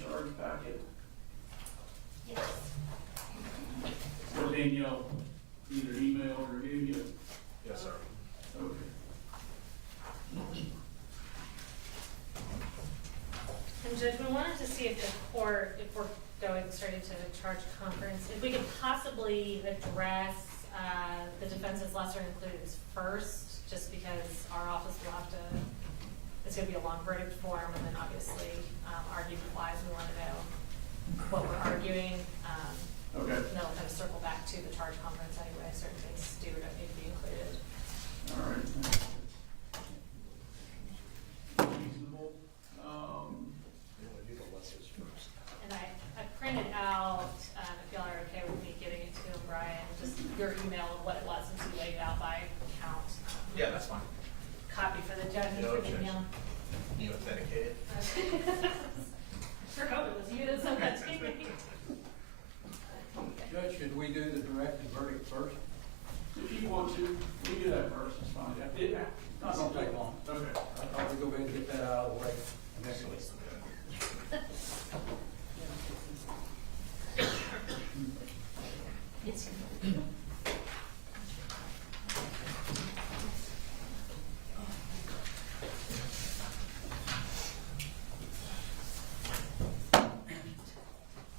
charge packet? Yes. Or Danielle either emailed or gave you? Yes, sir. Okay. And Judge, we wanted to see if the court, if we're going straight into the charge conference, if we could possibly address the defense's lesser included first, just because our office will have to, it's going to be a long verdict form, and then obviously argument-wise, we want to know what we're arguing. Okay. And then we'll kind of circle back to the charge conference anyway. Certain things do or don't need to be included. All right. Reasonable. You want to do the lessons first. And I printed out, if y'all are okay with me getting it to him, Brian, just your email of what it was, since you laid it out by count. Yeah, that's fine. Copy for the judge and No for Danielle. You authenticated? Sure hope it was you that sent that to me. Judge, should we do the directed verdict first? If you want to, we do that first, it's fine. Yeah. Not gonna take long. Okay. I thought we'd go ahead and get that out of the way. Initially. Yes.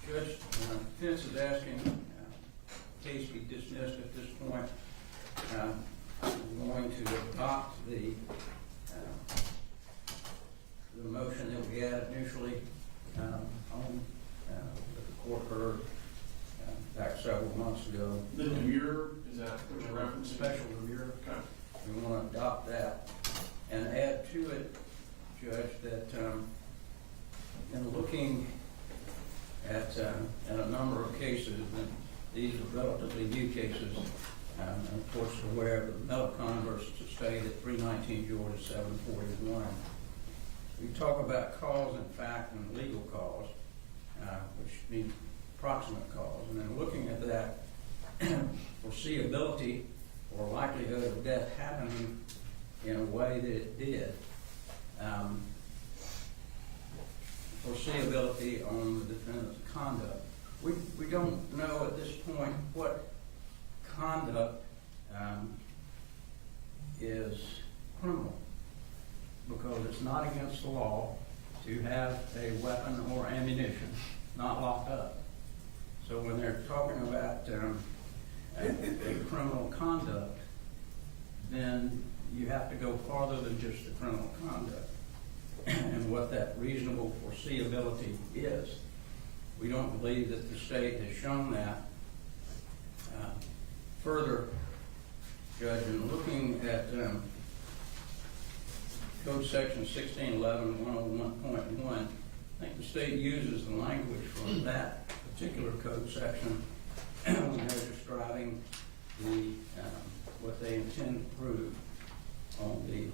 Judge, the defense is asking case be dismissed at this point. I'm going to adopt the motion that we had initially on that the court heard back several months ago. The demure, is that what you're referencing? Special demure. Okay. We want to adopt that and add to it, Judge, that in looking at a number of cases, and these are relatively new cases, and of course aware of the Melicon versus the state at 319 Georgia 741. We talk about cause and fact and legal cause, which means proximate cause, and then looking at that foreseeability or likelihood of death happening in a way that it did. Foreseeability on the defendant's conduct. We don't know at this point what conduct is criminal, because it's not against the law to have a weapon or ammunition not locked up. So when they're talking about a criminal conduct, then you have to go farther than just the criminal conduct and what that reasonable foreseeability is. We don't believe that the state has shown that. Further, Judge, in looking at Code Section 1611 101.1, I think the state uses the language from that particular code section when they're describing the what they intend to prove on the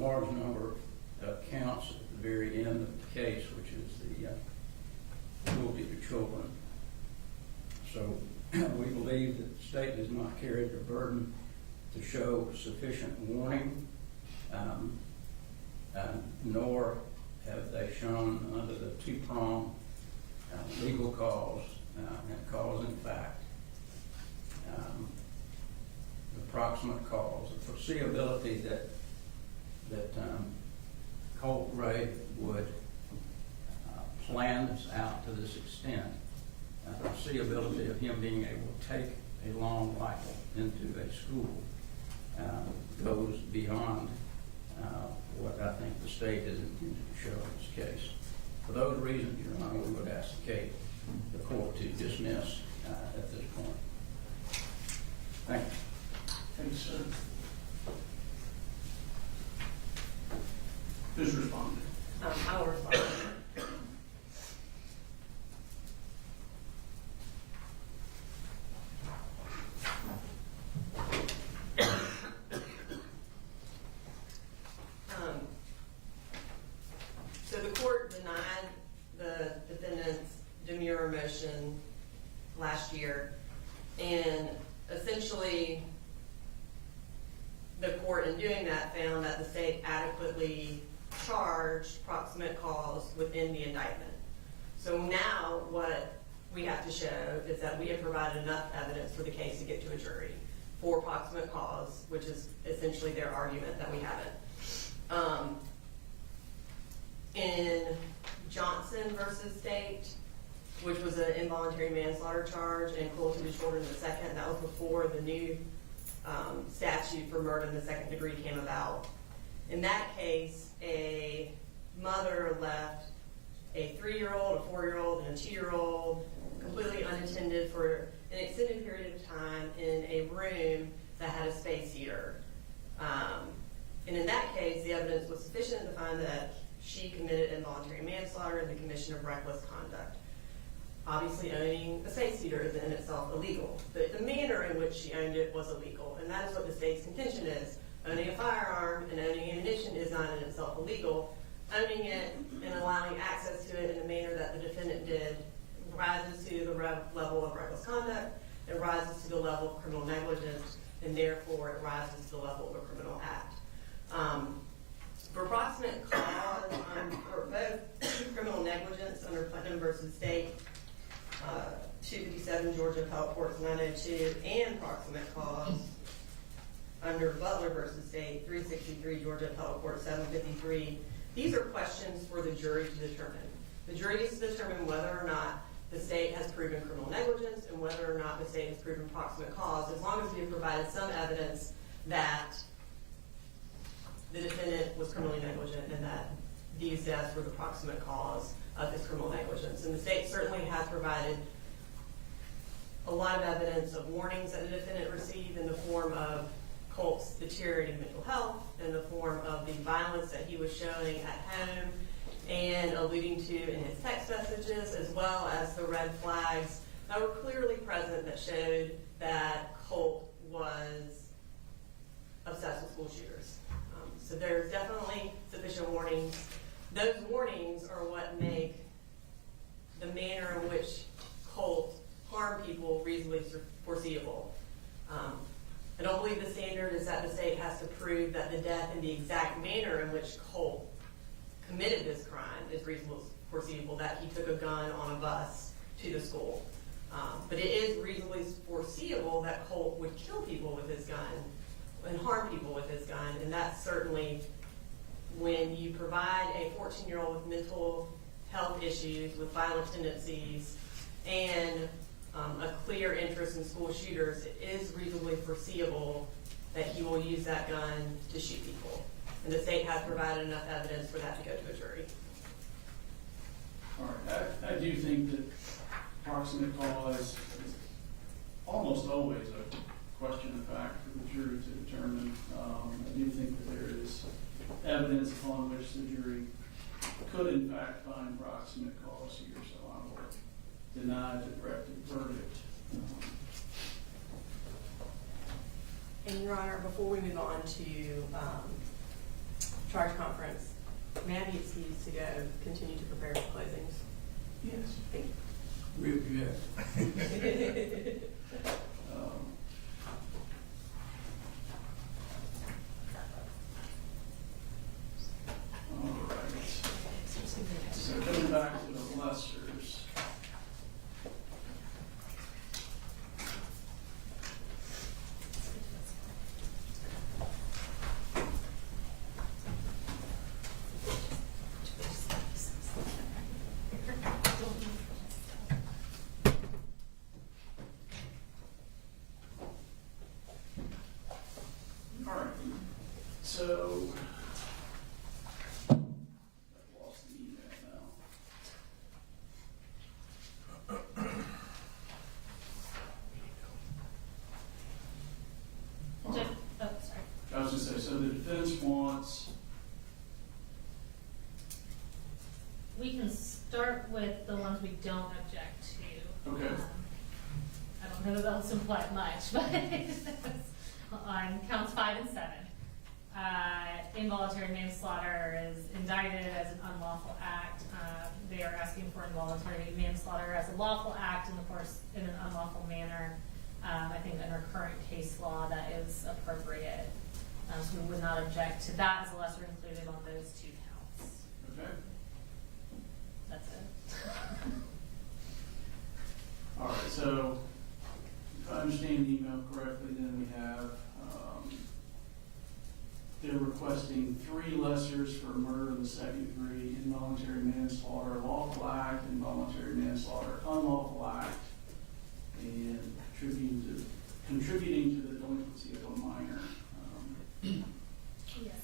large number of counts at the very end of the case, which is the cruelty to children. So we believe that the state does not carry the burden to show sufficient warning, nor have they shown under the two-pronged legal cause and cause in fact, the proximate cause, the foreseeability that Colt Gray would plan this out to this extent, the foreseeability of him being able to take a long rifle into a school goes beyond what I think the state is intended to show in this case. For those reasons, Your Honor, we would ask the court to dismiss at this point. Thank you. Thanks, sir. Who's responding? I'll respond. So the court denied the defendant's demurrer motion last year, and essentially the court in doing that found that the state adequately charged proximate cause within the indictment. So now what we have to show is that we have provided enough evidence for the case to get to a jury for proximate cause, which is essentially their argument that we haven't. In Johnson versus State, which was an involuntary manslaughter charge, and cruelty to children in the second, that was before the new statute for murder in the second degree came about. In that case, a mother left a 3-year-old, a 4-year-old, and a 2-year-old completely unattended for an extended period of time in a room that had a space heater. And in that case, the evidence was sufficient to find that she committed involuntary manslaughter and the commission of reckless conduct. Obviously, owning a space heater is in itself illegal, but the manner in which she owned it was illegal, and that is what the state's contention is. Owning a firearm and owning ammunition is not in itself illegal. Owning it and allowing access to it in the manner that the defendant did rises to the level of reckless conduct, it rises to the level of criminal negligence, and therefore it rises to the level of a criminal act. For proximate cause, for both criminal negligence under Putnam versus State, 257 Georgia Appellate Courts 902, and proximate cause under Butler versus State, 363 Georgia Appellate Court 753. These are questions for the jury to determine. The jury gets to determine whether or not the state has proven criminal negligence and whether or not the state has proven proximate cause, as long as we have provided some evidence that the defendant was criminally negligent and that these deaths were the proximate cause of his criminal negligence. And the state certainly has provided a lot of evidence of warnings that the defendant received in the form of Colt's deteriorating mental health, in the form of the violence that he was showing at home and alluding to in his text messages, as well as the red flags that were clearly present that showed that Colt was obsessed with school shooters. So there's definitely sufficient warnings. Those warnings are what make the manner in which Colt harmed people reasonably foreseeable. I don't believe the standard is that the state has to prove that the death in the exact manner in which Colt committed this crime is reasonably foreseeable, that he took a gun on a bus to the school. But it is reasonably foreseeable that Colt would kill people with his gun and harm people with his gun, and that's certainly when you provide a 14-year-old with mental health issues, with violent tendencies, and a clear interest in school shooters, it is reasonably foreseeable that he will use that gun to shoot people. And the state has provided enough evidence for that to go to a jury. All right, I do think that proximate cause is almost always a question of fact for the jury to determine. I do think that there is evidence upon which the jury could in fact find proximate cause here, so I will deny the directed verdict. And Your Honor, before we move on to charge conference, may I be excused to go continue to prepare for closings? Yes. Thank you. We object. All right. So coming back to the lessers. All right. So I've lost the email now. Sorry. I was just saying, so the defense wants, We can start with the ones we don't object to. Okay. I don't know that that'll imply much, but on counts 5 and 7. Involuntary manslaughter is indicted as an unlawful act. They are asking for involuntary manslaughter as a lawful act, and of course, in an unlawful manner. I think under current case law, that is appropriate. So we would not object to that as a lesser included on those 2 counts. second degree, involuntary manslaughter, lawful act, involuntary manslaughter, unlawful act, and contributing to the delinquency of a minor. Yes.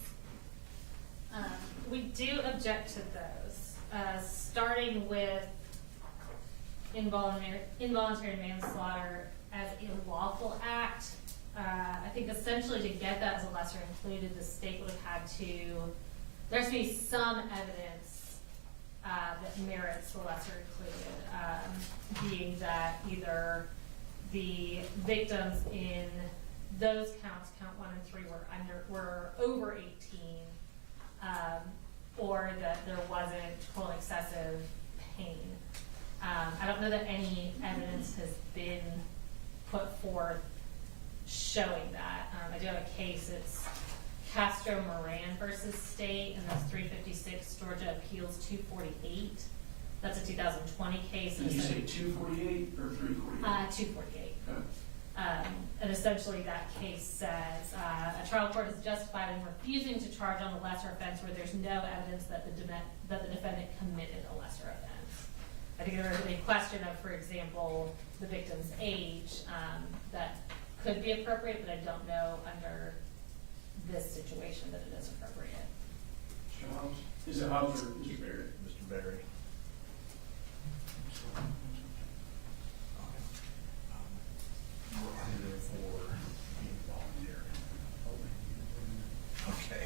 We do object to those, starting with involuntary manslaughter as a lawful act. I think essentially to get that as a lesser included, the state would have had to, there has to be some evidence that merits the lesser included, being that either the victims in those counts, count 1 and 3, were over 18, or that there wasn't quote excessive pain. I don't know that any evidence has been put forth showing that. I do have a case, it's Castro Moran versus State, and that's 356 Georgia Appeals 248. That's a 2020 case. Did you say 248 or 348? 248. Okay. And essentially that case says, a trial court is justified in refusing to charge on a lesser offense where there's no evidence that the defendant committed a lesser offense. I think there is a question of, for example, the victim's age, that could be appropriate, but I don't know under this situation that it is appropriate. Mr. Hobbs? Is it Hobbs or Mr. Barrett? Mr. Barry. We're under for being voluntary. Okay.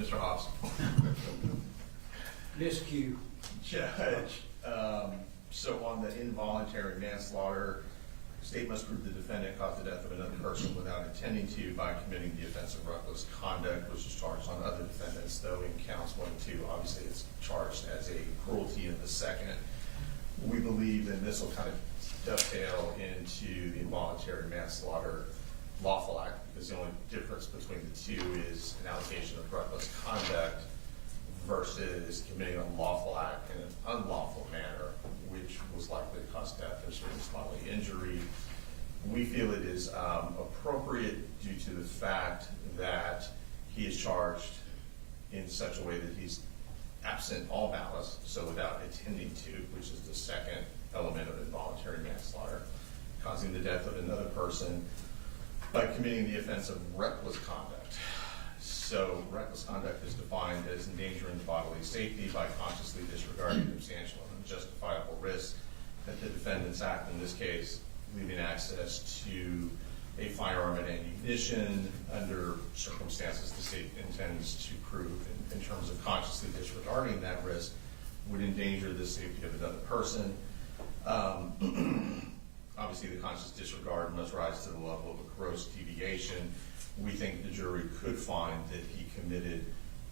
Mr. Hobbs. Miscue. Judge, so on the involuntary manslaughter, state must prove the defendant caused the death of another person without intending to by committing the offense of reckless conduct, which is charged on other defendants, though in counts 1 and 2, obviously it's charged as a cruelty in the second. We believe, and this will kind of dovetail into the involuntary manslaughter lawful act, because the only difference between the two is an allegation of reckless conduct versus committing a lawful act in an unlawful manner, which was likely to cause death or serious bodily injury. We feel it is appropriate due to the fact that he is charged in such a way that he's absent all malice, so without intending to, which is the second element of involuntary manslaughter, causing the death of another person by committing the offense of reckless conduct. So reckless conduct is defined as endangering the bodily safety by consciously disregarding substantial and unjustifiable risk that the defendant's act, in this case, leaving access to a firearm and ammunition under circumstances the state intends to prove in terms of consciously disregarding that risk would endanger the safety of another person. Obviously, the conscious disregard must rise to the level of a gross deviation. We think the jury could find that he committed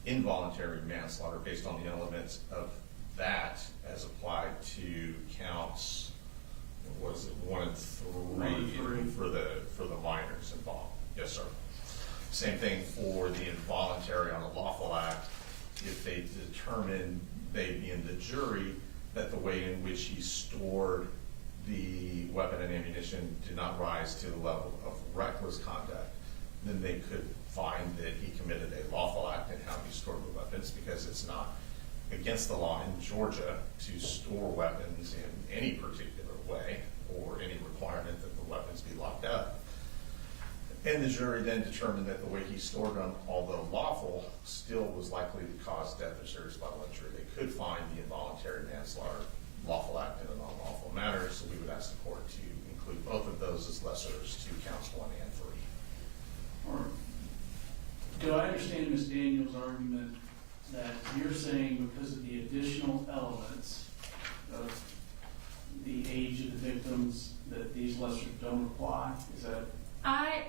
involuntary manslaughter based on the elements of that as applied to counts, what is it, 1 and 3 for the minors involved. Yes, sir. Same thing for the involuntary on the lawful act. If they determine, they being the jury, that the way in which he stored the weapon and ammunition did not rise to the level of reckless conduct, then they could find that he committed a lawful act in how he stored the weapons, because it's not against the law in Georgia to store weapons in any particular way or any requirement that the weapons be locked up. And the jury then determined that the way he stored them, although lawful, still was likely to cause death or serious bodily injury. They could find the involuntary manslaughter lawful act in an unlawful manner, so we would ask the court to include both of those as lessers to counts 1 and 3. Or do I understand Ms. Daniels' argument that you're saying because of the additional elements of the age of the victims that these lessers don't apply? Is that? I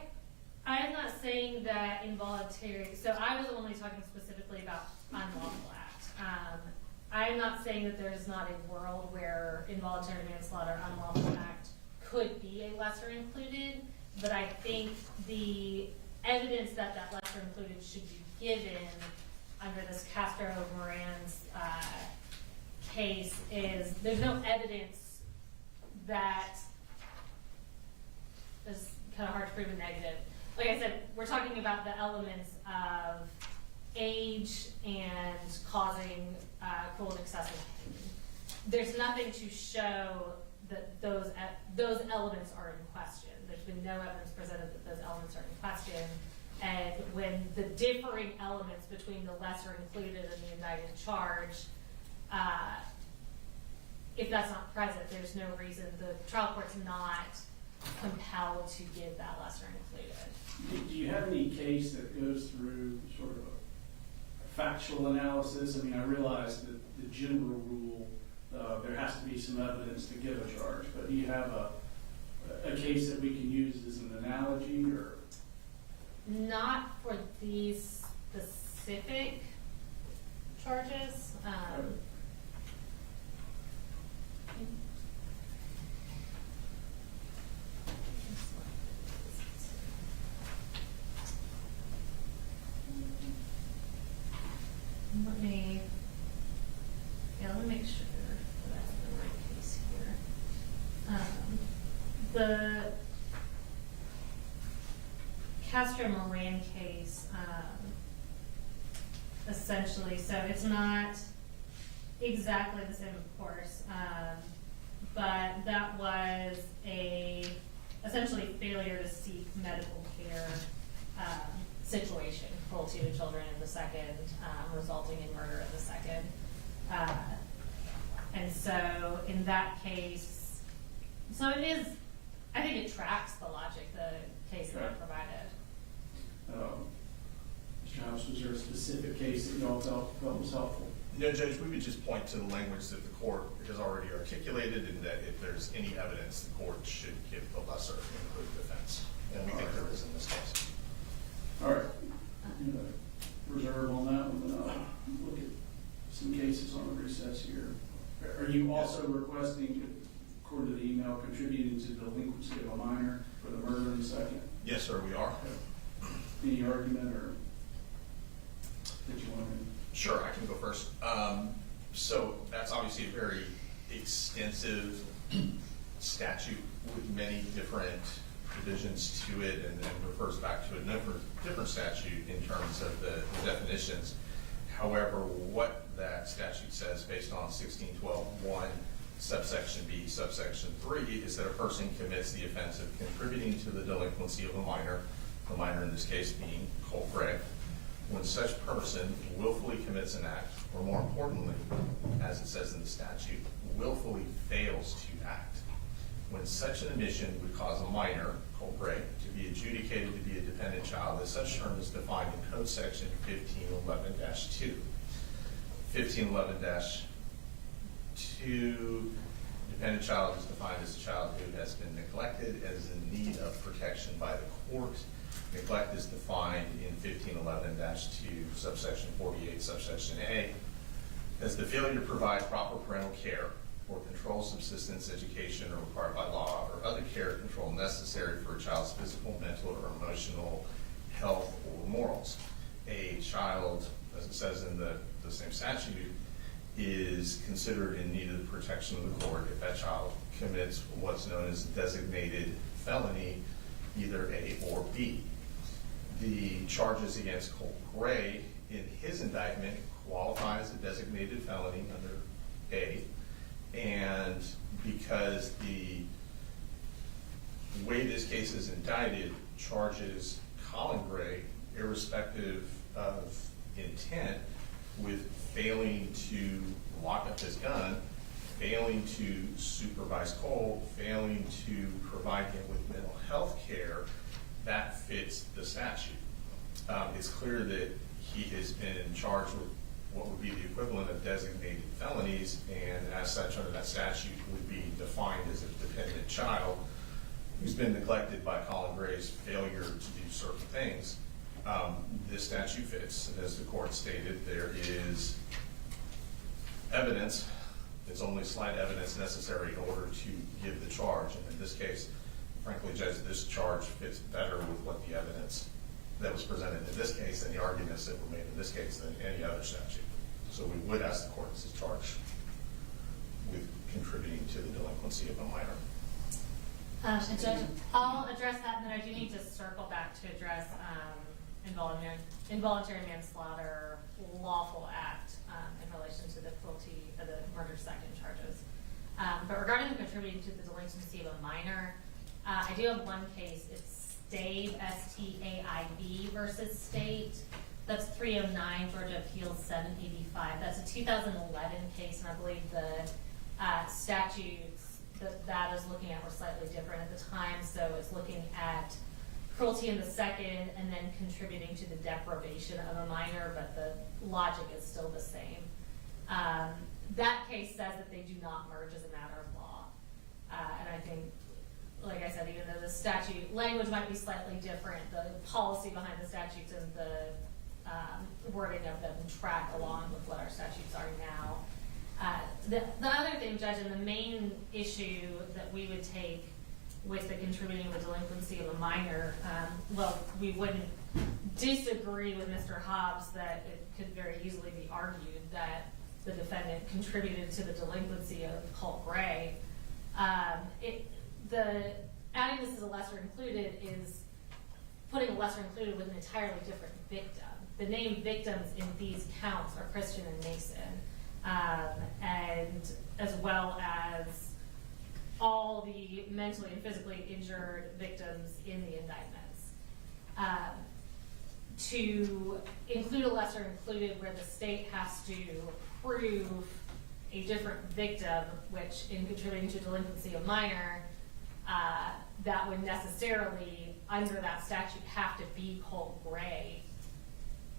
am not saying that involuntary, so I was only talking specifically about unlawful act. I am not saying that there is not a world where involuntary manslaughter, unlawful act could be a lesser included, but I think the evidence that that lesser included should be given under this Castro Moran's case is there's no evidence that is kind of hard to prove a negative. Like I said, we're talking about the elements of age and there's nothing to show that those elements are in question. There's been no evidence presented that those elements are in question. And when the differing elements between the lesser included and the indicted charge, if that's not present, there's no reason, the trial court's not compelled to give that lesser included. Do you have any case that goes through sort of a factual analysis? I mean, I realize that the general rule, there has to be some evidence to give a charge, but do you have a case that we can use as an analogy, or? Not for these specific charges. Let me make sure that I have the right case here. The Castro Moran case, essentially, so it's not exactly the same, of course, but that was essentially failure to seek medical care situation, cruelty to children in the second, resulting in murder in the second. And so in that case, so it is, I think it tracks the logic, the case that I provided. Mr. House, was there a specific case that you all felt was helpful? No, Judge, we would just point to the language that the court has already articulated, and that if there's any evidence, the court should give the lesser included defense. And we think there is in this case. All right. Reserve on that one, but look at some cases on the recess here. Are you also requesting, according to the email, contributing to delinquency of a minor for the murder in the second? Yes, sir, we are. Any argument or that you want to? Sure, I can go first. So that's obviously a very extensive statute with many different provisions to it, and then refers back to a different statute in terms of the definitions. However, what that statute says based on 1612.1 subsection B, subsection 3, is that a person commits the offense of contributing to the delinquency of a minor, the minor in this case being Colt Gray, when such person willfully commits an act, or more importantly, as it says in the statute, willfully fails to act. When such an omission would cause a minor, Colt Gray, to be adjudicated to be a dependent child, as such term is defined in Code Section 1511-2. 1511-2, dependent child is defined as a child who has been neglected, as in need of protection by the court. Neglect is defined in 1511-2, subsection 48, subsection A, as the failure to provide proper parental care or control, subsistence, education, or required by law, or other care or control necessary for a child's physical, mental, or emotional health or morals. A child, as it says in the same statute, is considered in need of the protection of the court if that child commits what's known as a designated felony, either A or B. The charges against Colt Gray in his indictment qualify as a designated felony under A, and because the way this case is indicted charges Colin Gray, irrespective of intent, with failing to lock up his gun, failing to supervise Colt, failing to provide him with mental health care, that fits the statute. It's clear that he has been charged with what would be the equivalent of designated felonies, and as such under that statute would be defined as a dependent child who's been neglected by Colin Gray's failure to do certain things. This statute fits, and as the court stated, there is evidence. It's only slight evidence necessary in order to give the charge, and in this case, frankly, Judge, this charge fits better with what the evidence that was presented in this case and the arguments that were made in this case than any other statute. So we would ask the court to charge with contributing to the delinquency of a minor. And Judge, I'll address that, and then I do need to circle back to address involuntary manslaughter, lawful act in relation to the cruelty of the murder second charges. contributing to the delinquency of a minor. I do have one case. It's Staib, S-T-A-I-B versus State. That's 309 Georgia Appeals 785. That's a 2011 case, and I believe the statutes that is looking at were slightly different at the time. So it's looking at cruelty in the second and then contributing to the deprivation of a minor, but the logic is still the same. That case says that they do not merge as a matter of law. And I think, like I said, even though the statute language might be slightly different, the policy behind the statutes and the wording of them track along with what our statutes are now. The other thing, Judge, and the main issue that we would take with the contributing to delinquency of a minor, well, we wouldn't disagree with Mr. Hobbs that it could very easily be argued that the defendant contributed to the delinquency of Colt Gray. Adding this as a lesser included is putting a lesser included with an entirely different victim. The named victims in these counts are Christian and Mason, and as well as all the mentally and physically injured victims in the indictments. To include a lesser included where the state has to prove a different victim, which in contributing to delinquency of minor, that would necessarily, under that statute, have to be Colt Gray.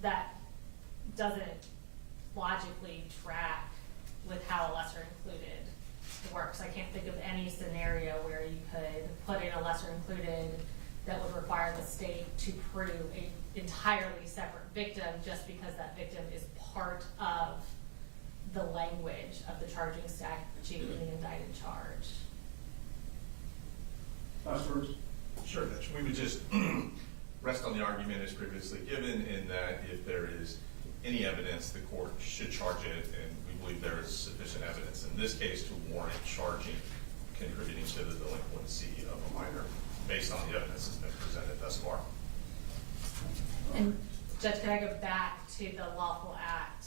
That doesn't logically track with how a lesser included works. I can't think of any scenario where you could put in a lesser included that would require the state to prove an entirely separate victim just because that victim is part of the language of the charging statute in the indicted charge. Last words. Sure, Judge. We would just rest on the argument as previously given, in that if there is any evidence, the court should charge it, and we believe there is sufficient evidence in this case to warrant charging contributing to the delinquency of a minor based on the evidence that's been presented thus far. And Judge, can I go back to the lawful act,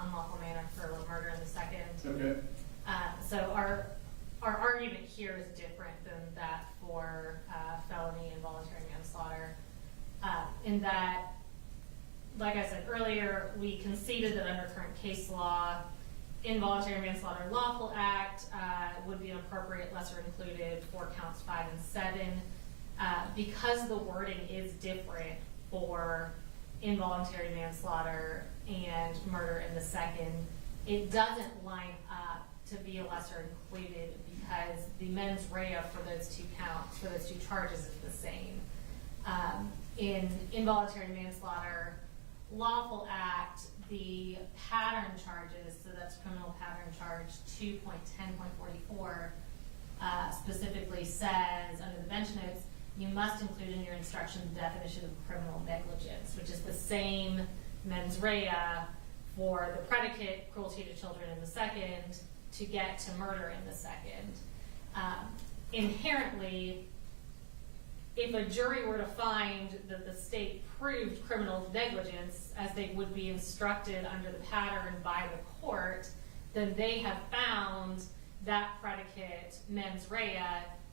unlawful manner for murder in the second? Okay. So our argument here is different than that for felony involuntary manslaughter, in that, like I said earlier, we conceded that under current case law, involuntary manslaughter lawful act would be an appropriate lesser included for counts 5 and 7. Because the wording is different for involuntary manslaughter and murder in the second, it doesn't line up to be a lesser included because the mens rea for those two counts, for those two charges, is the same. In involuntary manslaughter lawful act, the pattern charges, so that's criminal pattern charge 2.10.44, specifically says under the bench notes, you must include in your instruction the definition of criminal negligence, which is the same mens rea for the predicate cruelty to children in the second to get to murder in the second. Inherently, if a jury were to find that the state proved criminal negligence as they would be instructed under the pattern by the court, then they have found that predicate mens rea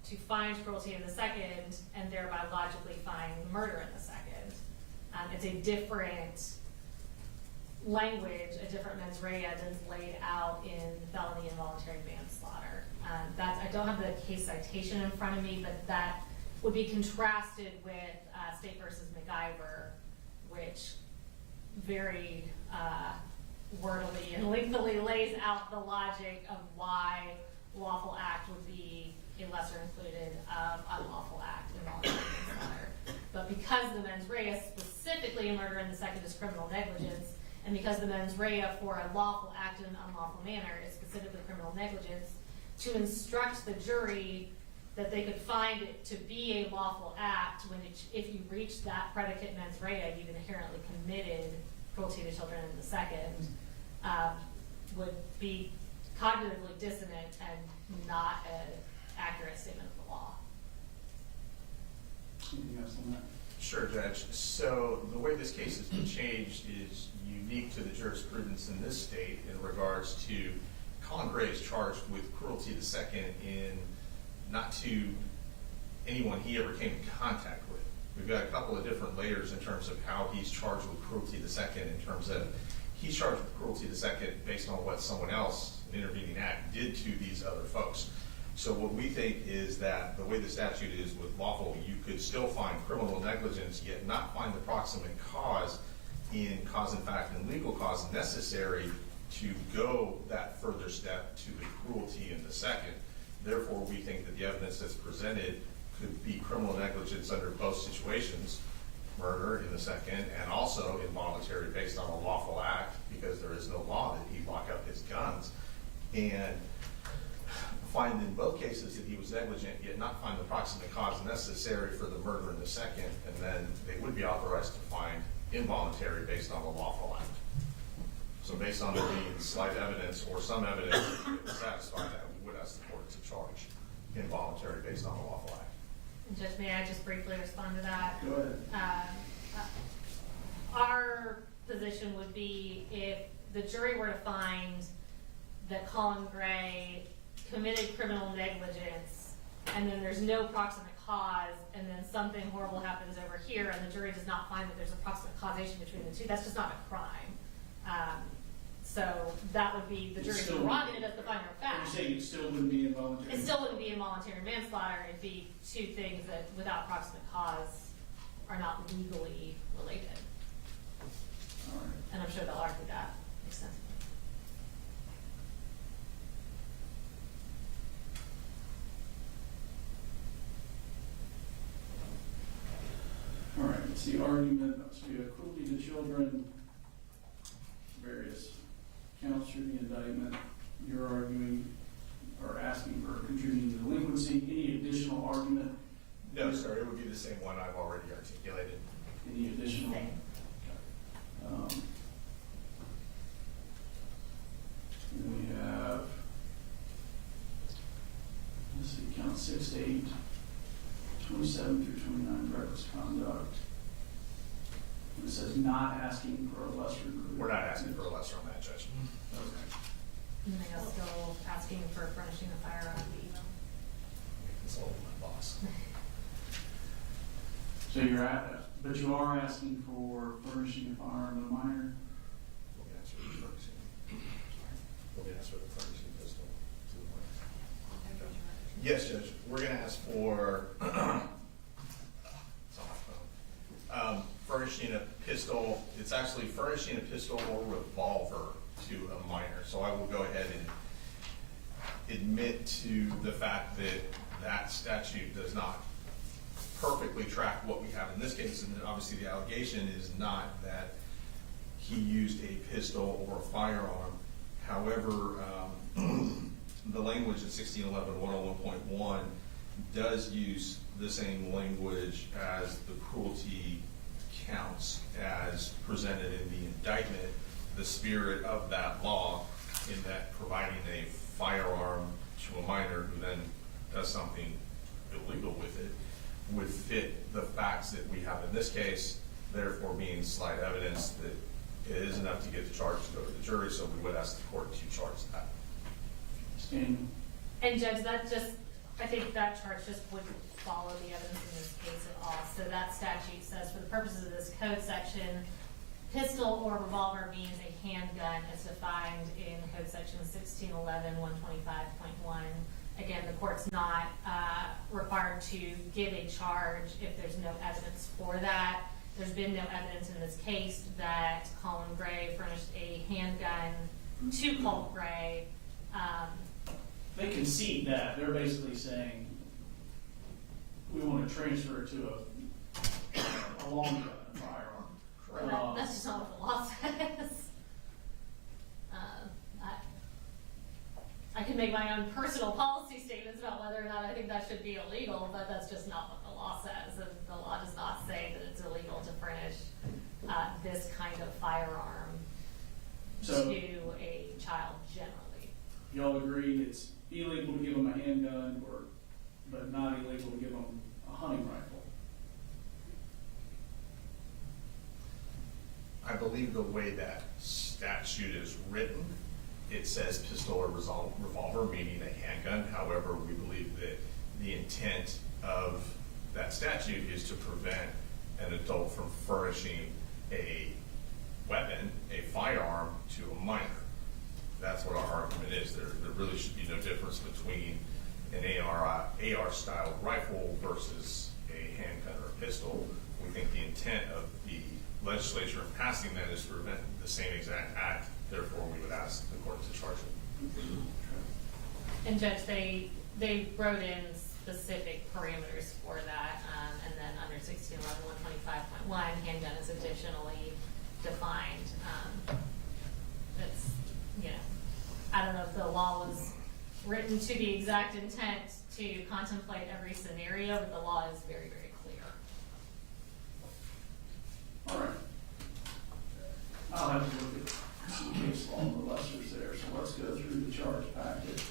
to find cruelty in the second and thereby logically find murder in the second. It's a different language, a different mens rea than is laid out in felony involuntary manslaughter. I don't have the case citation in front of me, but that would be contrasted with State versus MacGyver, which very wordily and lengthily lays out the logic of why lawful act would be a lesser included of unlawful act in involuntary manslaughter. But because the mens rea specifically in murder in the second is criminal negligence, and because the mens rea for a lawful act in an unlawful manner is specifically criminal negligence, to instruct the jury that they could find it to be a lawful act when if you reach that predicate mens rea, you've inherently committed cruelty to children in the second, would be cognitively dissonant and not an accurate statement of the law. Anything else on that? Sure, Judge. So the way this case has been changed is unique to the jurisprudence in this state in regards to Colin Gray is charged with cruelty to the second in not to anyone he ever came in contact with. We've got a couple of different layers in terms of how he's charged with cruelty to the second, in terms of he's charged with cruelty to the second based on what someone else, an intervening act, did to these other folks. So what we think is that the way the statute is with lawful, you could still find criminal negligence, yet not find the proximate cause in cause and fact and legal cause necessary to go that further step to the cruelty in the second. Therefore, we think that the evidence that's presented could be criminal negligence under both situations, murder in the second, and also involuntary based on a lawful act, because there is no law that he lock up his guns. And find in both cases that he was negligent, yet not find the proximate cause necessary for the murder in the second, and then they would be authorized to find involuntary based on a lawful act. So based on there being slight evidence or some evidence that would satisfy that, we would ask the court to charge involuntary based on a lawful act. And Judge, may I just briefly respond to that? Go ahead. Our position would be if the jury were to find that Colin Gray committed criminal negligence, and then there's no proximate cause, and then something horrible happens over here, and the jury does not find that there's a proximate causation between the two, that's just not a crime. So that would be the jury's prerogative as the finder of fact. You're saying it still wouldn't be involuntary? It still wouldn't be involuntary manslaughter. It'd be two things that, without proximate cause, are not legally related. All right. And I'm sure they'll argue that extensively. All right, it's the argument, so we have cruelty to children, various counts through the indictment. You're arguing, or asking for contributing to delinquency. Any additional argument? No, sir, it would be the same one I've already articulated. Any additional? Same. Then we have, let's see, count 6 to 8, 27 through 29, reckless conduct. It says not asking for a lesser included. We're not asking for a lesser on that, Judge. Okay. And they are still asking for furnishing a firearm to email. Consult with my boss. So but you are asking for furnishing a firearm to a minor? We'll be asked for the furnishing. We'll be asked for the furnishing pistol to the minor. Yes, Judge, we're gonna ask for, it's on my phone. Furnishing a pistol, it's actually furnishing a pistol or revolver to a minor. So I will go ahead and admit to the fact that that statute does not perfectly track what we have in this case, and obviously the allegation is not that he used a pistol or a firearm. However, the language in 1611-101.1 does use the same language as the cruelty counts as presented in the indictment, the spirit of that law in that providing a firearm to a minor who then does something illegal with it would fit the facts that we have in this case, therefore being slight evidence that it is enough to get the charge to go to the jury, so we would ask the court to charge that. Standing. And Judge, that just, I think that charge just wouldn't follow the evidence in this case at all. So that statute says, for the purposes of this code section, pistol or revolver means a handgun as defined in code section 1611-125.1. Again, the court's not required to give a charge if there's no evidence for that. There's been no evidence in this case that Colin Gray furnished a handgun to Colt Gray. They concede that. They're basically saying, we want to transfer it to a long gun, a firearm. Well, that's just not what the law says. I can make my own personal policy statements about whether or not I think that should be illegal, but that's just not what the law says. And the law does not say that it's illegal to furnish this kind of firearm So- to a child generally. Y'all agree it's illegal to give them a handgun, but not illegal to give them a hunting rifle? I believe the way that statute is written, it says pistol or revolver, meaning a handgun. However, we believe that the intent of that statute is to prevent an adult from furnishing a weapon, a firearm, to a minor. That's what our argument is. There really should be no difference between an AR-style rifle versus a handgun or a pistol. We think the intent of the legislature in passing that is to prevent the same exact act. Therefore, we would ask the court to charge it. And Judge, they wrote in specific parameters for that, and then under 1611-125.1, handgun is additionally defined. It's, you know, I don't know if the law was written to the exact intent to contemplate every scenario, but the law is very, very clear. All right. I'll have to look at some case law on the lessers there, so let's go through the charge packet.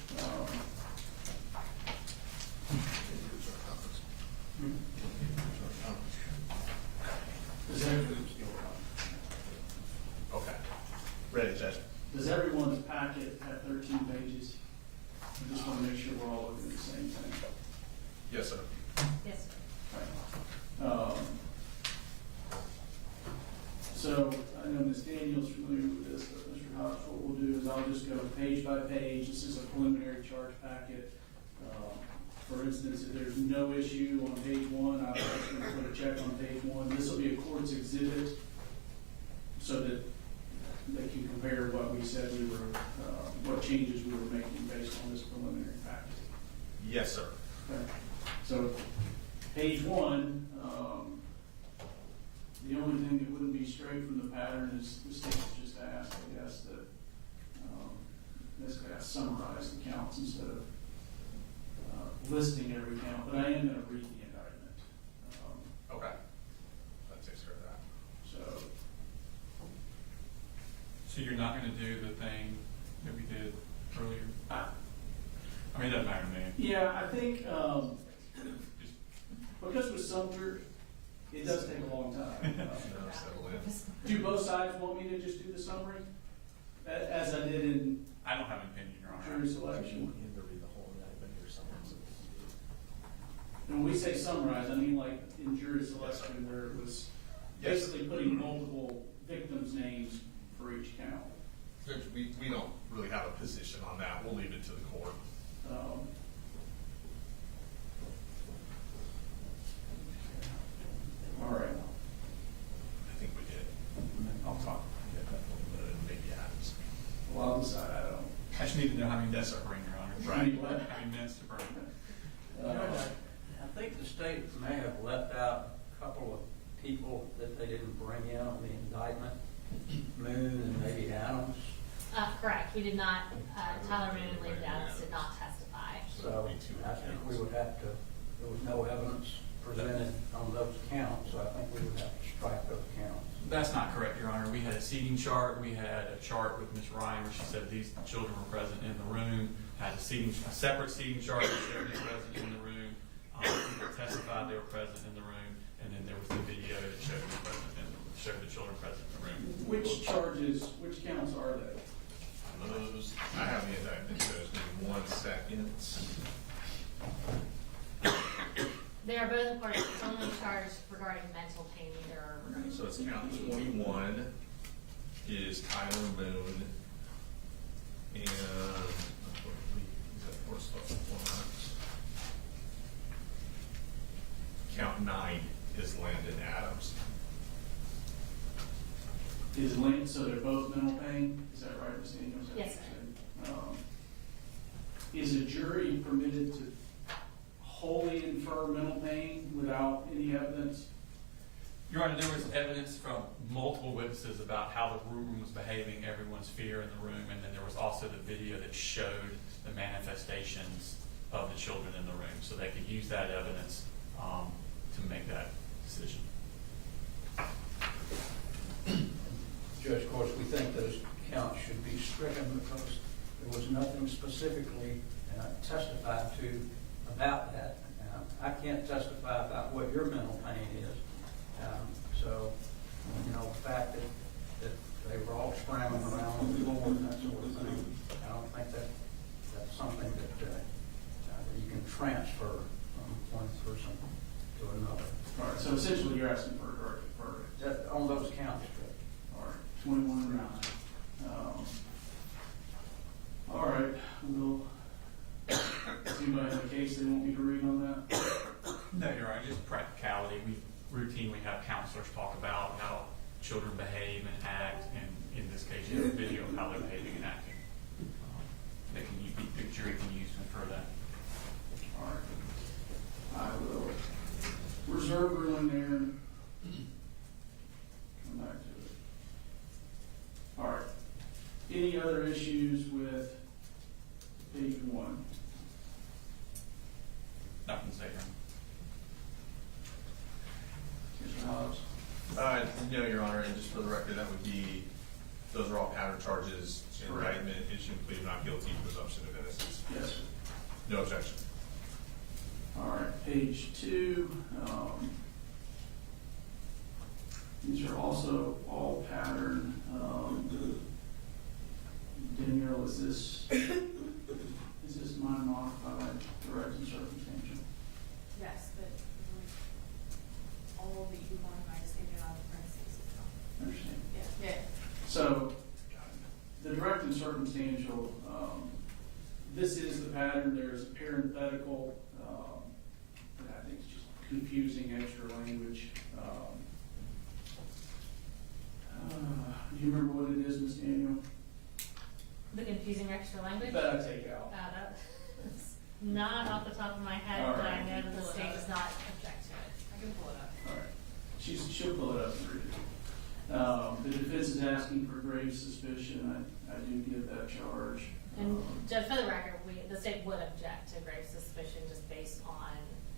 Okay. Ready, Judge? Does everyone's packet have 13 pages? I just want to make sure we're all looking at the same thing. Yes, sir. Yes, sir. Right. So I know Ms. Daniel's familiar with this, but Mr. Hodge, what we'll do is I'll just go page by page. This is a preliminary charge packet. For instance, if there's no issue on page 1, I'll actually put a check on page 1. This will be a court's exhibit so that they can compare what we said we were, what changes we were making based on this preliminary packet. Yes, sir. Okay. So page 1, the only thing that wouldn't be straight from the pattern is the state just asked, I guess, that this guy summarize the counts instead of listing every count, but I am going to read the indictment. Okay. That takes care of that. So you're not going to do the thing that we did earlier? I mean, it doesn't matter to me. Yeah, I think because with Sumter, it does take a long time. Settle in. Do both sides want me to just do the summary, as I did in I don't have an opinion, Your Honor. jury selection? And when we say summarize, I mean like in jury selection where it was basically putting multiple victims' names for each count. Judge, we don't really have a position on that. We'll leave it to the court. All right. I think we did. I'll talk. Maybe Adams. Well, I'll decide. I don't. I just need to know how many minutes to bring, Your Honor. Right. What? How many minutes to bring. I think the state may have left out a couple of people that they didn't bring in on the indictment, Moon and maybe Adams. Correct. We did not, Tyler Moon and Lynn Adams did not testify. So I think we would have to, there was no evidence presented on those counts, so I think we would have to strike those counts. That's not correct, Your Honor. We had a seating chart. We had a chart with Ms. Ryan where she said these children were present in the room. Had a separate seating chart that showed them present in the room. People testified they were present in the room, and then there was the video that showed them present and showed the children present in the room. Which counts are they? Those, I have the indictment, so just give me 1 second. They are both, of course, only charged regarding mental pain, either regarding. So it's count 21 is Tyler Moon, and count 9 is Landon Adams. Is Lynn, so they're both mental pain? Is that right, Ms. Daniels? Yes, sir. Is a jury permitted to wholly infer mental pain without any evidence? Your Honor, there was evidence from multiple witnesses about how the room was behaving, everyone's fear in the room, and then there was also the video that showed the manifestations of the children in the room. So they could use that evidence to make that decision. Judge, of course, we think those counts should be stricken because there was nothing specifically testified to about that. I can't testify about what your mental pain is. So, the fact that they were all scrambling around the floor and that sort of thing, I don't think that's something that you can transfer you're asking for a directed verdict. That, on those counts, Judge. All right, 21-9. All right, we'll, does anybody have a case they want me to read on that? No, you're right, just practicality. We routinely have counselors talk about how children behave and act, and in this case, you have a video of how they're behaving and acting. The jury can use to infer that. All right. I will reserve ruling there and come back to it. All right. Any other issues with page 1? Nothing to say here. Mr. Hobbs? No, Your Honor, and just for the record, that would be, those are all pattern charges, indictment, issuing plea of not guilty, presumption of innocence. Yes. No objection. All right, page 2. These are also all pattern. Danielle, is this mine modified, direct and circumstantial? Yes, but all that you want, I just take it out of parentheses. Understand? Yeah. So, the direct and circumstantial, this is the pattern. There's a parenthetical, that I think is just confusing extra language. Do you remember what it is, Ms. Daniel? The confusing extra language? That I take out. That's not off the top of my head, All but right. I know that the state does not object to it. I can pull it up. All right. She'll pull it up and read it. The defense is asking for grave suspicion. I do give that charge. And Judge, for the record, the state would object to grave suspicion just based on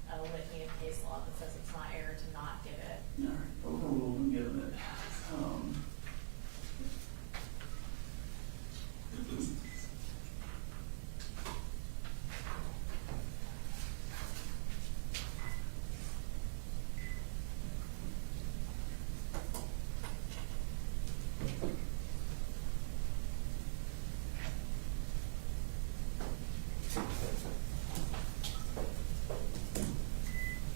a litany of case law that says it's not error to not give it. All right, overruled and given it.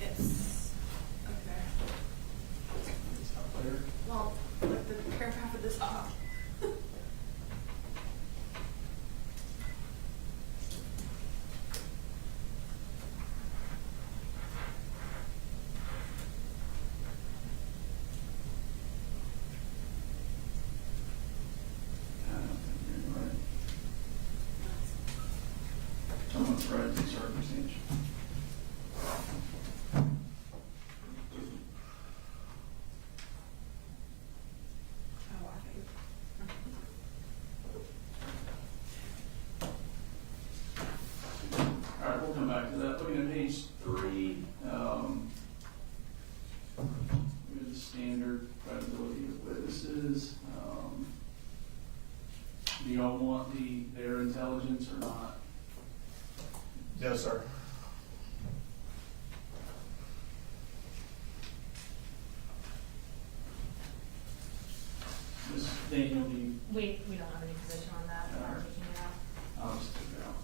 It's, okay. It's up there. Well, like the paragraph at the top. I don't think you're right. Someone's right, it's circumstantial. Oh, I think. All right, we'll come back to that. Looking at page 3, here's the standard credibility of witnesses. Do y'all want their intelligence or not? No, sir. Ms. Daniel, do you, We don't have any position on that, All we're right. taking it out. I'll just take it out.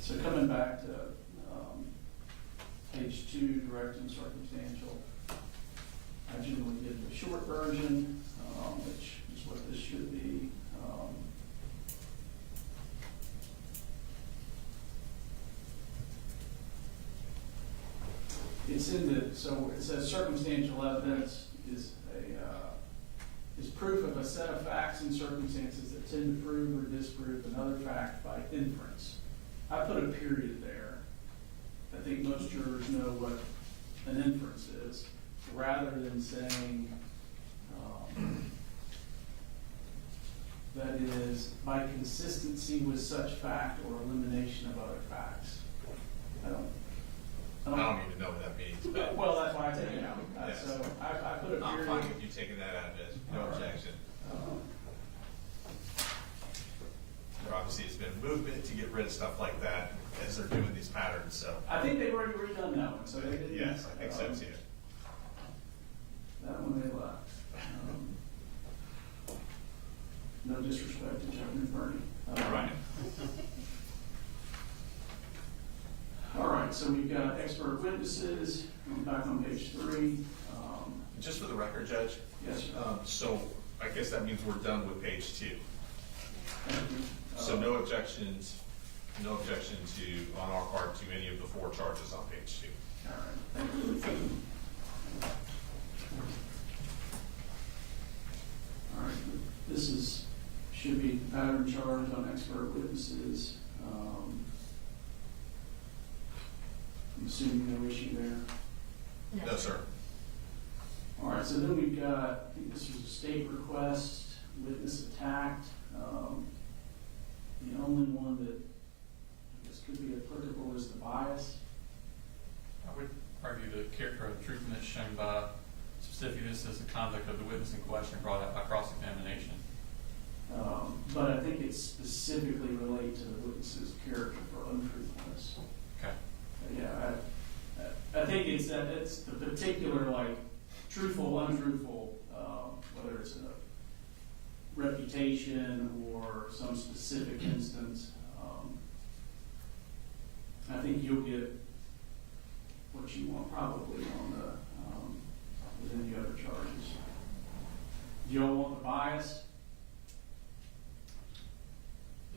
So coming back to, page 2, direct and circumstantial, I generally give the short version, which is what this should be. It's in the, so it says circumstantial evidence is is proof of a set of facts and circumstances that tend to prove or disprove another fact by inference. I put a period there. I think most jurors know what an inference is, rather than saying, that is, by consistency with such fact or elimination of other facts. I don't even know what that means, but well, that's why I take it out. Yes. So I put a I'm period. fine with you taking that out, Judge. No All right. objection. There obviously has been a movement to get rid of stuff like that as they're doing these patterns, so. I think they've already redone that one, so they didn't. Yes, I think so too. That one they left. No disrespect to Jeff and Bernie. Right. All got expert witnesses, back on page 3. Just for the record, Judge, Yes, sir. so I guess that means we're done with page 2. Thank you. So no objections to, on our part, to any of the 4 charges on page 2. All right, thank you. All right, this should be the pattern charge on expert witnesses. I'm assuming no issue there. No, sir. All right, so then we've got, I think this was a state request, witness attacked. The only one that I guess could be applicable is the bias. I would argue the character of truthfulness shown by specificness as the conduct of the witness in question brought out by cross-examination. But I think it's specifically related to the witness's character for untruthfulness. Okay. Yeah, I think it's the particular, like, truthful, untruthful, whether it's a reputation or some specific instance. I think you'll get what you want probably on the, with any other charges. Do y'all want the bias,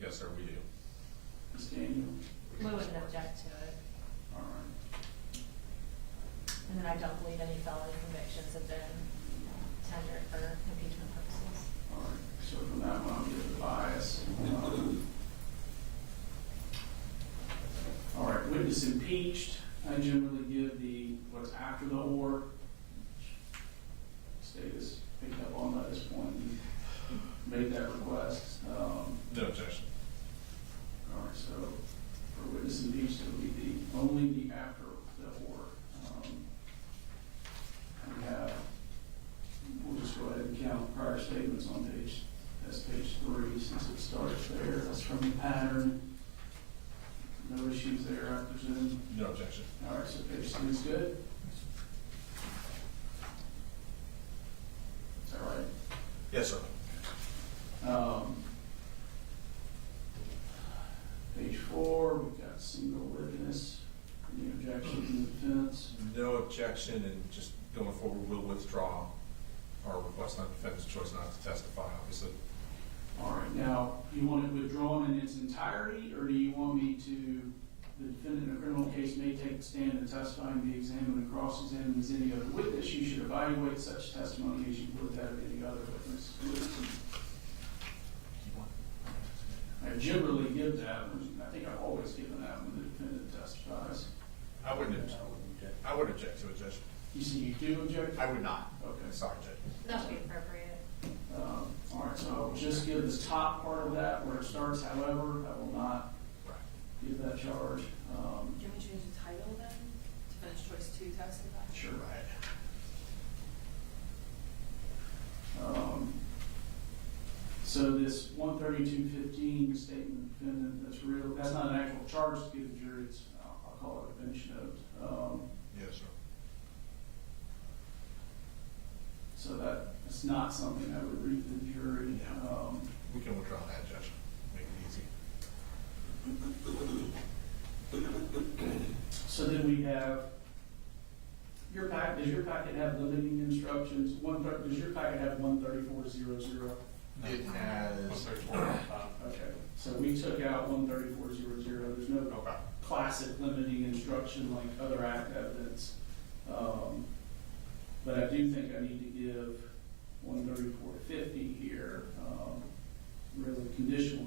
Yes, sir, we do. Ms. Daniel? We wouldn't object to it. All right. And then I don't believe any felony convictions have been tendered for impeachment purposes. All right, so from that one, I'll give the bias. All right, witness impeached, I generally give the, what's after the or. State has picked up on that at this point and made that request. No objection. All right, so for witness impeached, it'll be only the after the or. We have, we'll just go ahead and count prior statements on that's page 3, since it starts there. That's from the pattern. No issues there, I presume. No objection. All right, so page 3 is good. Is that right? Yes, sir. Page 4, we've got single witness. Any objection from the defense? No objection, and just going forward, we'll withdraw our request on defendant's choice not to testify, obviously. All right, now, you want it withdrawn in its entirety, or do you want me to, the defendant in a criminal case may take the stand and testify and be examined and cross-examined as any other witness? You should evaluate such testimony as you would that of any other witness. I generally give that, I think I've always given that when the defendant testifies. I wouldn't object. I would object to it, Judge. You see, you do object? I would not. Okay. Sorry, Judge. That would be appropriate. All right, so I'll just give this top part of that where it starts, however, I will not Right. give that charge. Can we change the title then? Defendant's choice to testify? Sure. Right. So this 132.15 statement of defendant, that's not an actual charge to give the jury, it's, I'll call it a bench note. Yes, sir. So that's not something I would read to the jury. We can withdraw that, Judge. Make it easy. So then we have, does your packet have limiting instructions? Does your packet have 134.00? No. It has. 134.5. Okay, so we took out 134.00. There's no Okay. classic limiting instruction like other act evidence. But I do think I need to give 134.50 here, really conditional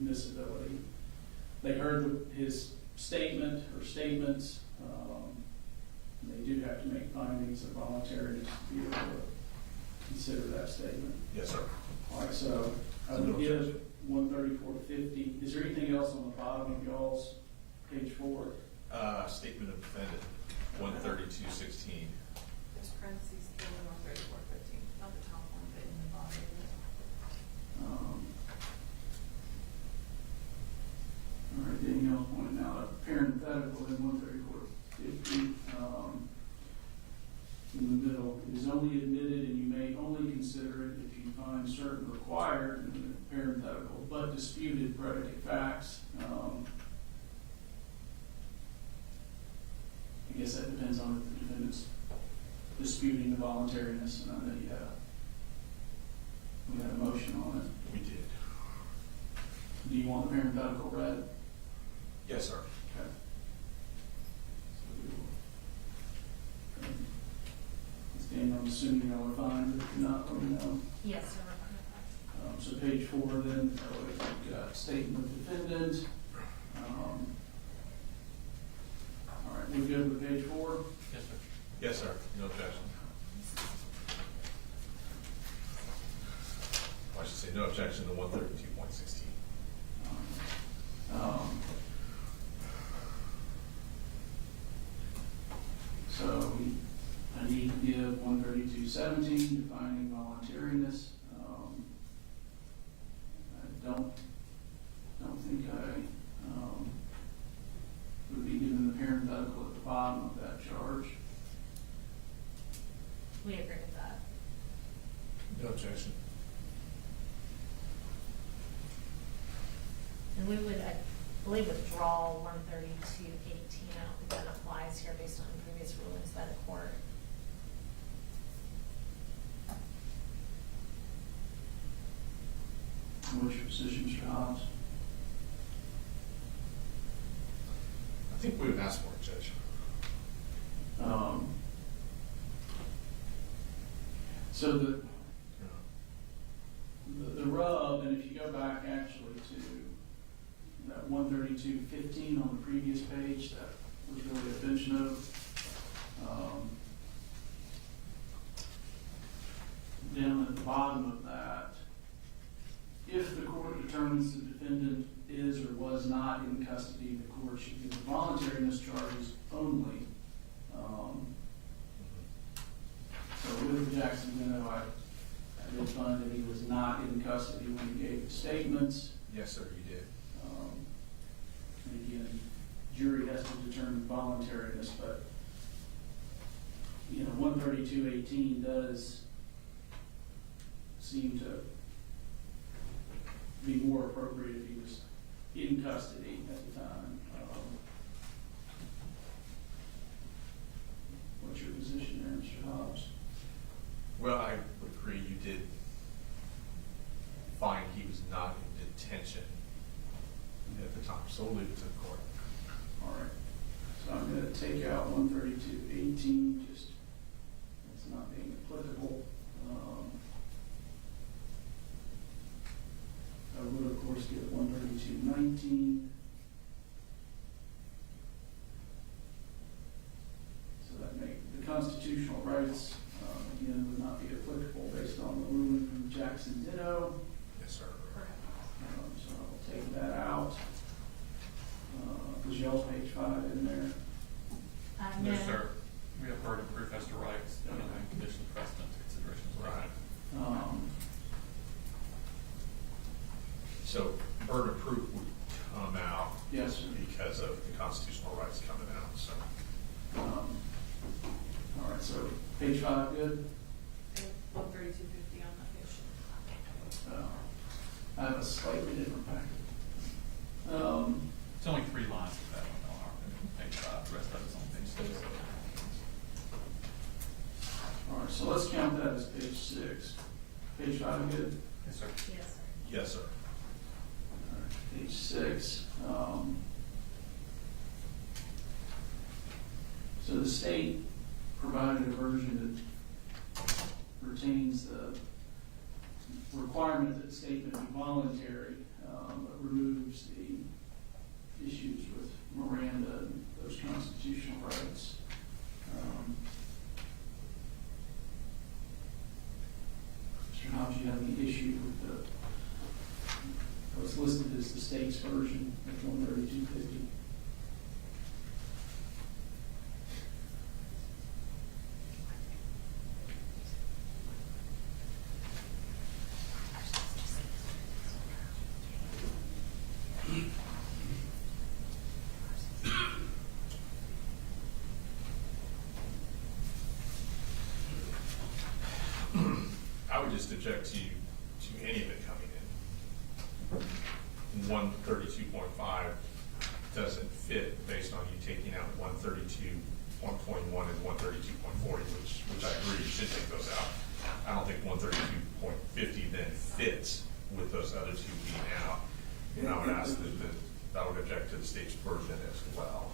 admissibility. They heard his statement or statements. They do have to make findings of voluntariness to be able to consider that statement. Yes, sir. All right, so I would give 134.50. Is there anything else on the bottom of y'all's page 4? Statement of defendant, 132.16. There's parentheses, 34.15, not the top one, but in the bottom. All right, Danielle's pointing out a parenthetical in 134.50. In the middle, it is only admitted and you may only consider it if you find certain required, in the parenthetical, but disputed predicate facts. I guess that depends on if the defendant's disputing the voluntariness, and I know we had a motion on it. We did. Do you want the parenthetical read? Yes, sir. Okay. So we will. Ms. Daniel, I'm assuming y'all are fine, but if you're not, let me know. Yes, sir, we're fine with that. So page 4 then, we've got statement of defendant. All right, we good with page 4? Yes, sir. Yes, sir. No objection. I should say no objection to 132.16. So I need to give 132.17 defining voluntariness. I don't think I would be given the parenthetical at the bottom of that charge. We agree with that. No objection. And we would, I believe, withdraw 132.18. I don't think that applies here based on previous rulings by the court. What's your position, Mr. Hobbs? I think we would ask for it, Judge. So the rub, and if you go back actually to that 132.15 on the previous page, that was really a bench note. Down at the bottom of that, if the court determines the defendant is or was not in custody, the court should give the voluntariness charges only. So with Jackson, I did find that he was not in custody when he gave the statements. Yes, sir, you did. And again, jury has to determine voluntariness, but 132.18 does seem to be more appropriate if he was in custody at the time. What's your position there, Mr. Hobbs? Well, I would agree you did find he was not in detention at the time, so we'll leave it to the court. All right. So I'm going to take out 132.18, just it's not being applicable. I would, of course, give 132.19. So that make the constitutional rights, again, would not be applicable based on the ruling from Jackson Ditto. Yes, sir. So I'll take that out. Was y'all's page 5 in there? No, sir. We have burden of proof as to rights, and conditions precedent considerations. Right. Um, So burden of proof would come out Yes, sir. because of the constitutional rights coming out, so. All right, so page 5, good? 132.50 on that page. I have a slightly different packet. It's only 3 lines of that one, on page 5, the rest of it's on page 6. All right, so let's count that as page 6. Page 5, good? Yes, sir. Yes, sir. Yes, sir. All right, page 6. So the state provided a version that retains the requirement that the statement be voluntary, but removes the issues with Miranda and those constitutional rights. Mr. Hobbs, you have any issue with what's listed as the state's version of 132.50? I would just object to any of it coming in. 132.5 doesn't fit based on you taking out 132.18 1.1 and 132.40, which I agree, you should take those out. I don't think 132.50 then fits with those other two being out. And I would ask that I would object to the state's version as well.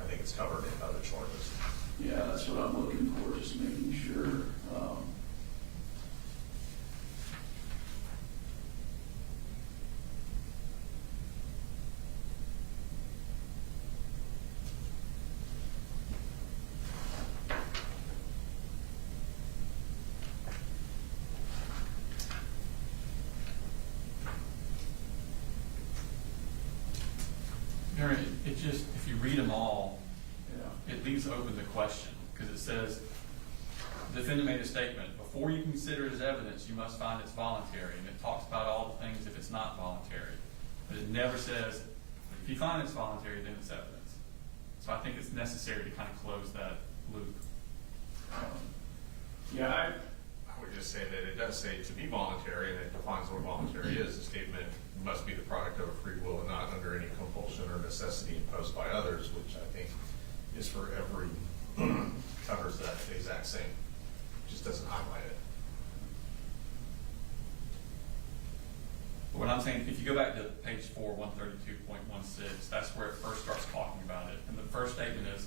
I think it's covered in other charges. Yeah, that's what I'm looking for, just making sure. Mary, it just, if you read them all, Yeah. it leaves open the question, because it says, the defendant made a statement, before you consider it as evidence, you must find it's voluntary, and it talks about all the things if it's not voluntary. But it never says, if you find it's voluntary, then it's evidence. So I think it's necessary to kind of close that loop. Yeah, I would just say that it does say to be voluntary, and it defines what voluntary is. The statement must be the product of a free will and not under any compulsion or necessity imposed by others, which I think is for every, covers that exact same, just doesn't highlight it. But what I'm saying, if you go back to page 4, 132.16, that's where it first starts talking about it. And the first statement is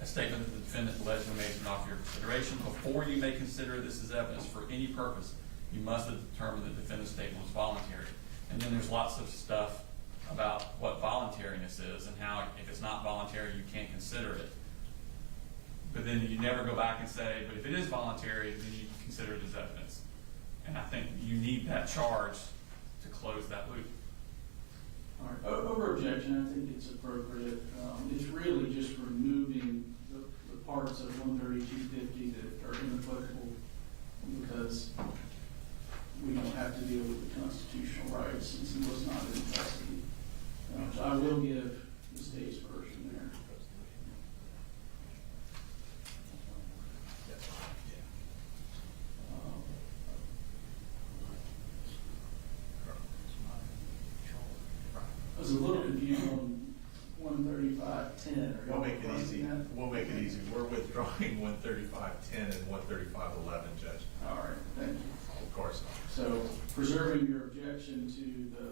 a statement that the defendant allegedly made is not for your consideration. Before you may consider this as evidence for any purpose, you must determine the defendant's statement was voluntary. And then there's lots of stuff about what voluntariness is and how if it's not voluntary, you can't consider it. But then you never go back and say, but if it is voluntary, then you consider it as evidence. And I think you need that charge to close that loop. all right. Over objection, I think it's appropriate. It's really just removing the parts of 132.50 that are inapplicable because we don't have to deal with the constitutional rights since he was not in custody. So I will give the state's version there. I was a little confused on 135.10. We'll make it easy. We'll make it easy. We're withdrawing 135.10 and 135.11, Judge. All right, thank you. Of course. So preserving your objection to the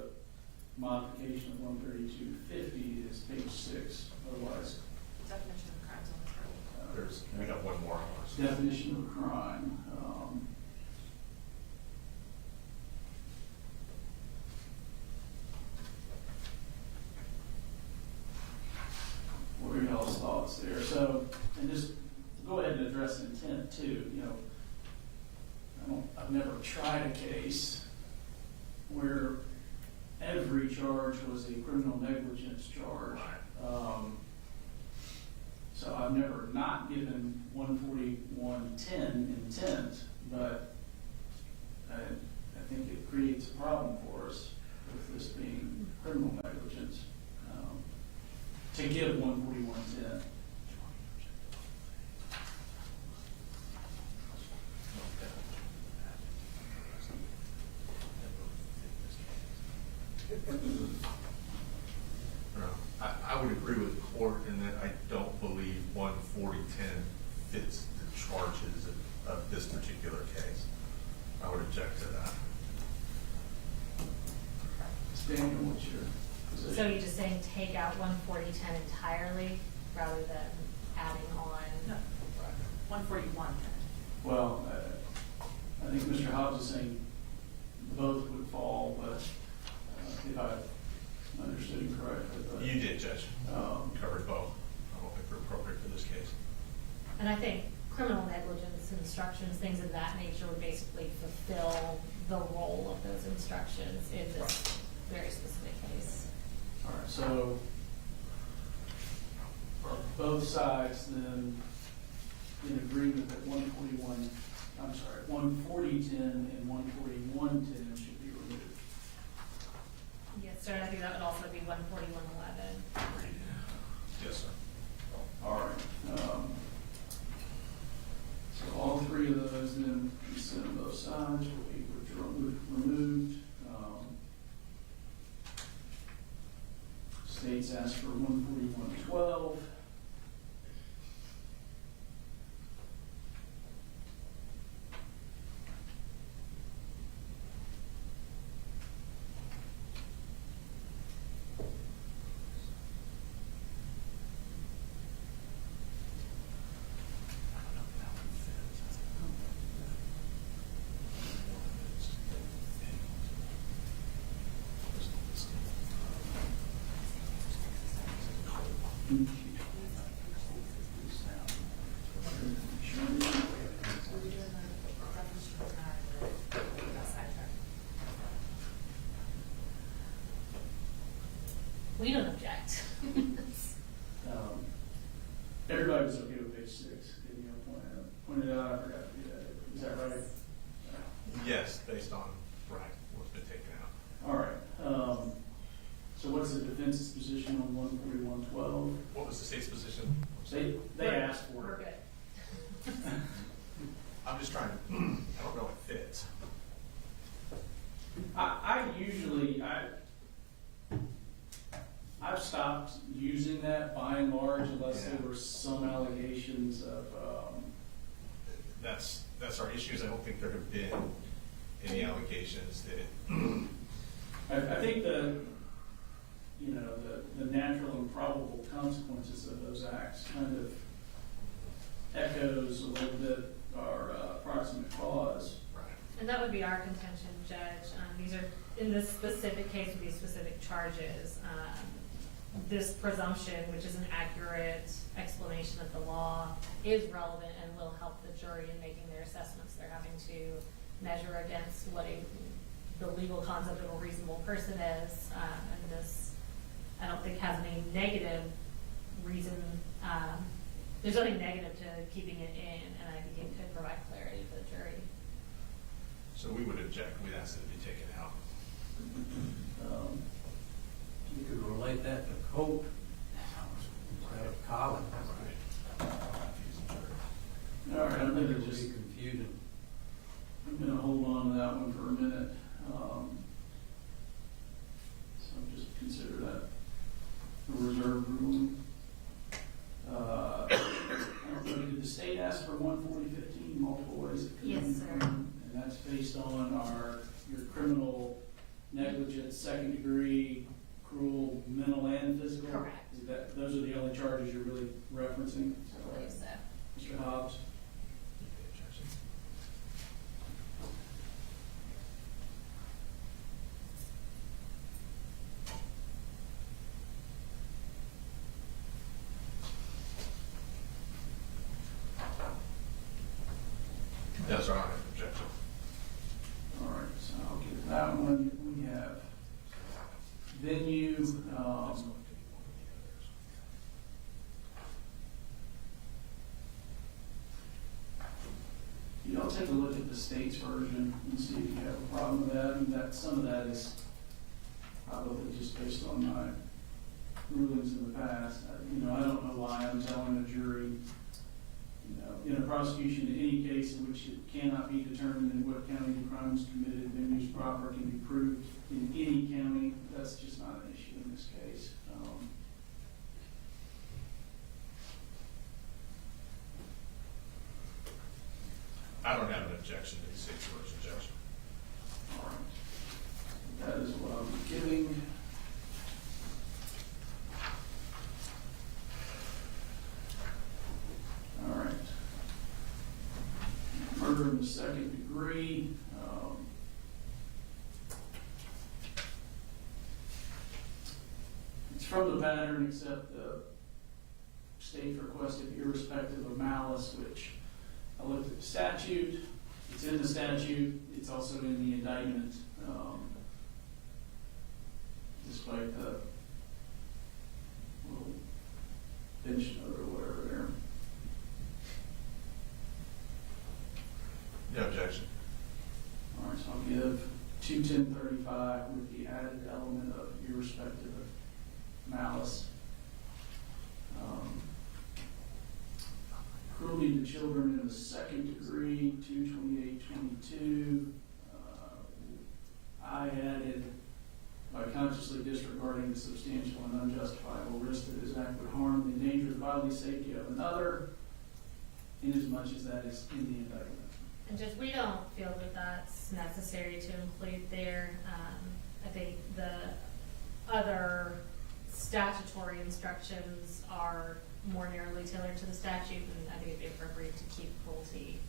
modification of 132.50 is page 6. Otherwise, Definition of crimes on the code. We got one more on ours. definition of crime. What are y'all's thoughts there? So, and just go ahead and address intent too. You know, I've never tried a case where every charge was a criminal negligence charge. So I've never not given 141.10 intent, but I think it creates a problem for us with this being criminal negligence to give 141.10. I would agree with the court in that I don't believe 140.10 fits the charges of this particular case. I would object to that. Daniel, what's your position? So you're just saying take out 140.10 entirely rather than adding on? No, 141. Well, I think Mr. Hobbs is saying both would fall, but if I understood him correctly. But, You did, Judge. Covered both. I don't think they're appropriate for this case. And I think criminal negligence instructions, things of that nature would basically fulfill the role of those instructions in this very specific case. All right, so are both sides then in agreement that 140.10 and 141.10 should be removed? Yes, sir, I think that would also be 141.11. Yes, sir. All right. So all three of those then, consent of both sides will be removed. States asked for I'm just trying, I don't know if it fits. I've stopped using that by and large unless Yeah. there were some allegations of, That's our issue, is I don't think there have been any allegations that, I think the natural and probable consequences of those acts kind of echoes a little bit our proximate cause. And that would be our contention, Judge. These are, in this specific case with these specific charges, this presumption, which is an accurate explanation of the law, is relevant and will help the jury in making their assessments. They're having to measure against what the legal concept of a reasonable person is. And this, I don't think, has any negative reason. There's nothing negative to keeping it in, and I think it could provide clarity for the jury. so we would object, we'd ask that it be taken out. You could relate that to Colt instead of Colin. All right, I'm It gonna would just, be confusing. I'm gonna hold on to that one for a minute. So just consider that a reserve ruling. I don't know, did the state ask for 140-15 multiple ways? It could Yes, be, sir. And that's based on your criminal negligence, second degree, cruel, mental and physical? Correct. Those are the only charges you're really referencing? I believe so. Mr. Hobbs? That's our objection. All right, so I'll give that one. We have venue, you all take a look at the state's version and see if you have a problem with that. And that, some of that is probably just based on my rulings in the past. I don't know why I'm telling a jury, in a prosecution, in any case in which it cannot be determined in what county the crime is committed, venues proper can be proved in any county. That's just not an issue in this case. I don't have an objection to the state's version, Judge. All right. That is what I'll be giving. All right. Murder in the second degree. It's from the pattern, except the state requested irrespective of malice, which I looked at the statute. It's in the statute. It's also in the indictment, despite the little bench note or whatever there. No objection. All right, so I'll give 21035 with the added element of irrespective of malice. Cruelty to children in the second degree, 22822. I added, by consciously disregarding the substantial and unjustifiable risk that his act would harm the endangered bodily safety of another, inasmuch as that is in the indictment. And Judge, we don't feel that that's necessary to include there. I think the other statutory instructions are more narrowly tailored to the statute, and I think it'd be appropriate to keep cruelty,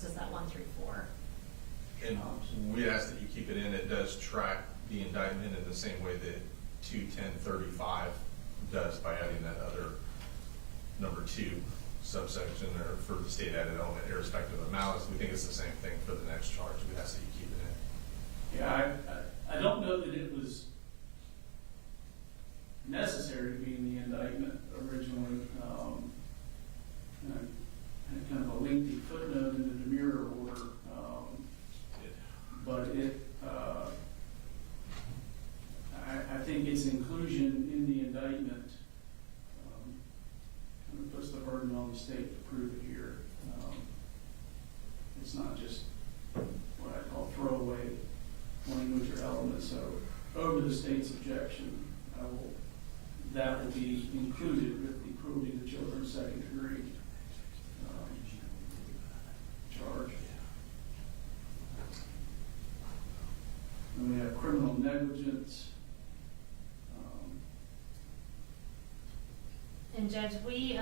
just that 1 through 4. And we ask that you keep it in. It does track the indictment in the same way that 21035 does by adding that other number 2 subsection, or for the state added element, irrespective of malice. We think it's the same thing for the next charge. We ask that you keep it in. Yeah, I don't know that it was necessary to be in the indictment originally. And I had kind of a lengthy footnote in the demurrer order, but I think its inclusion in the indictment kind of puts the burden on the state to prove it here. It's not just what I call throwaway language or elements. So over the state's objection, that will be included with the cruelty to children second degree charge. And we have criminal negligence. And Judge, we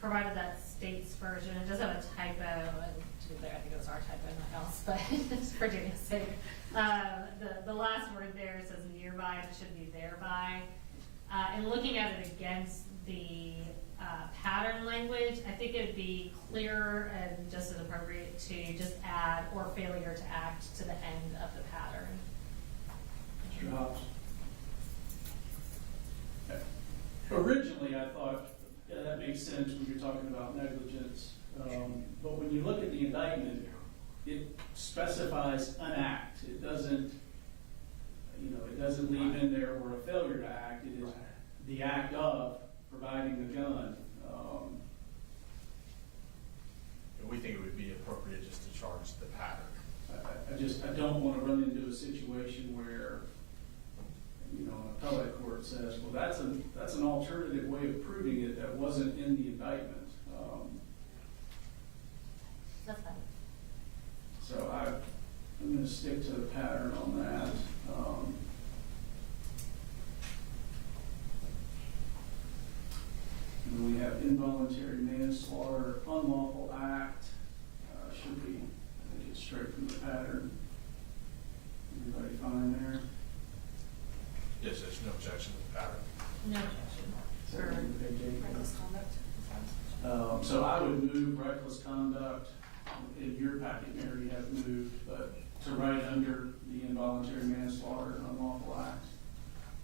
provided that state's version. It does have a typo, and to be fair, I think it was our typo, not else, but it's for Daniel's sake. The last word there says nearby, it should be thereby. And looking at it against the pattern language, I think it would be clearer and just as appropriate to just add or failure to act to the end of the pattern. Mr. Hobbs? Originally, I thought that makes sense when you're talking about negligence, but when you look at the indictment, it specifies an act. It doesn't, it doesn't leave in there or a failure to act. It is the act of providing the gun. And we think it would be appropriate just to charge the pattern. I don't want to run into a situation where, an appellate court says, well, that's an alternative way of proving it that wasn't in the indictment. That's fine. So I'm going to stick to the pattern on that. And we have involuntary manslaughter, unlawful act. Should be, I think it's straight from the pattern. Everybody fine there? Yes, there's no objection to the pattern. No objection. Is that on page 8? Reckless conduct. So I would move reckless conduct. In your packet, Mary, you have moved, but to write under the involuntary manslaughter and unlawful act,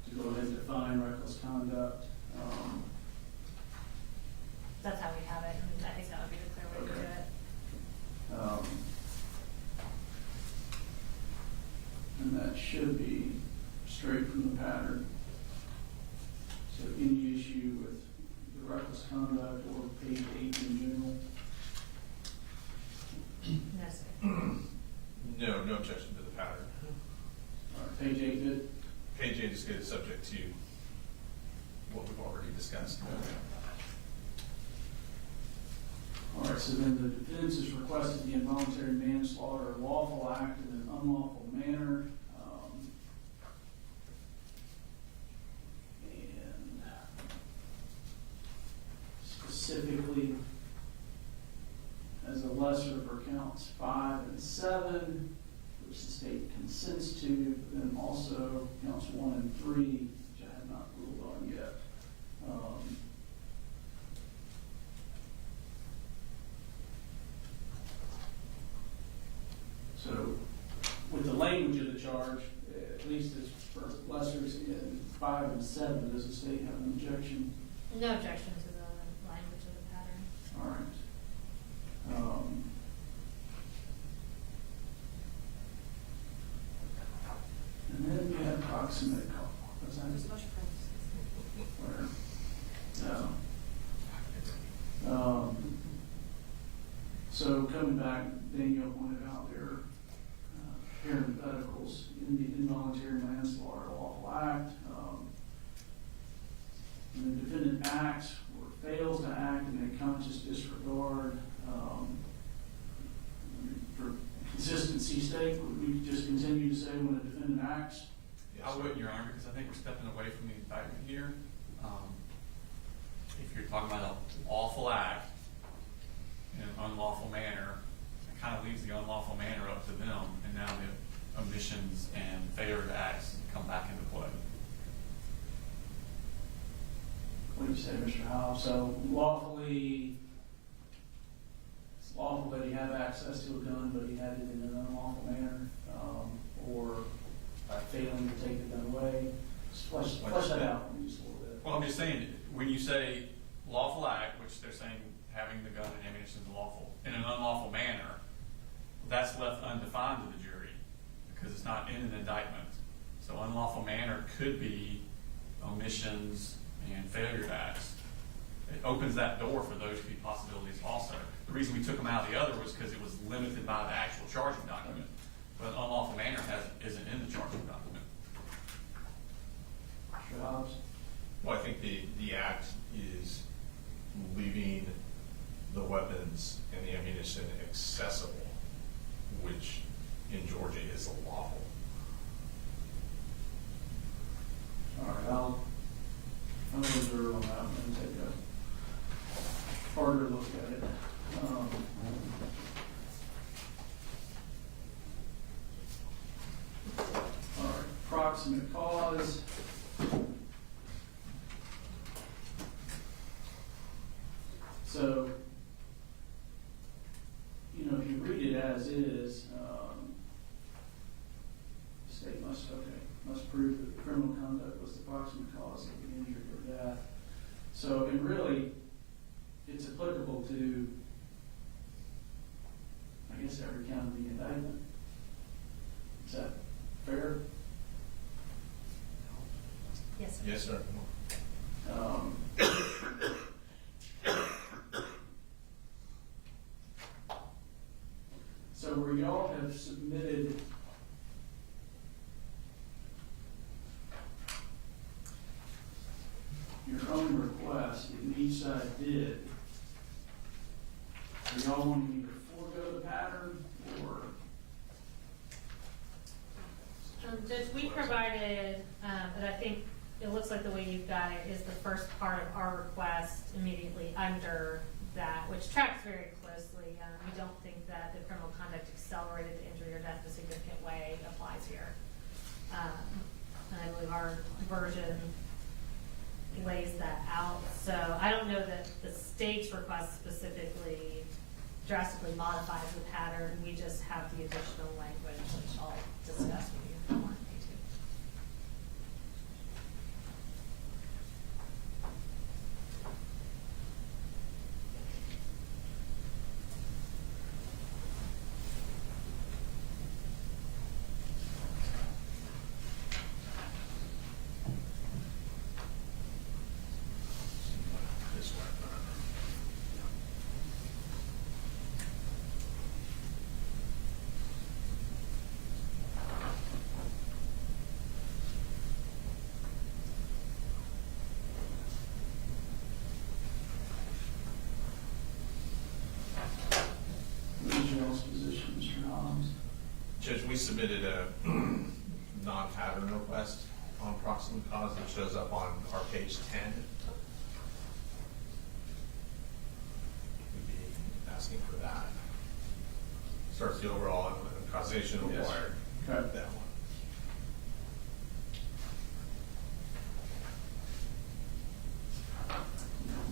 to go ahead and define reckless conduct. That's how we have it, and I think that would be the clear way to do it. And that should be straight from the pattern. So any issue with the reckless conduct or page 8 in general? No, sir. No objection to the pattern. All right, page 8 good? Page 8 is good, subject to what we've already discussed. All right, so then the defense has requested the involuntary manslaughter or lawful act in an unlawful manner. And specifically, as a lesser for counts 5 and 7, which the state consents to, but then also counts 1 and 3, which I have not ruled on yet. So, with the language of the charge, at least as for lessers in 5 and 7, does the state have an objection? No objection to the language of the pattern. All right. And then you have proximate call. What's that? There's a bunch of friends. Where? No. So coming back, Danielle pointed out there are parentheticals in the involuntary manslaughter lawful act. And the defendant acts or fails to act in a conscious disregard. For consistency's sake, would we just continue to say when a defendant acts? I wouldn't, Your Honor, because I think we're stepping away from the indictment here. If you're talking about an awful act in an unlawful manner, it kind of leaves the unlawful manner up to them, and now the omissions and failure to acts come back into play. What do you say, Mr. Howe? So lawfully, it's lawful that he had access to a gun, but he had it in an unlawful manner, or failing to take the gun away. Just flesh that out for me just a little bit. Well, I'm just saying, when you say lawful act, which they're saying having the gun and ammunition is lawful, in an unlawful manner, that's left undefined to the jury because it's not in an indictment. So unlawful manner could be omissions and failure to acts. It opens that door for those to be possibilities also. The reason we took them out of the other was because it was limited limited by the actual charging document, but unlawful manner isn't in the charging document. Jobs. Well, I think the act is leaving the weapons and the ammunition accessible, which in Georgia is lawful. All right, I'll reserve on that one and take a harder look at it. All right, proximate cause. So, you know, if you read it as is, the state must prove that the criminal conduct was the proximate cause of the injury or death. So, and really, it's applicable to, I guess, every count of the indictment. Is that fair? Yes, sir. Yes, sir. So where y'all have submitted your own request, and each side did, are y'all wanting me to forego the pattern, or? Judge, we provided, and I think it looks like the way you've got it is the first part of our request immediately under that, which tracks very closely. We don't think that the criminal conduct accelerated the injury or death in a significant way applies here. And I believe our version lays that out. So I don't know that the state's request specifically drastically modifies the pattern. We just have the additional language, which I'll discuss with you if you want me to. This way. What is y'all's position, Mr. Hobbs? Judge, we submitted a non-pattern request on proximate cause that shows up on our page 10. We'd be asking for that. Starts the overall causation Yes. required. Okay. That one.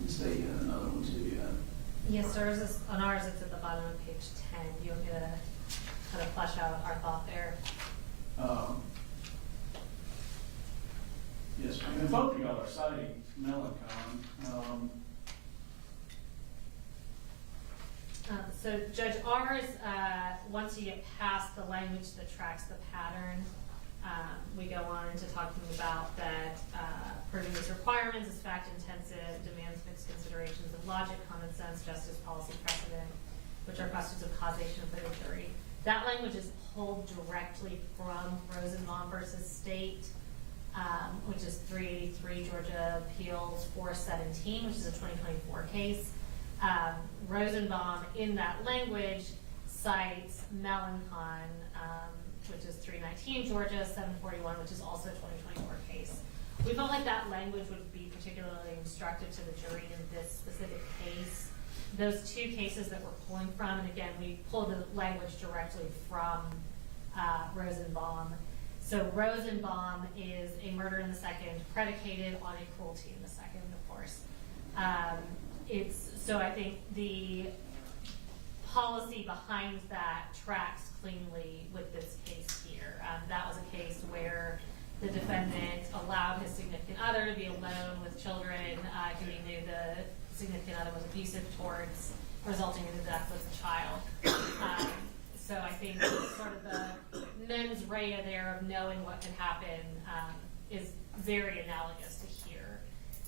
The state had another one too, yeah. Yes, sir. On ours, it's at the bottom of page 10. Do you want me to kind of flesh out our thought there? Yes, and both of y'all are citing Melanchon. So Judge, ours, once you get past the language that tracks the pattern, we go on into talking about that proving these requirements is fact intensive, demands mixed considerations of logic, common sense, justice, policy, precedent, which are questions of causation and involuntary. That language is pulled directly from Rosenbaum versus State, which is 383 Georgia Appeals 417, which is a 2024 case. Rosenbaum in that language cites Melanchon, which is 319 Georgia 741, which is also a 2024 case. We felt like that language would be particularly instructive to the jury in this specific case. Those two cases that we're pulling from, and again, we pulled the language directly from Rosenbaum. So Rosenbaum is a murder in the second predicated on a cruelty in the second, of course. So I think the policy behind that tracks cleanly with this case here. That was a case where the defendant allowed his significant other to be alone with children who he knew the significant other was abusive towards, resulting in the death of the child. So I think sort of the mens rea there of knowing what can happen is very analogous to here.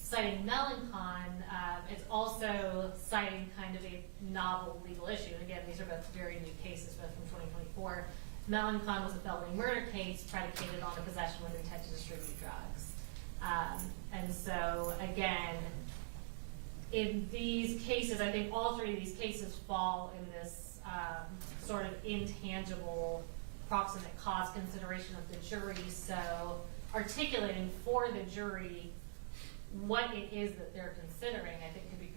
Citing Melanchon, it's also citing kind of a novel legal issue. Again, these are both very new cases Melancon was a felony murder case predicated on a possession with intent to distribute drugs. And so, again, in these cases, I think all three of these cases fall in this sort of intangible proximate cause consideration of the jury. So articulating for the jury what it is that they're considering, I think, could be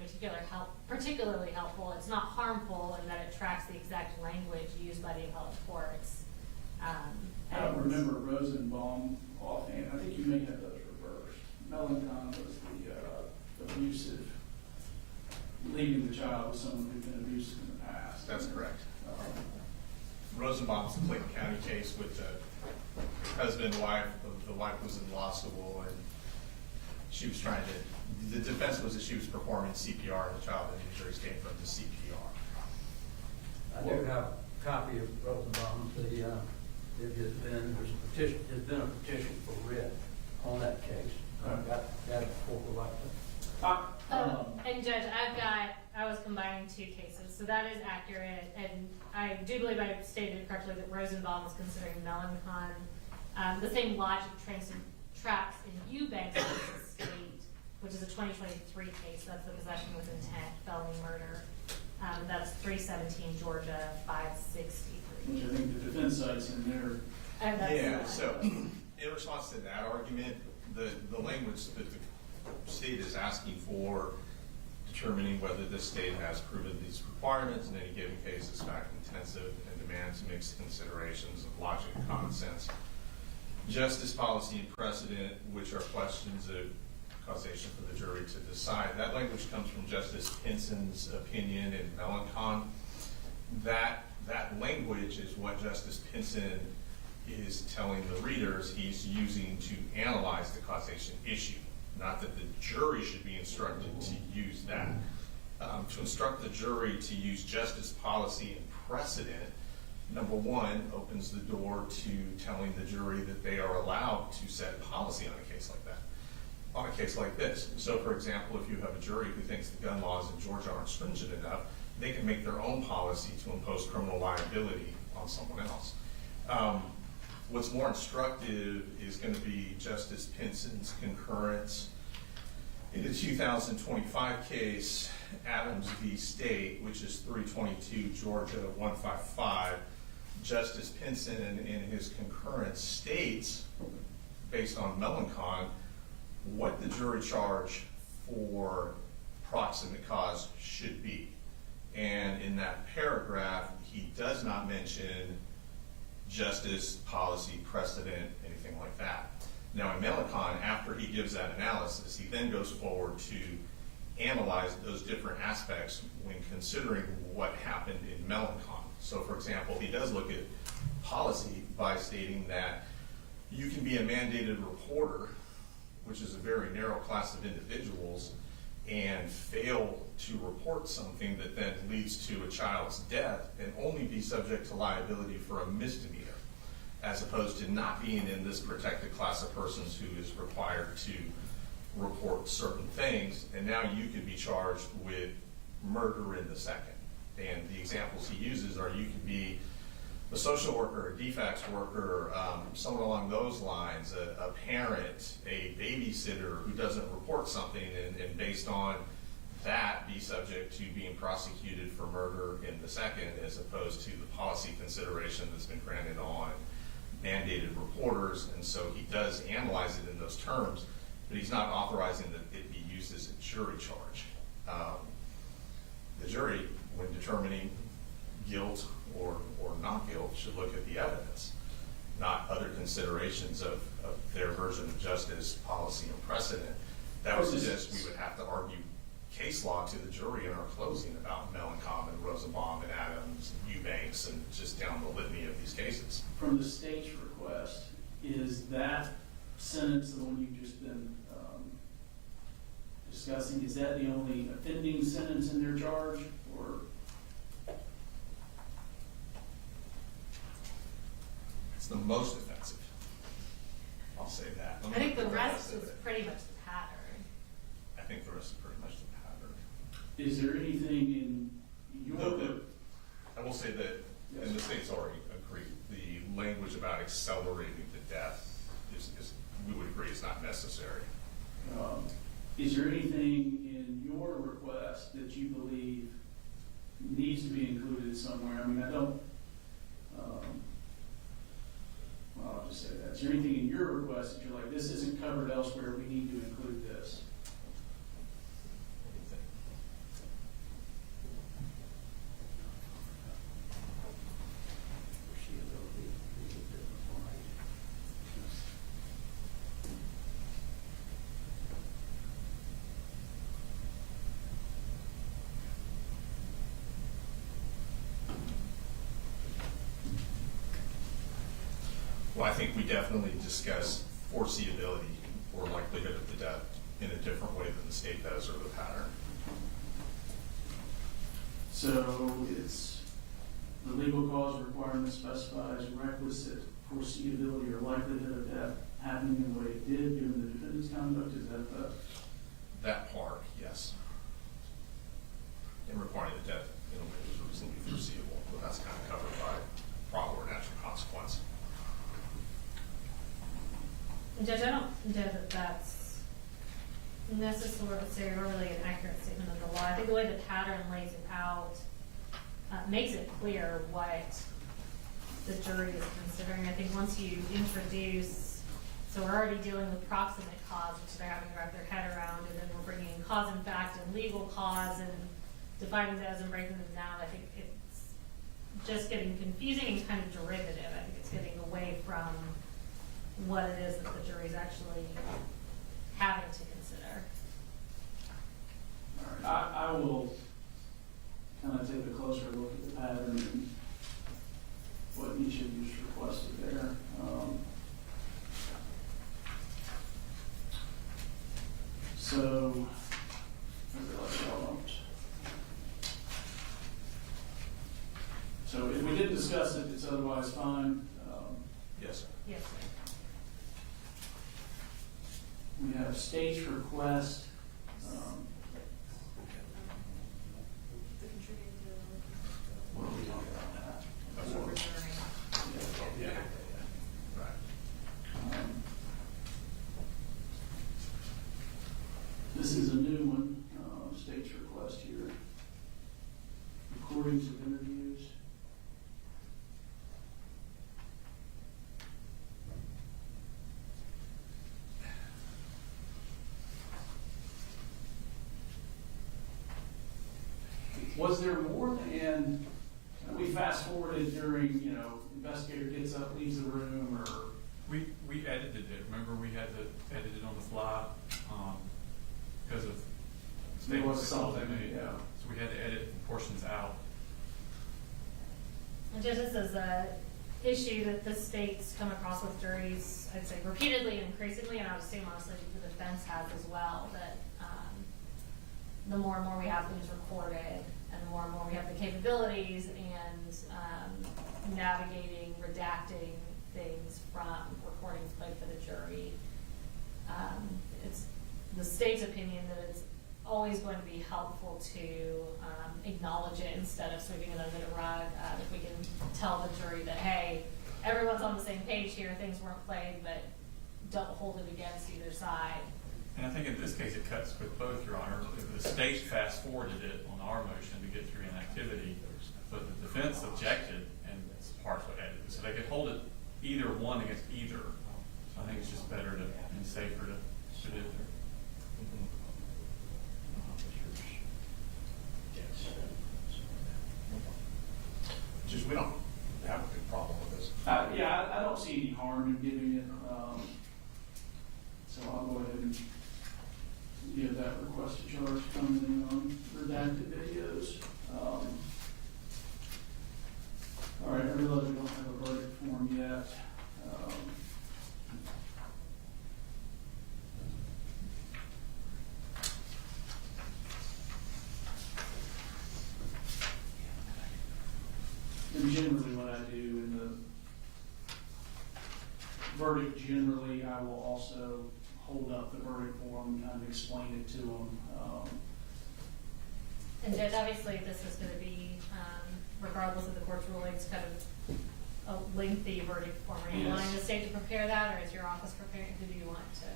particularly helpful. It's not harmful in that it tracks the exact language used by the appellate courts. I don't remember Rosenbaum offhand. I think you may have those reversed. Melancon was the abusive, leaving the child with someone who'd been abusive in the past. That's correct. Rosenbaum's the Clayton County case with the husband and wife. The wife was in law school, and she was trying to, the defense was that she was performing CPR, and the child had injury staying from the CPR. I do have a copy of Rosenbaum. There's been a petition for writ on that case. I've got that before we like that. And Judge, I was combining two cases, so that is accurate, and I do believe I stated it correctly that Rosenbaum was considering Melancon. The same logic tracks in Eubanks versus State, which is a 2023 case. That's the possession with intent, felony murder. That's 317 Georgia 563. Which I think the defense side's in there. Yeah, so in response to that argument, the language that the state is asking for determining whether this state has proven these requirements in any given case is fact-intensive and demands mixed considerations of logic and common sense. Justice, policy, and precedent, which are questions of causation for the jury to decide. That language comes from Justice Pinson's opinion in Melancon. That language is what Justice Pinson is telling the readers he's using to analyze the causation issue. Not that the jury should be instructed to use that. To instruct the jury to use justice, policy, and precedent, number one, opens the door to telling the jury that they are allowed to set policy on a case like that, on a case like this. So, for example, if you have a jury who thinks the gun laws in Georgia aren't stringent enough, they can make their own policy to impose criminal liability on someone else. What's more instructive is going to be Justice Pinson's concurrence in the 2025 case, Adams v. State, which is 322 Georgia 155. Justice Pinson in his concurrence states, based on Melancon, what the jury charge for proximate cause should be. And in that paragraph, he does not mention justice, policy, precedent, anything like that. Now in Melancon, after he gives that analysis, he then goes forward to analyze those different aspects when considering what happened in Melancon. So for example, he does look at policy by stating that you can be a mandated reporter, which is a very narrow class of individuals, and fail to report something that then leads to a child's death and only be subject to liability for a misdemeanor, as opposed to not being in this protected class of persons who is required to report certain things, and now you could be charged with murder in the second. And the examples he uses are you could be a social worker, a defects worker, someone along those lines, a parent, a babysitter who doesn't report something, and based on that be subject to being prosecuted for murder in the second, as opposed to the policy consideration that's been granted on mandated reporters. And so he does analyze it in those terms, but he's not authorizing that it be used as a jury charge. The jury, when determining guilt or not guilt, should look at the evidence, not other considerations of their version of justice, policy, and precedent. That would suggest we would have to argue case law to the jury in our closing about Melancon and Rosenbaum and Adams and Eubanks and just down the litany of these cases. From the state's request, is that sentence, the one you've just been discussing, is that the only offending sentence in their charge, or? It's the most offensive. I'll say that. I think the rest is pretty much the pattern. I think the rest is pretty much the pattern. Is there anything in your? I will say that, and the state's already agreed, the accelerating the death we would agree is not necessary. Is there anything in your request that you believe needs to be included somewhere? I mean, I don't, well, I'll just say that. Is there anything in your request that you're like, this isn't covered elsewhere, we need to include this? Well, I think we definitely discuss foreseeability or likelihood of the death in a different way than the state does, or the pattern. So it's, the legal cause requirement specifies requisite foreseeability or likelihood of death happening in the way it did during the defendant's conduct, is that the? That part, yes. And requiring the death in a way that was reasonably foreseeable, but that's kind of covered by probable or natural consequence. Judge, I don't know that that's necessarily an accurate statement of the law. I think the way the pattern lays it out makes it clear what the jury is considering. I think once you introduce, so we're already dealing with proximate cause, which they're having to wrap their head around, and then we're bringing in cause and fact and legal cause and defining those and breaking them down. I think it's just getting confusing and kind of derivative. I think it's getting away from what it is that the jury's actually having to consider. All right, I will kind of take a closer look at the pattern and what each of you's requested there. So, I realize y'all don't. So if we didn't discuss it, it's otherwise fine. Yes, sir. Yes, sir. We have state's request. The contributing to What are we talking about now? That's what we're, Yeah. right. This is a new one, state's request here. Recordings of interviews. Was there more than, we fast forwarded during, investigator gets up, leaves the room, or? We edited it. Remember, we had to edit it on the fly, because of There was statements that Colt had something, made. yeah. So we had to edit portions out. And Judge, this is a issue that the state's come across with juries, I'd say repeatedly and increasingly, and I would assume honestly the defense has as well, that the more and more we have things recorded, and the more we have the capabilities and navigating, redacting things from recordings played for the jury, it's the state's opinion that it's always going to be helpful to acknowledge it instead of sweeping it under the rug. If we can tell the jury that, hey, everyone's on the same page here, things weren't played, but don't hold it against either side. And I think in this case, it cuts with both, Your Honor. The state fast forwarded it on our motion to get through inactivity, but the defense objected, and it's partially edited. So they could hold it either one against either. So I think it's just better and safer to do it there. Just, we don't have a big problem with this. Yeah, I don't see any harm in giving it, so I'll go ahead and give that requested charge coming in on redacted videos. All right, I realize we don't have a verdict form yet. And generally what I do in the verdict, generally I will also hold up the verdict form and kind of explain it to them. And Judge, obviously, this is going to be, regardless of the court's rulings, kind of lengthy verdict form. Are you Yes. wanting the state to prepare that, or is your office preparing? Who do you want to?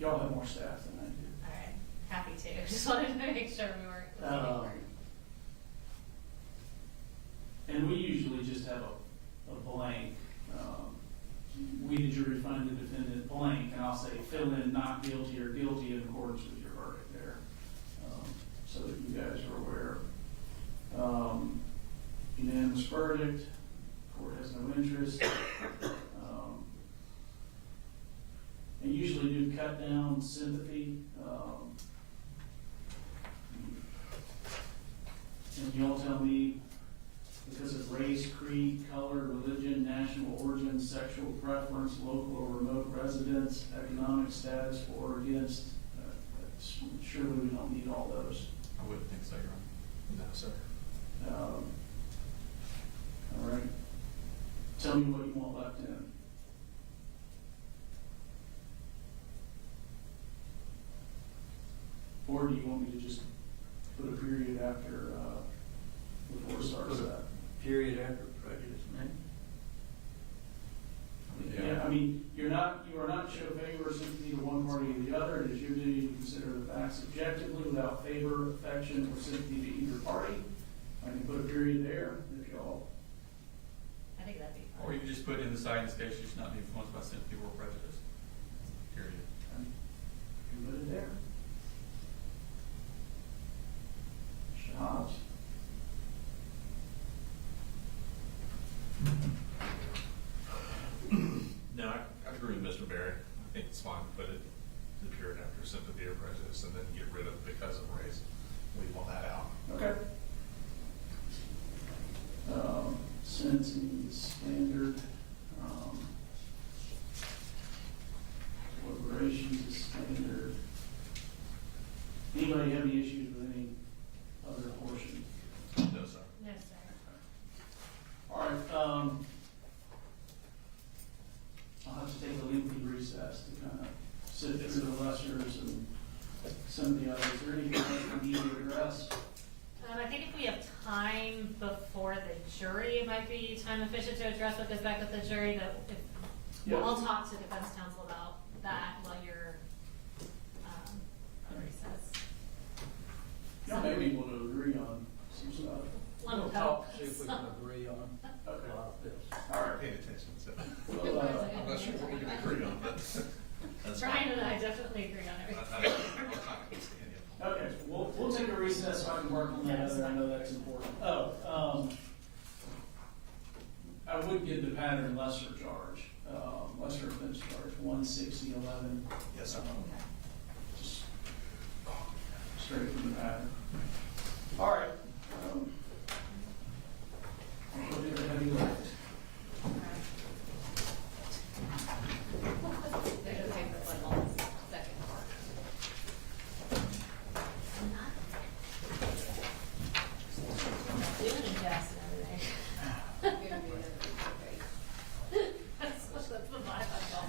Y'all have more staff than I do. All right, happy to. Just wanted to make sure we weren't. And we usually just have a blank. We, the jury, find the defendant blank, and I'll say fill in not guilty or guilty in accordance with your verdict there, so that you guys are aware. Unanimous verdict, court has no interest. And usually do cut down sympathy. And y'all tell me, because of race, creed, color, religion, national origin, sexual preference, local or remote residence, economic status, for or against, surely we don't need all those. I wouldn't think so, Your Honor. No, sir. All right. Tell me what you want left in. Or do you want me to just put a period after, before it starts that? Period after prejudice, man. Yeah, I mean, you are not to show favor or sympathy to one party or the other. It is your duty to consider the facts objectively without favor, affection, or sympathy to either party. I can put a period there if y'all. I think that'd be fine. Or you can just put in the side in this case, you should not be influenced by sympathy or prejudice. Period. You can put it there. Shots. No, I agree with Mr. Barry. I think it's fine to put it the period after sympathy or prejudice and then get rid of because of race. Leave all that out. Okay. Sentencing is standard. Deliberations is standard. Anybody have any issues with any other portion? No, sir. No, sir. All right, I'll have to take a lengthy recess to kind of sit through the lessers and some of the others. Is there anything else we need to address? I think if we have time before the jury, it might be time efficient to address what goes back with the jury. That if, Yeah. I'll talk to defense counsel about that while you're on recess. Y'all may be able to agree on some stuff. One We'll of talk, those. see if we can agree on a Okay. lot of this. All right. Paying attention, so. Well, I'm not sure what we can agree on, but that's fine. Brian and I definitely agree on everything. Okay, we'll take a recess so I can work on that other. I know that's important. I would give the pattern lesser charge, lesser offense charge, 16011. Yes, sir. Just straight from the pattern. All right. We'll do the heavy lift. Doing a guess and everything. That's the vibe I got.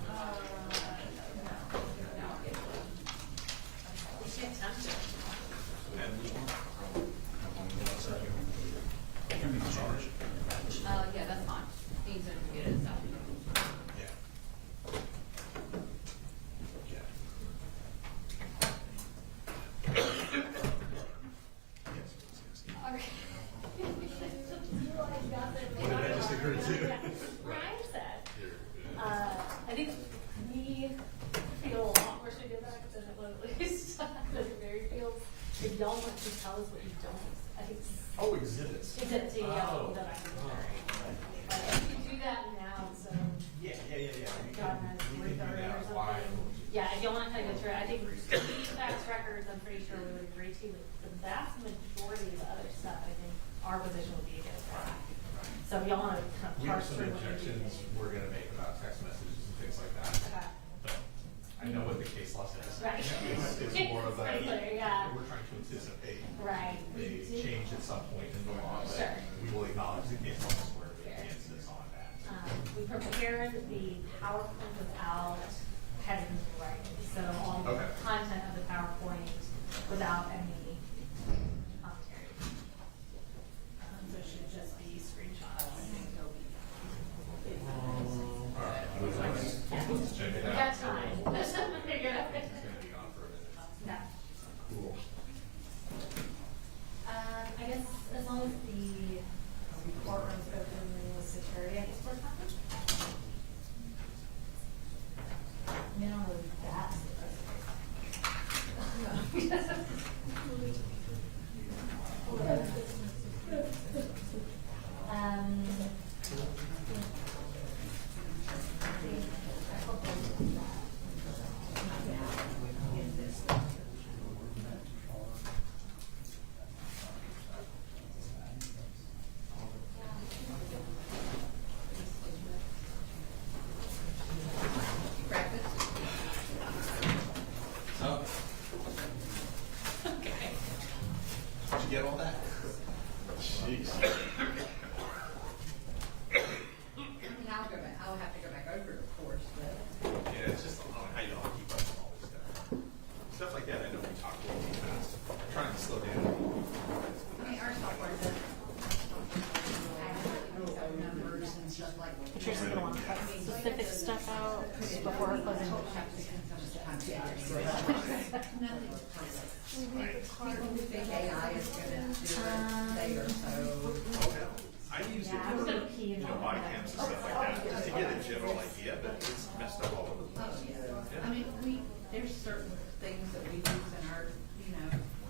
We can't tempt it. Yeah, that's fine. Things are good, so. Yeah. All right. What did I just agree to? Ryan said, I think we feel a lot more should go back than what at least Mary feels. If y'all want to tell us what you don't, I think Oh, exhibits. exhibit to y'all Oh. go back to the jury. Like, you can do that now, so. Yeah. We God can, knows, we can do 3:30 or that something. live. Yeah, if y'all wanna kind of go through it, I think these facts records, I'm pretty sure we would agree to, but the vast majority of the other stuff, I think, our position would be against that. So if y'all wanna kind of We have parse some through what you're objections doing. we're gonna make about text messages and things like that, Okay. but I know what the case law says. Right. It's more of a, Pretty clear, yeah. we're trying to anticipate Right. a change at some point in the law, Sure. but we will acknowledge the case law is where it Sure. against us on that. We prepared the PowerPoint without headings and writing, so all the Okay. content of the PowerPoint without any commentary. So it should just be screenshots. Tricia's gonna wanna cut specific stuff out before her closing. People think AI is gonna do it, they are so. I use it I'm for, gonna pee in body cams and stuff like that, just to get a general idea, but it's messed up all over the Oh, place. yeah. I mean, there's certain things that we use in our,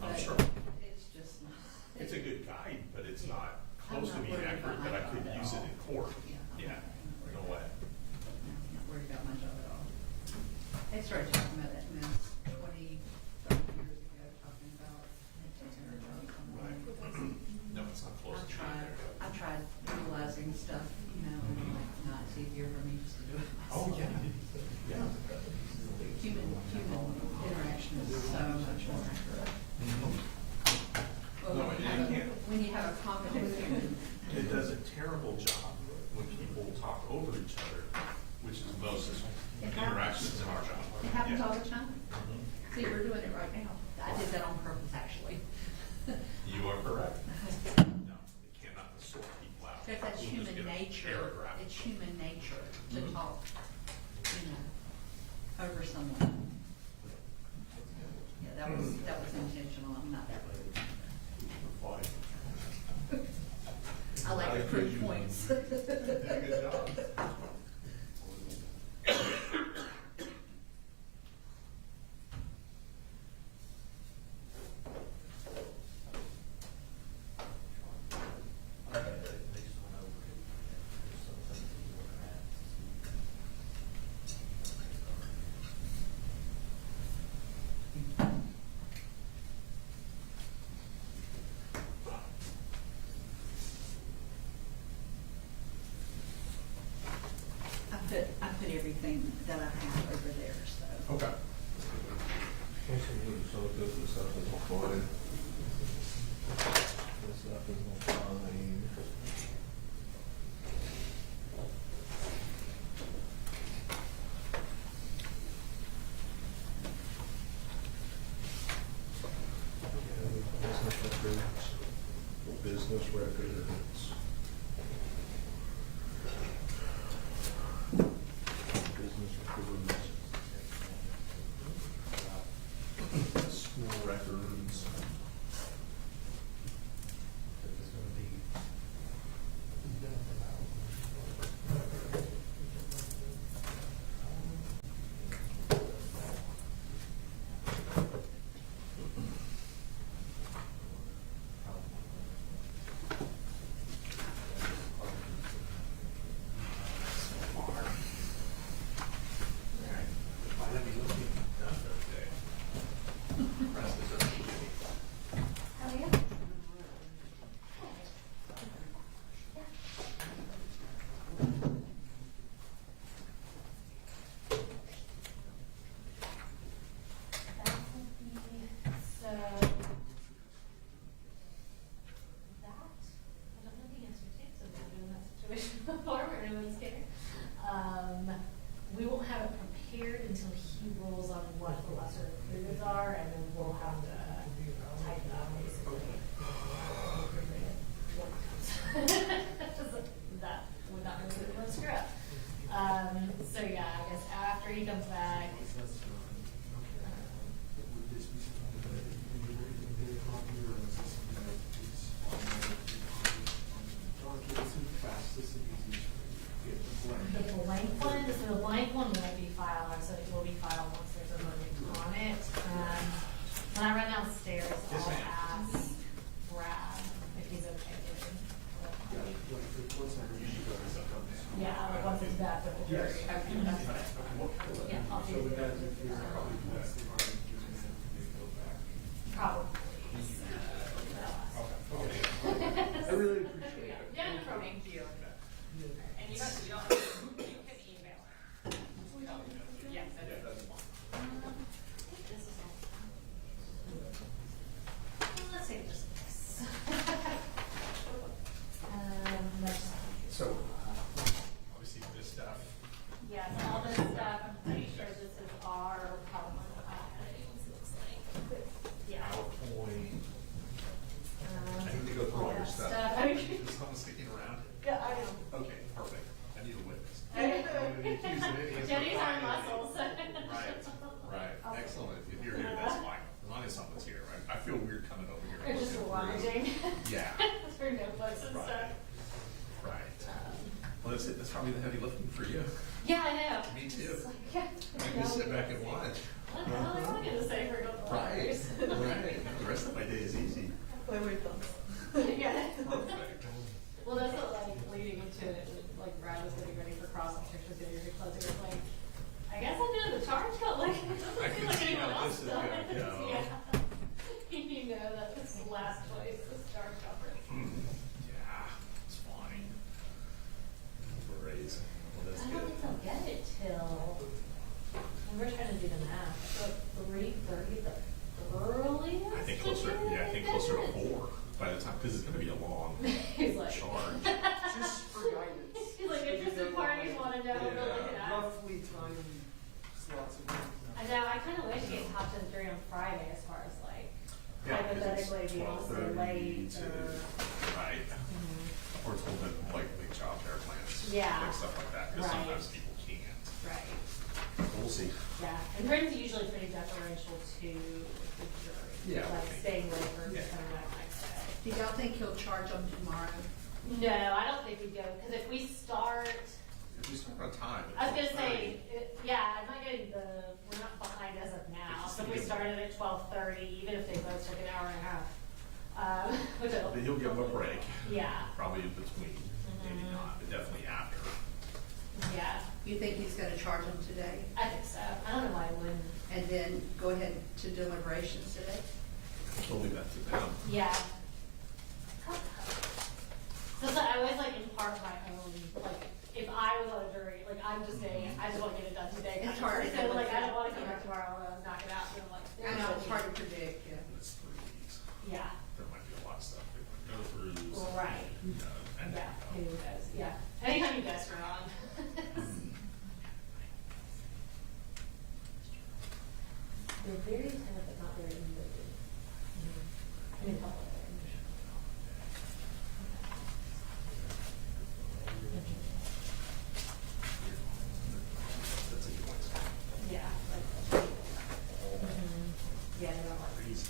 I'm but sure. it's just not. It's a good guide, but it's not close to being accurate, that I could use it in court. Yeah, no way. I'm not worried about much of it all. I started talking about that mess 20, 30 years ago, talking about taking our money from the Right. No, it's not close to being there. I tried utilizing stuff, and like, no, it's easier for me just to do it Oh, myself. yeah. Yeah. Human interaction is so much more accurate. Well, No, and you can't. when you have a competent human. It does a terrible job when people talk over each other, which is most interactions in our job. It happens Yeah. all the time. See, we're doing it right now. I did that on purpose, actually. You are correct. No, it cannot sort people out. Because that's We'll just human get a nature. paragraph. It's human nature to talk, over someone. Yeah, that was intentional. I'm not that rude. I like to prove points. You did a good job. I put everything that I have over there, so. Okay. Business records. Business records. School records. probably the heavy lifting for you. Yeah, I know. Me too. It's like, yeah. I can sit back and watch. What the hell am I gonna say for a couple Right, hours? right. The rest of my day is easy. Play with them. Yeah. Perfect. Well, that's what, like, leading into it, like, Brad was getting ready for cross-examination, was getting ready to close it, was like, I guess I know the charge, but like, it doesn't I seem can like see anyone how else this is does. gonna go. Yeah. You know that this is last choice, this charge conference. Yeah, it's fine. Great. Well, that's I don't good. think they'll get it till, and we're trying to do the math, but 3:30 the earliest? I think closer, yeah, I think closer to 4 by the time, because it's gonna be a long He's like. charge. Just for guidance. He's like, interested parties wanna know what we're looking at. Roughly time slots of I know, I kinda wish he had popped in 3 on Friday as far as like, Yeah, 'cause it's hypothetically being able to stay 12:30 late to- or. Right. Or it's a little bit like big childcare plans. Yeah. Like stuff like that, because Right. sometimes people can't. Right, We'll see. yeah, and Britain's usually pretty deferential to the jury. Yeah, I Like think. staying late versus Yeah. coming back next day. Do y'all think he'll charge them tomorrow? No, I don't think we go, because if we start, If we start on time. I was gonna say, yeah, I'm not getting we're not behind as of now, so if we started at 12:30, even if they both took an hour and a half, which it'll. But you'll give them a break, Yeah, probably in between, maybe Mhm. not, but definitely after. yeah, You think he's gonna charge them today? I think so, I don't know why I wouldn't. And then go ahead to deliberations today? We'll leave that to them. Yeah. So I always like impart my own, like, if I was on a jury, like, I'm just saying, I just wanna get it done today. It's hard. So like, I don't wanna come back tomorrow and knock it out, and I'm like. I know, it's hard to predict, yeah. It's 3 weeks. Yeah, There might be a lot of stuff we want to go through. so, right, and yeah, then, who knows, yeah, anytime you guys are on. They're very attentive, but not very innovative. I mean, public. That's a good point. Yeah, like. Yeah, they don't like. Crazy.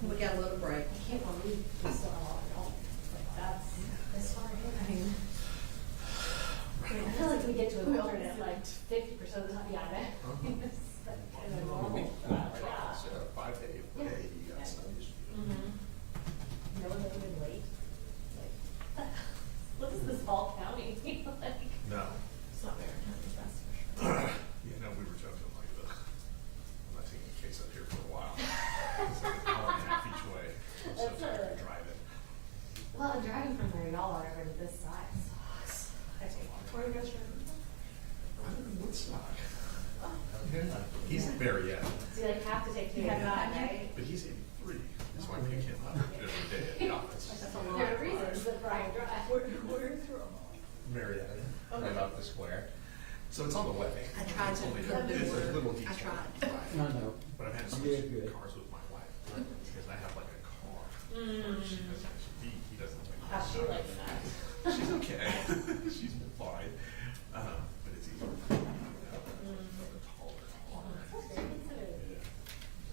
We got a little break. I can't believe we still have all y'all, like, that's this far in, I mean, I feel like we get to a building at like 50% of the time, yeah, I know. It's like kind of normal. Trials, yeah, 5 day, Yeah. hey, you got some issues. No one's ever been late, like, what is this Fall County, like, No. it's not very, that's for sure. Yeah, no, we were joking like I'm not taking a case up here for a while. It's like an hour and a half each way. So That's I a- drive it. Well, and driving from where y'all are over to this side sucks. I take Where are you guys from? I'm in Woodstock. Yeah. He's in Marietta, So you like have to take two Yeah. right? but he's 83. That's why I pick him up every day at the office. That's a lot. There are reasons that Brian drives. Where are you from? Marietta, Okay. right off the square. So it's on the way. I tried to. It's only I've been it's a there. little I detour. tried. No, no. But I've had to I'm switch good, good. cars with my wife because I have like a car. Where she has an SUV. He doesn't like. How she likes that. She's okay. She's fine. But it's easier. A taller car. That's very considerate. Yeah.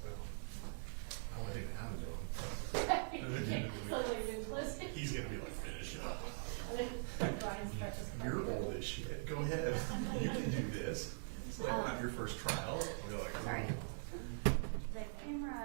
So, I want to take it out of him. So like you're close. He's gonna be like, finish up. Brian's precious. You're old as shit. Go ahead. You can do this. It's like not your first trial. I'll be like, Sorry. oh. The camera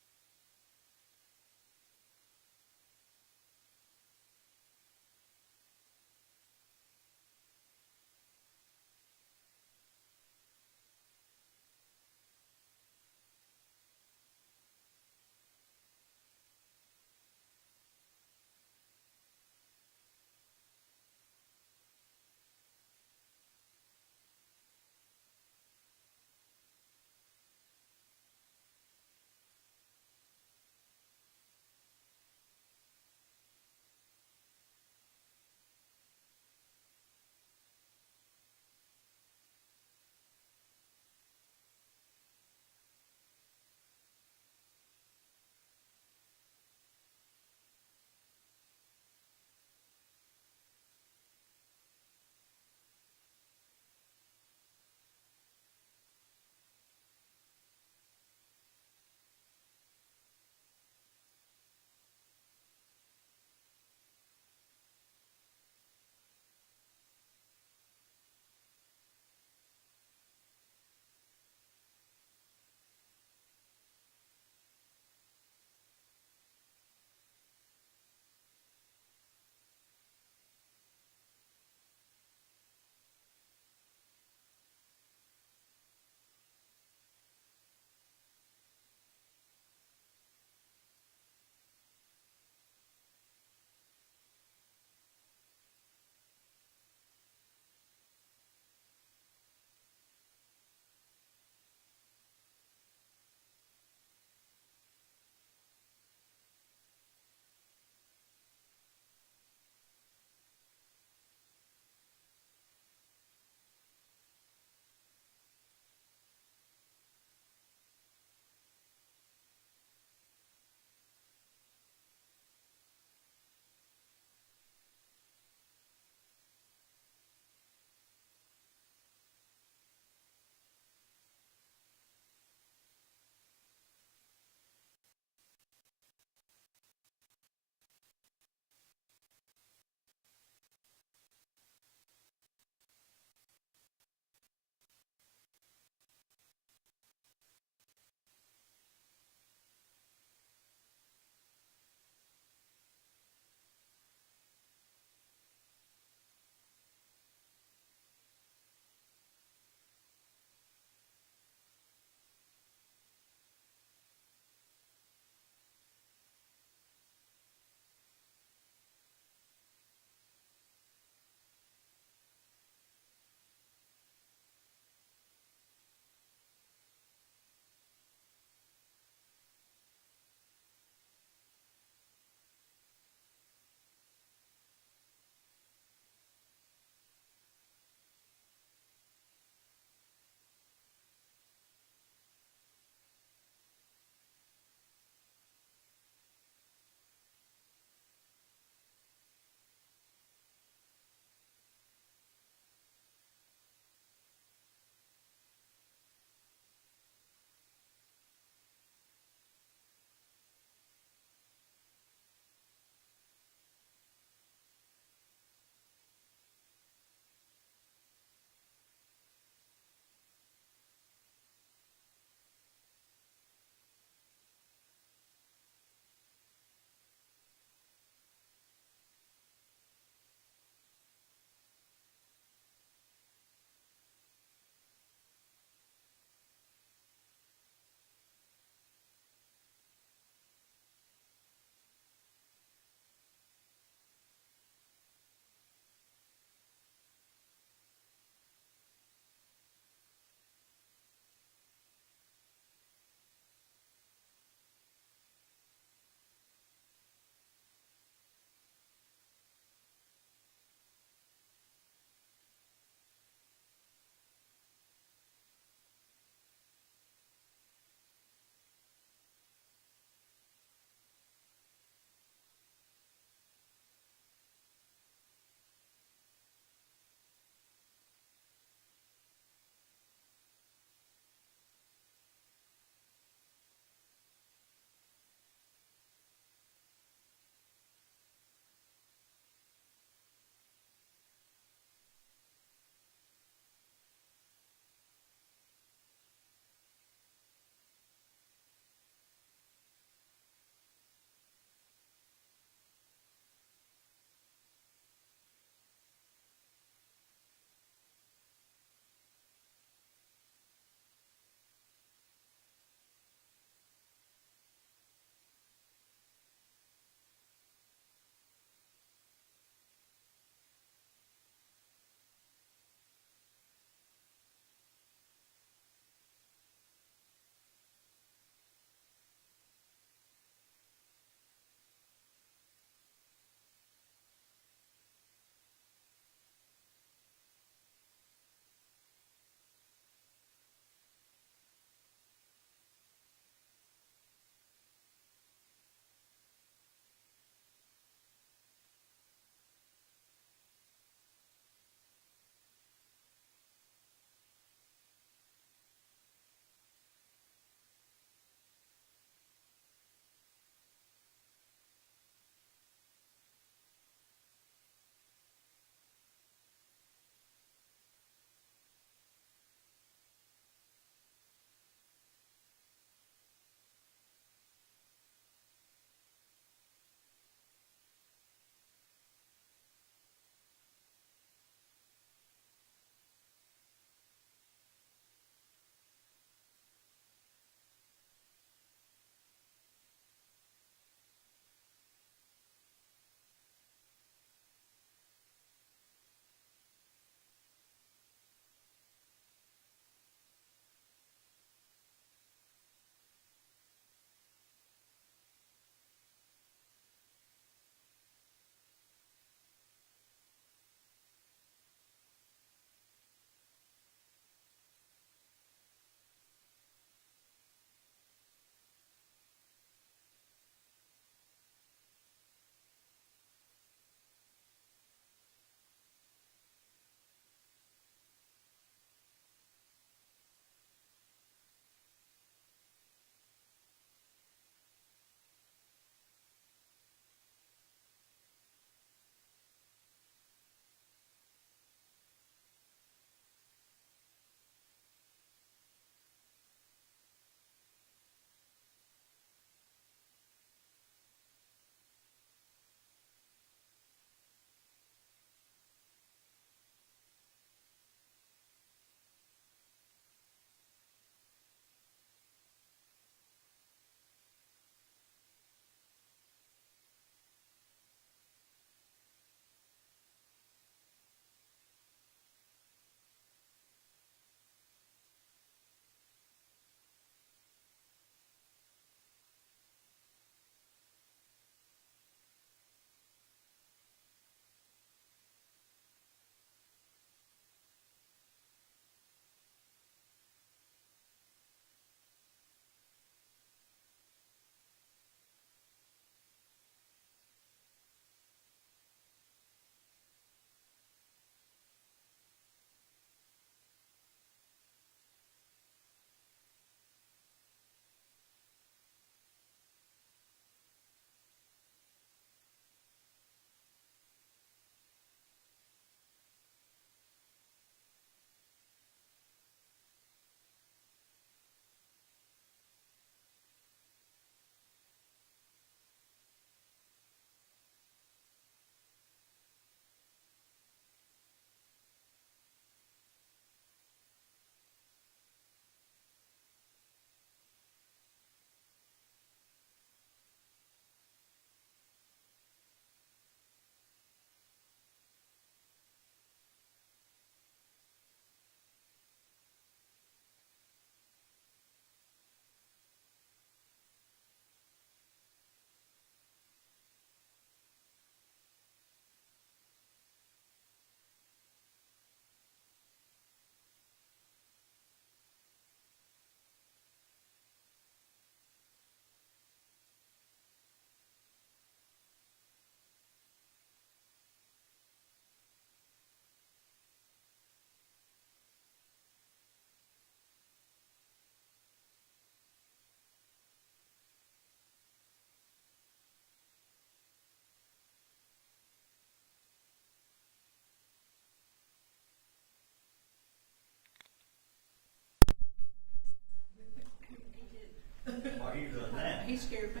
scared me.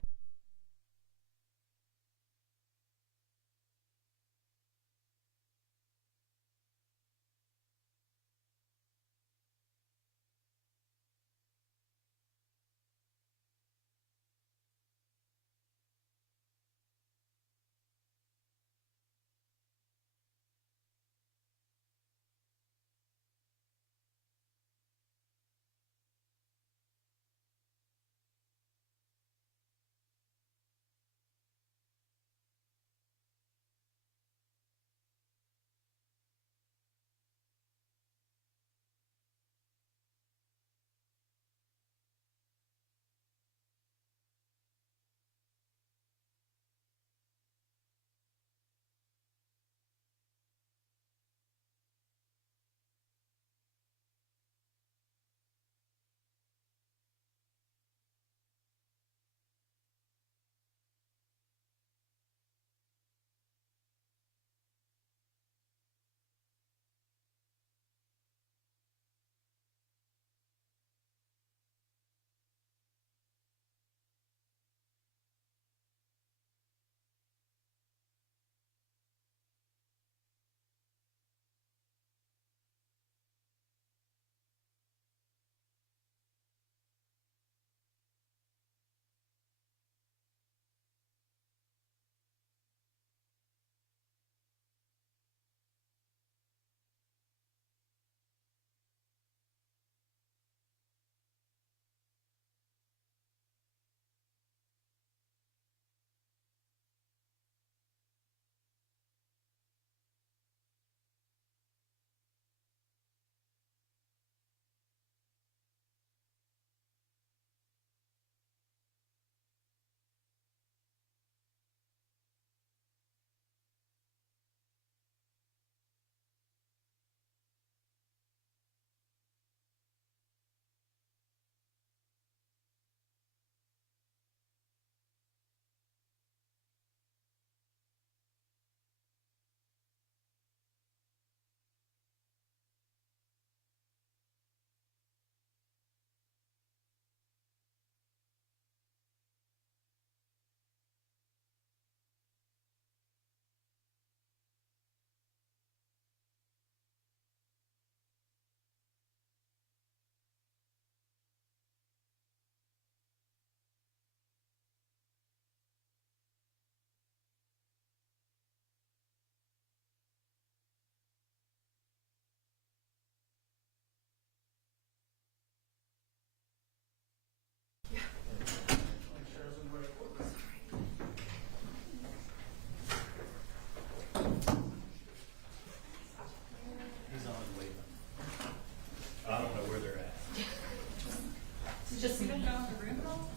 Just You don't know in the room at all?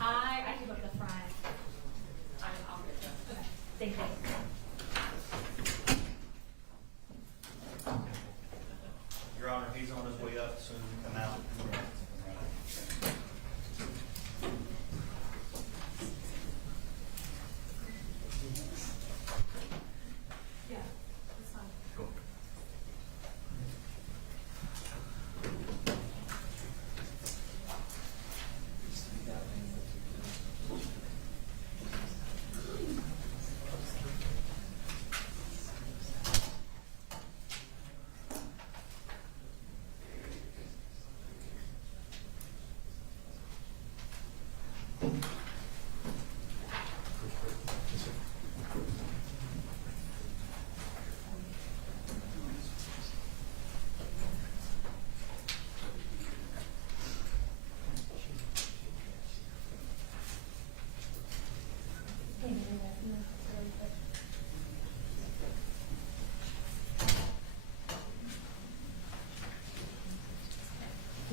I keep up the front. I'll get that. Okay. Thank you. Your Honor, he's on his way up, soon to come out. Yeah, that's fine. Cool.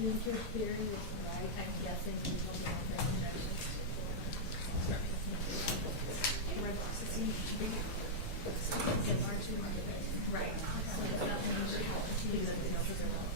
Your theory is right, I'm guessing you will be on for objections. Right. So it's nothing you should have to use it, you know, because they're all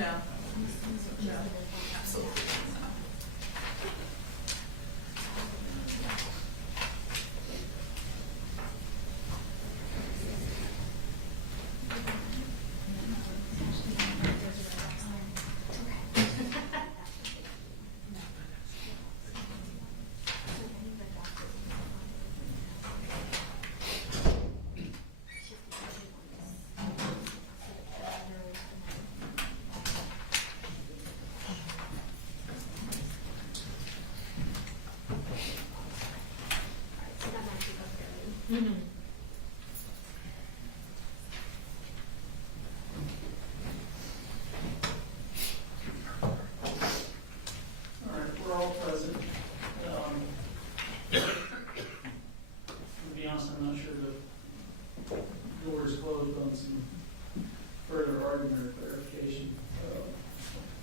No. No, absolutely not. Mhm. All right, we're all present. To be honest, I'm not sure the door is closed on some further argument or clarification.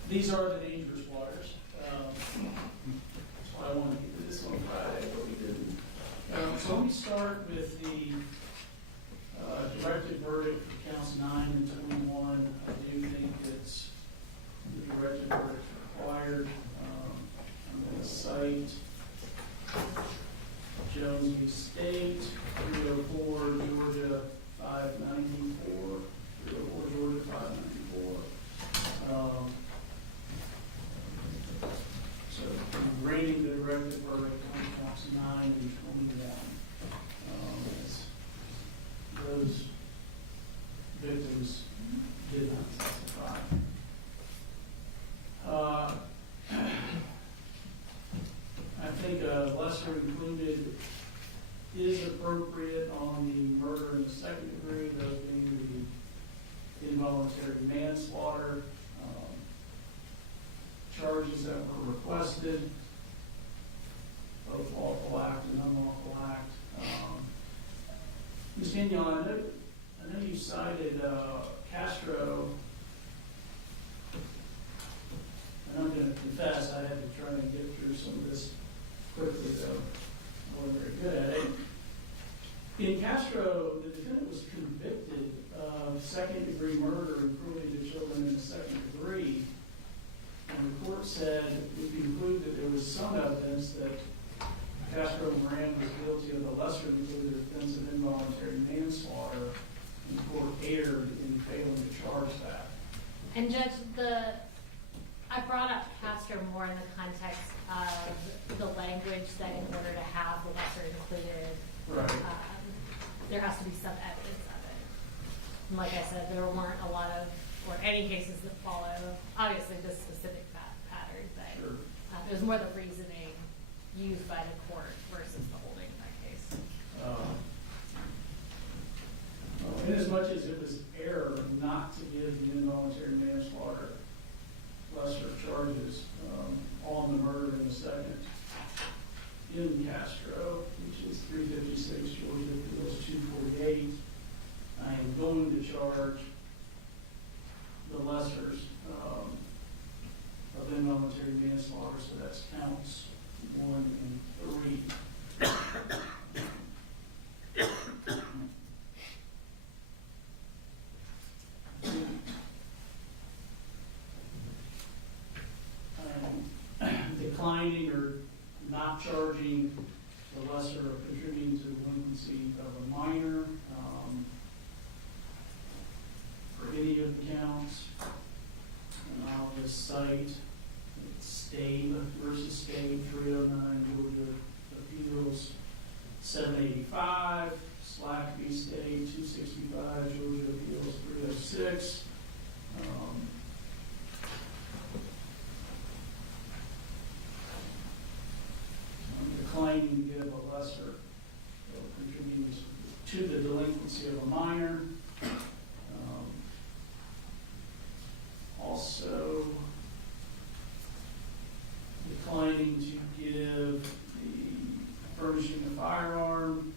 These are the dangerous waters. That's why I wanted to get to this on Friday, but we didn't. So let me start with the directed verdict for counts 9 and 21. I do think that the directed verdict is required. I'm going to cite Jones v. State, 304 Georgia 594, 304 Georgia 594. So I'm grading the directed verdict on counts 9 and 21. As those victims did not testify. I think a lesser included is appropriate on the murder in the second degree, those being the involuntary manslaughter charges that were requested, both lawful act and unlawful act. Ms. Gagnon, I know you cited Castro, and I'm going to confess I had to try and get through some of this quickly, though I wasn't very good at it. In Castro, the defendant was convicted of second-degree murder and cruelty to children in the second degree, and the court said we conclude that there was some evidence that Castro Moran was guilty of the lesser included offense of involuntary manslaughter, and the court erred in failing to charge that. And Judge, I brought up Castro more in the context of the language that in order to have the lesser included, Right. There has to be some evidence of it. And like I said, there weren't a lot of, or any cases that follow, obviously this specific pattern, but Sure. it was more the reasoning used by the court versus the holding in that case. In as much as it was error not to give the involuntary manslaughter lesser charges on the murder in the second in Castro, which is 356 Georgia Appeals 248, I am going to charge the lessers of involuntary manslaughter, so that's counts 1 and 3. Declining or not charging the lesser of contributing to the delinquency of a minor for any of the counts. And I'll just cite Stabe versus Stabe, 309 Georgia Appeals 785, Slack v. State 265 Georgia Appeals 306. Declining to give a lesser contributing to the delinquency of a minor. Also declining to give the furnishing a firearm.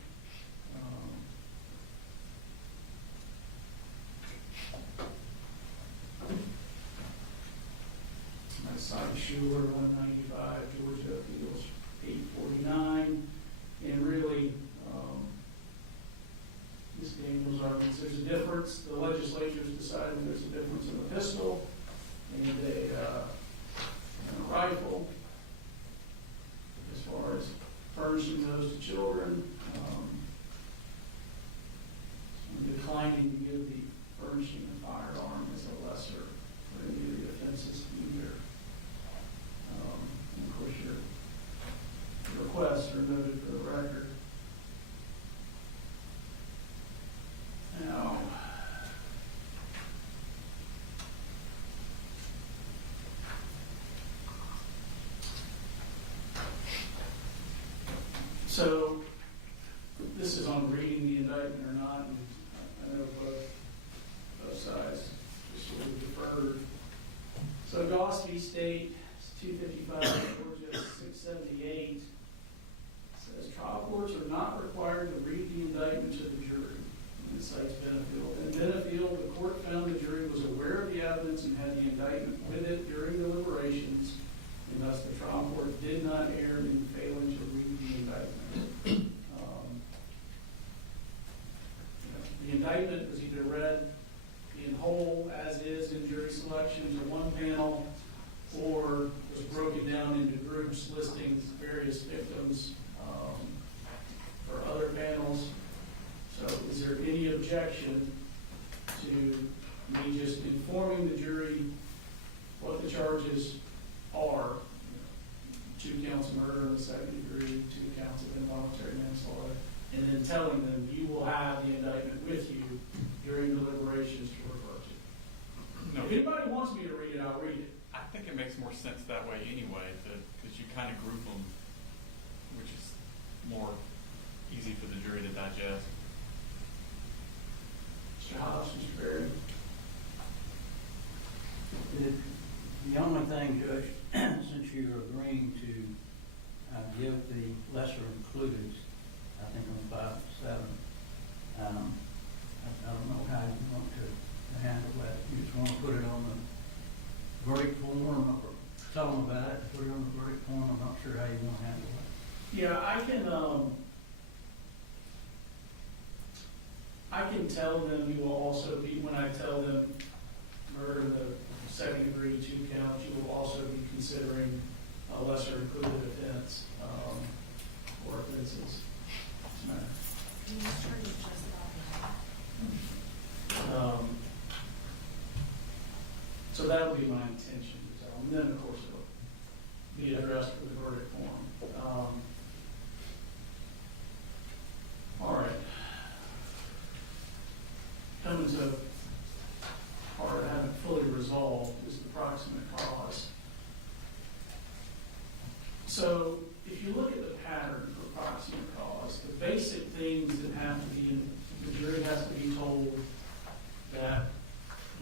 I cite Schuler 195 Georgia Appeals 849, and really, Ms. Daniels argues there's a difference. The legislature's decided there's a difference in the pistol, and a rifle. As far as furnishing those to children, I'm declining to give the furnishing a firearm as a lesser for any of the offenses either. And of course, your requests are noted for the record. Now, so this is on reading the indictment or not, and I know both sides just sort of deferred. So Gosby State 255, Georgia 678 says trial courts are not required to read the indictment to the jury. And it cites Benefield. In Benefield, the court found the jury was aware of the evidence and had the indictment with it during deliberations, and thus the trial court did not err in failing to read the indictment. The indictment was either read in whole, as is in jury selection, to one panel, or was broken down into groups listing various victims for other panels. So is there any objection to me just informing the jury what the charges are? 2 counts of murder in the second degree, 2 counts of involuntary manslaughter, and then telling them you will have the indictment with you during deliberations to refer to. No. If anybody wants me to read it, I'll read it. I think it makes more sense that way anyway, because you kind of group them, which is more easy for the jury to digest. Mr. Hobbs, Mr. Berry. The only thing, Judge, since you're agreeing to give the lesser included, I think on 5 and 7, I don't know how you want to handle that. You just want to put it on the verdict form, or tell them about it, put it on the verdict form. I'm not sure how you want to handle that. Yeah, I can tell them you will also be, when I tell them murder the second degree 2 counts, you will also be considering a lesser included offense or offenses. So that would be my intention to tell them. And then, of course, it'll be addressed with the verdict form. All right. Coming to the part I haven't fully resolved is the proximate cause. So if you look at the pattern for proximate cause, the basic things that have to be, the jury has to be told that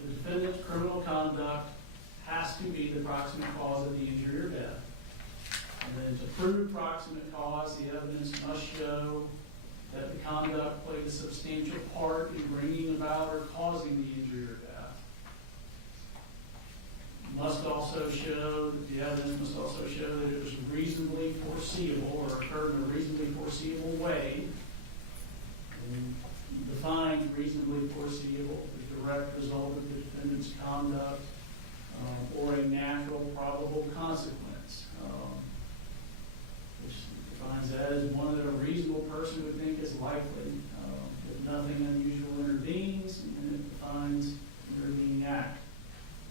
the defendant's criminal conduct has to be the proximate cause of the injury or death. And then to prove proximate cause, the evidence must show that the conduct played a substantial part in bringing about or causing the injury or death. Must also show, that the evidence must also show that it was reasonably foreseeable or occurred in a reasonably foreseeable way. And defines reasonably foreseeable, the direct result of the defendant's conduct, or a natural probable consequence, which defines that as one that a reasonable person would think is likely, if nothing unusual intervenes, and it defines intervening act.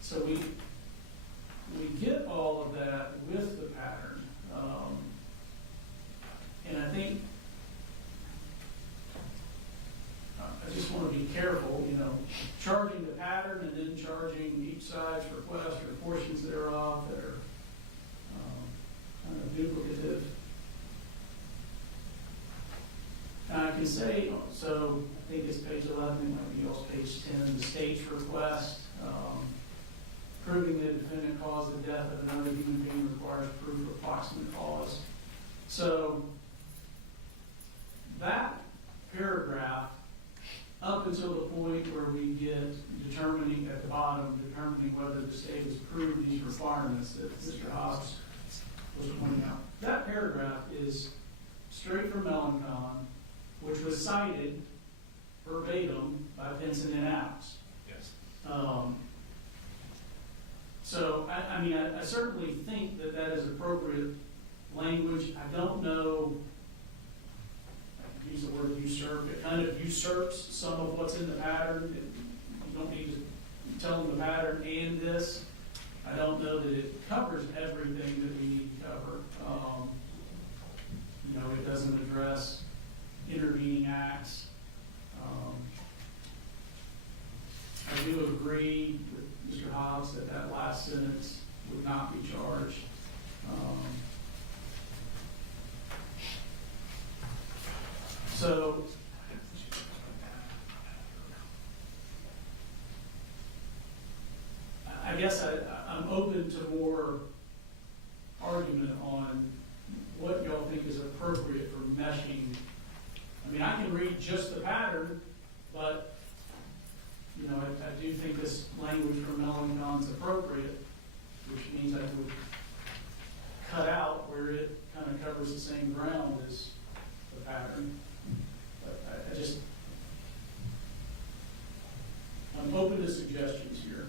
So we get all of that with the pattern, and I think I just want to be careful, charging the pattern and then charging each side's request or portions thereof that are kind of duplicative. And I can say, so I think it's page 11, it might be also page 10, the state's request, proving the defendant caused the death of another human being requires proof of proximate cause. So that paragraph, up until the point where we get determining at the bottom, determining whether the state has proved these requirements that Mr. Hobbs was pointing out. That paragraph is straight from Melancon, which was cited verbatim by Pinson and Apps. Yes. So, I mean, I certainly think that that is appropriate language. I don't know, I can use the word usurp, it kind of usurps some of what's in the pattern. You don't need to tell them the pattern and this. I don't know that it covers everything that we need to cover. You know, it doesn't address intervening acts. I do agree with Mr. Hobbs that that last sentence would not be charged. So, I guess I'm open to more argument on what y'all think is appropriate for meshing. I mean, I can read just the pattern, but, you know, I do think this language from Melanchon's appropriate, which means I would cut out where it kind of covers the same ground as the pattern. But I'm open to suggestions here.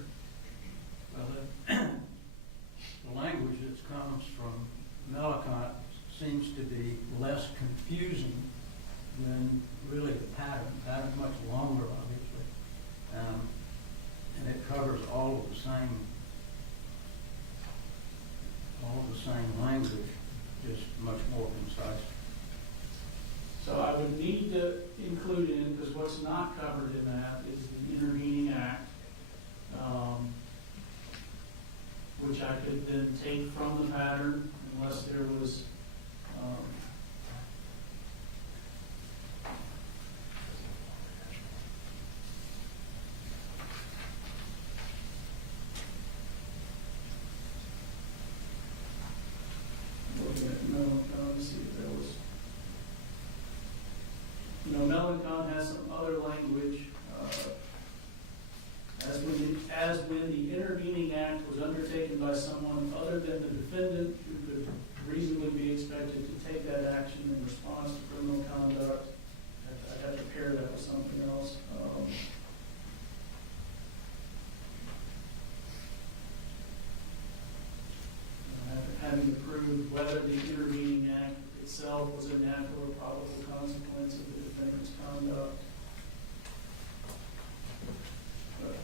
Well, the language that comes from Melanchon seems to be less confusing than really the pattern. The pattern's much longer, obviously. And it covers all of the same language, just much more concise. So I would need to include in, because what's not covered in that is the intervening act, which I could then take from the pattern unless there was, looking at Melanchon to see if there was, you know, Melanchon has some other language, as when the intervening act was undertaken by someone other than the defendant who could reasonably be expected to take that action in response to criminal conduct. I'd have to pair that with something else. Having to prove whether the intervening act itself was a natural or probable consequence of the defendant's conduct. But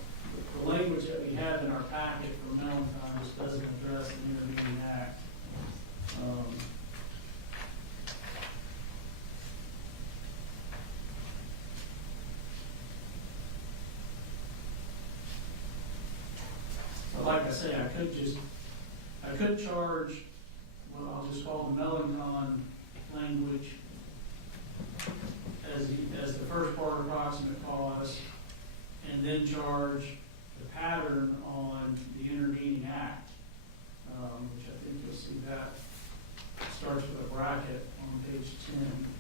the language that we have in our packet from Melanchon just doesn't address the intervening act. But like I say, I could charge what I'll just call the Melanchon language as the first part of proximate cause, and then charge the pattern on the intervening act, which I think you'll see that starts with a bracket on page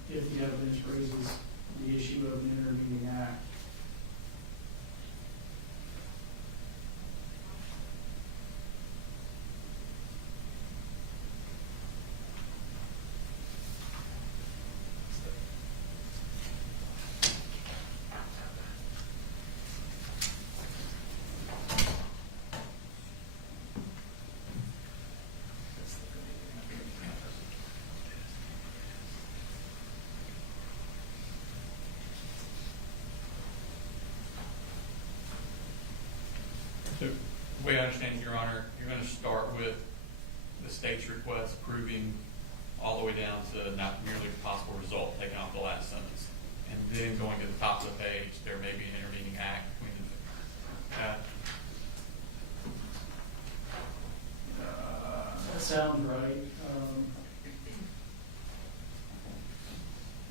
10, if the evidence raises the issue of an intervening act. So, the way I understand it, Your Honor, you're going to start with the state's request proving all the way down to not merely the possible result, taking off the last sentence. And then going to the top of the page, there may be an intervening act between the That sounds right.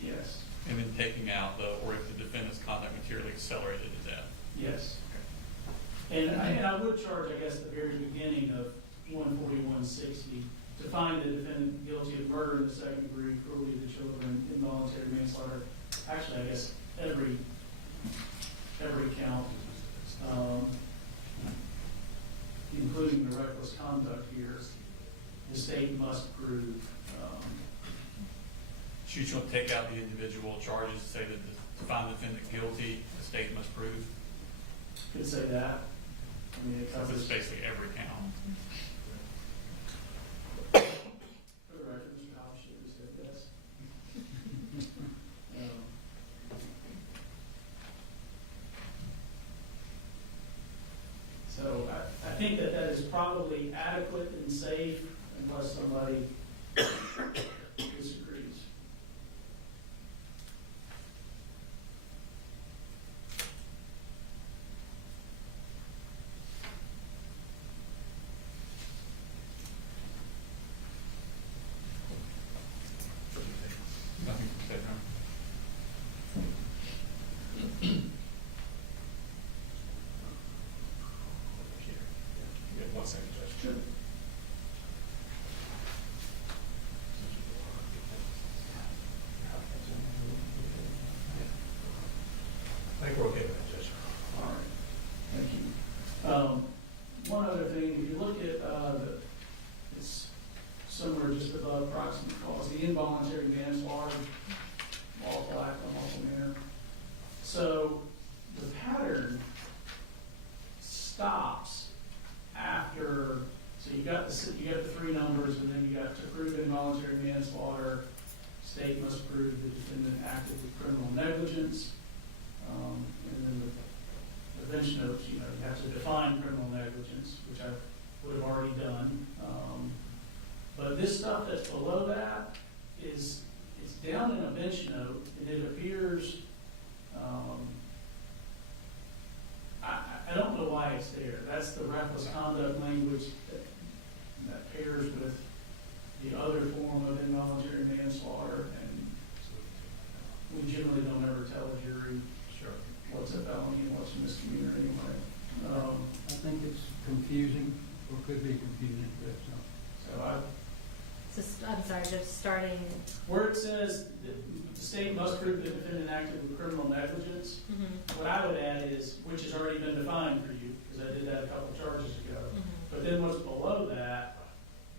Yes. and then taking out or if the defendant's conduct materially accelerated his death. Yes. And I would charge, I guess, at the very beginning of 14160 to find the defendant guilty of murder in the second degree, cruelty to children, involuntary manslaughter. Actually, I guess every count, including the reckless conduct here, the state must prove. You just want to take out the individual charges, say that to find the defendant guilty, the state must prove. Could say that. I mean, it Because covers, it's basically every count. for the record, Mr. Apalachee has said yes. So I think that that is probably adequate and safe unless somebody disagrees. Nothing to say, no? You have 1 second, Judge. Sure. I think we're okay with that, Judge. All right, thank you. One other thing, if you look at, it's somewhere just above proximate cause, the involuntary manslaughter, lawful act, unlawful manner. So the pattern stops after, so you got the 3 numbers, and then you got to prove involuntary manslaughter, state must prove the defendant acted with criminal negligence. And then the bench notes, you have to define criminal negligence, which I would have already done. But this stuff that's below that it's down in a bench note, and it appears, I don't know why it's there. That's the reckless conduct language that pairs with the other form of involuntary manslaughter, and we generally don't ever tell a jury what's a felony and what's a misdemeanor anyway. I think it's confusing, or could be confusing, but, So I'm sorry, just starting. where it says that the state must prove the defendant acted with criminal negligence, Mhm. what I would add is, which has already been defined for you, because I did that a couple charges ago. Mhm. But then what's below that,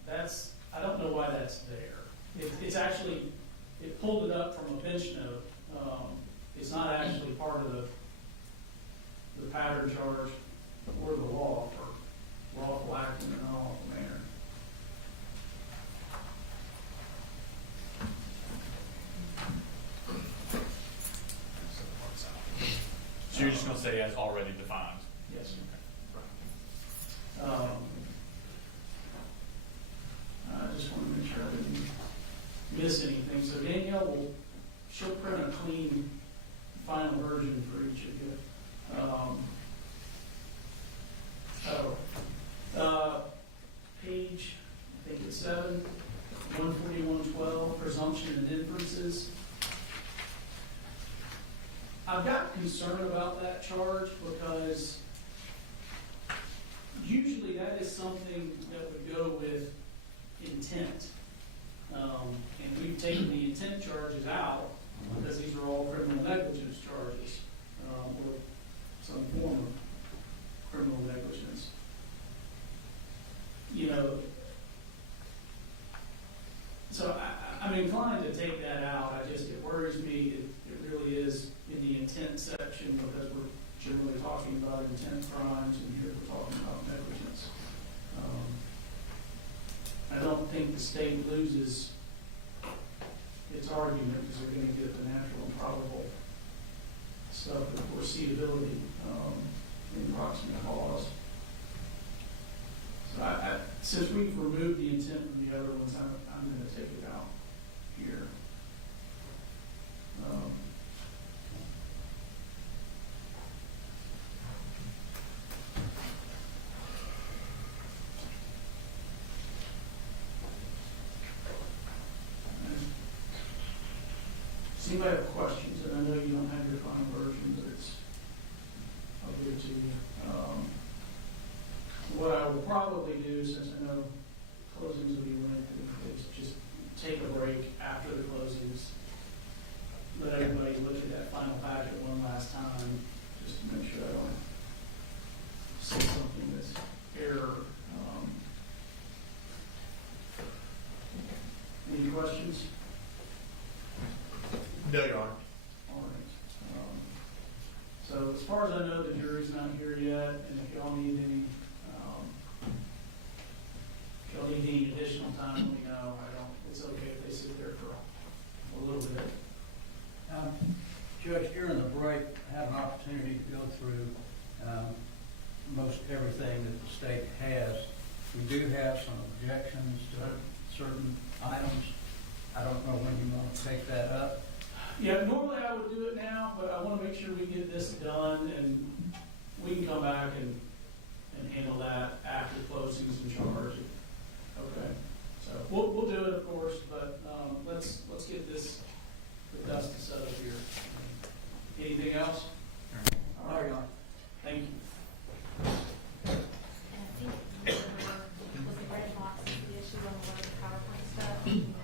I don't know why that's there. It's actually, it pulled it up from a bench note. It's not actually part of the pattern charge or the law for lawful act in an unlawful manner. So you're just gonna say as already defined? Yes, sir. I just want to make sure I didn't miss anything. So Danielle she'll print a clean final version for each of you. Page, I think it's 7, 14112, presumption and inferences. I've got concern about that charge because usually that is something that would go with intent. And we've taken the intent charges out because these are all criminal negligence charges, or some form of criminal negligence. So I'm inclined to take that out. It worries me. It really is in the intent section because we're generally talking about intent crimes, and here we're talking about negligence. I don't think the state loses its argument because they're going to get the natural and probable stuff with foreseeability in proximate cause. So since we've removed the intent from the other ones, I'm going to take it out here. Does anybody have questions? And I know you don't have your final version, but I'll give it to you. What I will probably do, since I know closings will be lengthy, is just take a break after the closings. Let everybody look at that final packet one last time, just to make sure I don't say something that's error. Any questions? No, Your Honor. All right. So as far as I know, the jury's not here yet, and if y'all need any everything that the state has. We do have some objections to certain items. I don't know when you want to take that up. Yeah, normally I would do it now, but I want to make sure we get this done, and we can come back and handle that after closings and charge. Okay, so we'll do it, of course, but let's get this, the dust to settle here. Anything else? All right, thank you. And I think with the red box is the issue on a lot of the PowerPoint stuff. And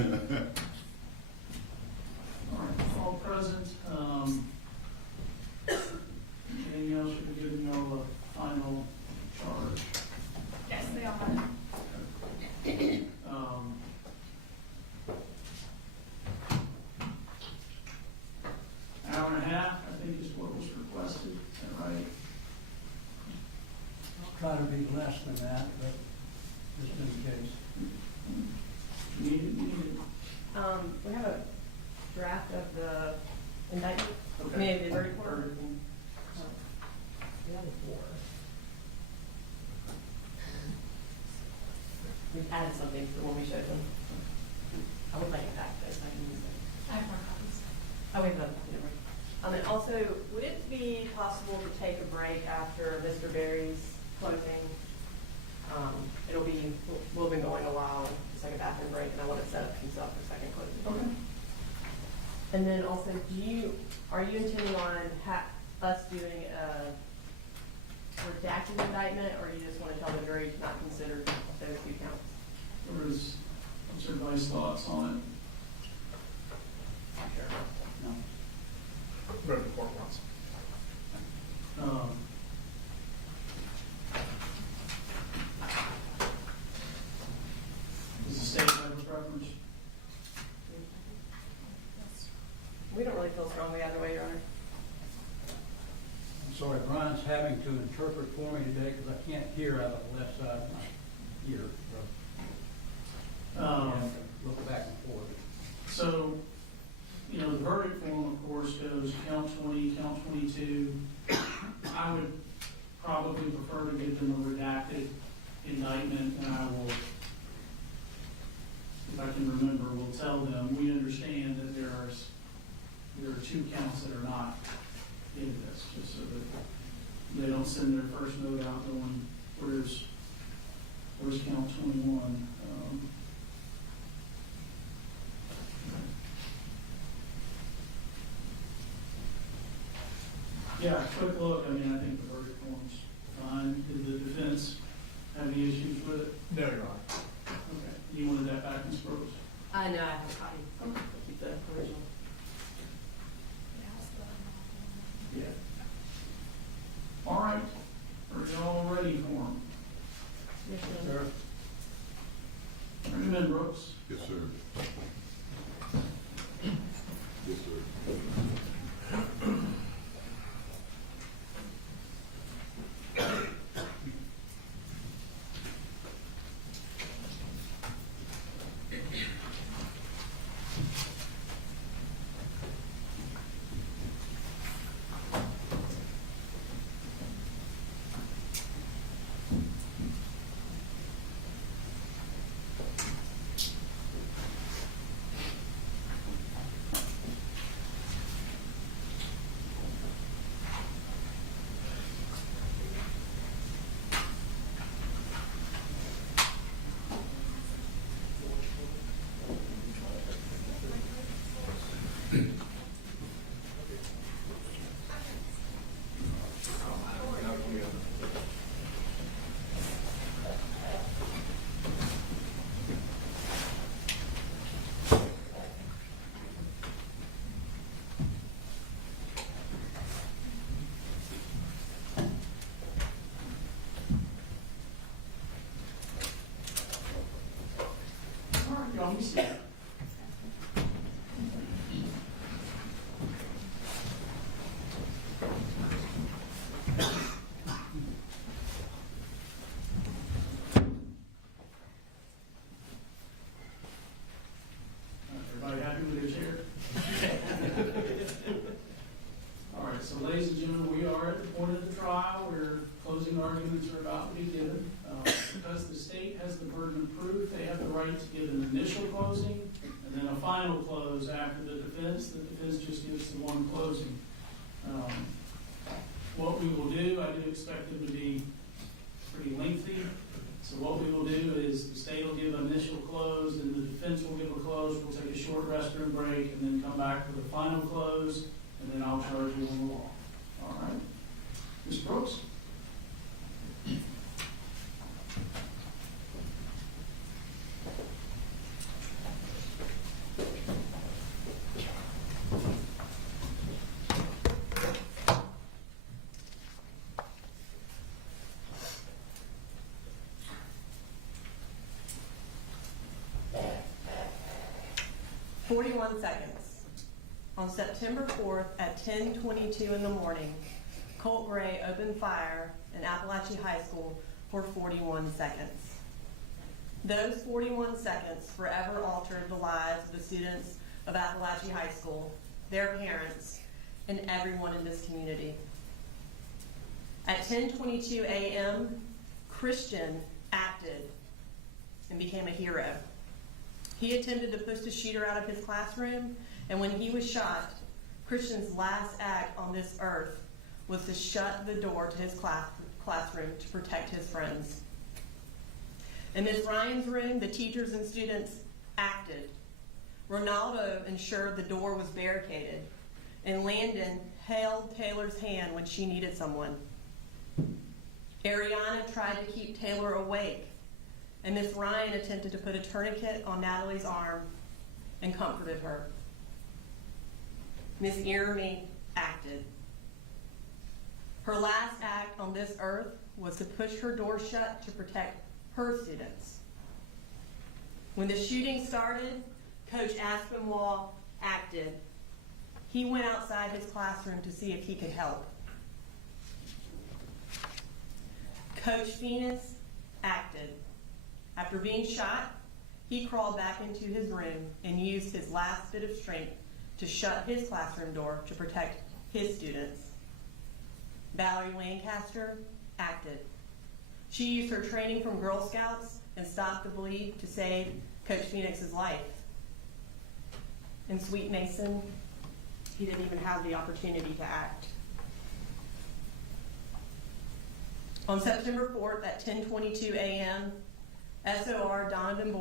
All right, all present, anything else you're giving y'all a final charge? Yes, they all have. Hour and a half, I think is what was requested, is that right? I'll try to be less than that, but just in case. Need it. We have a draft of the indictment, Okay. maybe the verdict form. Verdict form. We have four. We've added something to the one we showed them. I would like it back, though, so I can use it. I have more copies. Oh, we have another, never mind. And also, would it be possible to take a break after Mr. Berry's closing? We'll have been going a while, just like a bathroom break, and I want to set up himself for second closing. Okay. And then also, are you intending on us doing a redacted indictment, or you just want to tell the jury to not consider those two counts? What's everybody's thoughts on it? No. Whatever the court wants. Does the state have a preference? We don't really feel strongly either way, Your Honor. I'm sorry, Brian's having to interpret for me today because I can't hear out of the left side of my ear. So I have to look back and forth. So, the verdict form, of course, goes count 20, count 22. I would probably prefer to give them a redacted indictment, and I will, if I can remember, will tell them, we understand that there are two counts that are not in this, just so that they don't send their first note out going, where's count 21? Yeah, quick look, I think the verdict form's fine. Did the defense have any issues with it? No, Your Honor. Okay, you wanted that back in Spurs? No, I have a copy. I'll keep the original. Yeah. All right, are y'all ready for them? Yes, Your Sir? Honor. Bring them in, Brooks. Yes, sir. Yes, sir. All right, y'all, be seated. Everybody happy with their chair? All right, so ladies and gentlemen, we are at the point of the trial where closing arguments are about to be given. Because the state has the burden of proof, they have the right to give an initial closing and then a final close after the defense. The defense just gives the one closing. What we will do, I do expect them to be pretty lengthy. So what we will do is the state will give an initial close, and the defense will give a close. We'll take a short restroom break and then come back for the final close, and then I'll charge you on the law. All right? Ms. Brooks? 41 seconds. On September 4th at 10:22 in the morning, Colt Gray opened fire in Apalachee High School for 41 seconds. Those 41 seconds forever altered the lives of the students of Apalachee High School, their parents, and everyone in this community. At 10:22 a.m., Christian acted and became a hero. He attempted to push the shooter out of his classroom, and when he was shot, Christian's last act on this earth was to shut the door to his classroom to protect his friends. In Ms. Ryan's room, the teachers and students acted. Ronaldo ensured the door was barricaded, and Landon held Taylor's hand when she needed someone. Ariana tried to keep Taylor awake, and Miss Ryan attempted to put a tourniquet on Natalie's arm and comforted her. Miss Irmy acted. Her last act on this earth was to push her door shut to protect her students. When the shooting started, Coach Aspinwall acted. He went outside his classroom to see if he could help. Coach Phoenix acted. After being shot, he crawled back into his room and used his last bit of strength to shut his classroom door to protect his students. Valerie Lancaster acted. She used her training from Girl Scouts and stopped the bleed to save Coach Phoenix's life. And Sweet Mason, he didn't even have the opportunity to act. On September 4th at 10:22 a.m., SRO Donovan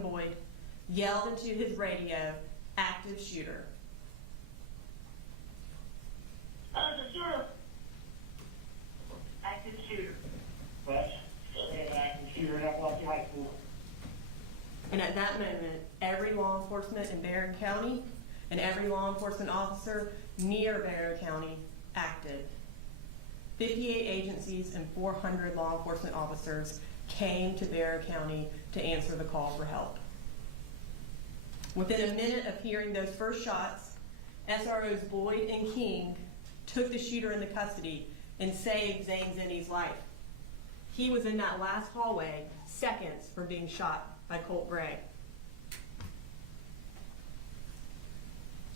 Boyd yelled into his radio, "Active shooter." Active shooter. Active shooter. What? Active shooter at Apalachee High School. And at that moment, every law enforcement in Barron County and every law enforcement officer near Barron County acted. 58 agencies and 400 law enforcement officers came to Barron County to answer the call for help. Within a minute of hearing those first shots, SROs Boyd and King took the shooter into custody and saved Zane Zinni's life. He was in that last hallway seconds from being shot by Colt Gray.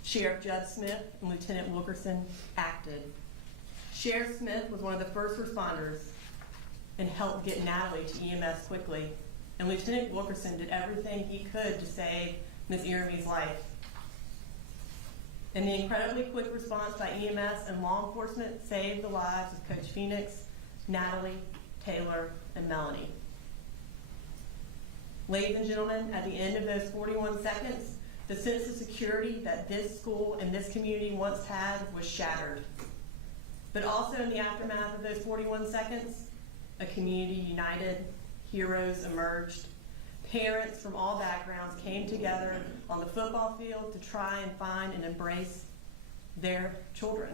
Sheriff Judd Smith and Lieutenant Wilkerson acted. Sheriff Smith was one of the first responders and helped get Natalie to EMS quickly, and Lieutenant Wilkerson did everything he could to save Ms. Irmy's life. And the incredibly quick response by EMS and law enforcement saved the lives of Coach Phoenix, Natalie, Taylor, and Melanie. Ladies and gentlemen, at the end of those 41 seconds, the sense of security that this school and this community once had was shattered. But also in the aftermath of those 41 seconds, a community united, heroes emerged. Parents from all backgrounds came together on the football field to try and find and embrace their children.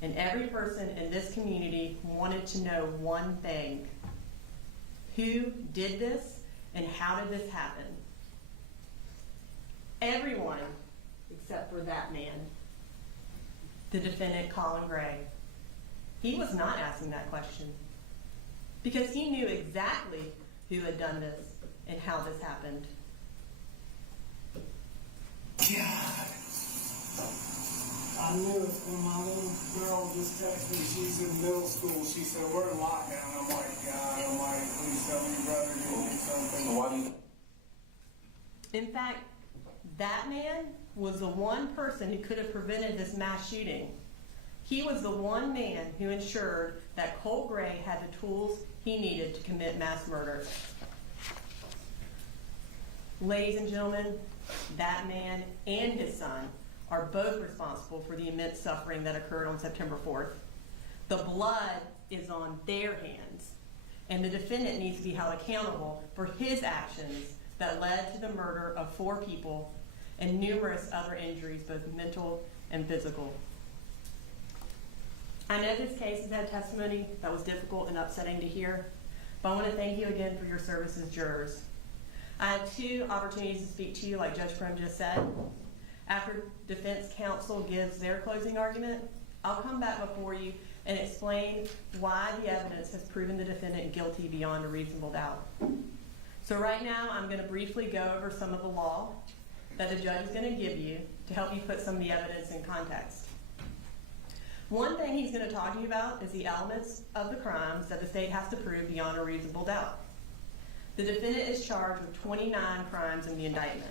And every person in this community wanted to know one thing: who did this and how did this happen? Everyone except for that man, the defendant Colin Gray. He was not asking that question because he knew exactly who had done this and how this happened. God. I knew it when my little girl just texted me. She's in middle school. She said, "We're in lockdown." I'm like, God almighty, please tell me your brother did me something. So why do you? In fact, that man was the one person who could have prevented this mass shooting. He was the one man who ensured that Colt Gray had the tools he needed to commit mass murder. Ladies and gentlemen, that man and his son are both responsible for the immense suffering that occurred on September 4th. The blood is on their hands, and the defendant needs to be held accountable for his actions that led to the murder of 4 people and numerous other injuries, both mental and physical. I know this case has had testimony that was difficult and upsetting to hear, but I want to thank you again for your service as jurors. I had 2 opportunities to speak to you, like Judge Prim just said. After defense counsel gives their closing argument, I'll come back before you and explain why the evidence has proven the defendant guilty beyond a reasonable doubt. So right now, I'm going to briefly go over some of the law that the judge is going to give you to help you put some of the evidence in context. One thing he's going to talk to you about is the elements of the crimes that the state has to prove beyond a reasonable doubt. The defendant is charged with 29 crimes in the indictment.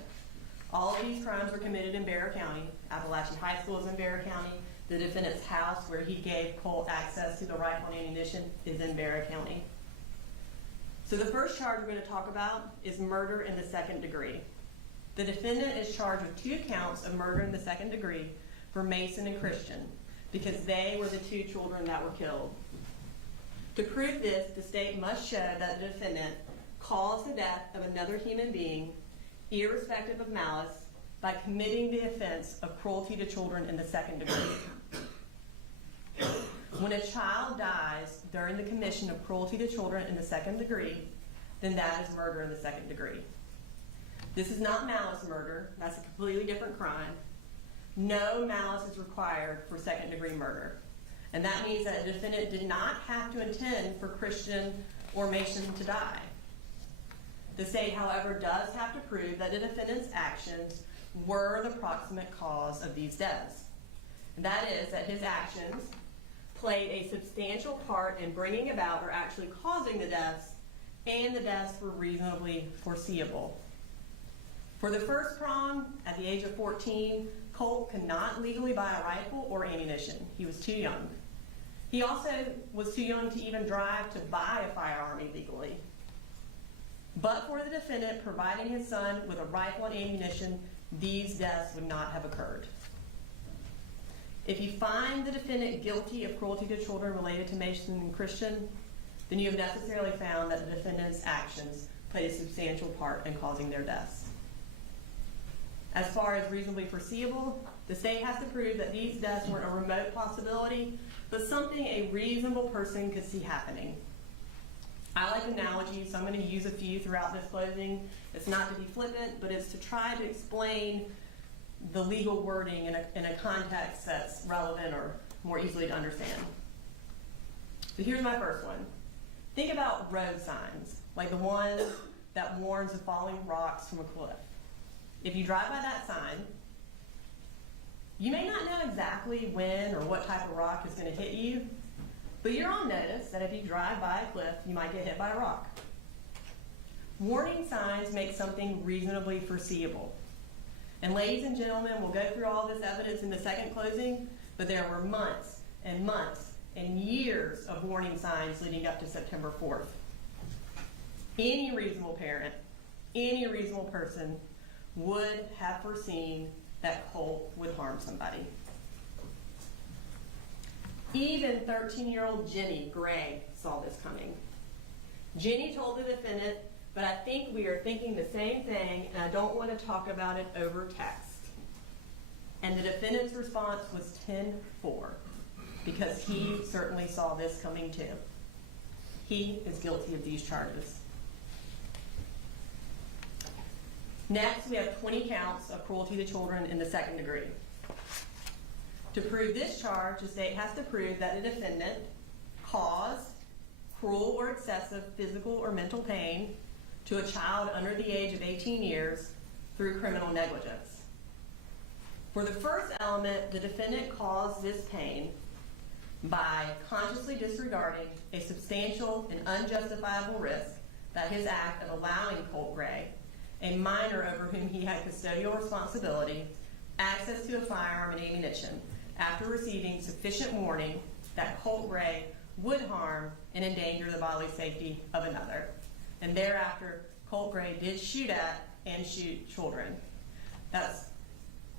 All of these crimes were committed in Bexar County. Apalachee High School is in Bexar County. The defendant's house, where he gave Colt access to the rifle and ammunition, is in Bexar County. So the first charge we're going to talk about is murder in the second degree. The defendant is charged with 2 counts of murder in the second degree for Mason and Christian, because they were the 2 children that were killed. To prove this, the state must show that the defendant caused the death of another human being, irrespective of malice, by committing the offense of cruelty to children in the second degree. When a child dies during the commission of cruelty to children in the second degree, then that is murder in the second degree. This is not malice murder. That's a completely different crime. No malice is required for second degree murder. And that means that a defendant did not have to intend for Christian or Mason to die. The state, however, does have to prove that the defendant's actions were the proximate cause of these deaths. And that is that his actions played a substantial part in bringing about or actually causing the deaths, and the deaths were reasonably foreseeable. For the first prong, at the age of 14, Colt could not legally buy a rifle or ammunition. He was too young. He also was too young to even drive to buy a firearm illegally. But for the defendant providing his son with a rifle and ammunition, these deaths would not have occurred. If you find the defendant guilty of cruelty to children related to Mason and Christian, then you have necessarily found that the defendant's actions played a substantial part in causing their deaths. As far as reasonably foreseeable, the state has to prove that these deaths weren't a remote possibility, but something a reasonable person could see happening. I like analogies, so I'm going to use a few throughout this closing. It's not to be flippant, but it's to try to explain the legal wording in a context that's relevant or more easily to understand. So here's my first one. Think about road signs, like the one that warns of falling rocks from a cliff. If you drive by that sign, you may not know exactly when or what type of rock is going to hit you, but you're on notice that if you drive by a cliff, you might get hit by a rock. Warning signs make something reasonably foreseeable. And ladies and gentlemen, we'll go through all this evidence in the second closing, but there were months and months and years of warning signs leading up to September 4th. Any reasonable parent, any reasonable person would have foreseen that Colt would harm somebody. Even 13-year-old Jenny Gray saw this coming. Jenny told the defendant, "But I think we are thinking the same thing, and I don't want to talk about it over text." And the defendant's response was 10-4, because he certainly saw this coming too. He is guilty of these charges. Next, we have 20 counts of cruelty to children in the second degree. To prove this charge, the state has to prove that the defendant caused cruel or excessive physical or mental pain to a child under the age of 18 years through criminal negligence. For the first element, the defendant caused this pain by consciously disregarding a substantial and unjustifiable risk that his act of allowing Colt Gray, a minor over whom he had custodial responsibility, access to a firearm and ammunition after receiving sufficient warning that Colt Gray would harm and endanger the bodily safety of another. And thereafter, Colt Gray did shoot at and shoot children. That's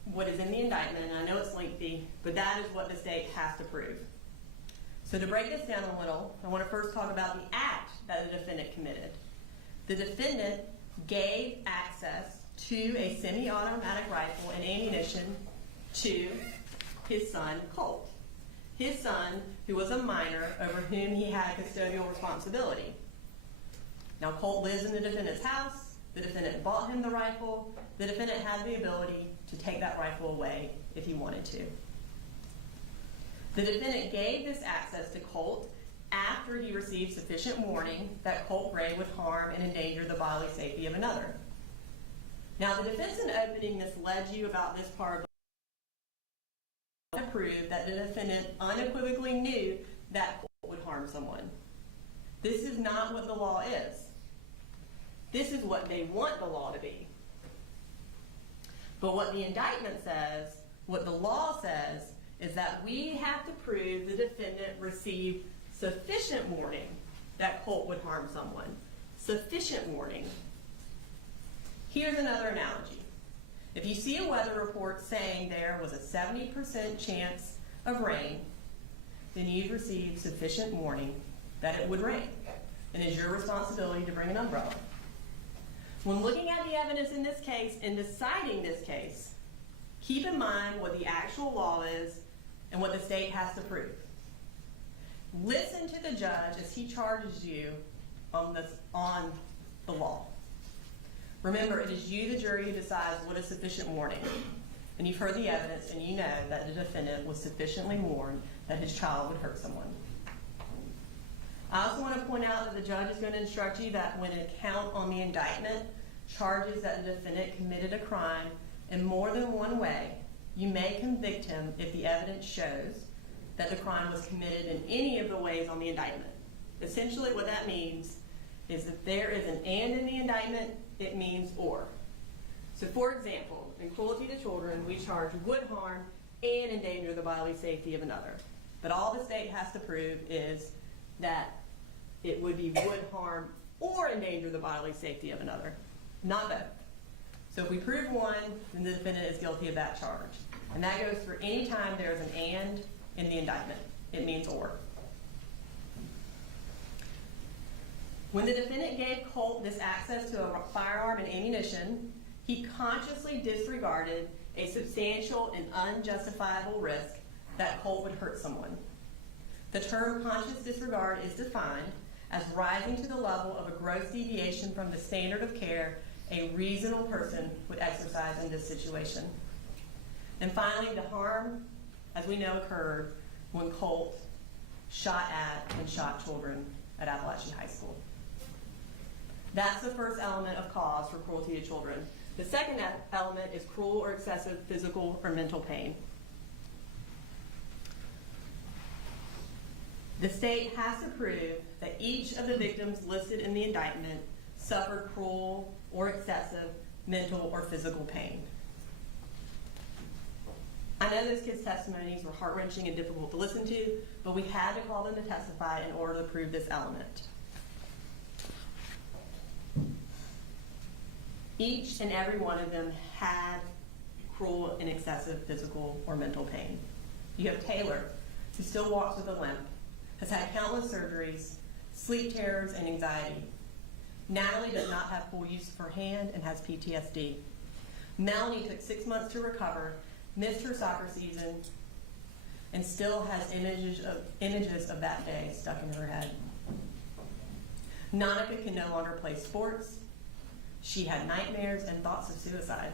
what is in the indictment, and I know it's lengthy, but that is what the state has to prove. So to break this down a little, I want to first talk about the act that the defendant committed. The defendant gave access to a semi-automatic rifle and ammunition to his son, Colt. His son, who was a minor over whom he had custodial responsibility. Now, Colt lives in the defendant's house. The defendant bought him the rifle. The defendant had the ability to take that rifle away if he wanted to. The defendant gave this access to Colt after he received sufficient warning that Colt Gray would harm and endanger the bodily safety of another. Now, the defense in opening misled you about this part of the law to prove that the defendant unequivocally knew that Colt would harm someone. This is not what the law is. This is what they want the law to be. But what the indictment says, what the law says, is that we have to prove the defendant received sufficient warning that Colt would harm someone. Sufficient warning. Here's another analogy. If you see a weather report saying there was a 70% chance of rain, then you've received sufficient warning that it would rain, and it's your responsibility to bring an umbrella. When looking at the evidence in this case and deciding this case, keep in mind what the actual law is and what the state has to prove. Listen to the judge as he charges you on the law. Remember, it is you, the jury, who decides what is sufficient warning. And you've heard the evidence, and you know that the defendant was sufficiently warned that his child would hurt someone. I also want to point out that the judge is going to instruct you that when an count on the indictment charges that the defendant committed a crime in more than one way, you may convict him if the evidence shows that the crime was committed in any of the ways on the indictment. Essentially what that means is if there is an and in the indictment, it means or. So for example, in cruelty to children, we charge would harm and endanger the bodily safety of another. But all the state has to prove is that it would be would harm or endanger the bodily safety of another, not both. So if we prove one, then the defendant is guilty of that charge. And that goes for any time there's an and in the indictment. It means or. When the defendant gave Colt this access to a firearm and ammunition, he consciously disregarded a substantial and unjustifiable risk that Colt would hurt someone. The term conscious disregard is defined as rising to the level of a gross deviation from the standard of care a reasonable person would exercise in this situation. And finally, the harm, as we know, occurred when Colt shot at and shot children at Apalachee High School. That's the first element of cause for cruelty to children. The second element is cruel or excessive physical or mental pain. The state has to prove that each of the victims listed in the indictment suffered cruel or excessive mental or physical pain. I know those kids' testimonies were heart-wrenching and difficult to listen to, but we had to call them to testify in order to prove this element. Each and every one of them had cruel and excessive physical or mental pain. You have Taylor, who still walks with a limp, has had countless surgeries, sleep terrors, and anxiety. Natalie does not have full use of her hand and has PTSD. Melanie took 6 months to recover, missed her soccer season, and still has images of that day stuck in her head. Monica can no longer play sports. She had nightmares and thoughts of suicide.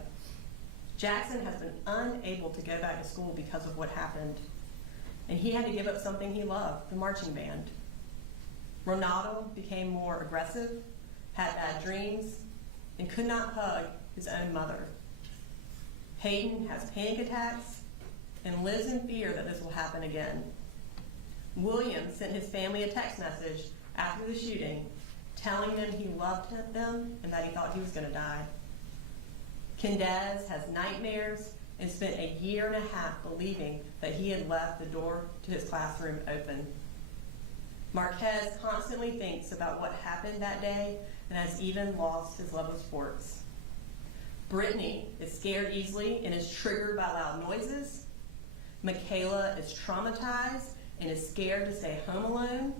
Jackson has been unable to go back to school because of what happened, and he had to give up something he loved, the marching band. Ronaldo became more aggressive, had bad dreams, and could not hug his own mother. Hayden has panic attacks and lives in fear that this will happen again. William sent his family a text message after the shooting telling them he loved them and that he thought he was going to die. Kendez has nightmares and spent a year and a half believing that he had left the door to his classroom open. Marquez constantly thinks about what happened that day and has even lost his love of sports. Brittany is scared easily and is triggered by loud noises. Michaela is traumatized and is scared to stay home alone.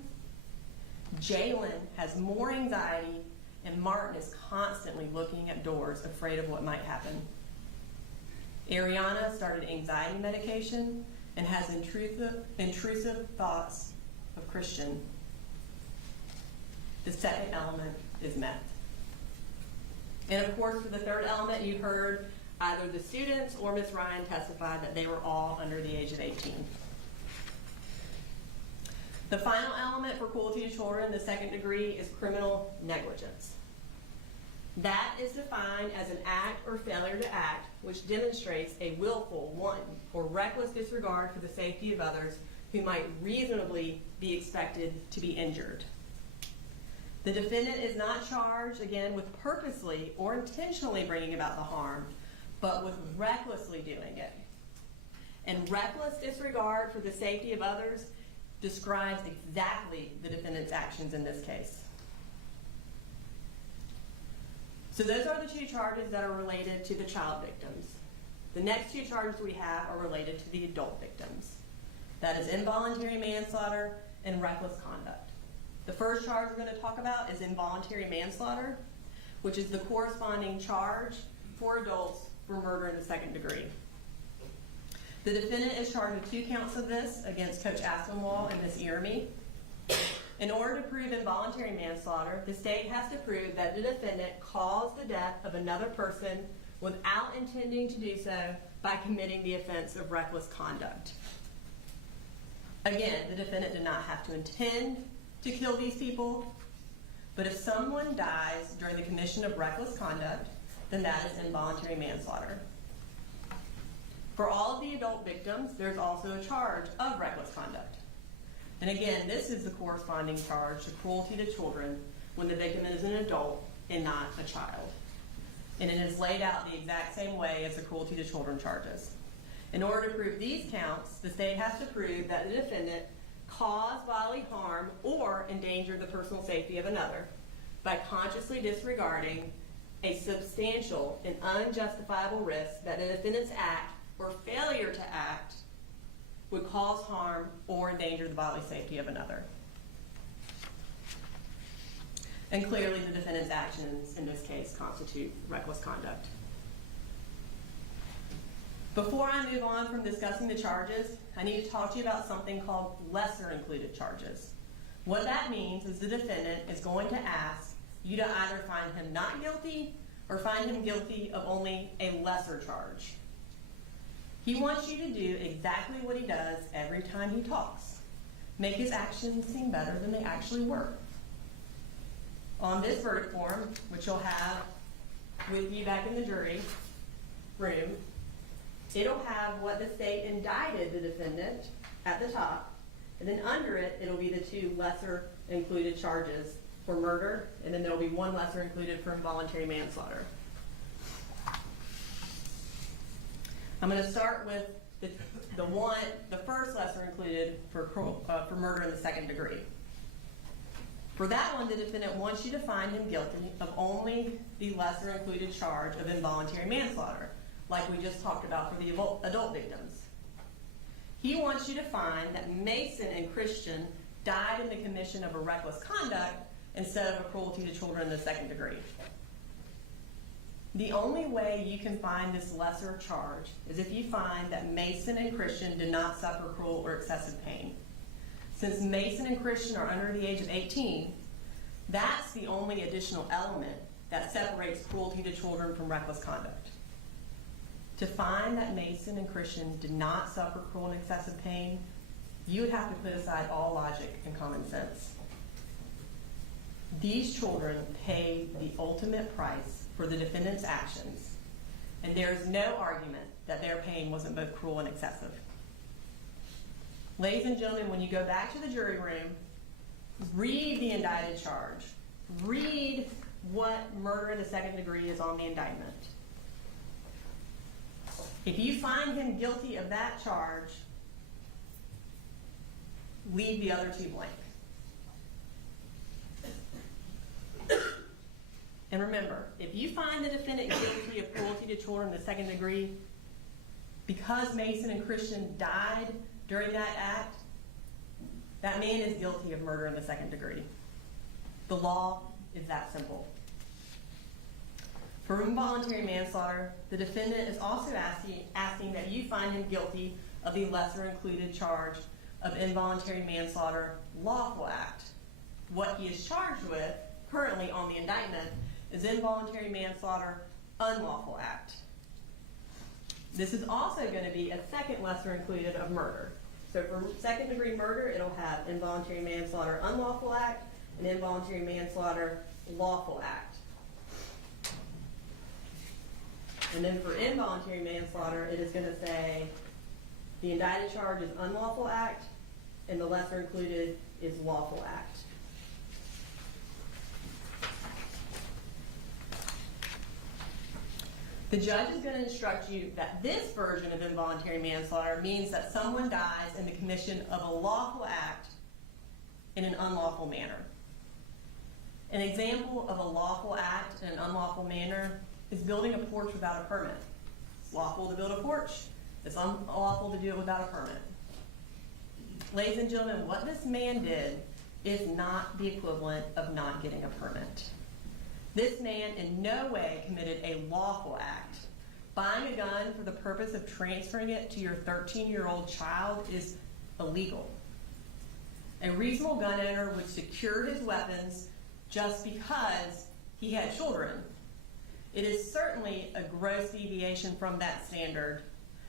Jalen has more anxiety, and Martin is constantly looking at doors, afraid of what might happen. Ariana started anxiety medication and has intrusive thoughts of Christian. The second element is meth. And of course, for the third element, you heard either the students or Ms. Ryan testify that they were all under the age of 18. The final element for cruelty to children, the second degree, is criminal negligence. That is defined as an act or failure to act which demonstrates a willful, wanton, or reckless disregard for the safety of others who might reasonably be expected to be injured. The defendant is not charged, again, with purposely or intentionally bringing about the harm, but with recklessly doing it. And reckless disregard for the safety of others describes exactly the defendant's actions in this case. So those are the two charges that are related to the child victims. The next two charges we have are related to the adult victims. That is involuntary manslaughter and reckless conduct. The first charge we're going to talk about is involuntary manslaughter, which is the corresponding charge for adults for murder in the second degree. The defendant is charged with 2 counts of this against Coach Aspinwall and Ms. Iermy. In order to prove involuntary manslaughter, the state has to prove that the defendant caused the death of another person without intending to do so by committing the offense of reckless conduct. Again, the defendant did not have to intend to kill these people, but if someone dies during the commission of reckless conduct, then that is involuntary manslaughter. For all of the adult victims, there's also a charge of reckless conduct. And again, this is the corresponding charge to cruelty to children when the victim is an adult and not a child. And it is laid out the exact same way as the cruelty to children charges. In order to prove these counts, the state has to prove that the defendant caused bodily harm or endangered the personal safety of another by consciously disregarding a substantial and unjustifiable risk that the defendant's act or failure to act would cause harm or endanger the bodily safety of another. And clearly the defendant's actions in this case constitute reckless conduct. Before I move on from discussing the charges, I need to talk to you about something called lesser included charges. What that means is the defendant is going to ask you to either find him not guilty or find him guilty of only a lesser charge. He wants you to do exactly what he does every time he talks. Make his actions seem better than they actually were. On this verdict form, which you'll have with you back in the jury room, it'll have what the state indicted the defendant at the top, and then under it, it'll be the 2 lesser included charges for murder, and then there'll be 1 lesser included for involuntary manslaughter. I'm going to start with the first lesser included for murder in the second degree. For that one, the defendant wants you to find him guilty of only the lesser included charge of involuntary manslaughter, like we just talked about for the adult victims. He wants you to find that Mason and Christian died in the commission of a reckless conduct instead of a cruelty to children in the second degree. The only way you can find this lesser charge is if you find that Mason and Christian did not suffer cruel or excessive pain. Since Mason and Christian are under the age of 18, that's the only additional element that separates cruelty to children from reckless conduct. To find that Mason and Christian did not suffer cruel and excessive pain, you would have to put aside all logic and common sense. These children paid the ultimate price for the defendant's actions, and there is no argument that their pain wasn't both cruel and excessive. Ladies and gentlemen, when you go back to the jury room, read the indicted charge. Read what murder in the second degree is on the indictment. If you find him guilty of that charge, leave the other 2 blank. And remember, if you find the defendant guilty of cruelty to children in the second degree, because Mason and Christian died during that act, that man is guilty of murder in the second degree. The law is that simple. For involuntary manslaughter, the defendant is also asking that you find him guilty of the lesser included charge of involuntary manslaughter lawful act. What he is charged with currently on the indictment is involuntary manslaughter, unlawful act. This is also going to be a second lesser included of murder. So for second degree murder, it'll have involuntary manslaughter, unlawful act, and involuntary manslaughter, lawful act. And then for involuntary manslaughter, it is going to say the indicted charge is unlawful act, and the lesser included is lawful act. The judge is going to instruct you that this version of involuntary manslaughter means that someone dies in the commission of a lawful act in an unlawful manner. An example of a lawful act in an unlawful manner is building a porch without a permit. It's lawful to build a porch. It's unlawful to do it without a permit. Ladies and gentlemen, what this man did is not the equivalent of not getting a permit. This man in no way committed a lawful act. Buying a gun for the purpose of transferring it to your 13-year-old child is illegal. A reasonable gun owner would secure his weapons just because he had children. It is certainly a gross deviation from that standard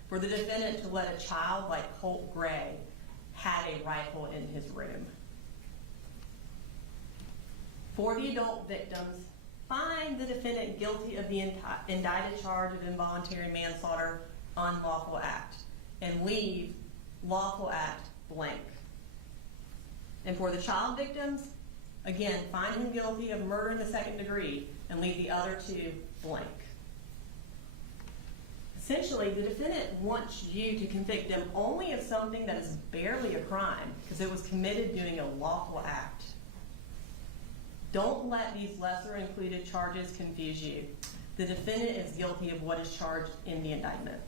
for the defendant to let a child like Colin Gray have a rifle in his room. For the adult victims, find the defendant guilty of the indicted charge of involuntary manslaughter, unlawful act, and leave lawful act blank. And for the child victims, again, find him guilty of murder in the second degree and leave the other two blank. Essentially, the defendant wants you to convict them only of something that is barely a crime because it was committed doing a lawful act. Don't let these lesser included charges confuse you. The defendant is guilty of what is charged in the indictment.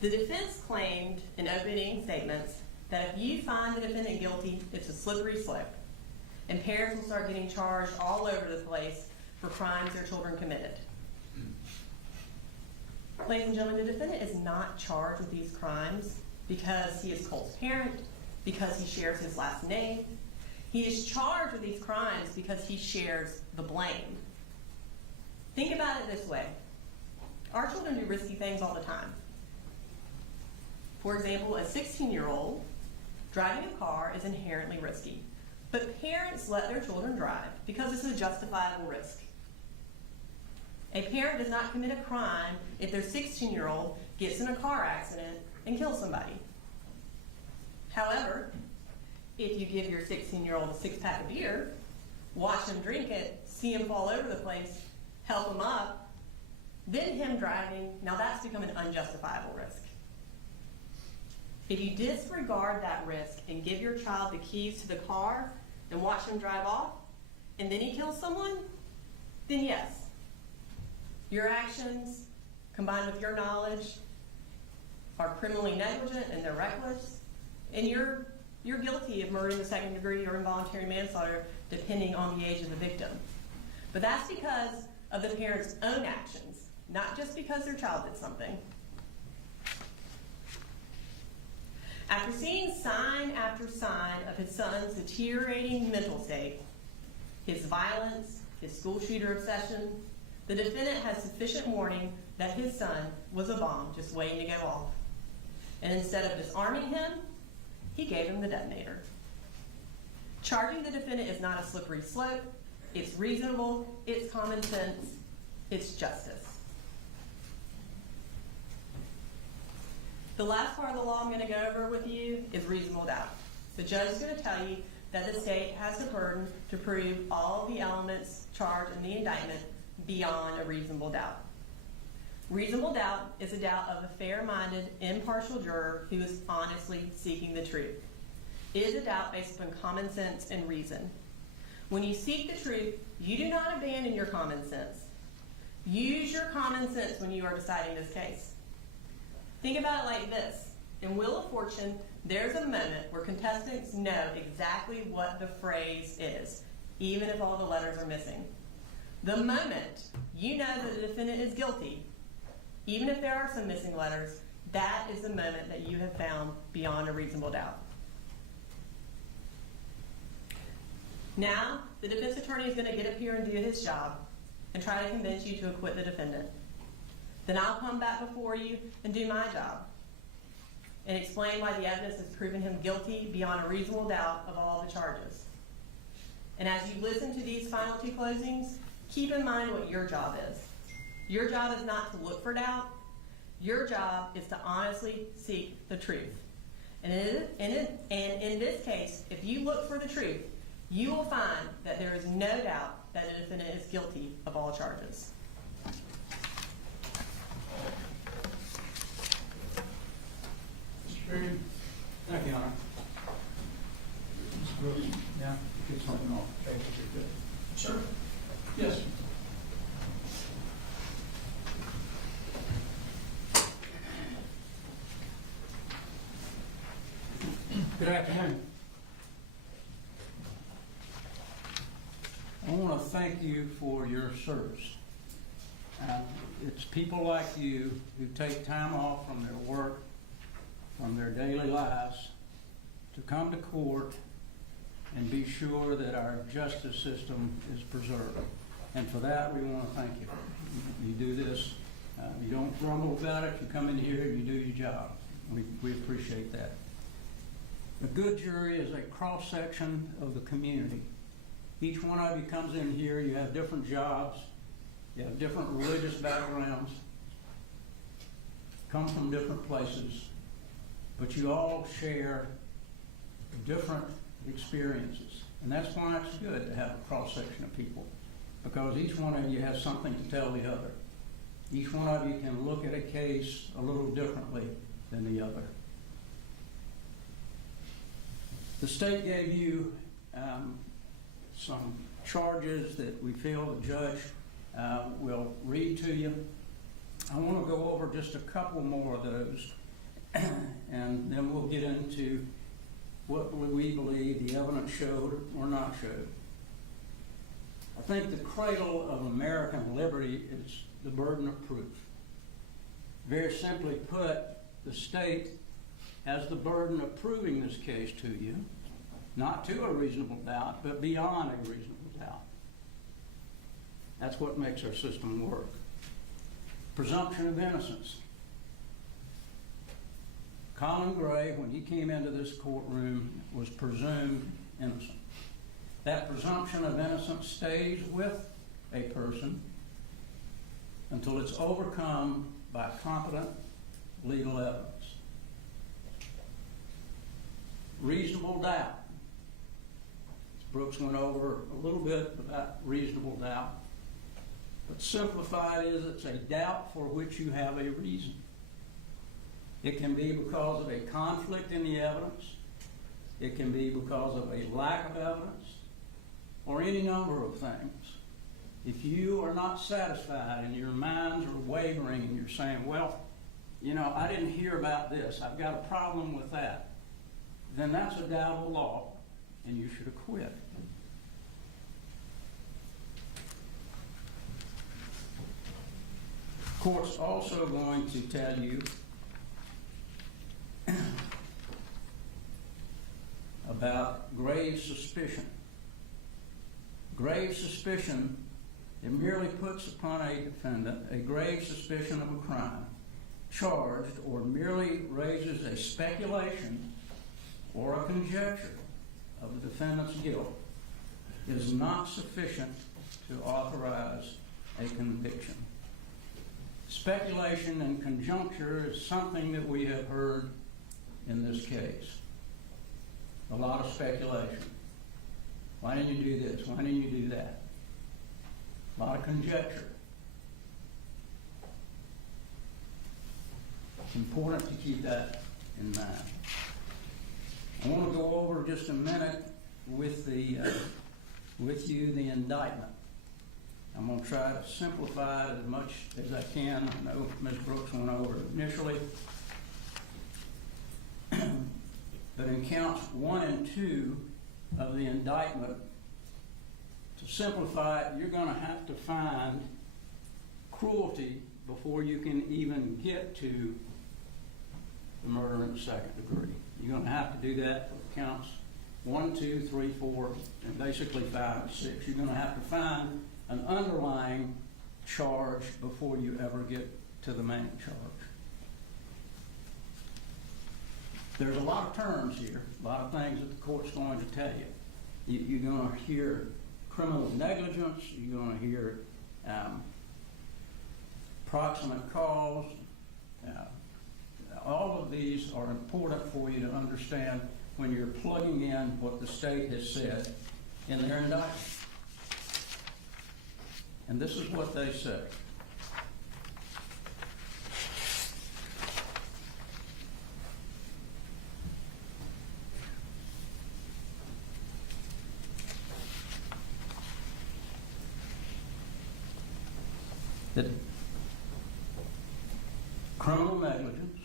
The defense claimed in opening statements that if you find the defendant guilty, it's a slippery slope, and parents will start getting charged all over the place for crimes their children committed. Ladies and gentlemen, the defendant is not charged with these crimes because he is Colt's parent, because he shares his last name. He is charged with these crimes because he shares the blame. Think about it this way. Our children do risky things all the time. For example, a 16-year-old driving a car is inherently risky, but parents let their children drive because it's a justifiable risk. A parent does not commit a crime if their 16-year-old gets in a car accident and kills somebody. However, if you give your 16-year-old a six-pack of beer, watch him drink it, see him fall over the place, help him up, then him driving, now that's become an unjustifiable risk. If you disregard that risk and give your child the keys to the car and watch him drive off, and then he kills someone, then yes, your actions combined with your knowledge are criminally negligent and they're reckless, and you're guilty of murder in the second degree or involuntary manslaughter depending on the age of the victim. But that's because of the parent's own actions, not just because their child did something. After seeing sign after sign of his son's deteriorating mental state, his violence, his school shooter obsession, the defendant has sufficient warning that his son was a bomb just waiting to go off. And instead of disarming him, he gave him the detonator. Charging the defendant is not a slippery slope. It's reasonable, it's common sense, it's justice. The last part of the law I'm going to go over with you is reasonable doubt. The judge is going to tell you that the state has the burden to prove all the elements charged in the indictment beyond a reasonable doubt. Reasonable doubt is a doubt of a fair-minded, impartial juror who is honestly seeking the truth. It is a doubt based upon common sense and reason. When you seek the truth, you do not abandon your common sense. Use your common sense when you are deciding this case. Think about it like this. In Wheel of Fortune, there's a moment where contestants know exactly what the phrase is, even if all the letters are missing. The moment you know that the defendant is guilty, even if there are some missing letters, that is the moment that you have found beyond a reasonable doubt. Now, the defense attorney is going to get up here and do his job and try to convince you to acquit the defendant. Then I'll come back before you and do my job and explain why the evidence has proven him guilty beyond a reasonable doubt of all the charges. And as you listen to these final two closings, keep in mind what your job is. Your job is not to look for doubt. Your job is to honestly seek the truth. And in this case, if you look for the truth, you will find that there is no doubt that the defendant is guilty of all charges. Mr. Perry? Thank you, Your Honor. Mr. Brooks? Yeah, get something off the table, you're good. Sure. Yes. Good afternoon. I want to thank you for your service. It's people like you who take time off from their work, from their daily lives, to come to court and be sure that our justice system is preserved. And for that, we want to thank you. You do this, you don't grumble about it, you come in here and you do your job. We appreciate that. A good jury is a cross-section of the community. Each one of you comes in here, you have different jobs, you have different religious backgrounds, come from different places, but you all share different experiences. And that's why it's good to have a cross-section of people, because each one of you has something to tell the other. Each one of you can look at a case a little differently than the other. The state gave you some charges that we feel the judge will read to you. I want to go over just a couple more of those, and then we'll get into what we believe the evidence showed or not showed. I think the cradle of American liberty is the burden of proof. Very simply put, the state has the burden of proving this case to you, not to a reasonable doubt, but beyond a reasonable doubt. That's what makes our system work. Presumption of innocence. Colin Gray, when he came into this courtroom, was presumed innocent. That presumption of innocence stays with a person until it's overcome by competent legal evidence. Reasonable doubt. Brooks went over a little bit about reasonable doubt. But simplified is it's a doubt for which you have a reason. It can be because of a conflict in the evidence. It can be because of a lack of evidence, or any number of things. If you are not satisfied and your minds are wavering and you're saying, well, you know, I didn't hear about this, I've got a problem with that, then that's a doubt of the law and you should acquit. Court's also going to tell you about grave suspicion. Grave suspicion, it merely puts upon a defendant a grave suspicion of a crime charged, or merely raises a speculation or a conjecture of the defendant's guilt, is not sufficient to authorize a conviction. Speculation and conjecture is something that we have heard in this case. A lot of speculation. Why didn't you do this? Why didn't you do that? A lot of conjecture. It's important to keep that in mind. I want to go over just a minute with you the indictment. I'm going to try to simplify it as much as I can. I know Ms. Brooks went over it initially. But in counts 1 and 2 of the indictment, to simplify it, you're going to have to find cruelty before you can even get to the murder in the second degree. You're going to have to do that for counts 1, 2, 3, 4, and basically 5 and 6. You're gonna have to find an underlying charge before you ever get to the main charge. There's a lot of terms here, a lot of things that the court's going to tell you. You're gonna hear criminal negligence, you're gonna hear proximate cause. All of these are important for you to understand when you're plugging in what the state has said in their indictment. And this is what they say. That criminal negligence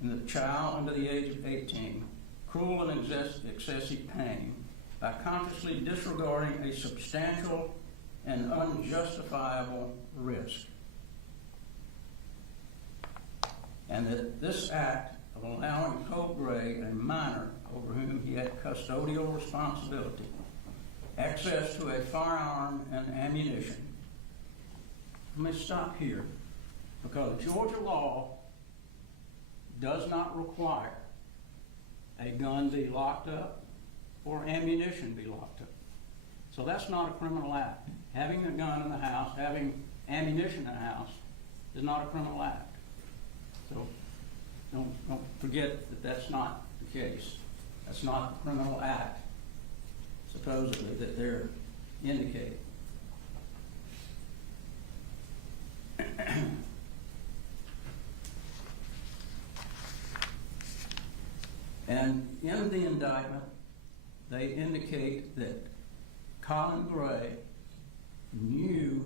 in the child under the age of 18, cruel and excessive pain by consciously disregarding a substantial and unjustifiable risk. And that this act of allowing Colt Gray, a minor over whom he had custodial responsibility, access to a firearm and ammunition. Let me stop here, because Georgia law does not require a gun be locked up or ammunition be locked up. So that's not a criminal act. Having a gun in the house, having ammunition in the house is not a criminal act. So don't forget that that's not the case. That's not the criminal act, supposedly, that they're indicating. And in the indictment, they indicate that Colin Gray knew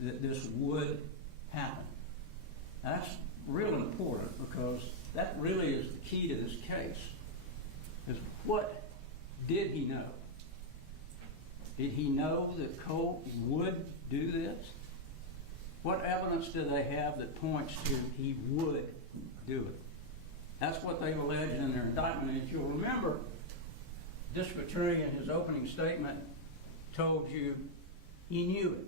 that this would happen. That's real important, because that really is the key to this case. Is what did he know? Did he know that Colt would do this? What evidence do they have that points to he would do it? That's what they've alleged in their indictment. And if you'll remember, District Attorney in his opening statement told you he knew it.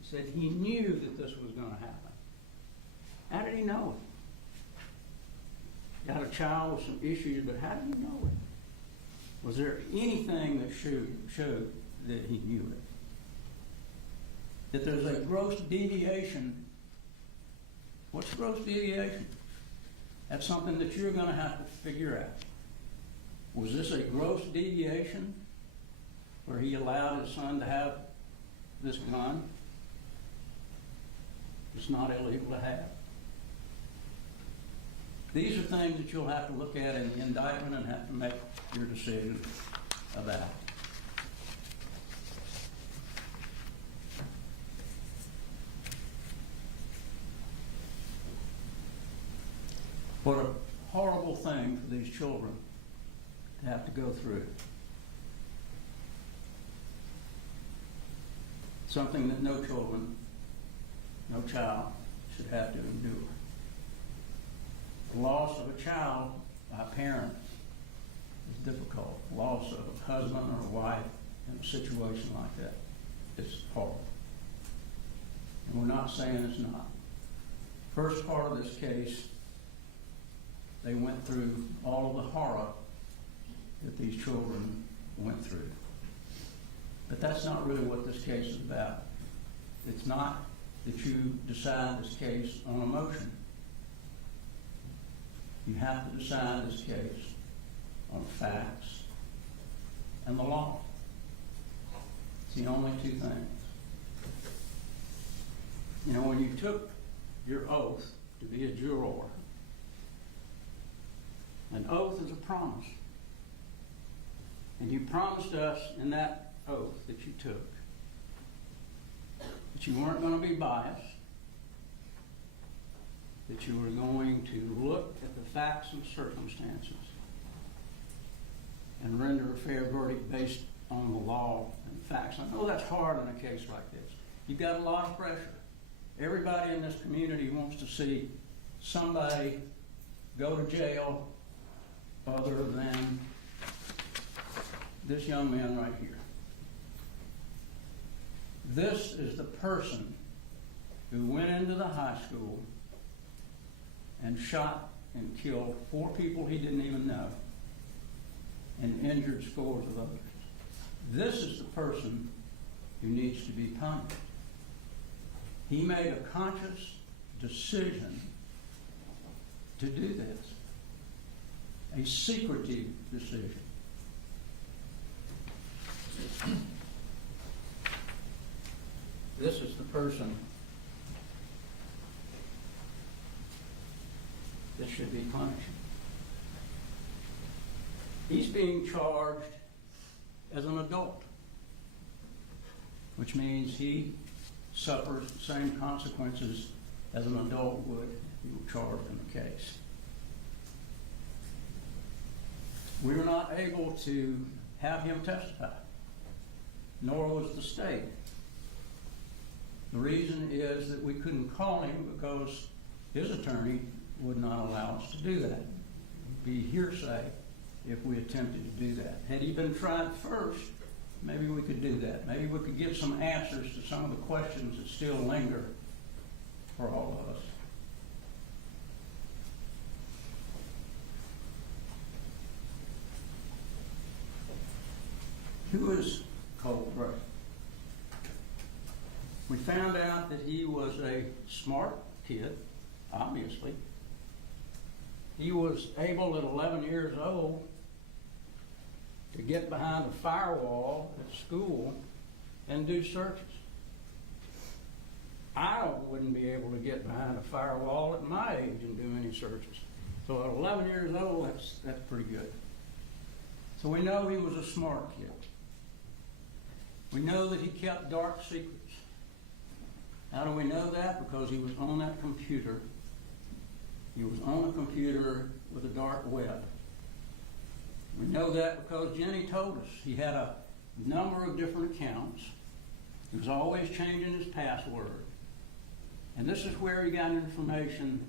He said he knew that this was going to happen. How did he know it? Got a child with some issues, but how did he know it? Was there anything that showed that he knew it? That there's a gross deviation. What's gross deviation? That's something that you're going to have to figure out. Was this a gross deviation where he allowed his son to have this gun? It's not illegal to have. These are things that you'll have to look at in the indictment and have to make your decision about. What a horrible thing for these children to have to go through. Something that no child should have to endure. The loss of a child by a parent is difficult. The loss of a husband or a wife in a situation like that is horrible. And we're not saying it's not. First part of this case, they went through all of the horror that these children went through. But that's not really what this case is about. It's not that you decide this case on emotion. You have to decide this case on facts and the law. It's the only two things. You know, when you took your oath to be a juror, an oath is a promise. And you promised us in that oath that you took that you weren't going to be biased, that you were going to look at the facts and circumstances and render a fair verdict based on the law and facts. I know that's hard in a case like this. You've got a lot of pressure. Everybody in this community wants to see somebody go to jail other than this young man right here. This is the person who went into the high school and shot and killed 4 people he didn't even know and injured scores of others. This is the person who needs to be punished. He made a conscious decision to do this, a secretive decision. This is the person that should be punished. He's being charged as an adult, which means he suffers the same consequences as an adult would if he were charged in the case. We were not able to have him testify, nor was the state. The reason is that we couldn't call him because his attorney would not allow us to do that. It would be hearsay if we attempted to do that. Had he been tried first, maybe we could do that. Maybe we could get some answers to some of the questions that still linger for all of us. Who is Colt Gray? We found out that he was a smart kid, obviously. He was able at 11 years old to get behind a firewall at school and do searches. I wouldn't be able to get behind a firewall at my age and do any searches. So at 11 years old, that's pretty good. So we know he was a smart kid. We know that he kept dark secrets. How do we know that? Because he was on that computer. He was on a computer with a dark web. We know that because Jenny told us he had a number of different accounts. He was always changing his password. And this is where he got information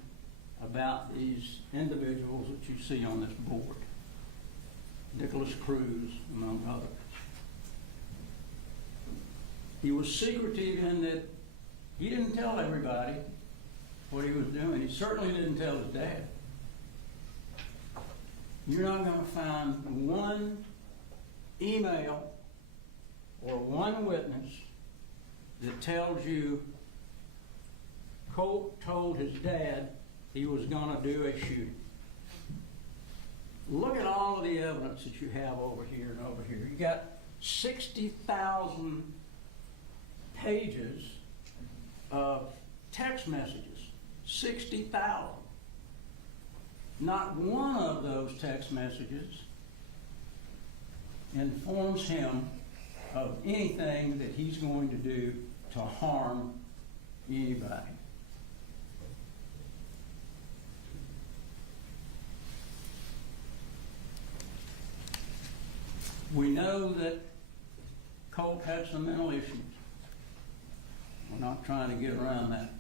about these individuals that you see on this board. Nicholas Cruz, among others. He was secretive in that he didn't tell everybody what he was doing. He certainly didn't tell his dad. You're not going to find one email or one witness that tells you Colt told his dad he was going to do a shooting. Look at all of the evidence that you have over here and over here. You got 60,000 pages of text messages. 60,000. Not one of those text messages informs him of anything that he's going to do to harm anybody. We know that Colt had some mental issues. We're not trying to get around that.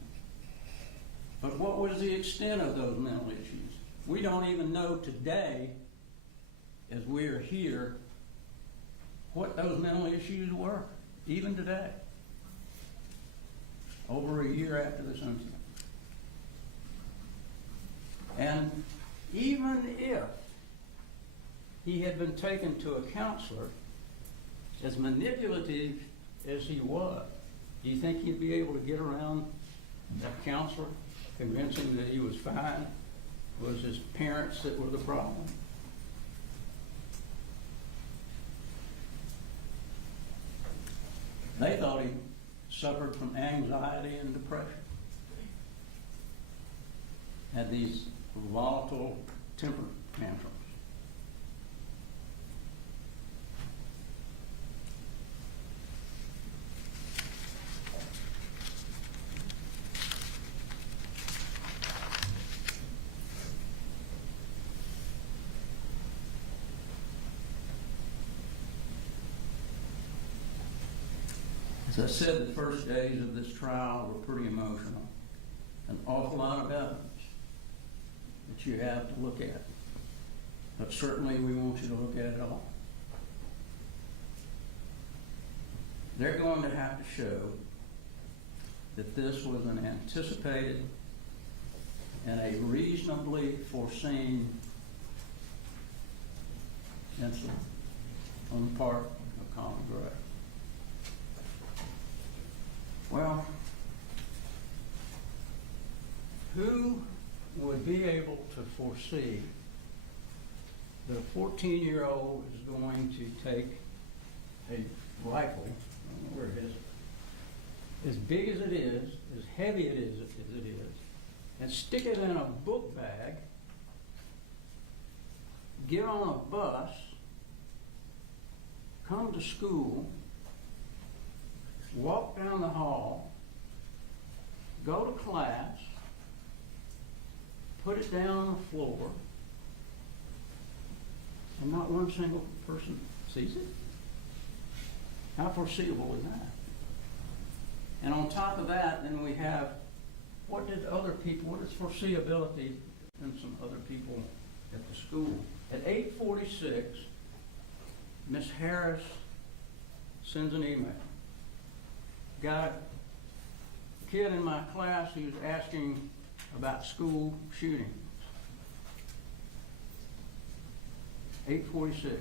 But what was the extent of those mental issues? We don't even know today, as we are here, what those mental issues were, even today, over a year after this incident. And even if he had been taken to a counselor, as manipulative as he was, do you think he'd be able to get around that counselor, convince him that he was fine? Was his parents that were the problem? They thought he suffered from anxiety and depression. Had these volatile temper tantrums. As I said, the first days of this trial were pretty emotional. An awful lot of evidence that you have to look at. but certainly we want you to look at it all. They're going to have to show that this was an anticipated and a reasonably foreseen incident on the part of Colin Gray. Well, who would be able to foresee that a 14-year-old is going to take a rifle, I don't know where it is, as big as it is, as heavy it is as it is, and stick it in a book bag, get on a bus, come to school, walk down the hall, go to class, put it down on the floor, and not one single person sees it? How foreseeable is that? And on top of that, then we have, what is foreseeability in some other people at the school? At 8:46, Miss Harris sends an email. Got a kid in my class who's asking about school shootings. 8:46.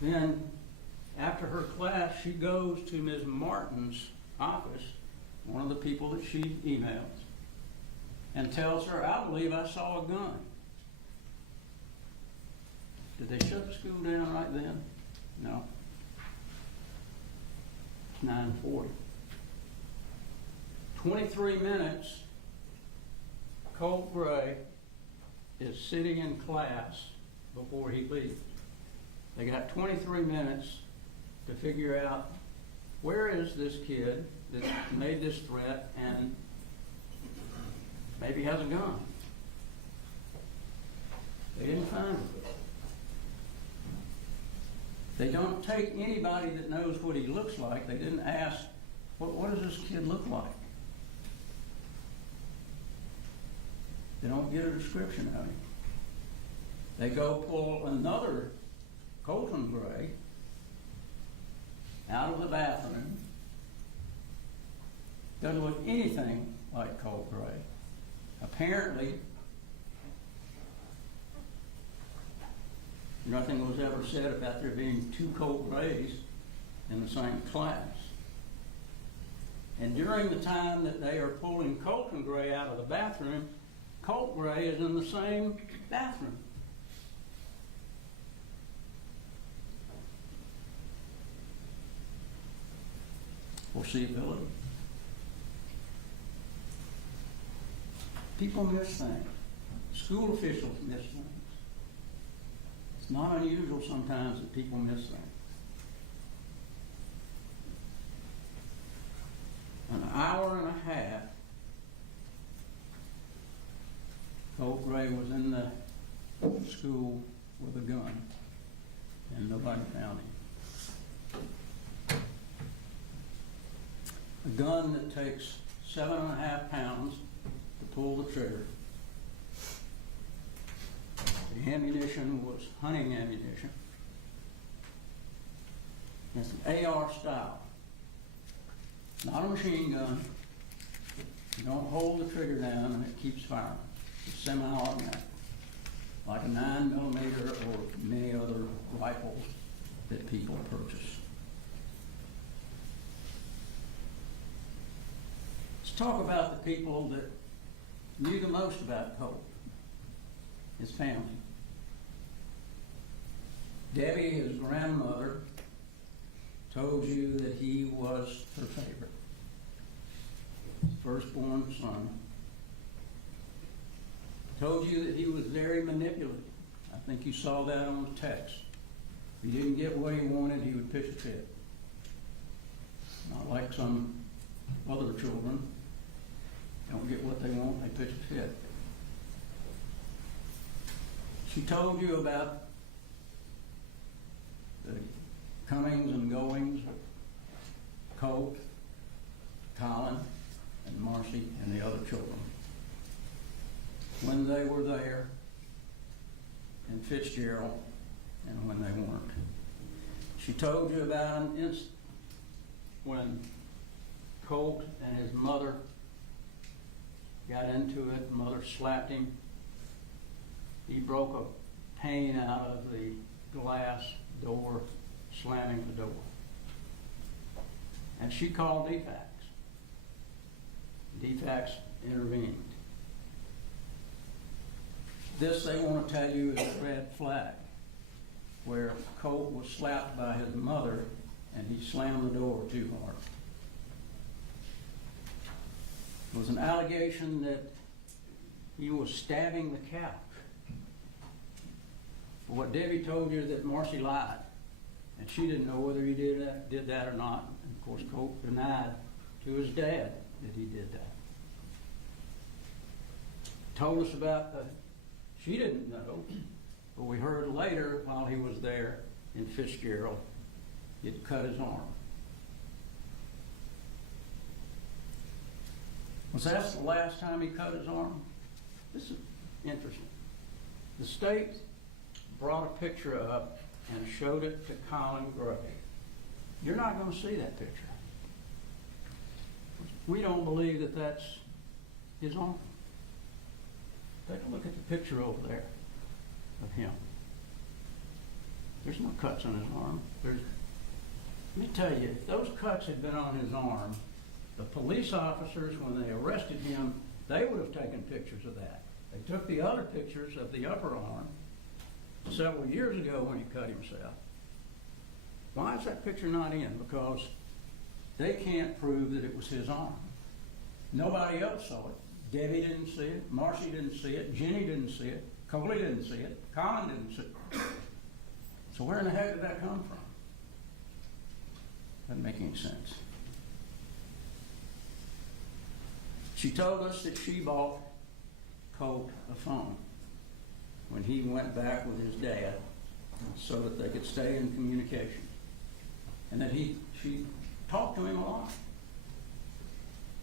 Then, after her class, she goes to Ms. Martin's office, one of the people that she emails, and tells her, I believe I saw a gun. Did they shut the school down right then? No. It's 9:40. 23 minutes, Colt Gray is sitting in class before he leaves. They got 23 minutes to figure out where is this kid that made this threat and maybe has a gun. They didn't find him. They don't take anybody that knows what he looks like. They didn't ask, what does this kid look like? They don't get a description of him. They go pull another Colin Gray out of the bathroom. Doesn't look anything like Colt Gray. Apparently, nothing was ever said about there being two Colt Grays in the same class. And during the time that they are pulling Colin Gray out of the bathroom, Colt Gray is in the same bathroom. Foreseeability. People miss things. School officials miss things. It's not unusual sometimes that people miss things. An hour and a half, Colt Gray was in the school with a gun, and nobody found him. A gun that takes 7.5 pounds to pull the trigger. The ammunition was hunting ammunition. It's an AR style. Not a machine gun. You don't hold the trigger down and it keeps firing. It's semi-automatic, like a 9mm or many other rifles that people purchase. Let's talk about the people that knew the most about Colt, his family. Debbie, his grandmother, told you that he was her favorite, his firstborn son. Told you that he was very manipulative. I think you saw that on the text. If he didn't get what he wanted, he would pitch a fit. Not like some other children. Don't get what they want, they pitch a fit. She told you about the comings and goings of Colt, Colin, and Marcy, and the other children. when they were there in Fitzgerald and when they weren't. She told you about an incident when Colt and his mother got into it. Mother slapped him. He broke a pane out of the glass door, slamming the door. And she called DFAX. DFAX intervened. This, they want to tell you, is a red flag, where Colt was slapped by his mother and he slammed the door too hard. It was an allegation that he was stabbing the couch. What Debbie told you, that Marcy lied, and she didn't know whether he did that or not. And of course, Colt denied to his dad that he did that. Told us about she didn't know, but we heard later while he was there in Fitzgerald, it cut his arm. Was that the last time he cut his arm? This is interesting. The state brought a picture up and showed it to Colin Gray. You're not going to see that picture. We don't believe that that's his arm. Take a look at the picture over there of him. There's no cuts on his arm. Let me tell you, if those cuts had been on his arm, the police officers, when they arrested him, they would have taken pictures of that. They took the other pictures of the upper arm several years ago when he cut himself. Why is that picture not in? Because they can't prove that it was his arm. Nobody else saw it. Debbie didn't see it. Marcy didn't see it. Jenny didn't see it. Coley didn't see it. Colin didn't see it. So where in the heck did that come from? Doesn't make any sense. She told us that she bought Colt a phone when he went back with his dad so that they could stay in communication. And that she talked to him a lot.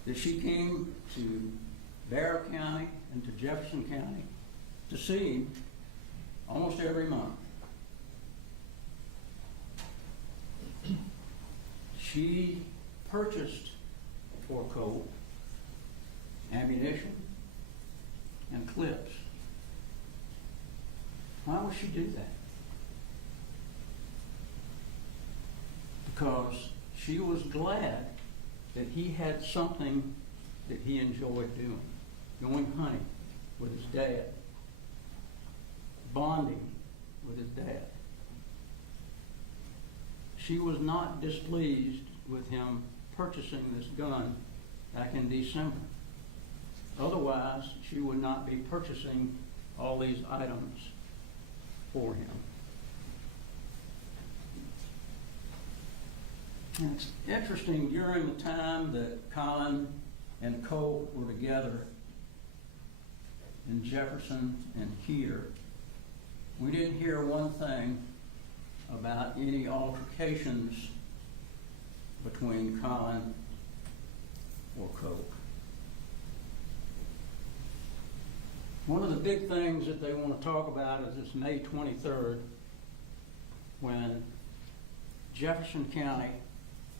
That she came to Barrow County and to Jefferson County to see him almost every month. She purchased for Colt ammunition and clips. Why would she do that? Because she was glad that he had something that he enjoyed doing. Going hunting with his dad. Bonding with his dad. She was not displeased with him purchasing this gun back in December. Otherwise, she would not be purchasing all these items for him. And it's interesting, during the time that Colin and Colt were together in Jefferson and here, we didn't hear one thing about any altercations between Colin or Colt. One of the big things that they want to talk about is this May 23rd, when Jefferson County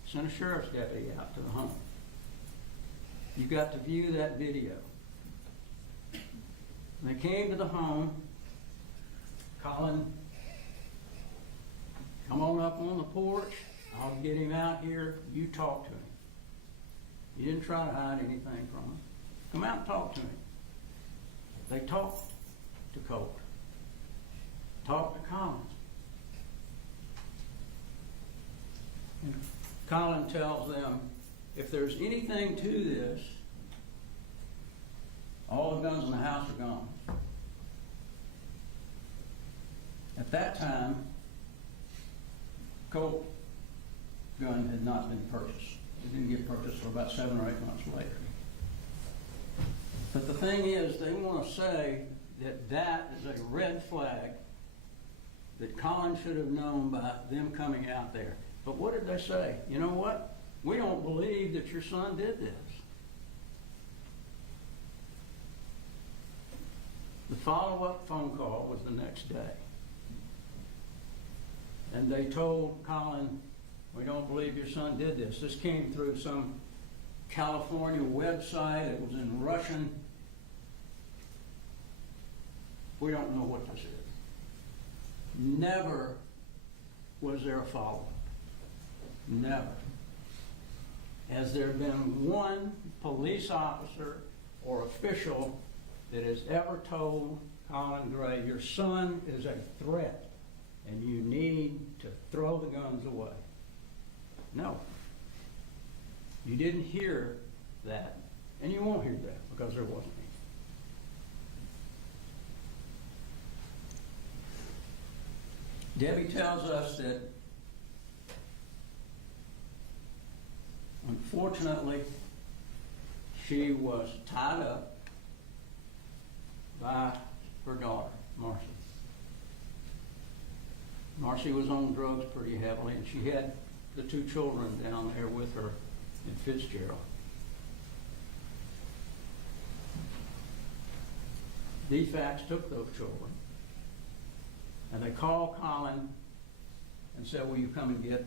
sent a sheriff's deputy out to the home. You got to view that video. When they came to the home, Colin, come on up on the porch, I'll get him out here, you talk to him. You didn't try to hide anything from him. Come out and talk to him. They talked to Colt, talked to Colin. And Colin tells them, if there's anything to this, all the guns in the house are gone. At that time, Colt gun had not been purchased. It didn't get purchased for about 7 or 8 months later. But the thing is, they want to say that that is a red flag that Colin should have known by them coming out there. But what did they say? You know what? We don't believe that your son did this. The follow-up phone call was the next day. And they told Colin, we don't believe your son did this. This came through some California website. It was in Russian. We don't know what this is. Never was there a follow-up. Never. Has there been one police officer or official that has ever told Colin Gray, your son is a threat and you need to throw the guns away? No. You didn't hear that, and you won't hear that because there wasn't any. Debbie tells us that unfortunately she was tied up by her daughter, Marcy. Marcy was on drugs pretty heavily, and she had the two children down there with her in Fitzgerald. DFACS took those children, and they called Colin and said, will you come and get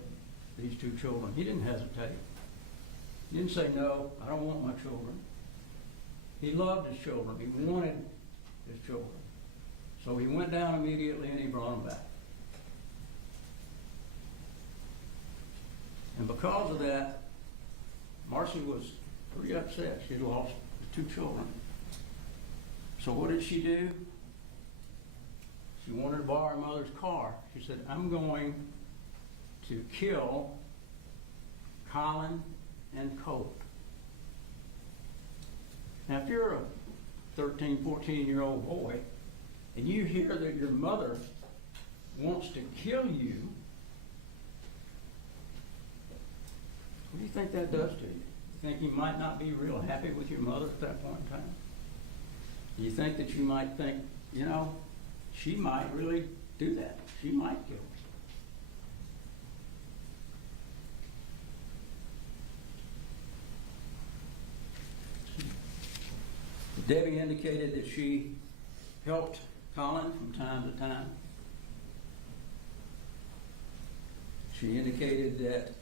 these two children? He didn't hesitate. He didn't say, no, I don't want my children. He loved his children. He wanted his children. So he went down immediately and he brought them back. And because of that, Marcy was pretty upset. She'd lost the two children. So what did she do? She wanted to borrow her mother's car. She said, I'm going to kill Colin and Colt. Now, if you're a 13, 14-year-old boy, and you hear that your mother wants to kill you, what do you think that does to you? You think you might not be real happy with your mother at that point in time? Do you think that you might think, you know, she might really do that. She might kill me. Debbie indicated that she helped Colin from time to time. She indicated that,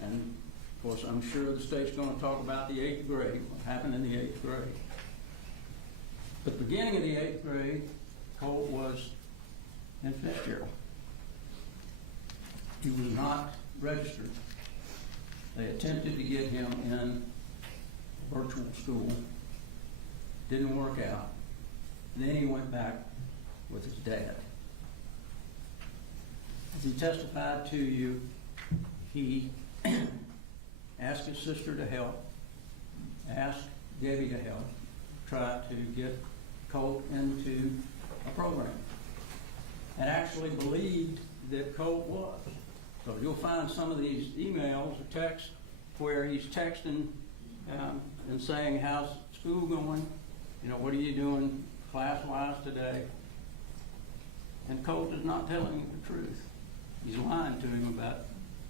and of course I'm sure the state's going to talk about the 8th grade, what happened in the 8th grade. At the beginning of the 8th grade, Colt was in Fitzgerald. He was not registered. They attempted to get him in virtual school. Didn't work out. And then he went back with his dad. As he testified to you, he asked his sister to help, asked Debbie to help, try to get Colt into a program, and actually believed that Colt was. So you'll find some of these emails or texts where he's texting and saying, how's school going? You know, what are you doing class-wise today? And Colt is not telling him the truth. He's lying to him about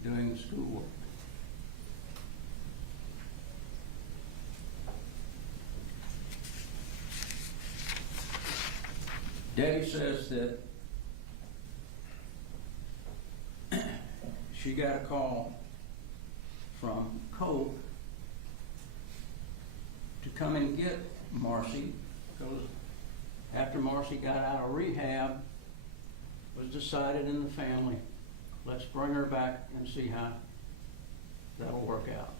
doing the schoolwork. Debbie says that she got a call from Colt to come and get Marcy, because after Marcy got out of rehab, it was decided in the family, let's bring her back and see how that'll work out.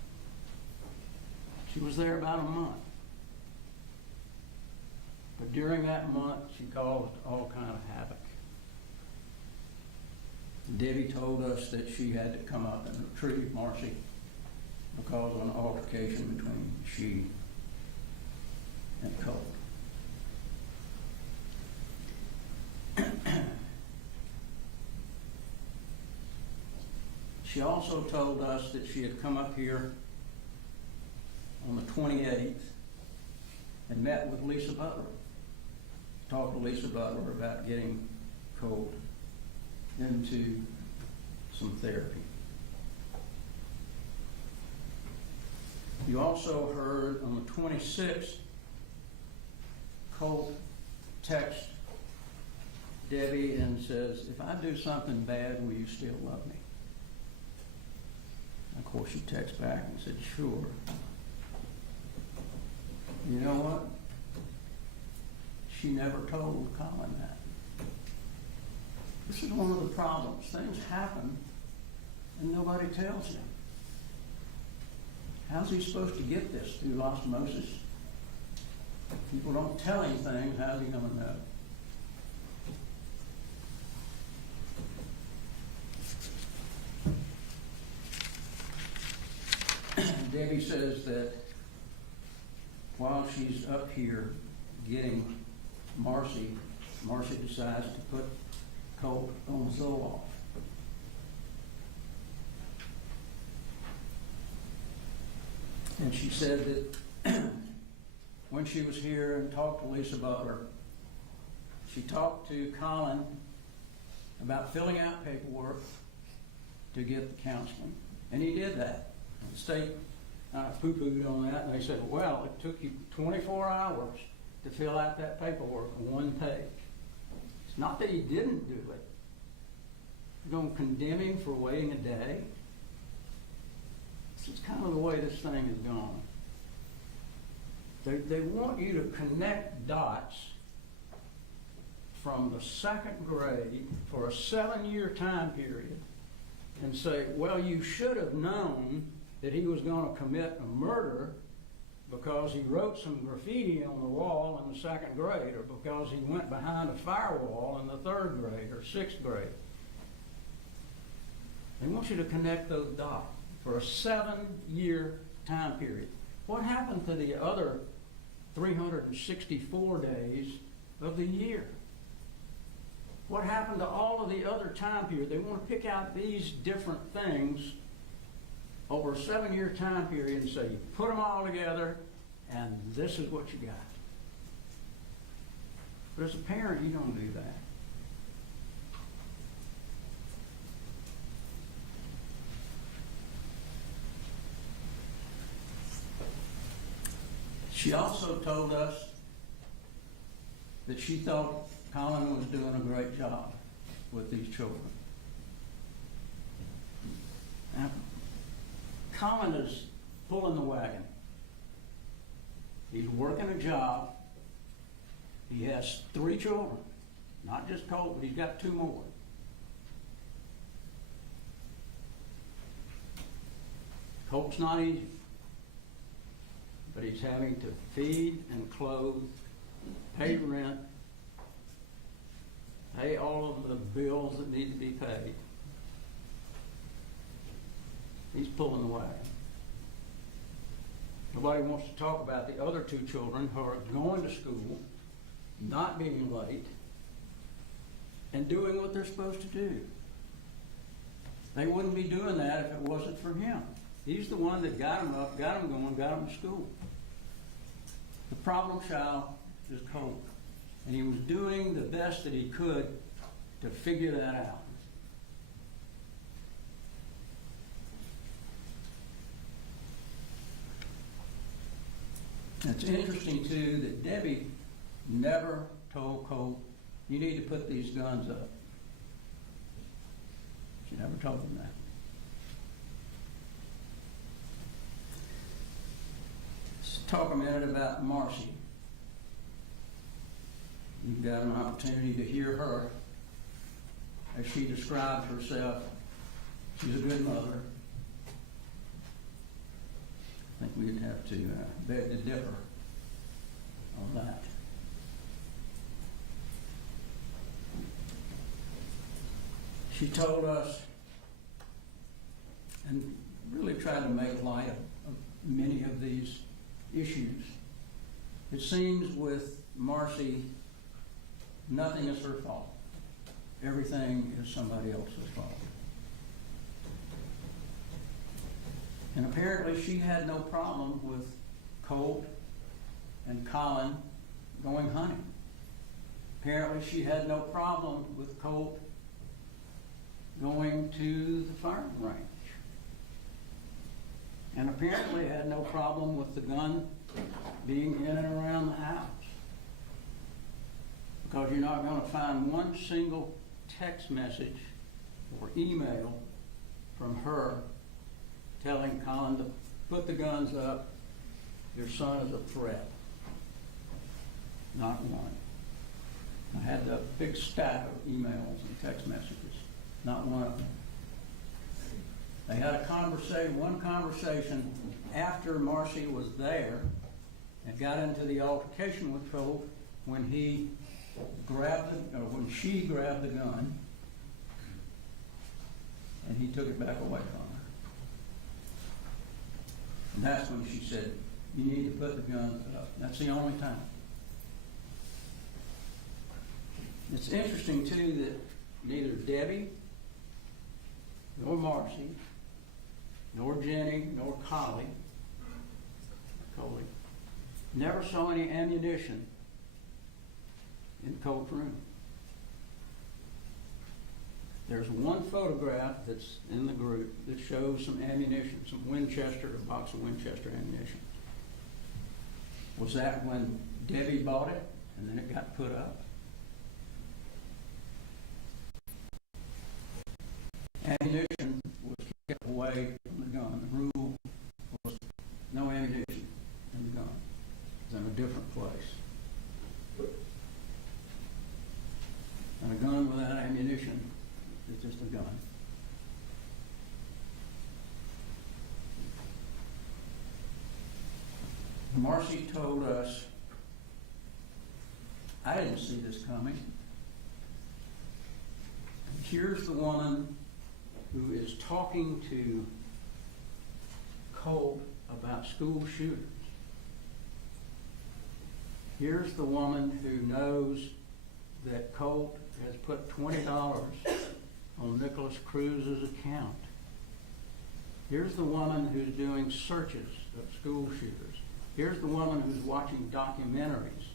She was there about a month. But during that month, she caused all kind of havoc. Debbie told us that she had to come up and retrieve Marcy because of an altercation between she and Colt. She also told us that she had come up here on the 28th and met with Lisa Butler. Talked to Lisa Butler about getting Colt into some therapy. You also heard on the 26th, Colt texts Debbie and says, "If I do something bad, will you still love me?" Of course, she texts back and said, "Sure." You know what? She never told Colin that. This is one of the problems. Things happen and nobody tells him. How's he supposed to get this? Through osmosis? People don't tell him things, how's he going to know? Debbie says that while she's up here getting Marcy decides to put Colt on Zoloft. And she said that when she was here and talked to Lisa Butler, she talked to Colin about filling out paperwork to get the counseling. And he did that. The state poo-pooed on that, and they said, well, it took you 24 hours to fill out that paperwork on one page. It's not that he didn't do it. You're going to condemn him for waiting a day? This is kind of the way this thing has gone. They want you to connect dots from the second grade for a 7-year time period and say, well, you should have known that he was going to commit a murder because he wrote some graffiti on the wall in the second grade, or because he went behind a firewall in the third grade or sixth grade. They want you to connect those dots for a 7-year time period. What happened to the other 364 days of the year? What happened to all of the other time period? They want to pick out these different things over a 7-year time period and say, you put them all together and this is what you got. But as a parent, you don't do that. She also told us that she thought Colin was doing a great job with these children. Now, Colin is pulling the wagon. He's working a job. He has 3 children, not just Colt, but he's got 2 more. Colt's not easy, but he's having to feed and clothe, pay rent, pay all of the bills that need to be paid. He's pulling the wagon. Nobody wants to talk about the other 2 children who are going to school, not being late, and doing what they're supposed to do. They wouldn't be doing that if it wasn't for him. He's the one that got them up, got them going, got them to school. The problem child is Colt, and he was doing the best that he could to figure that out. It's interesting, too, that Debbie never told Colt, you need to put these guns up. She never told him that. Let's talk a minute about Marcy. You've got an opportunity to hear her as she described herself. She's a good mother. I think we'd have to beg to differ on that. She told us, and really tried to make light of many of these issues. It seems with Marcy, nothing is her fault. Everything is somebody else's fault. And apparently she had no problem with Colt and Colin going hunting. Apparently she had no problem with Colt going to the firing range. And apparently had no problem with the gun being in and around the house. because you're not gonna find one single text message or email from her telling Colin to put the guns up, your son is a threat. Not one. I had a big stack of emails and text messages, not one of them. They had one conversation after Marcy was there and got into the altercation with Colt when he when she grabbed the gun and he took it back away from her. And that's when she said, you need to put the guns up. That's the only time. It's interesting too that neither Debbie nor Marcy nor Jenny nor Coley never saw any ammunition in Colt's room. There's one photograph that's in the group that shows some ammunition, some Winchester, a box of Winchester ammunition. Was that when Debbie bought it and then it got put up? Ammunition was kept away from the gun. The rule was no ammunition in the gun. It's in a different place. And a gun without ammunition is just a gun. Marcy told us, I didn't see this coming. Here's the woman who is talking to Colt about school shooters. Here's the woman who knows that Colt has put $20 on Nicholas Cruz's account. Here's the woman who's doing searches of school shooters. Here's the woman who's watching documentaries,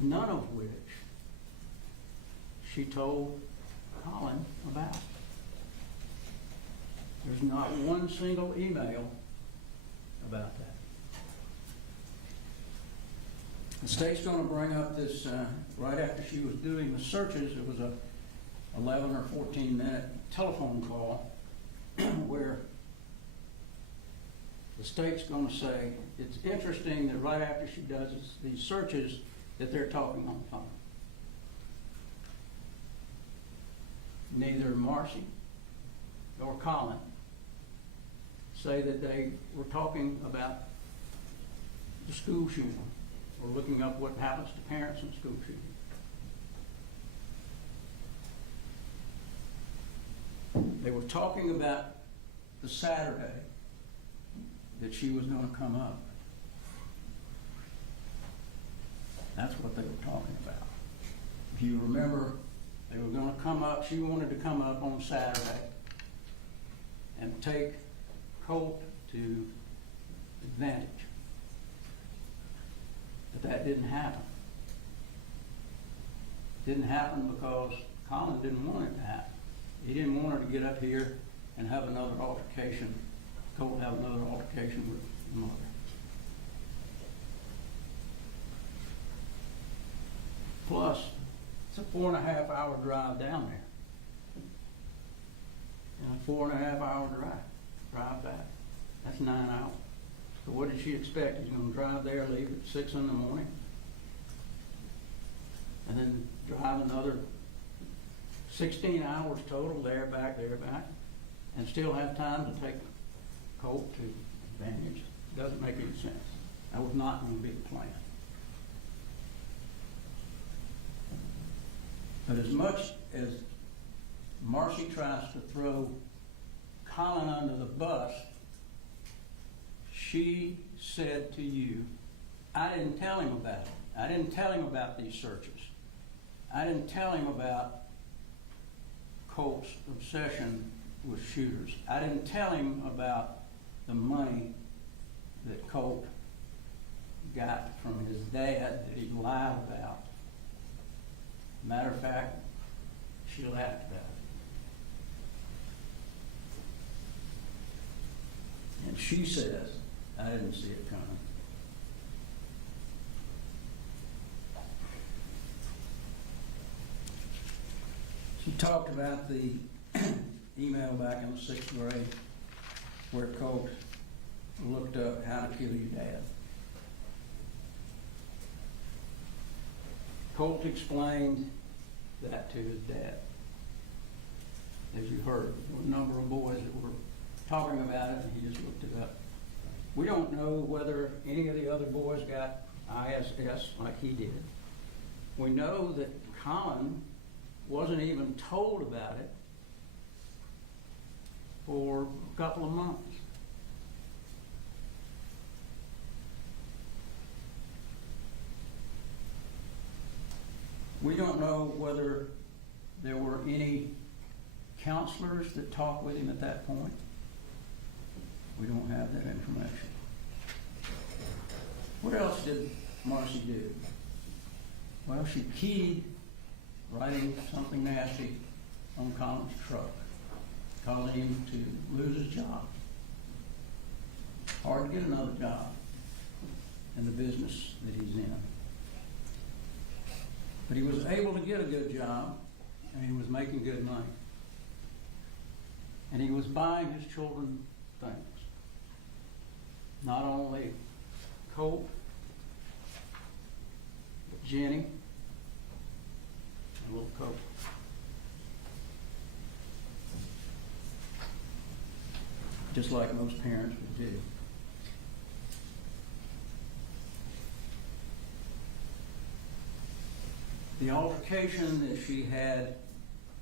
none of which she told Colin about. There's not one single email about that. The state's going to bring up this right after she was doing the searches. It was a 11 or 14 minute telephone call where the state's going to say it's interesting that right after she does these searches that they're talking on the phone. Neither Marcy nor Colin say that they were talking about the school shooting or looking up what happens to parents in school shooting. They were talking about the Saturday that she was going to come up. That's what they were talking about. If you remember, they were going to come up, she wanted to come up on Saturday and take Colt to Advantage. But that didn't happen. It didn't happen because Colin didn't want it to happen. He didn't want her to get up here and have another altercation, Colt have another altercation with the mother. Plus, it's a 4.5 hour drive down there. And a 4.5 hour drive back. That's 9 hours. So what did she expect? He's going to drive there, leave at 6 in the morning, and then drive another 16 hours total, there, back, and still have time to take Colt to Advantage. Doesn't make any sense. That was not going to be the plan. But as much as Marcy tries to throw Colin under the bus, she said to you, I didn't tell him about it. I didn't tell him about these searches. I didn't tell him about Colt's obsession with shooters. I didn't tell him about the money that Colt got from his dad that he lied about. Matter of fact, she laughed about it. And she says, I didn't see it coming. She talked about the email back in the 6th grade where Colt looked up how to kill your dad. Colt explained that to his dad. As you heard, there were a number of boys that were talking about it, and he just looked it up. We don't know whether any of the other boys got ISS like he did. We know that Colin wasn't even told about it for a couple of months. We don't know whether there were any counselors that talked with him at that point. We don't have that information. What else did Marcy do? Well, she keyed writing something nasty on Colin's truck, causing him to lose his job. Hard to get another job in the business that he's in. But he was able to get a good job, and he was making good money. And he was buying his children things. Not only Colt, but Jenny, and little Colt. Just like most parents would do. The altercation that she had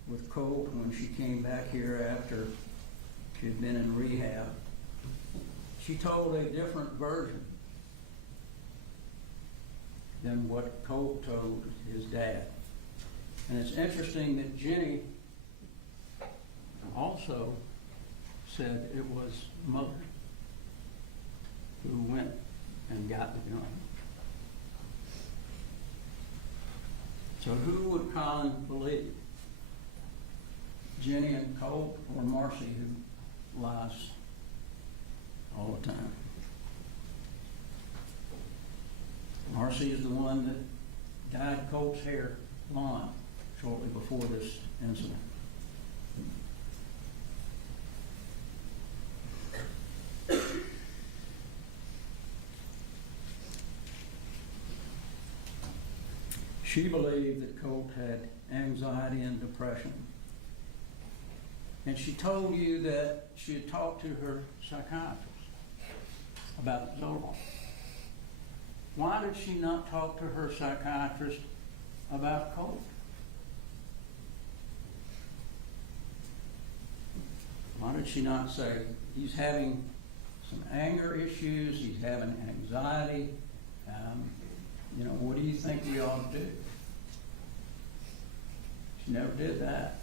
with Colt when she came back here after she had been in rehab, she told a different version than what Colt told his dad. And it's interesting that Jenny also said it was mother who went and got the gun. So who would Colin believe? Jenny and Colt, or Marcy, who lies all the time? Marcy is the one that dyed Colt's hair blonde shortly before this incident. She believed that Colt had anxiety and depression. And she told you that she had talked to her psychiatrist about Zoloft. Why did she not talk to her psychiatrist about Colt? Why did she not say, he's having some anger issues, he's having anxiety, what do you think we ought to do? She never did that.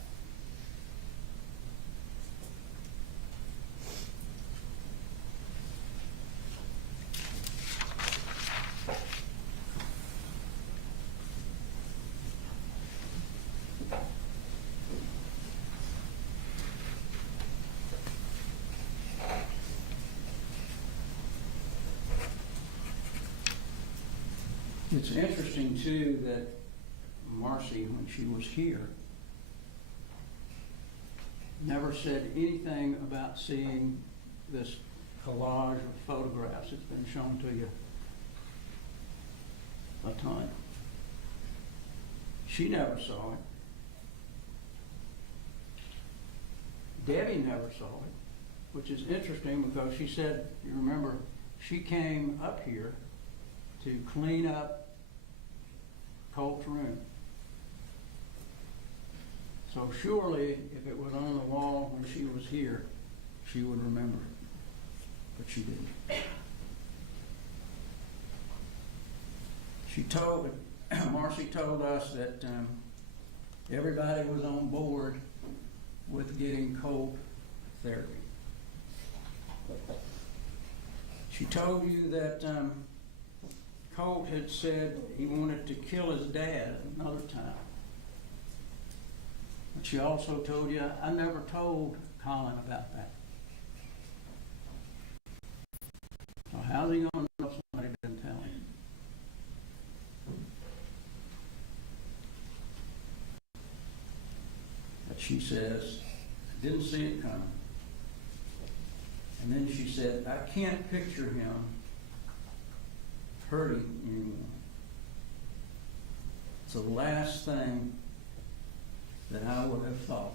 It's interesting, too, that Marcy, when she was here, never said anything about seeing this collage of photographs that's been shown to you a ton. She never saw it. Debbie never saw it, which is interesting because she said, you remember, she came up here to clean up Colt's room. So surely, if it was on the wall when she was here, she would remember it. But she didn't. Marcy told us that everybody was on board with getting Colt therapy. She told you that Colt had said he wanted to kill his dad another time. But she also told you, I never told Colin about that. So how's he going to know somebody didn't tell him? she says, I didn't see it coming. And then she said, I can't picture him hurting anyone. It's the last thing that I would have thought.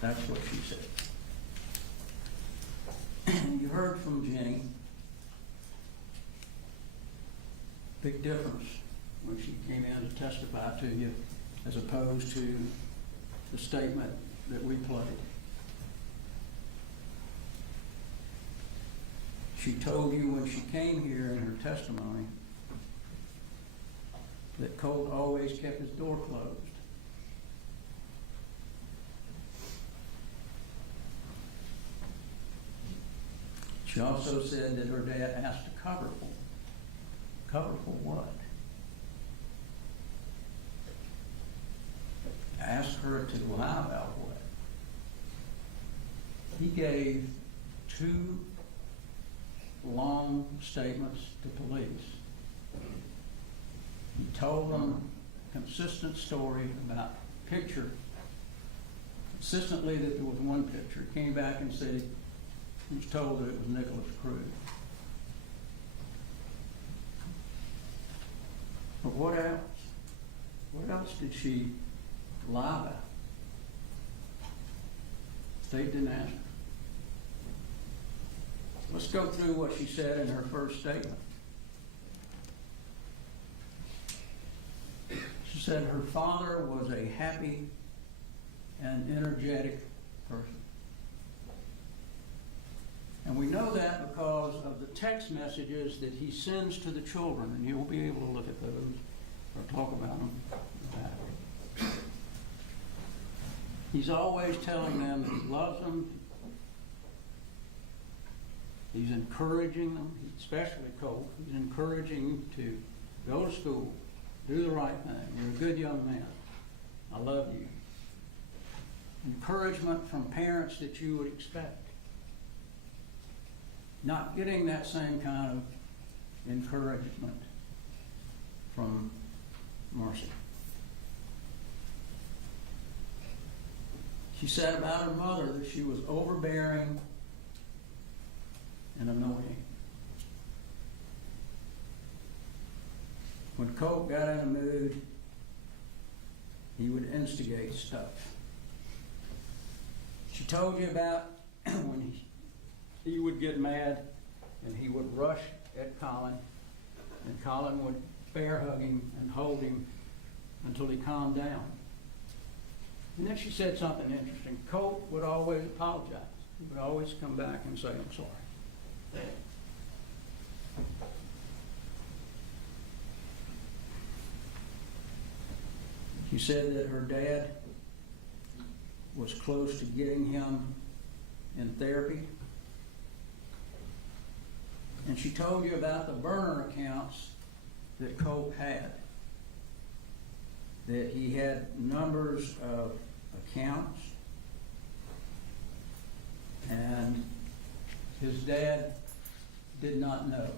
That's what she said. You heard from Jenny. Big difference when she came in to testify to you as opposed to the statement that we played. She told you when she came here in her testimony that Colt always kept his door closed. She also said that her dad asked to cover for him. Cover for what? Asked her to lie about what? He gave 2 long statements to police. He told them a consistent story about picture. Consistently that there was one picture. Came back and said he was told that it was Nicholas Cruz. But what else? What else did she lie about? State didn't ask her. Let's go through what she said in her first statement. She said her father was a happy and energetic person. And we know that because of the text messages that he sends to the children, and you'll be able to look at those or talk about them. He's always telling them that he loves them. He's encouraging them, especially Colt. He's encouraging to go to school, do the right thing. You're a good young man. I love you. Encouragement from parents that you would expect. Not getting that same kind of encouragement from Marcy. She said about her mother that she was overbearing and annoying. When Colt got in a mood, he would instigate stuff. She told you about when he would get mad and he would rush at Colin, and Colin would bear hug him and hold him until he calmed down. And then she said something interesting. Colt would always apologize. He would always come back and say, I'm sorry. She said that her dad was close to getting him in therapy. And she told you about the burner accounts that Colt had. That he had numbers of accounts, and his dad did not know.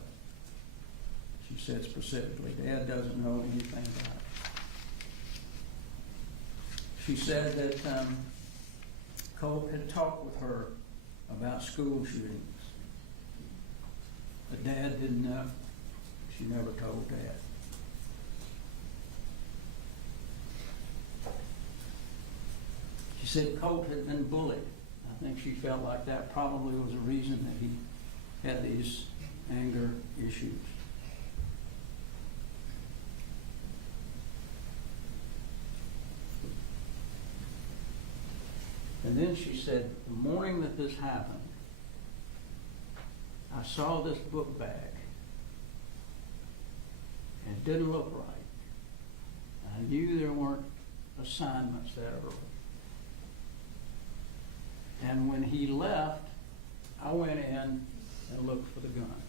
She said specifically, Dad doesn't know anything about it. She said that Colt had talked with her about school shootings. But Dad didn't know. She never told Dad. She said Colt had been bullied. I think she felt like that probably was a reason that he had these anger issues. And then she said, the morning that this happened, I saw this book bag, and it didn't look right. I knew there weren't assignments that early. And when he left, I went in and looked for the gun.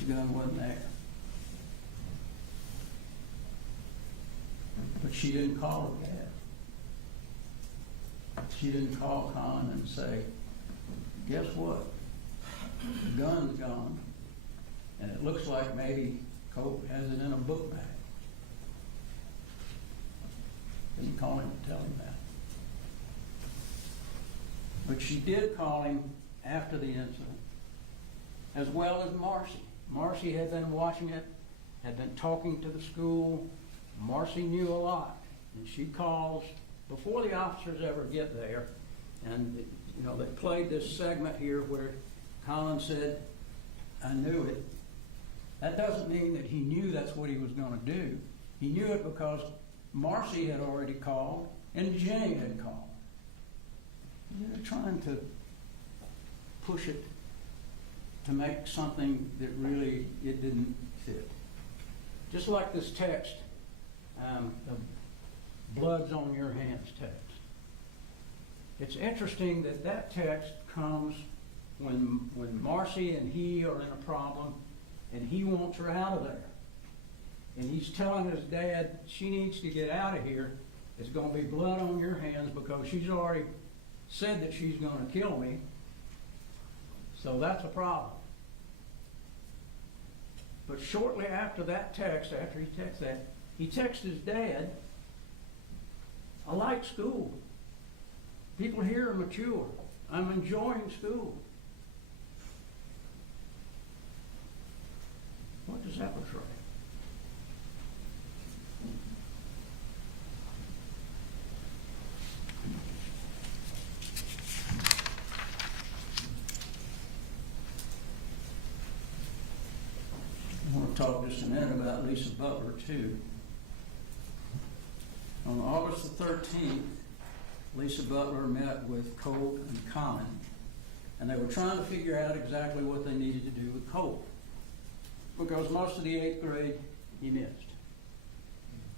The gun wasn't there. But she didn't call her dad. She didn't call Colin and say, guess what? The gun's gone. And it looks like maybe Colt has it in a book bag. Didn't call him to tell him that. But she did call him after the incident, as well as Marcy. Marcy had been watching it, had been talking to the school. Marcy knew a lot, and she calls before the officers ever get there. And, you know, they played this segment here where Colin said, "I knew it." That doesn't mean that he knew that's what he was going to do. He knew it because Marcy had already called and Jenny had called. They're trying to push it to make something that really it didn't fit. Just like this text, the blood's on your hands text. It's interesting that that text comes when Marcy and he are in a problem and he wants her out of there. And he's telling his dad, she needs to get out of here. It's going to be blood on your hands because she's already said that she's going to kill me. So that's a problem. But shortly after that text, after he texts that, he texts his dad, "I like school. People here are mature. I'm enjoying school." What does that portray? I want to talk just a minute about Lisa Butler, too. On August the 13th, Lisa Butler met with Colt and Colin, and they were trying to figure out exactly what they needed to do with Colt, because most of the 8th grade he missed.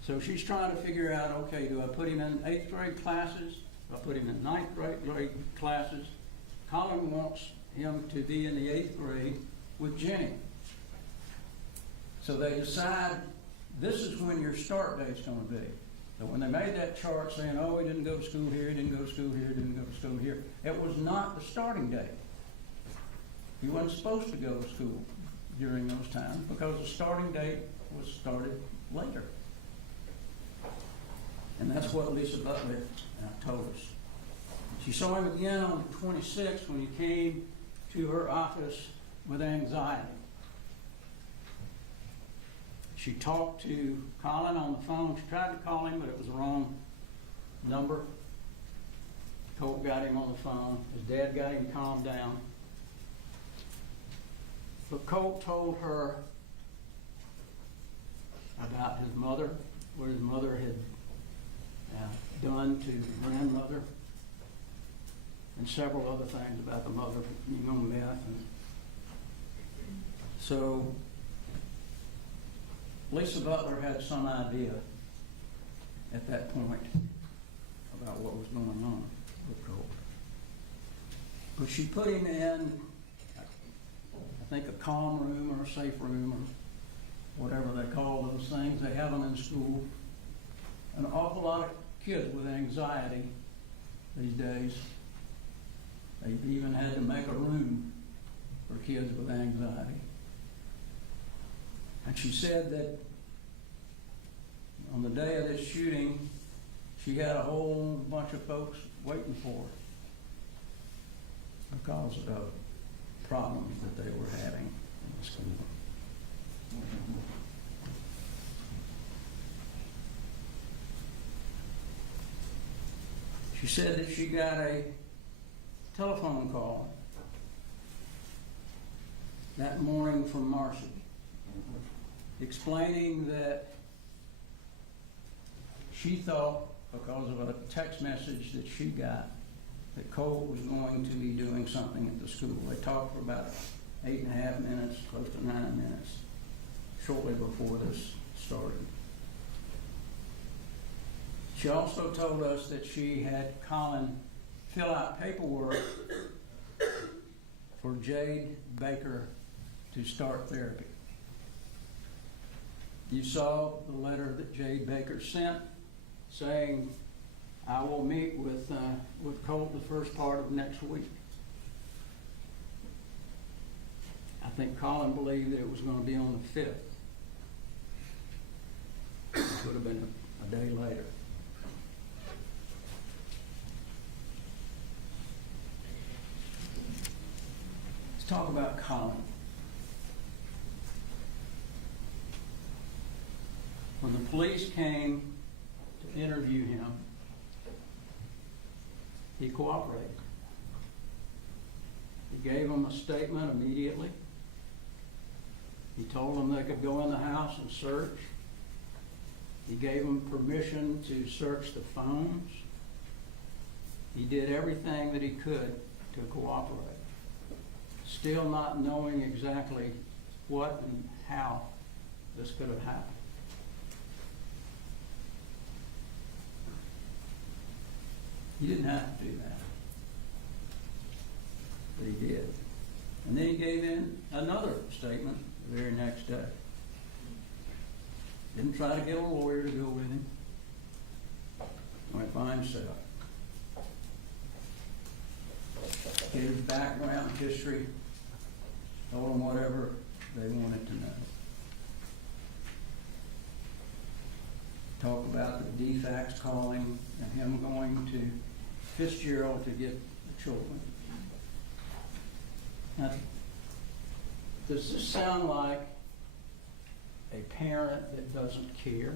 So she's trying to figure out, okay, do I put him in 8th grade classes? Do I put him in 9th grade classes? Colin wants him to be in the 8th grade with Jenny. So they decide this is when your start date's going to be. So when they made that chart saying, oh, he didn't go to school here, he didn't go to school here, he didn't go to school here, it was not the starting date. He wasn't supposed to go to school during those times because the starting date was started later. And that's what Lisa Butler told us. She saw him again on the 26th when he came to her office with anxiety. She talked to Colin on the phone. She tried to call him, but it was the wrong number. Colt got him on the phone. His dad got him calmed down. But Colt told her about his mother, what his mother had done to his grandmother, and several other things about the mother being on meth. And so Lisa Butler had some idea at that point about what was going on with Colt. But she put him in, I think, a calm room or a safe room or whatever they call those things. They have them in school. An awful lot of kids with anxiety these days. They've even had to make a room for kids with anxiety. And she said that on the day of this shooting, she had a whole bunch of folks waiting for her because of problems that they were having in the school. She said that she got a telephone call that morning from Marcy, explaining that she thought, because of a text message that she got, that Colt was going to be doing something at the school. They talked for about 8.5 minutes, close to 9 minutes, shortly before this started. She also told us that she had Colin fill out paperwork for Jade Baker to start therapy. You saw the letter that Jade Baker sent saying, I will meet with Colt the first part of next week. I think Colin believed that it was going to be on the 5th. Would have been a day later. Let's talk about Colin. When the police came to interview him, he cooperated. He gave them a statement immediately. He told them they could go in the house and search. He gave them permission to search the phones. He did everything that he could to cooperate, still not knowing exactly what and how this could have happened. He didn't have to do that, but he did. And then he gave in another statement the very next day. Didn't try to get a lawyer to go with him. Went by himself. Gave his background, history, told them whatever they wanted to know. Talk about the defects calling and him going to Fitzgerald to get the children. Now, does this sound like a parent that doesn't care?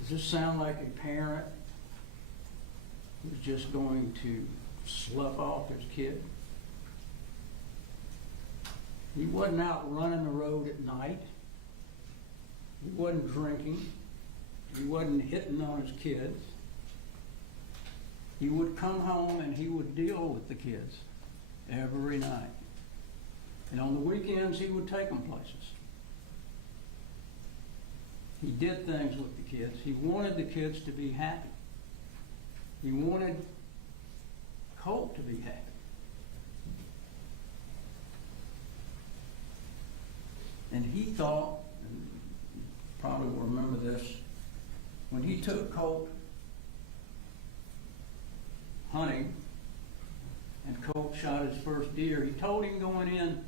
Does this sound like a parent who's just going to slough off his kid? He wasn't out running the road at night. He wasn't drinking. He wasn't hitting on his kids. He would come home and he would deal with the kids every night. And on the weekends, he would take them places. He did things with the kids. He wanted the kids to be happy. He wanted Colt to be happy. And he thought, and you probably will remember this, when he took Colt hunting and Colt shot his first deer, he told him going in,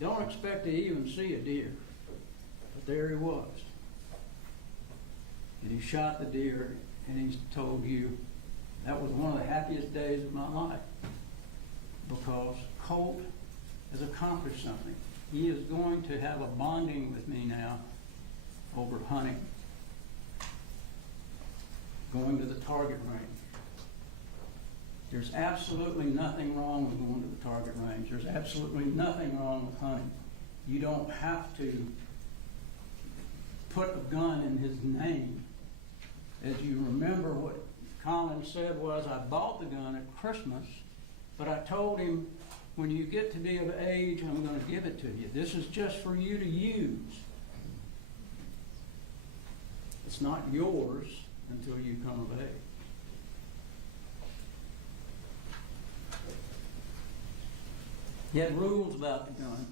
don't expect to even see a deer. But there he was. And he shot the deer, and he's told you, that was one of the happiest days of my life. Because Colt has accomplished something. He is going to have a bonding with me now over hunting. Going to the target range. There's absolutely nothing wrong with going to the target range. There's absolutely nothing wrong with hunting. You don't have to put a gun in his name. As you remember, what Colin said was, I bought the gun at Christmas, but I told him, when you get to be of age, I'm going to give it to you. This is just for you to use. It's not yours until you come of age. He had rules about the gun.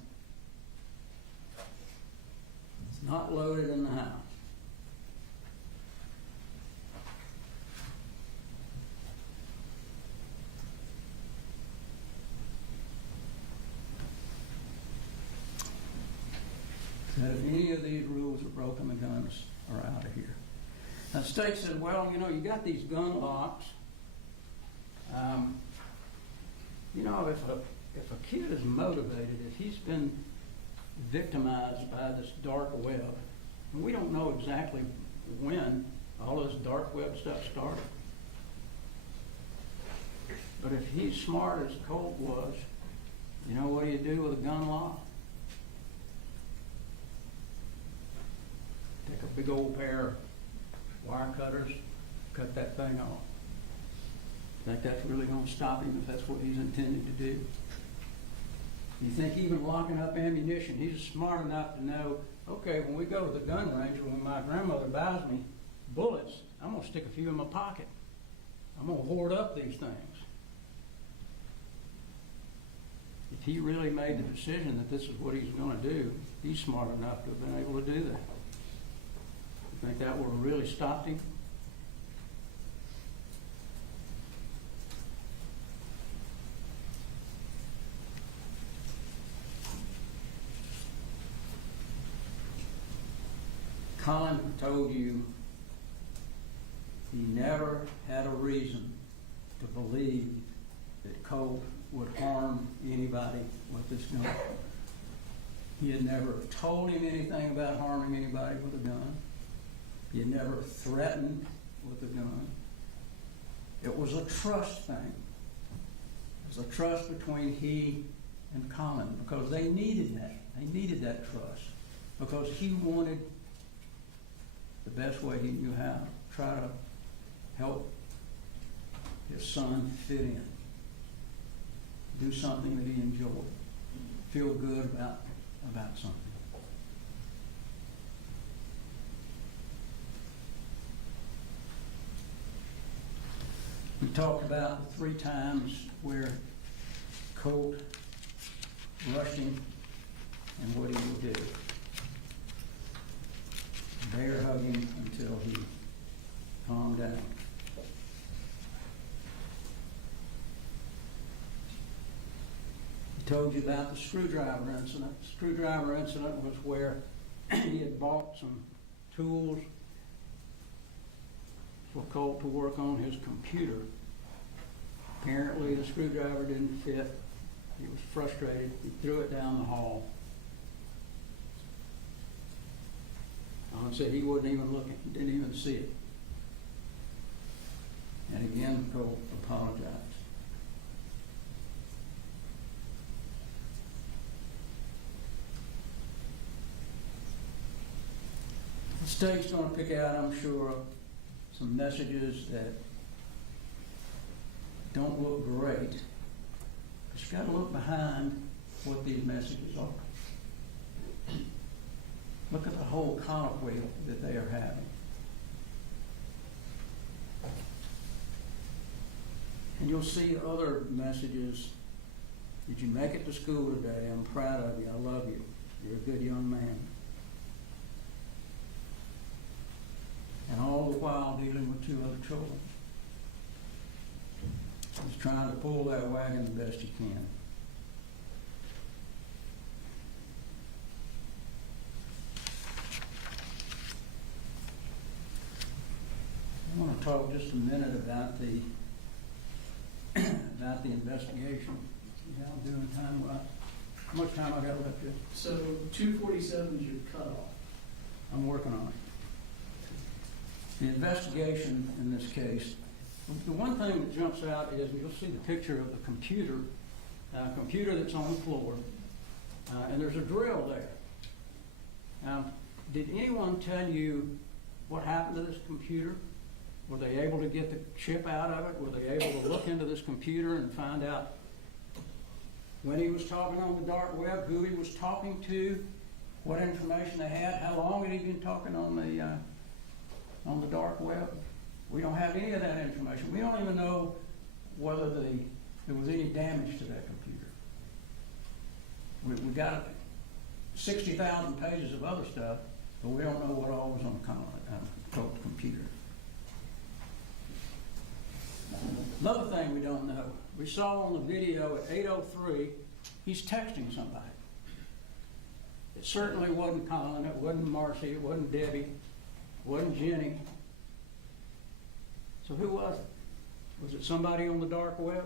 It's not loaded in the house. That if any of these rules are broken, the guns are out of here. Now, the state said, well, you know, you got these gun locks. You know, if a kid is motivated, if he's been victimized by this dark web, and we don't know exactly when all this dark web stuff started, but if he's smart as Colt was, you know what do you do with a gun lock? Take a big old pair of wire cutters, cut that thing off. Think that's really going to stop him if that's what he's intending to do? You think even locking up ammunition, he's smart enough to know, okay, when we go to the gun range, when my grandmother buys me bullets, I'm going to stick a few in my pocket. I'm going to hoard up these things. If he really made the decision that this is what he's going to do, he's smart enough to have been able to do that. You think that would have really stopped him? Colin told you he never had a reason to believe that Colt would harm anybody with this gun. He had never told him anything about harming anybody with a gun. He had never threatened with a gun. It was a trust thing. It was a trust between he and Colin, because they needed that. They needed that trust, because he wanted the best way he knew how to try to help his son fit in, do something that he enjoyed, feel good about something. We talked about the 3 times where Colt rushed him and what he would do. Bear hug him until he calmed down. He told you about the screwdriver incident. The screwdriver incident was where he had bought some tools for Colt to work on his computer. Apparently the screwdriver didn't fit. He was frustrated. He threw it down the hall. Colin said he wasn't even looking. He didn't even see it. And again, Colt apologized. The state's going to pick out, I'm sure, some messages that don't look great. But you got to look behind what these messages are. Look at the whole colloquy that they are having. And you'll see other messages. Did you make it to school today? I'm proud of you. I love you. You're a good young man. And all the while dealing with 2 other children. He's trying to pull that wagon the best he can. I want to talk just a minute about the investigation. See how I'm doing time-wise? How much time I got left here? So 247 is your cutoff. I'm working on it. The investigation in this case, the one thing that jumps out is, you'll see the picture of the computer that's on the floor, and there's a drill there. Now, did anyone tell you what happened to this computer? Were they able to get the chip out of it? Were they able to look into this computer and find out when he was talking on the dark web, who he was talking to, what information they had, how long had he been talking on the dark web? We don't have any of that information. We don't even know whether there was any damage to that computer. We got 60,000 pages of other stuff, but we don't know what all was on the Colt computer. Another thing we don't know, we saw on the video at 8:03, he's texting somebody. It certainly wasn't Colin, it wasn't Marcy, it wasn't Debbie, it wasn't Jenny. So who was it? Was it somebody on the dark web?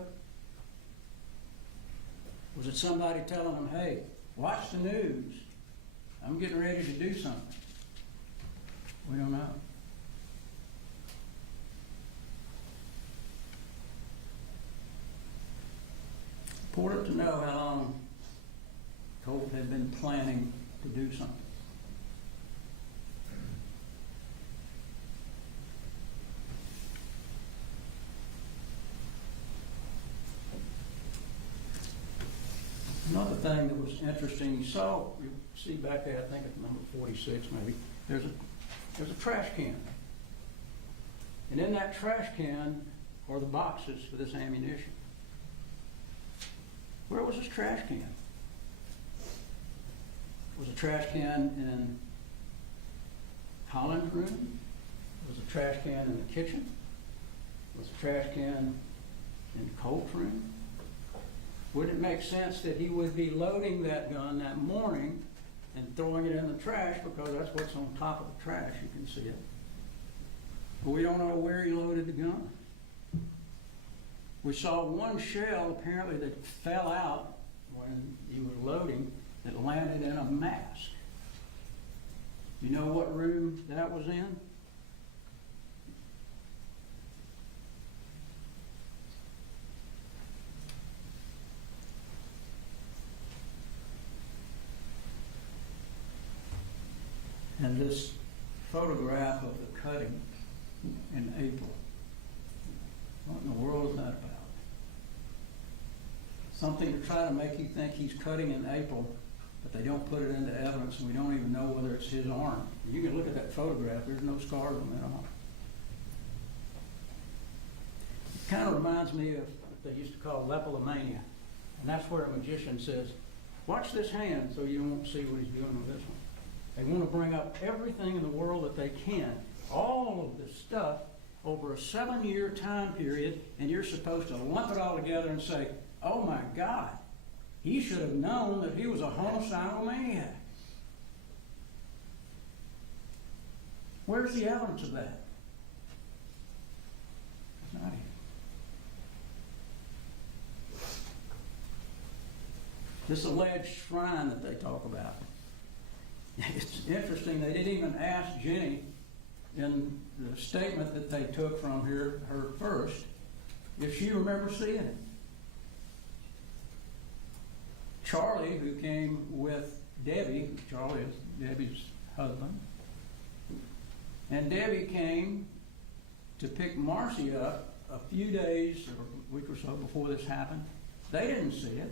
Was it somebody telling him, hey, watch the news, I'm getting ready to do something? We don't know. Important to know how long Colt had been planning to do something. Another thing that was interesting, you see back there, I think it's number 46 maybe, there's a trash can. And in that trash can are the boxes for this ammunition. Where was this trash can? Was a trash can in Colin's room? Was a trash can in the kitchen? Was a trash can in Colt's room? Would it make sense that he would be loading that gun that morning and throwing it in the trash because that's what's on top of the trash, you can see it. But we don't know where he loaded the gun. We saw one shell apparently that fell out when he was loading that landed in a mask. You know what room that was in? And this photograph of the cutting in April. What in the world is that about? Something to try to make you think he's cutting in April, but they don't put it into evidence, and we don't even know whether it's his arm. You can look at that photograph, there's no scars on that arm. It kind of reminds me of what they used to call leptomania, and that's where a magician says, watch this hand so you won't see what he's doing with this one. They want to bring up everything in the world that they can, all of this stuff, over a 7-year time period, and you're supposed to lump it all together and say, oh my God, he should have known that he was a homicidal maniac. Where's the evidence of that? It's not here. This alleged shrine that they talk about. It's interesting, they didn't even ask Jenny in the statement that they took from her first if she remembers seeing it. Charlie, who came with Debbie, Charlie is Debbie's husband, and Debbie came to pick Marcy up a few days or a week or so before this happened. They didn't see it.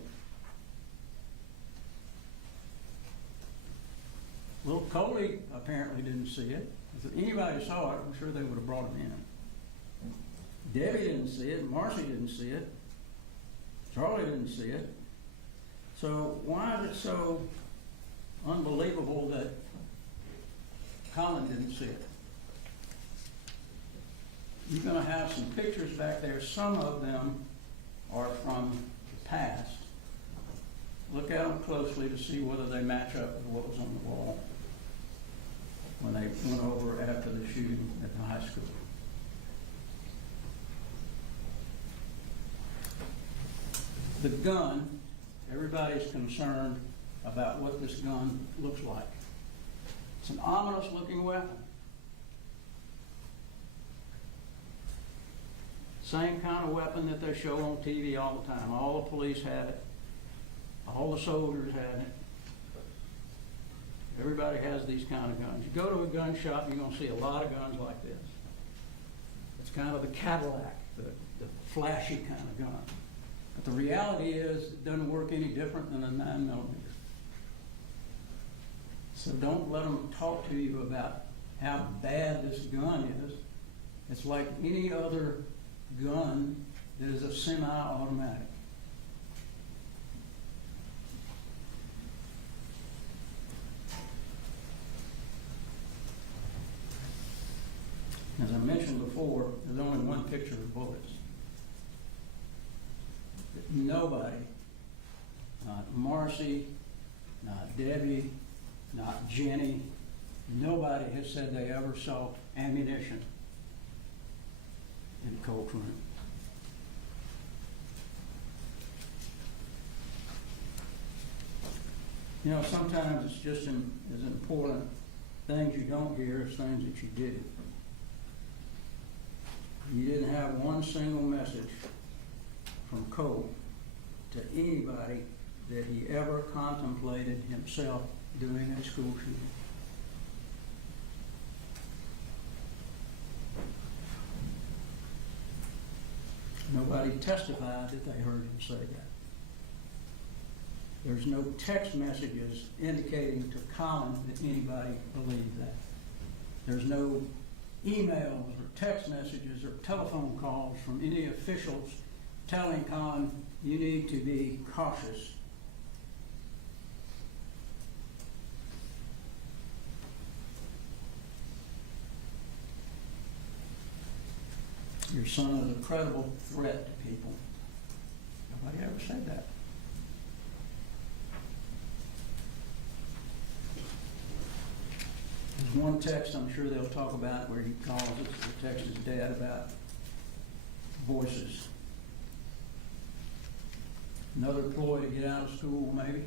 Little Coley apparently didn't see it. If anybody saw it, I'm sure they would have brought it in. Debbie didn't see it. Marcy didn't see it. Charlie didn't see it. So why is it so unbelievable that Colin didn't see it? You're going to have some pictures back there. Some of them are from the past. Look at them closely to see whether they match up with what was on the wall when they went over after the shooting at the high school. The gun, everybody's concerned about what this gun looks like. It's an ominous looking weapon. Same kind of weapon that they show on TV all the time. All the police have it. All the soldiers have it. Everybody has these kind of guns. You go to a gun shop, you're going to see a lot of guns like this. It's kind of the Cadillac, the flashy kind of gun. But the reality is it doesn't work any different than a 9mm. So don't let them talk to you about how bad this gun is. It's like any other gun that is a semi-automatic. As I mentioned before, there's only one picture of bullets. Nobody, not Marcy, not Debbie, not Jenny, nobody has said they ever saw ammunition in Colt's room. You know, sometimes it's just as important things you don't hear as things that you do. You didn't have one single message from Colt to anybody that he ever contemplated himself doing a school shooting. Nobody testified that they heard him say that. There's no text messages indicating to Colin that anybody believed that. There's no emails or text messages or telephone calls from any officials telling Colin, you need to be cautious. Your son is a credible threat to people. Nobody ever said that. There's one text I'm sure they'll talk about where he calls it, the text his dad about voices. Another ploy to get out of school, maybe.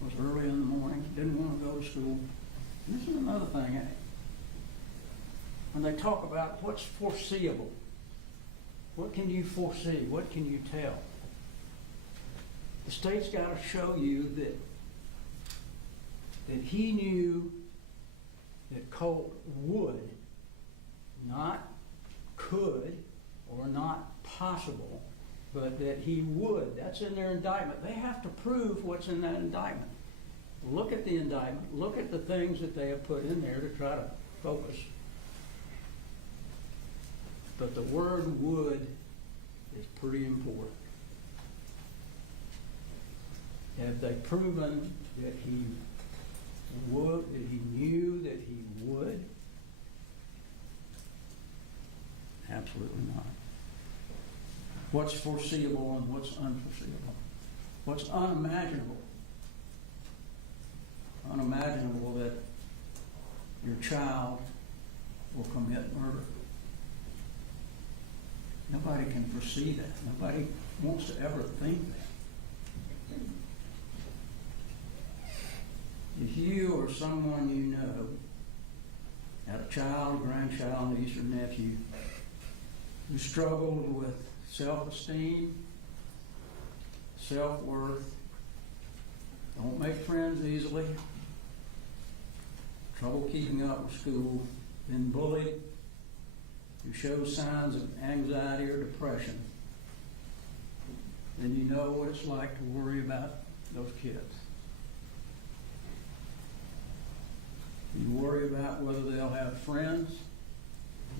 It was early in the morning, didn't want to go to school. And this is another thing, eh? When they talk about what's foreseeable, what can you foresee? What can you tell? The state's got to show you that he knew that Colt would, not could, or not possible, but that he would. That's in their indictment. They have to prove what's in that indictment. Look at the indictment. Look at the things that they have put in there to try to focus. But the word would is pretty important. Have they proven that he would, that he knew that he would? Absolutely not. What's foreseeable and what's unforeseeable? What's unimaginable? Unimaginable that your child will commit murder. Nobody can foresee that. Nobody wants to ever think that. If you or someone you know had a child, grandchild, niece, or nephew who struggled with self-esteem, self-worth, don't make friends easily, trouble keeping up with school, been bullied, who shows signs of anxiety or depression, then you know what it's like to worry about those kids. You worry about whether they'll have friends.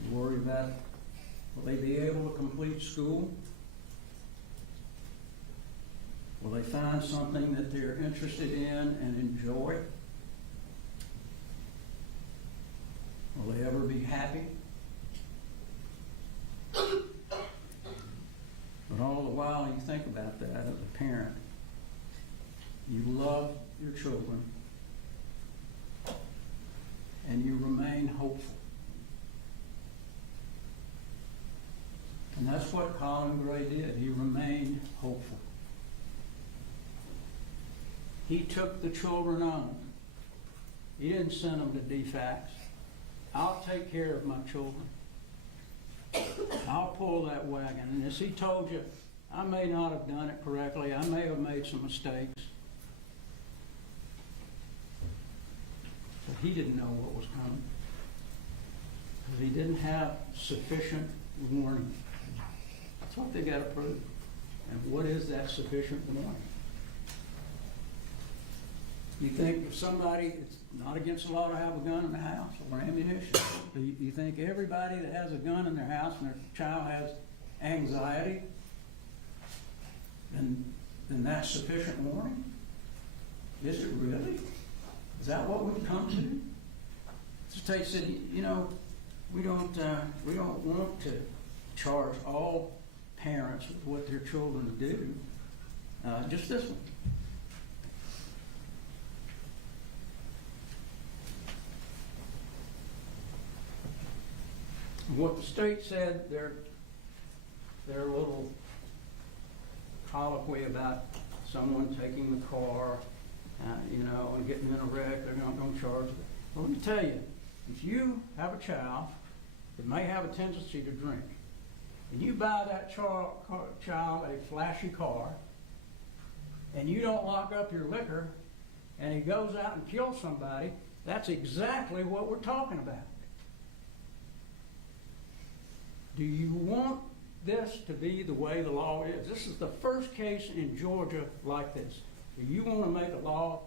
You worry about will they be able to complete school? Will they find something that they're interested in and enjoy? Will they ever be happy? But all the while you think about that as a parent, you love your children and you remain hopeful. And that's what Colin Gray did. He remained hopeful. He took the children on. He didn't send them to DFACS. I'll take care of my children. I'll pull that wagon. And as he told you, I may not have done it correctly. I may have made some mistakes. But he didn't know what was coming. Because he didn't have sufficient warning. That's what they got to prove. And what is that sufficient warning? You think if somebody, it's not against the law to have a gun in the house or ammunition. You think everybody that has a gun in their house and their child has anxiety, then that's sufficient warning? Is it really? Is that what we've come to? The state said, you know, we don't want to charge all parents with what their children do. Just this one. What the state said, their little colloquy about someone taking the car, and getting in a wreck, they're not going to charge them. Well, let me tell you, if you have a child that may have a tendency to drink, and you buy that child a flashy car, and you don't lock up your liquor, and he goes out and kills somebody, that's exactly what we're talking about. Do you want this to be the way the law is? This is the first case in Georgia like this. Do you want to make a law?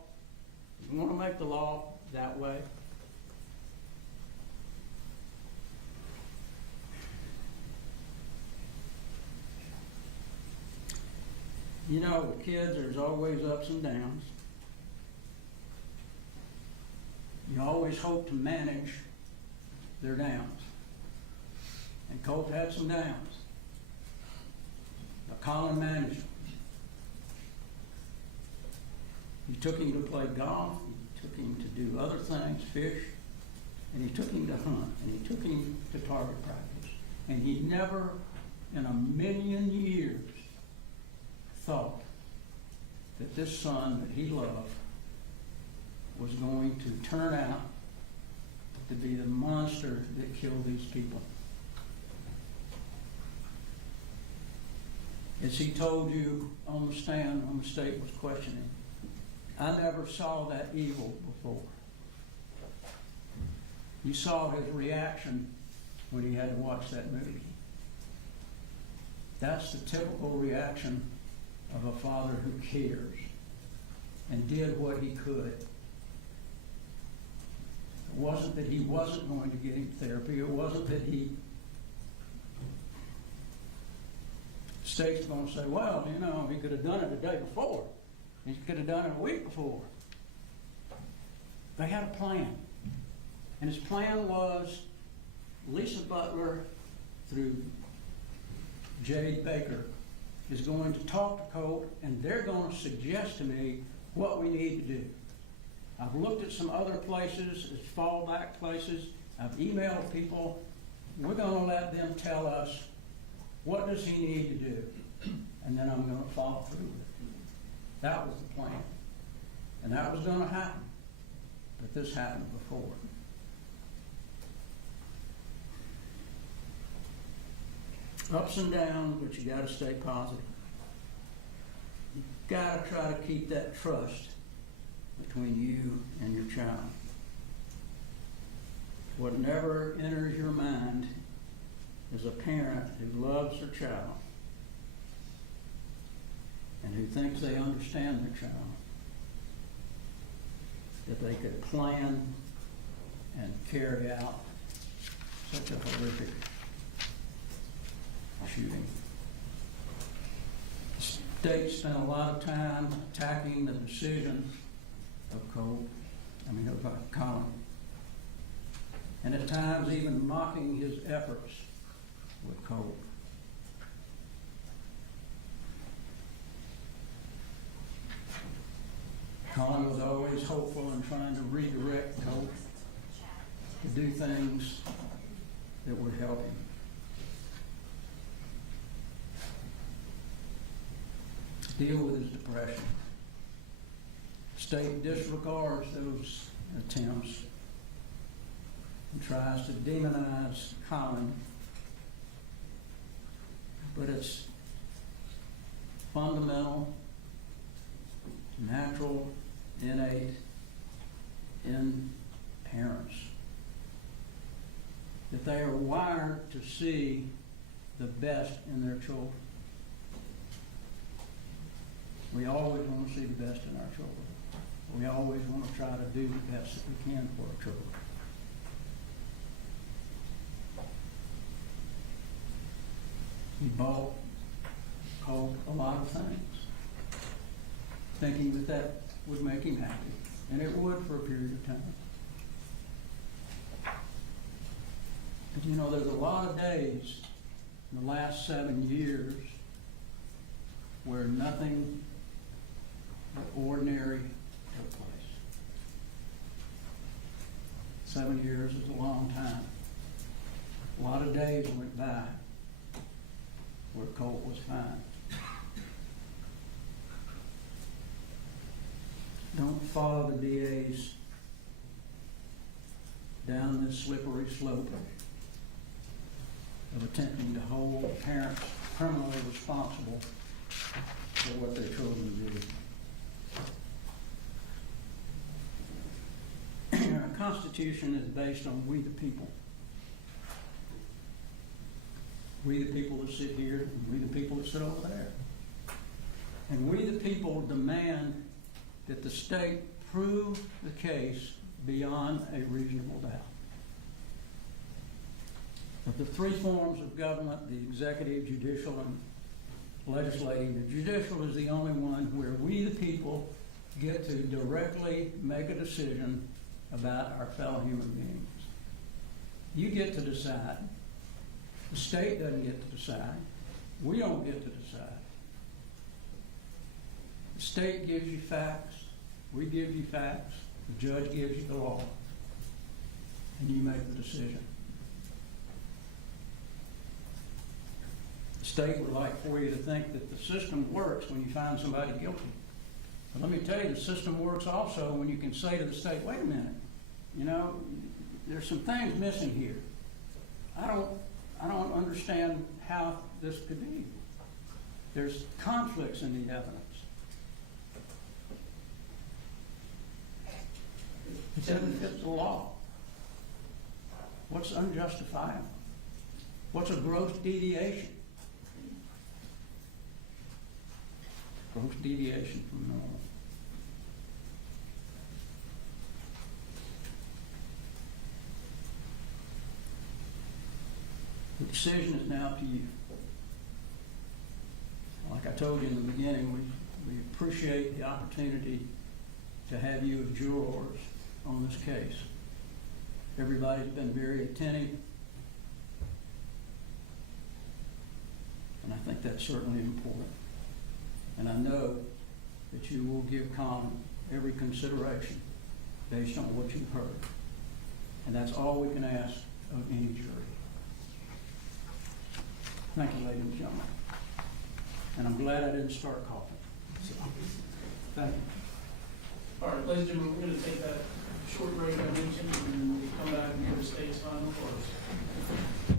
You want to make the law that way? You know, with kids, there's always ups and downs. You always hope to manage their downs. And Colt had some downs. But Colin managed them. He took him to play golf. He took him to do other things, fish, and he took him to hunt, and he took him to target practice. And he never in a million years thought that this son that he loved was going to turn out to be the monster that killed these people. As he told you on the stand when the state was questioning, I never saw that evil before. You saw his reaction when he had to watch that movie. That's the typical reaction of a father who cares and did what he could. It wasn't that he wasn't going to get him therapy. It wasn't that he... The state's going to say, well, you know, he could have done it the day before. He could have done it a week before. They had a plan. And his plan was Lisa Butler, through Jade Baker, is going to talk to Colt, and they're going to suggest to me what we need to do. I've looked at some other places, as fallback places. I've emailed people. We're going to let them tell us what does he need to do, and then I'm going to follow through with it. That was the plan. And that was going to happen. But this happened before. Ups and downs, but you got to stay positive. You got to try to keep that trust between you and your child. What never enters your mind as a parent who loves their child and who thinks they understand their child, that they could plan and carry out such a horrific shooting. The state spent a lot of time attacking the decision of Colin, and at times even mocking his efforts with Colt. Colin was always hopeful and trying to redirect Colt to do things that would help him. Deal with his depression. State disregards those attempts and tries to demonize Colin, but it's fundamental, natural, innate in parents that they are wired to see the best in their children. We always want to see the best in our children. We always want to try to do the best that we can for our children. He bought Colt a lot of things, thinking that that would make him happy, and it would for a period of time. But you know, there's a lot of days in the last 7 years where nothing but ordinary took place. 7 years is a long time. A lot of days went by where Colt was fine. Don't follow the DAs down this slippery slope of attempting to hold parents criminally responsible for what their children do. Our Constitution is based on we the people. We the people that sit here, and we the people that sit over there. And we the people demand that the state prove the case beyond a reasonable doubt. Of the three forms of government, the executive, judicial, and legislative, the judicial is the only one where we the people get to directly make a decision about our fellow human beings. You get to decide. The state doesn't get to decide. We don't get to decide. The state gives you facts. We give you facts. The judge gives you the law, and you make the decision. The state would like for you to think that the system works when you find somebody guilty. But let me tell you, the system works also when you can say to the state, wait a minute, you know, there's some things missing here. I don't understand how this could be. There's conflicts in the evidence. It doesn't fit the law. What's unjustifiable? What's a gross deviation? Gross deviation from normal. The decision is now to you. Like I told you in the beginning, we appreciate the opportunity to have you as jurors on this case. Everybody's been very attentive, and I think that's certainly important. And I know that you will give Colin every consideration based on what you've heard. And that's all we can ask of any jury. Thank you, ladies and gentlemen. And I'm glad I didn't start coughing. So, thank you. All right, ladies and gentlemen, we're going to take that short break I mentioned, and we'll come back and give the state's final close.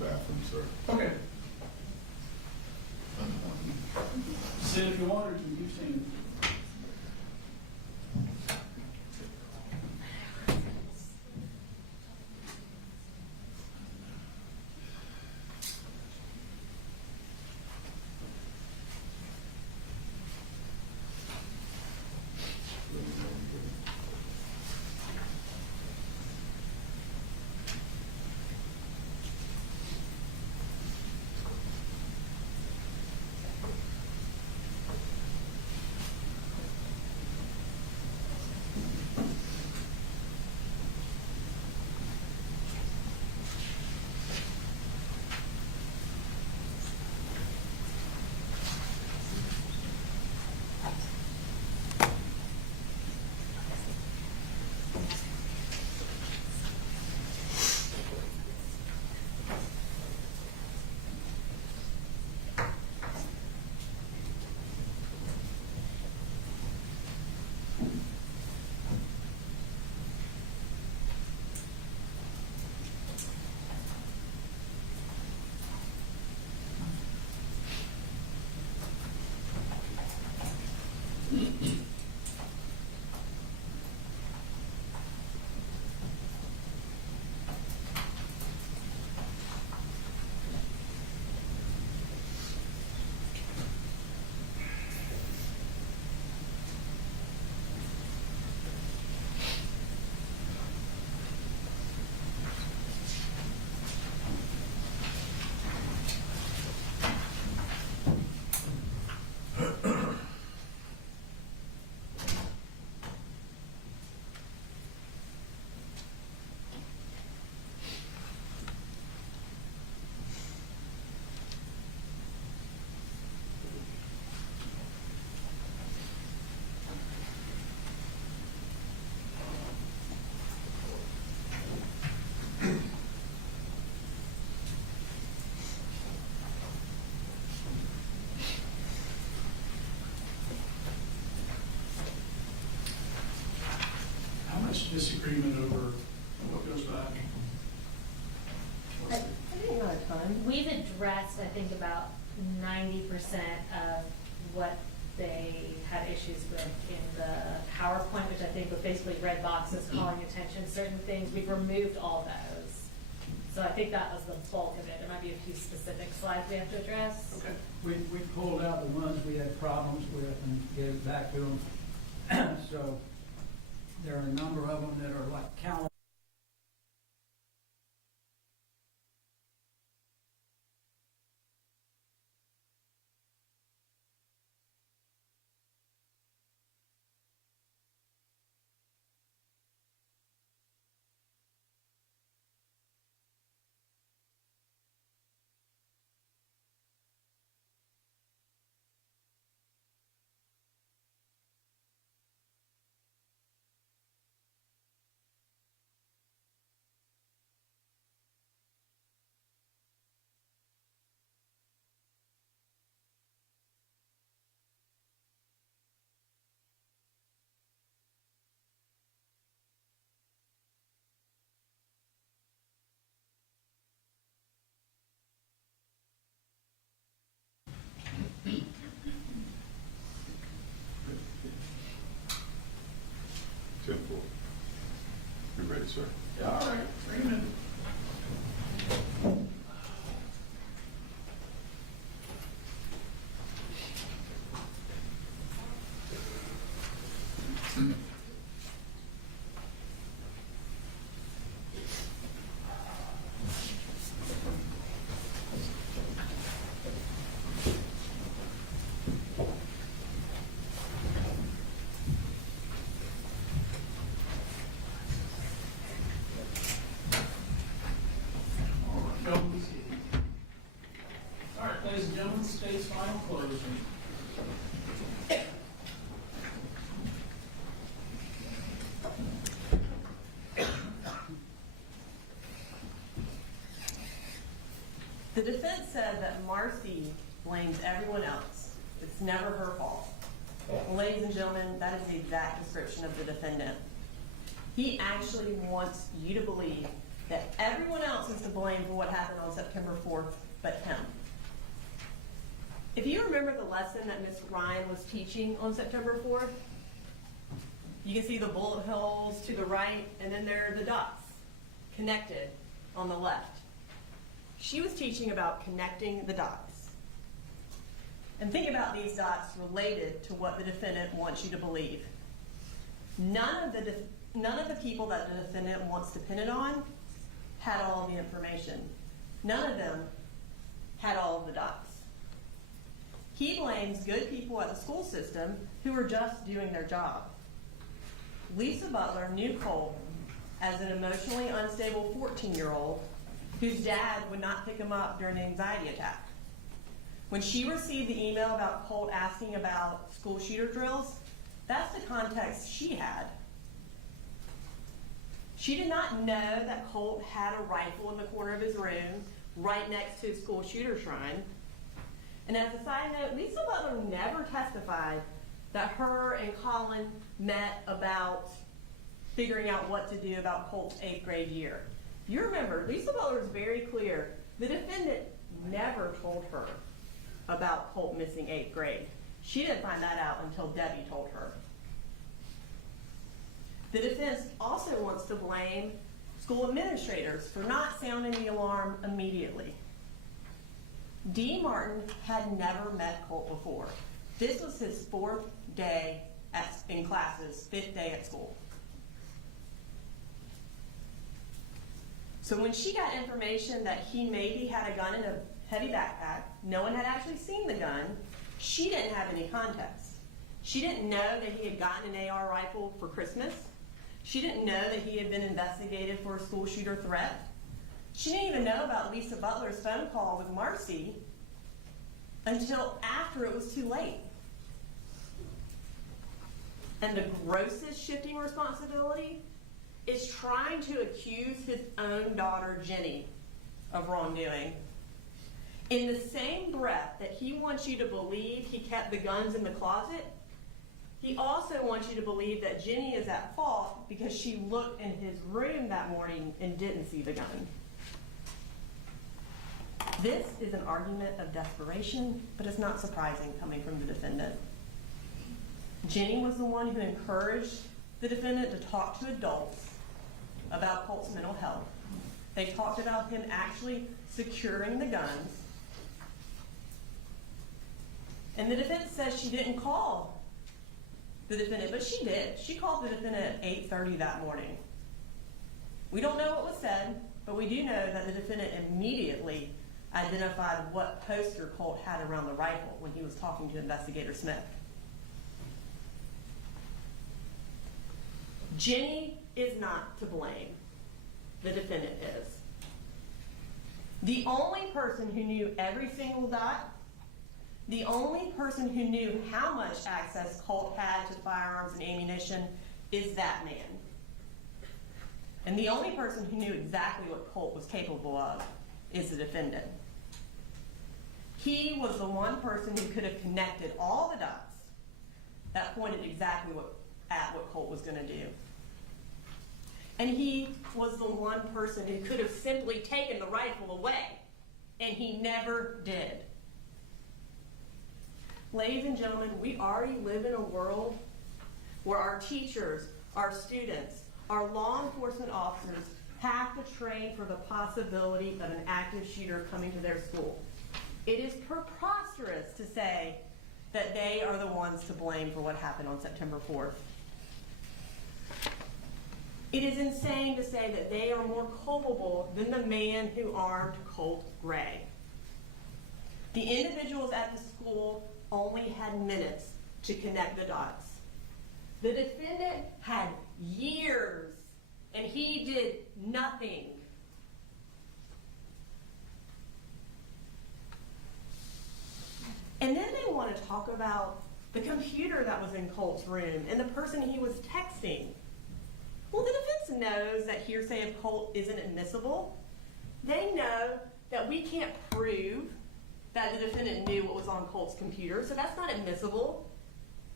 bathroom, sir. Okay. Sid, if you wanted to, you've seen it. Disagreement over what goes back. I think not a ton. We've addressed, I think, about 90% of what they had issues with in the PowerPoint, which I think was basically red boxes calling attention to certain things. We've removed all those. So I think that was the bulk of it. There might be a few specific slides we have to address. Okay. We pulled out the ones we had problems with and gave it back to them. So there are a number of them that are like calendar. You ready, sir? Yeah, all right, bring him in. All right, ladies and gentlemen, state's final closing. The defense said that Marcy blames everyone else. It's never her fault. Ladies and gentlemen, that is the exact description of the defendant. He actually wants you to believe that everyone else is to to blame for what happened on September 4th but him. If you remember the lesson that Ms. Ryan was teaching on September 4th, you can see the bullet holes to the right, and then there are the dots connected on the left. She was teaching about connecting the dots. And think about these dots related to what the defendant wants you to believe. None of the people that the defendant wants to pin it on had all of the information. None of them had all of the dots. He blames good people at the school system who were just doing their job. Lisa Butler knew Colt as an emotionally unstable 14-year-old whose dad would not pick him up during an anxiety attack. When she received the email about Colt asking about school shooter drills, that's the context she had. She did not know that Colt had a rifle in the corner of his room right next to his school shooter shrine. And as a side note, Lisa Butler never testified that her and Colin met about figuring out what to do about Colt's 8th grade year. You remember, Lisa Butler is very clear. The defendant never told her about Colt missing 8th grade. She didn't find that out until Debbie told her. The defense also wants to blame school administrators for not sounding the alarm immediately. D. Martin had never met Colt before. This was his 4th day in classes, 5th day at school. So when she got information that he maybe had a gun in a heavy backpack, no one had actually seen the gun, she didn't have any context. She didn't know that he had gotten an AR rifle for Christmas. She didn't know that he had been investigated for a school shooter threat. She didn't even know about Lisa Butler's phone call with Marcy until after it was too late. And the grossest shifting responsibility is trying to accuse his own daughter, Jenny, of wrongdoing. In the same breath that he wants you to believe he kept the guns in the closet, he also wants you to believe that Jenny is at fault because she looked in his room that morning and didn't see the gun. This is an argument of desperation, but it's not surprising coming from the defendant. Jenny was the one who encouraged the defendant to talk to adults about Colt's mental health. They talked about him actually securing the guns. And the defense says she didn't call the defendant, but she did. She called the defendant at 8:30 that morning. We don't know what was said, but we do know that the defendant immediately identified what poster Colt had around the rifle when he was talking to Investigator Smith. Jenny is not to blame. The defendant is. The only person who knew every single dot, the only person who knew how much access Colt had to firearms and ammunition is that man. And the only person who knew exactly what Colt was capable of is the defendant. He was the one person who could have connected all the dots that pointed exactly at what Colt was going to do. And he was the one person who could have simply taken the rifle away, and he never did. Ladies and gentlemen, we already live in a world where our teachers, our students, our law enforcement officers have to train for the possibility of an active shooter coming to their school. It is preposterous to say that they are the ones to blame for what happened on September 4th. It is insane to say that they are more culpable than the man who armed Colin Gray. The individuals at the school only had minutes to connect the dots. The defendant had years, and he did nothing. And then they want to talk about the computer that was in Colt's room and the person he was texting. Well, the defense knows that hearsay of Colt isn't admissible. They know that we can't prove that the defendant knew what was on Colt's computer, so that's not admissible.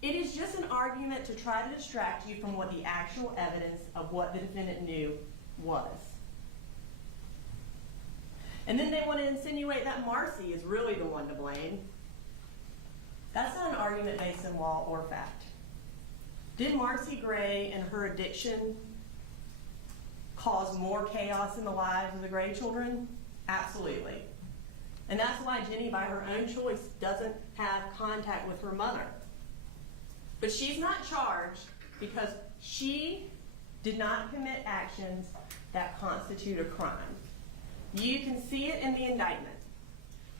It is just an argument to try to distract you from what the actual evidence of what the defendant knew was. And then they want to insinuate that Marcy is really the one to blame. That's not an argument based in law or fact. Did Marcy Gray and her addiction cause more chaos in the lives of the Gray children? Absolutely. And that's why Jenny, by her own choice, doesn't have contact with her mother. But she's not charged because she did not commit actions that constitute a crime. You can see it in the indictment.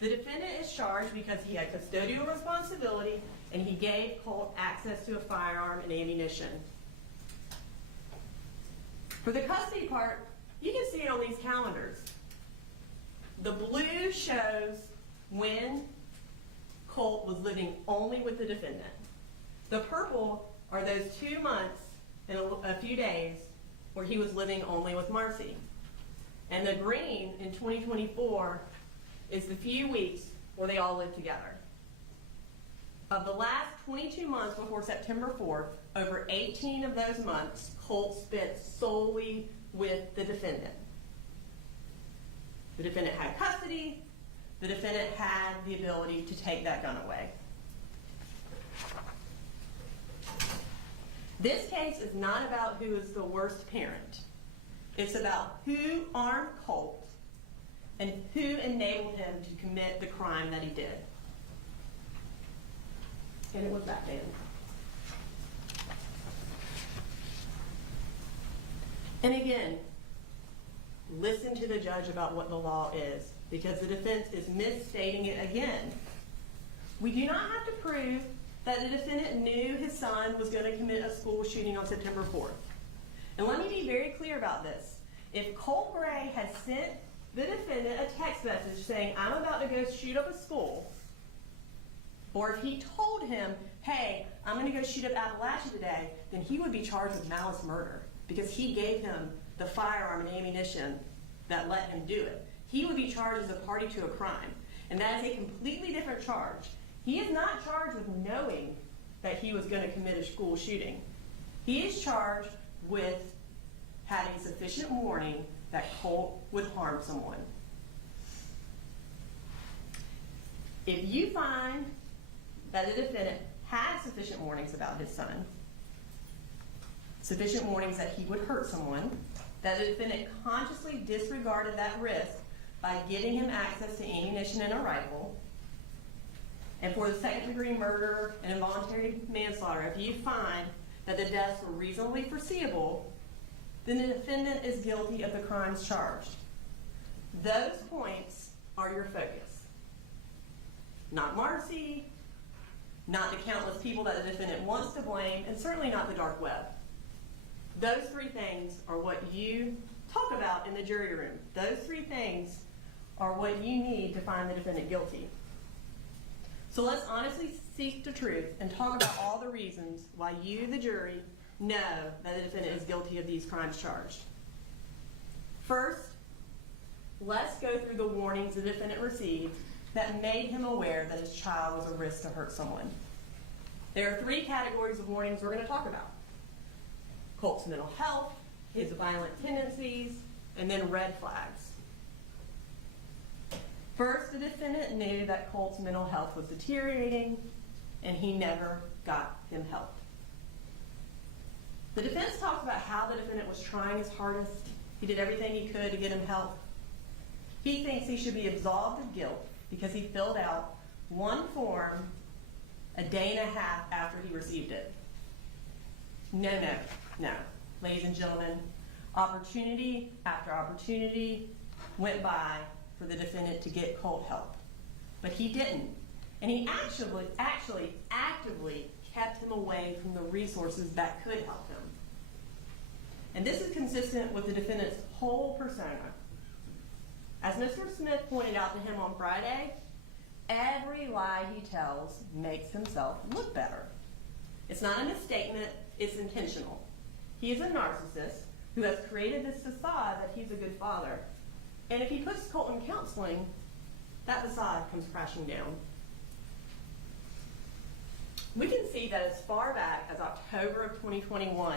The defendant is charged because he had custodial responsibility and he gave Colt access to a firearm and ammunition. For the custody part, you can see it on these calendars. The blue shows when Colt was living only with the defendant. The purple are those 2 months and a few days where he was living only with Marcy. And the green in 2024 is the few weeks where they all lived together. Of the last 22 months before September 4th, over 18 of those months, Colt spent solely with the defendant. The defendant had custody. The defendant had the ability to take that gun away. This case is not about who is the worst parent. It's about who armed Colt and who enabled him to commit the crime that he did. And it was that man. And again, listen to the judge about what the law is, because the defense is misstating it again. We do not have to prove that the defendant knew his son was going to commit a school shooting on September 4th. And let me be very clear about this. If Colt Gray had sent the defendant a text message saying, I'm about to go shoot up a school, or if he told him, hey, I'm going to go shoot up Apalachee today, then he would be charged with malice murder because he gave him the firearm and ammunition that let him do it. He would be charged as a party to a crime, and that is a completely different charge. He is not charged with knowing that he was going to commit a school shooting. He is charged with having sufficient warning that Colt would harm someone. If you find that the defendant had sufficient warnings about his son, sufficient warnings that he would hurt someone, that the defendant consciously disregarded that risk by giving him access to ammunition and a rifle, and for the second-degree murder and involuntary manslaughter, if you find that the deaths were reasonably foreseeable, then the defendant is guilty of the crimes charged. Those points are your focus. Not Marcy, not the countless people that the defendant wants to blame, and certainly not the dark web. Those three things are what you talk about in the jury room. Those three things are what you need to find the defendant guilty. So let's honestly seek the truth and talk about all the reasons why you, the jury, know that the defendant is guilty of these crimes charged. First, let's go through the warnings the defendant received that made him aware that his child was a risk to hurt someone. There are three categories of warnings we're going to talk about: Colt's mental health, his violent tendencies, and then red flags. First, the defendant knew that Colt's mental health was deteriorating, and he never got him help. The defense talks about how the defendant was trying his hardest. He did everything he could to get him help. He thinks he should be absolved of guilt because he filled out one form a day and a half after he received it. No. Ladies and gentlemen, opportunity after opportunity went by for the defendant to get Colt help. But he didn't. And he actually actively kept him away from the resources that could help him. And this is consistent with the defendant's whole persona. As Mr. Smith pointed out to him on Friday, every lie he tells makes himself look better. It's not a misstatement, it's intentional. He is a narcissist who has created this facade that he's a good father. And if he puts Colt in counseling, that facade comes crashing down. We can see that as far back as October of 2021,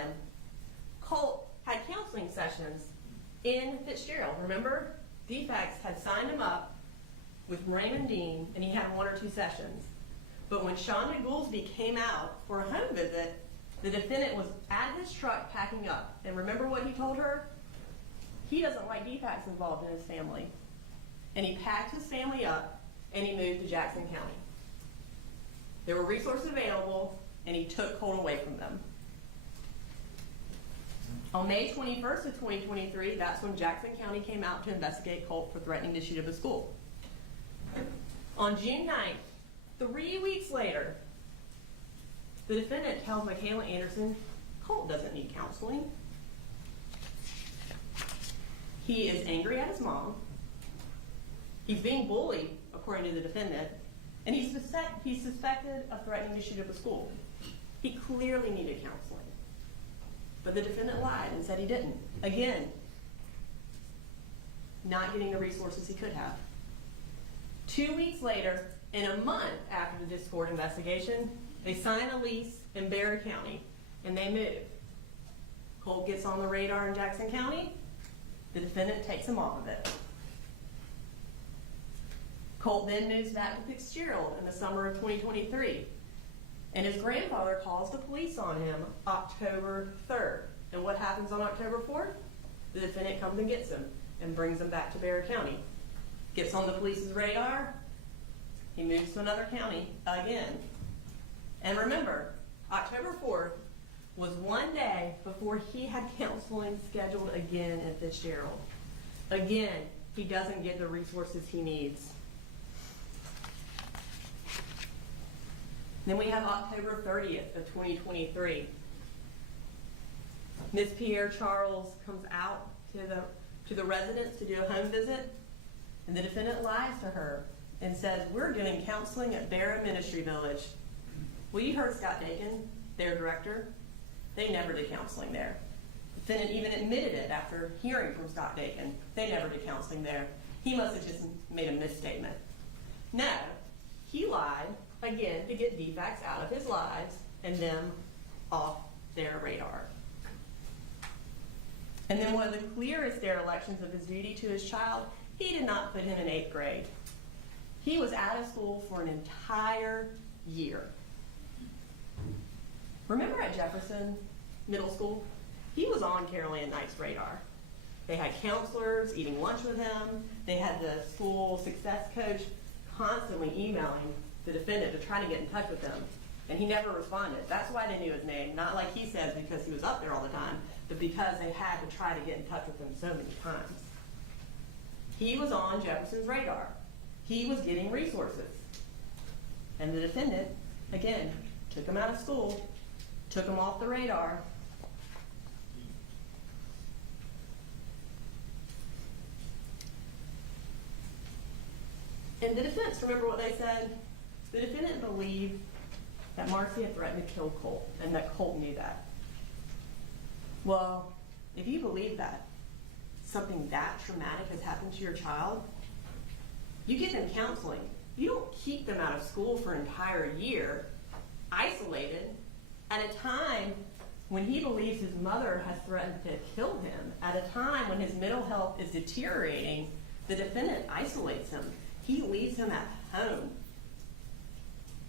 Colt had counseling sessions in Fitzgerald, remember? DFACS had signed him up with Raymond Dean, and he had 1 or 2 sessions. But when Shonda Goolsby came out for a home visit, the defendant was at his truck packing up. And remember what he told her? He doesn't like DFACS involved in his family. And he packed his family up, and he moved to Jackson County. There were resources available, and he took Colt away from them. On May 21st of 2023, that's when Jackson County came out to investigate Colt for threatening to shoot up a school. On June 9th, 3 weeks later, the defendant tells Michaela Anderson, Colt doesn't need counseling. He is angry at his mom. He's being bullied, according to the defendant, and he's suspected of threatening to shoot up a school. He clearly needed counseling. But the defendant lied and said he didn't. Again, not getting the resources he could have. 2 weeks later, and a month after the Discord investigation, they sign a lease in Barry County, and they move. Colt gets on the radar in Jackson County. The defendant takes him off of it. Colt then moves back to Fitzgerald in the summer of 2023. And his grandfather calls the police on him October 3rd. And what happens on October 4th? The defendant comes and gets him and brings him back to Barry County. Gets on the police's radar. He moves to another county again. And remember, October 4th was 1 day before he had counseling scheduled again in Fitzgerald. Again, he doesn't get the resources he needs. Then we have October 30th of 2023. Ms. Pierre Charles comes out to the residence to do a home visit, and the defendant lies to her and says, we're doing counseling at Barra Ministry Village. Well, you heard Scott Dakin, their director. They never did counseling there. The defendant even admitted it after hearing from Scott Dakin. They never did counseling there. He must have just made a misstatement. No, he lied, again, to get DFACS out of his lives and them off their radar. And then one of the clearest derelictions of his duty to his child, he did not put him in 8th grade. He was out of school for an entire year. Remember at Jefferson Middle School? He was on Carol Ann Knight's radar. They had counselors eating lunch with him. They had the school success coach constantly emailing the defendant to try to get in touch with him. And he never responded. That's why they knew his name. Not like he says because he was up there all the time, but because they had to try to get in touch with him so many times. He was on Jefferson's radar. He was getting resources. And the defendant, again, took him out of school, took him off the radar. In the defense, remember what they said? The defendant believed that Marcy had threatened to kill Colt, and that Colt knew that. Well, if you believe that, something that traumatic has happened to your child, you give them counseling. You don't keep them out of school for an entire year, isolated, at a time when he believes his mother has threatened to kill him, at a time when his mental health is deteriorating. The defendant isolates him. He leaves him at home.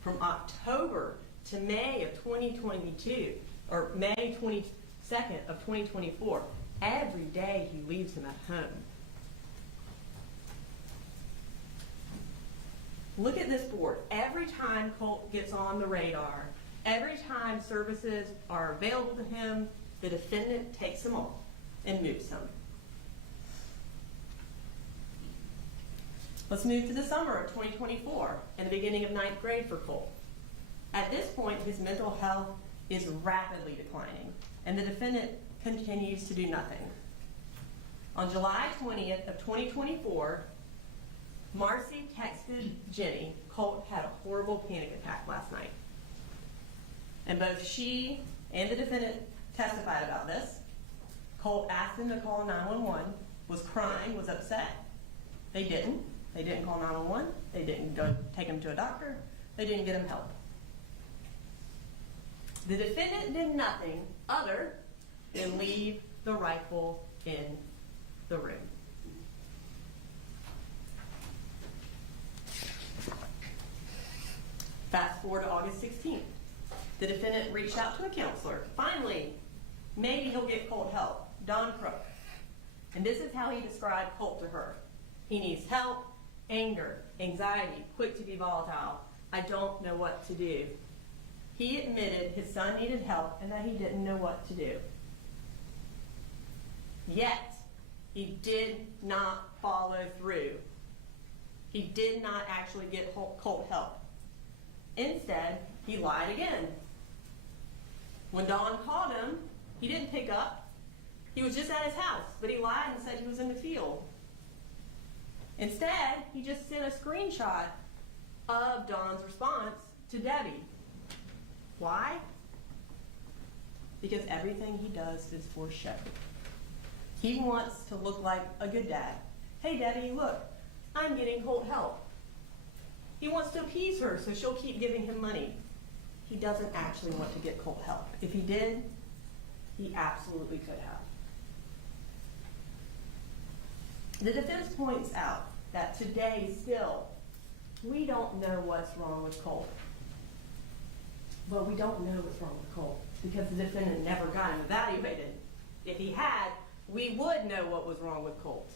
From October to May of 2022, or May 22nd of 2024, every day he leaves him at home. Look at this board. Every time Colt gets on the radar, every time services are available to him, the defendant takes him off and moves him. Let's move to the summer of 2024 and the beginning of 9th grade for Colt. At this point, his mental health is rapidly declining, and the defendant continues to do nothing. On July 20th of 2024, Marcy texted Jenny, Colt had a horrible panic attack last night. And both she and the defendant testified about this. Colt asked him to call 911, was crying, was upset. They didn't. They didn't call 911. They didn't go take him to a doctor. They didn't get him help. The defendant did nothing other than leave the rifle in the room. Fast forward to August 16th. The defendant reached out to a counselor. Finally, maybe he'll get Colt help. Don Crook. And this is how he described Colt to her. He needs help, anger, anxiety, quick to be volatile. I don't know what to do. He admitted his son needed help and that he didn't know what to do. Yet, he did not follow through. He did not actually get Colt help. Instead, he lied again. When Dawn called him, he didn't pick up. He was just at his house, but he lied and said he was in the field. Instead, he just sent a screenshot of Dawn's response to Debbie. Why? Because everything he does is for show. He wants to look like a good dad. Hey Debbie, look, I'm getting Colt help. He wants to appease her so she'll keep giving him money. He doesn't actually want to get Colt help. If he did, he absolutely could have. The defense points out that today still, we don't know what's wrong with Colt. But we don't know what's wrong with Colt because the defendant never got him evaluated. If he had, we would know what was wrong with Colt.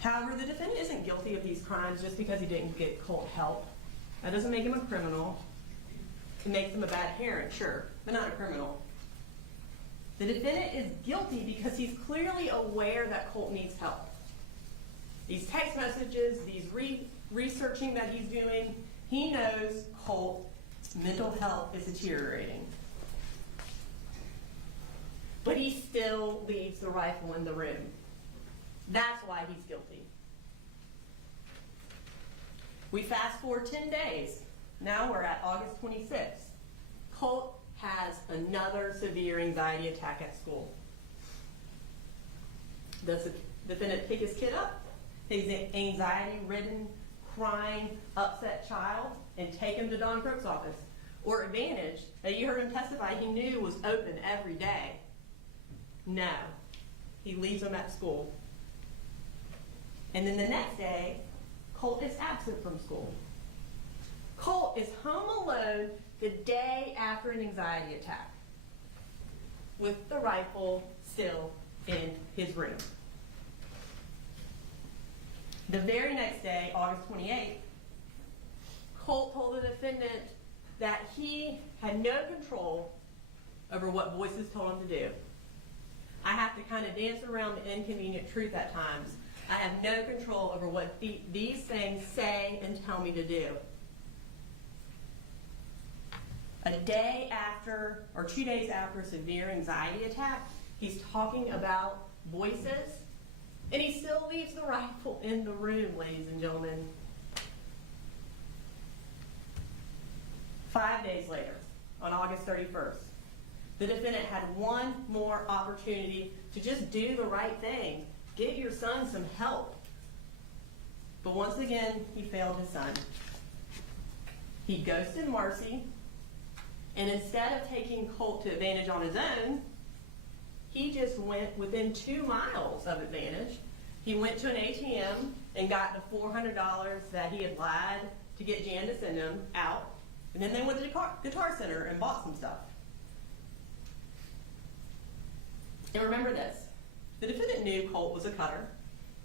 However, the defendant isn't guilty of these crimes just because he didn't get Colt help. That doesn't make him a criminal. It makes him a bad parent, sure, but not a criminal. The defendant is guilty because he's clearly aware that Colt needs help. These text messages, these researching that he's doing, he knows Colt's mental health is deteriorating. But he still leaves the rifle in the room. That's why he's guilty. We fast forward 10 days. Now we're at August 26th. Colt has another severe anxiety attack at school. Does the defendant pick his kid up, his anxiety-ridden, crying, upset child, and take him to Don Crook's office? Or Advantage, that you heard him testify he knew was open every day? No. He leaves him at school. And then the next day, Colt is absent from school. Colt is home alone the day after an anxiety attack, with the rifle still in his room. The very next day, August 28th, Colt told the defendant that he had no control over what voices told him to do. I have to kind of dance around the inconvenient truth at times. I have no control over what these things say and tell me to do. A day after, or 2 days after a severe anxiety attack, he's talking about voices, and he still leaves the rifle in the room, ladies and gentlemen. 5 days later, on August 31st, the defendant had one more opportunity to just do the right thing. Get your son some help. But once again, he failed his son. He ghosted Marcy, and instead of taking Colt to Advantage on his own, he just went within 2 miles of Advantage. He went to an ATM and got the $400 that he had lied to get Jan to send him out. And then they went to the Guitar Center and bought some stuff. And remember this, the defendant knew Colt was a cutter.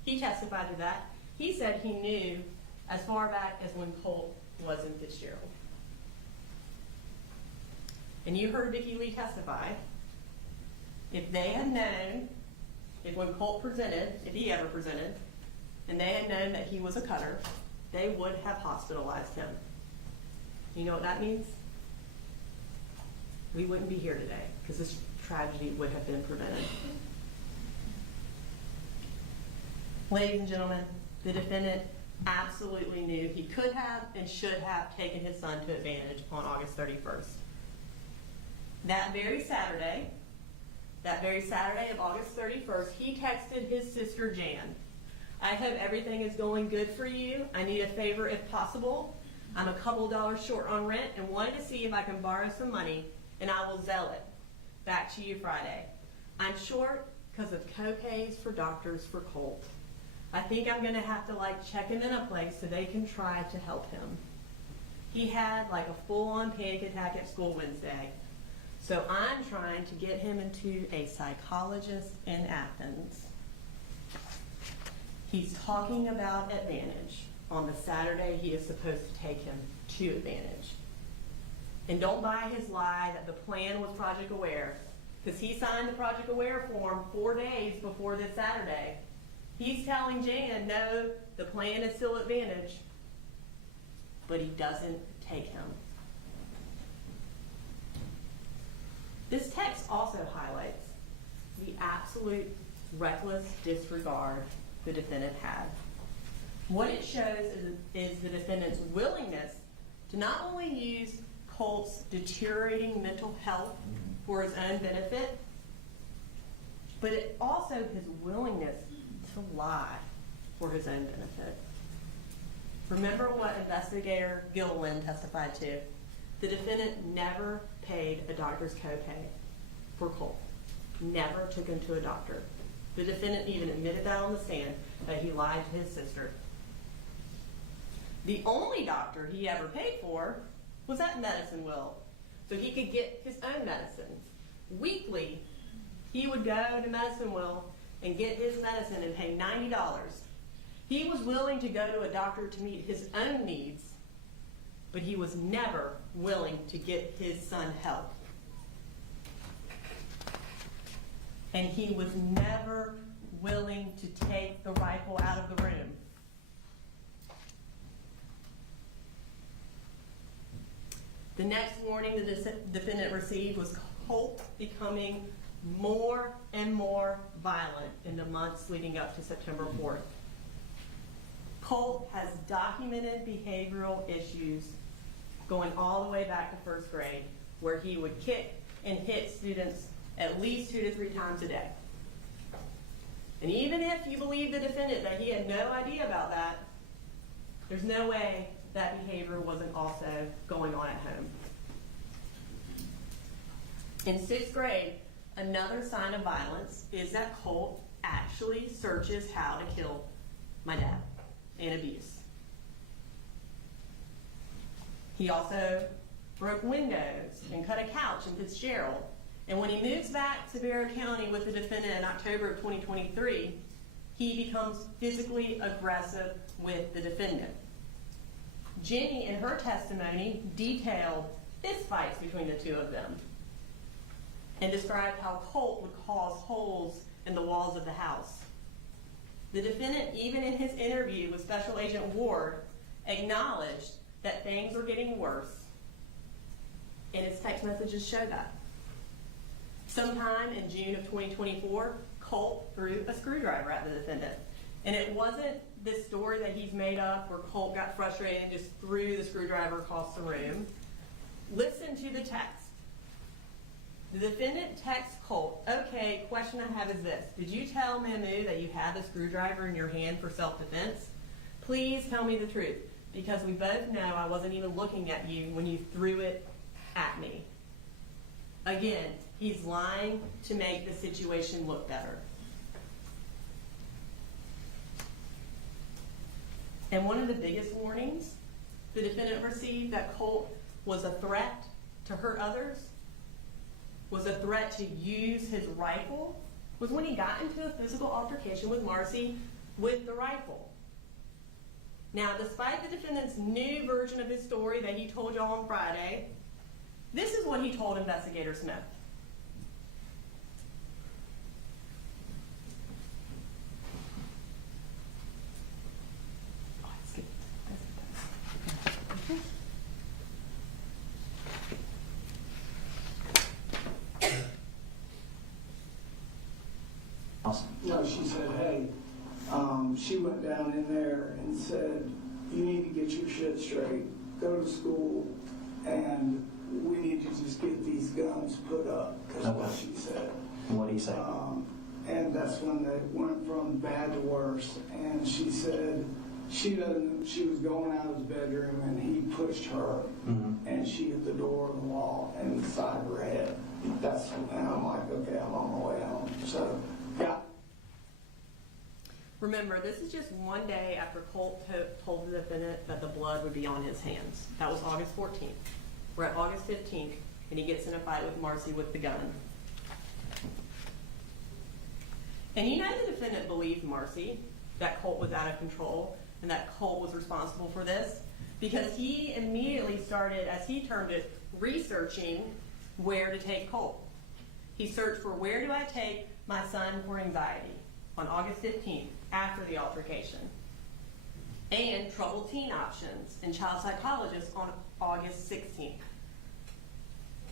He testified to that. He said he knew as far back as when Colt was in Fitzgerald. And you heard Vicki Lee testify. If they had known, if when Colt presented, if he ever presented, and they had known that he was a cutter, they would have hospitalized him. You know what that means? We wouldn't be here today because this tragedy would have been prevented. Ladies and gentlemen, the defendant absolutely knew he could have and should have taken his son to Advantage on August 31st. That very Saturday of August 31st, he texted his sister Jan, I hope everything is going good for you. I need a favor if possible. I'm a couple dollars short on rent and wanted to see if I can borrow some money, and I will zell it. Back to you Friday. I'm short because of co-pays for doctors for Colt. I think I'm gonna have to like check him in a place so they can try to help him. He had like a full-on panic attack at school Wednesday. So I'm trying to get him into a psychologist in Athens. He's talking about Advantage. On the Saturday, he is supposed to take him to Advantage. And don't buy his lie that the plan was Project Aware, because he signed the Project Aware form 4 days before this Saturday. He's telling Jan, no, the plan is still Advantage, but he doesn't take him. This text also highlights the absolute reckless disregard the defendant had. What it shows is the defendant's willingness to not only use Colt's deteriorating mental health for his own benefit, but it also his willingness to lie for his own benefit. Remember what investigator Gilliland testified to. The defendant never paid a doctor's copay for Colt. Never took him to a doctor. The defendant even admitted that on the stand, that he lied to his sister. The only doctor he ever paid for was that medicine will, so he could get his own medicines. Weekly, he would go to Medicine Will and get his medicine and pay $90. He was willing to go to a doctor to meet his own needs, but he was never willing to get his son help. And he was never willing to take the rifle out of the room. The next warning the defendant received was Colt becoming more and more violent in the months leading up to September 4th. Colt has documented behavioral issues going all the way back to first grade, where he would kick and hit students at least 2 to 3 times a day. And even if you believe the defendant that he had no idea about that, there's no way that behavior wasn't also going on at home. In 6th grade, another sign of violence is that Colt actually searches how to kill my dad and abuse. He also broke windows and cut a couch in Fitzgerald. And when he moves back to Barrow County with the defendant in October of 2023, he becomes physically aggressive with the defendant. Jenny, in her testimony, detailed fistfights between the two of them and described how Colt would cause holes in the walls of the house. The defendant, even in his interview with Special Agent Ward, acknowledged that things were getting worse, and his text messages show that. Sometime in June of 2024, Colt threw a screwdriver at the defendant. And it wasn't this story that he's made up where Colt got frustrated and just threw the screwdriver across the room. Listen to the text. The defendant texts Colt, okay, question I have is this. Did you tell Mamu that you had the screwdriver in your hand for self-defense? Please tell me the truth, because we both know I wasn't even looking at you when you threw it at me. Again, he's lying to make the situation look better. And one of the biggest warnings the defendant received that Colt was a threat to hurt others, was a threat to use his rifle, was when he got into a physical altercation with Marcy with the rifle. Now, despite the defendant's new version of his story that he told y'all on Friday, this is what he told Investigator Smith. No, she said, hey, she went down in there and said, you need to get your shit straight, go to school, and we need to just get these guns put up, is what she said. What do you say? And that's when they went from bad to worse. And she said she was going out of his bedroom and he pushed her, and she hit the door of the wall and the side of her head. And I'm like, okay, I'm on my way home. So, yeah. Remember, this is just one day after Colt told the defendant that the blood would be on his hands. That was August 14th. We're at August 15th, and he gets in a fight with Marcy with the gun. And you know the defendant believed Marcy, that Colt was out of control, and that Colt was responsible for this, because he immediately started, as he termed it, researching where to take Colt. He searched for where do I take my son for anxiety on August 15th, after the altercation, and troubled teen options and child psychologists on August 16th.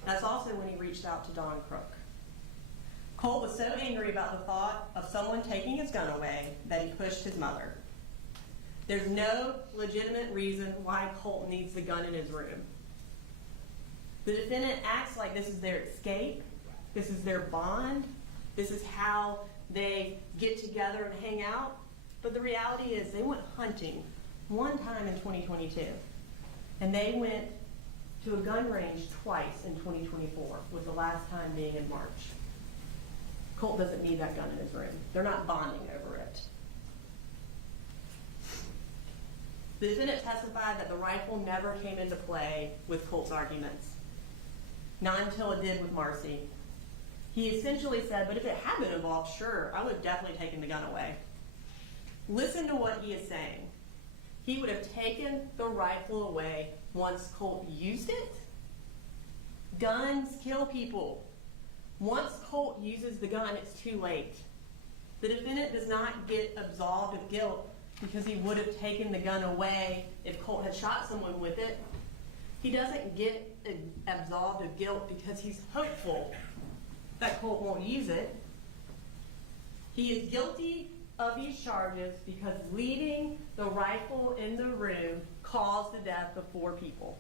That's also when he reached out to Don Crook. Colt was so angry about the thought of someone taking his gun away that he pushed his mother. There's no legitimate reason why Colt needs the gun in his room. The defendant acts like this is their escape, this is their bond, this is how they get together and hang out, but the reality is they went hunting one time in 2022, and they went to a gun range twice in 2024, with the last time being in March. Colt doesn't need that gun in his room. They're not bonding over it. The defendant testified that the rifle never came into play with Colt's arguments, not until it did with Marcy. He essentially said, but if it had been involved, sure, I would have definitely taken the gun away. Listen to what he is saying. He would have taken the rifle away once Colt used it. Guns kill people. Once Colt uses the gun, it's too late. The defendant does not get absolved of guilt because he would have taken the gun away if Colt had shot someone with it. He doesn't get absolved of guilt because he's hopeful that Colt won't use it. He is guilty of these charges because leaving the rifle in the room caused the death of 4 people.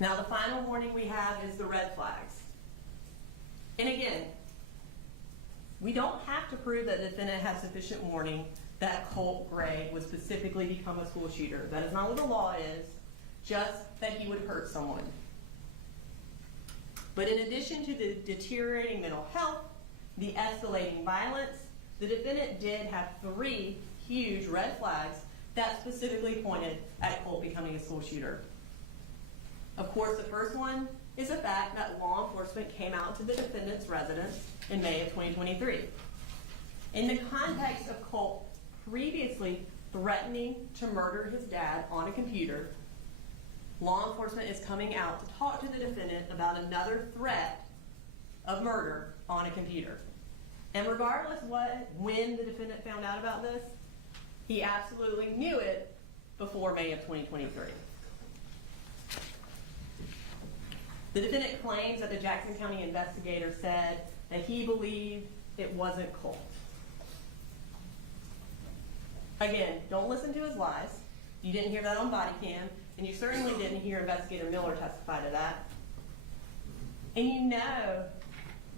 Now the final warning we have is the red flags. And again, we don't have to prove that the defendant has sufficient warning that Colt Gray would specifically become a school shooter. That is not what the law is, just that he would hurt someone. But in addition to the deteriorating mental health, the escalating violence, the defendant did have 3 huge red flags that specifically pointed at Colt becoming a school shooter. Of course, the first one is the fact that law enforcement came out to the defendant's residence in May of 2023. In the context of Colt previously threatening to murder his dad on a computer, law enforcement is coming out to talk to the defendant about another threat of murder on a computer. And regardless when the defendant found out about this, he absolutely knew it before May of 2023. The defendant claims that the Jackson County investigator said that he believed it wasn't Colt. Again, don't listen to his lies. You didn't hear that on body cam, and you certainly didn't hear Investigator Miller testify to that. And you know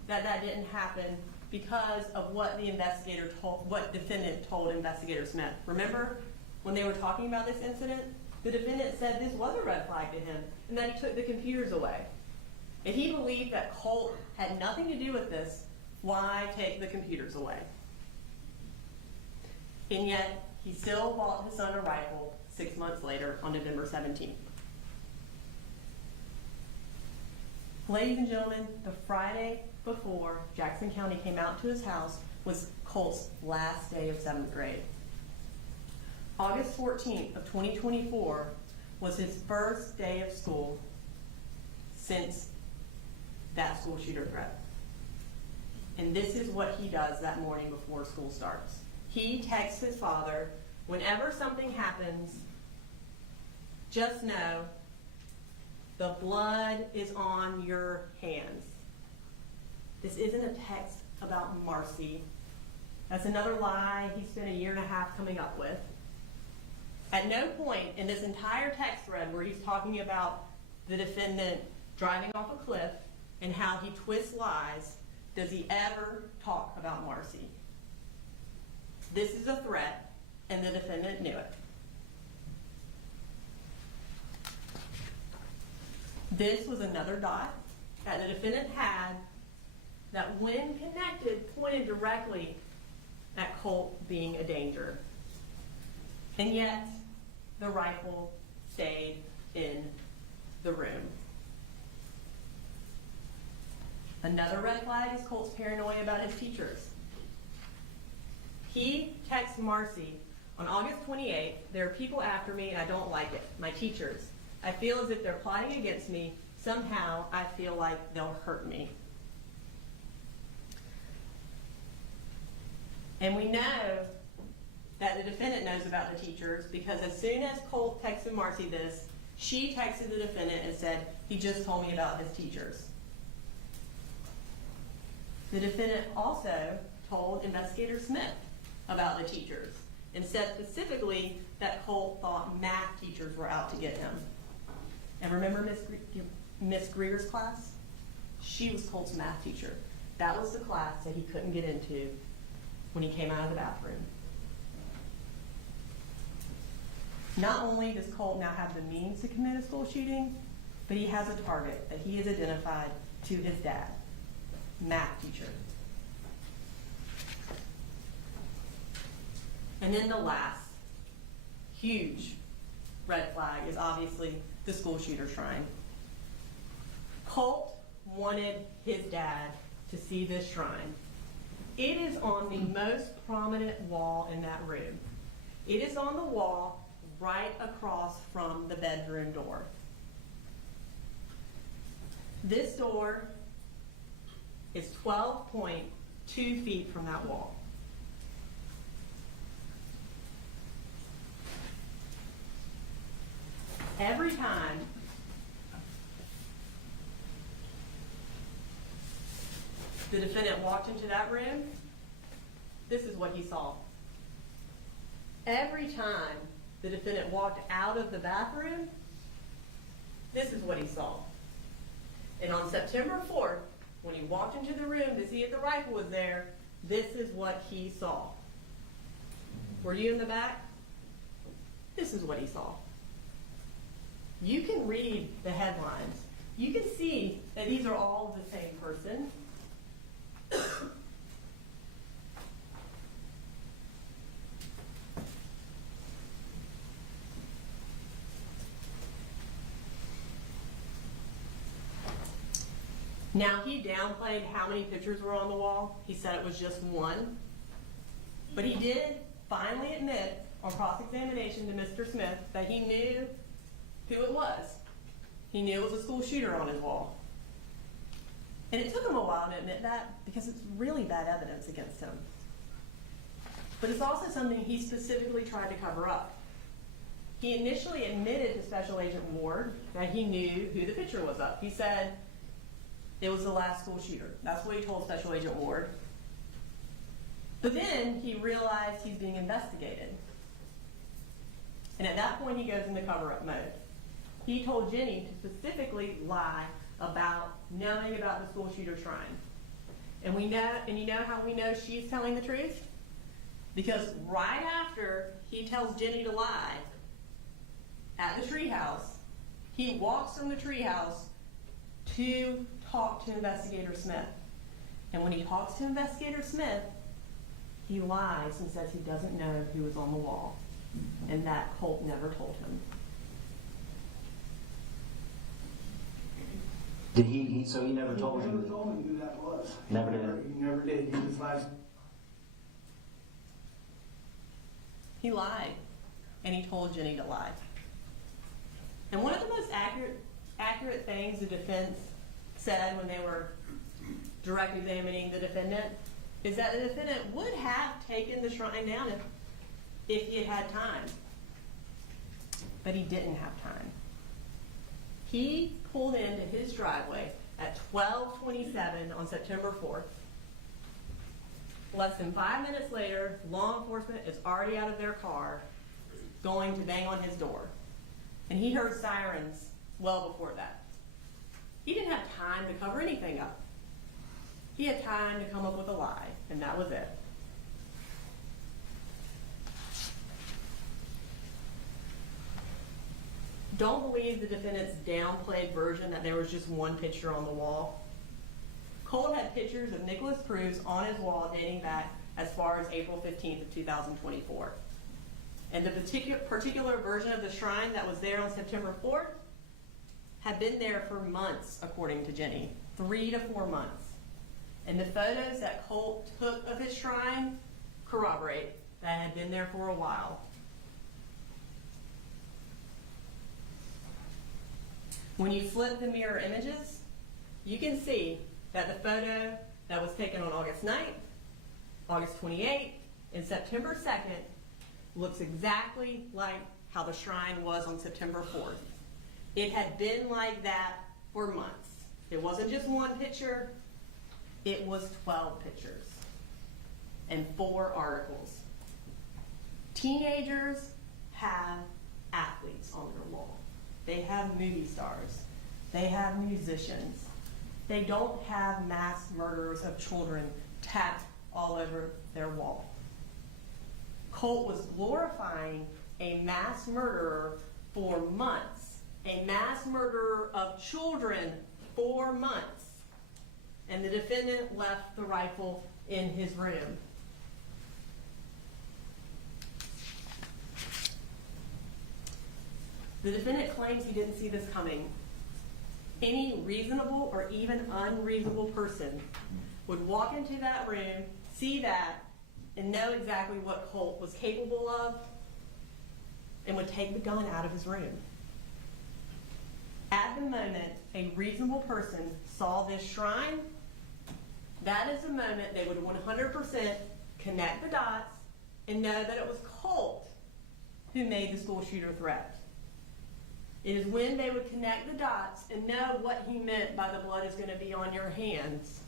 that that didn't happen because of what the investigator told, what defendant told Investigator Smith. Remember when they were talking about this incident? The defendant said this was a red flag to him and that he took the computers away. If he believed that Colt had nothing to do with this, why take the computers away? And yet, he still bought his son a rifle 6 months later on November 17th. Ladies and gentlemen, the Friday before Jackson County came out to his house was Colt's last day of 7th grade. August 14th of 2024 was his first day of school since that school shooter threat. And this is what he does that morning before school starts. He texts his father, whenever something happens, just know the blood is on your hands. This isn't a text about Marcy. That's another lie he spent 1.5 years coming up with. At no point in this entire text thread where he's talking about the defendant driving off a cliff and how he twists lies does he ever talk about Marcy. This is a threat, and the defendant knew it. This was another dot that the defendant had that when connected pointed directly at Colt being a danger. And yet, the rifle stayed in the room. Another red flag is Colt's paranoia about his teachers. He texts Marcy on August 28th, "There are people after me and I don't like it. My teachers. I feel as if they're plotting against me. Somehow I feel like they'll hurt me." And we know that the defendant knows about the teachers because as soon as Colt texted Marcy this, she texted the defendant and said, "He just told me about his teachers." The defendant also told Investigator Smith about the teachers and said specifically that Colt thought math teachers were out to get him. And remember Miss Greer's class? She was Colt's math teacher. That was the class that he couldn't get into when he came out of the bathroom. Not only does Colt now have the means to commit a school shooting, but he has a target that he has identified to his dad, math teacher. And then the last huge red flag is obviously the school shooter shrine. Colt wanted his dad to see this shrine. It is on the most prominent wall in that room. It is on the wall right across from the bedroom door. This door is 12.2 feet from that wall. Every time the defendant walked into that room, this is what he saw. Every time the defendant walked out of the bathroom, this is what he saw. And on September 4th, when he walked into the room to see if the rifle was there, this is what he saw. Were you in the back? This is what he saw. You can read the headlines. You can see that these are all the same person. Now, he downplayed how many pictures were on the wall. He said it was just one. But he did finally admit on cross-examination to Mr. Smith that he knew who it was. He knew it was a school shooter on his wall. And it took him a while to admit that because it's really bad evidence against him. But it's also something he specifically tried to cover up. He initially admitted to Special Agent Ward that he knew who the picture was of. He said it was the last school shooter. That's what he told Special Agent Ward. But then he realized he's being investigated. And at that point, he goes into cover-up mode. He told Jenny to specifically lie about knowing about the school shooter shrine. And you know how we know she's telling the truth? Because right after he tells Jenny to lie at the treehouse, he walks from the treehouse to talk to Investigator Smith. And when he talks to Investigator Smith, he lies and says he doesn't know who was on the wall, and that Colt never told him. Did he? So he never told you? He never told me who that was. Never did? He never did. He just lied. He lied, and he told Jenny to lie. And one of the most accurate things the defense said when they were direct examining the defendant is that the defendant would have taken the shrine down if he had had time. But he didn't have time. He pulled into his driveway at 12:27 on September 4th. Less than 5 minutes later, law enforcement is already out of their car going to bang on his door. And he heard sirens well before that. He didn't have time to cover anything up. He had time to come up with a lie, and that was it. Don't believe the defendant's downplayed version that there was just one picture on the wall. Colt had pictures of Nicholas Cruz on his wall dating back as far as April 15th of 2024. And the particular version of the shrine that was there on September 4th had been there for months, according to Jenny, 3 to 4 months. And the photos that Colt took of his shrine corroborate that it had been there for a while. When you flip the mirror images, you can see that the photo that was taken on August 9th, August 28th, and September 2nd looks exactly like how the shrine was on September 4th. It had been like that for months. It wasn't just one picture, it was 12 pictures and 4 articles. Teenagers have athletes on their wall. They have movie stars. They have musicians. They don't have mass murderers of children tacked all over their wall. Colt was glorifying a mass murderer for months, a mass murderer of children for months, and the defendant left the rifle in his room. The defendant claims he didn't see this coming. Any reasonable or even unreasonable person would walk into that room, see that, and know exactly what Colt was capable of, and would take the gun out of his room. At the moment a reasonable person saw this shrine, that is the moment they would 100% connect the dots and know that it was Colt who made the school shooter threat. It is when they would connect the dots and know what he meant by the blood is going to be on your hands.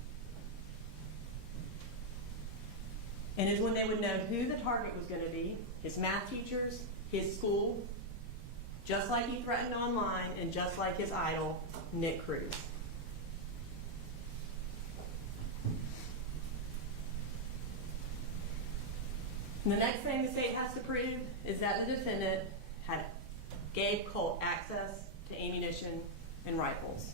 And is when they would know who the target was going to be, his math teachers, his school, just like he threatened online and just like his idol, Nick Cruz. And the next thing the state has to prove is that the defendant gave Colt access to ammunition and rifles.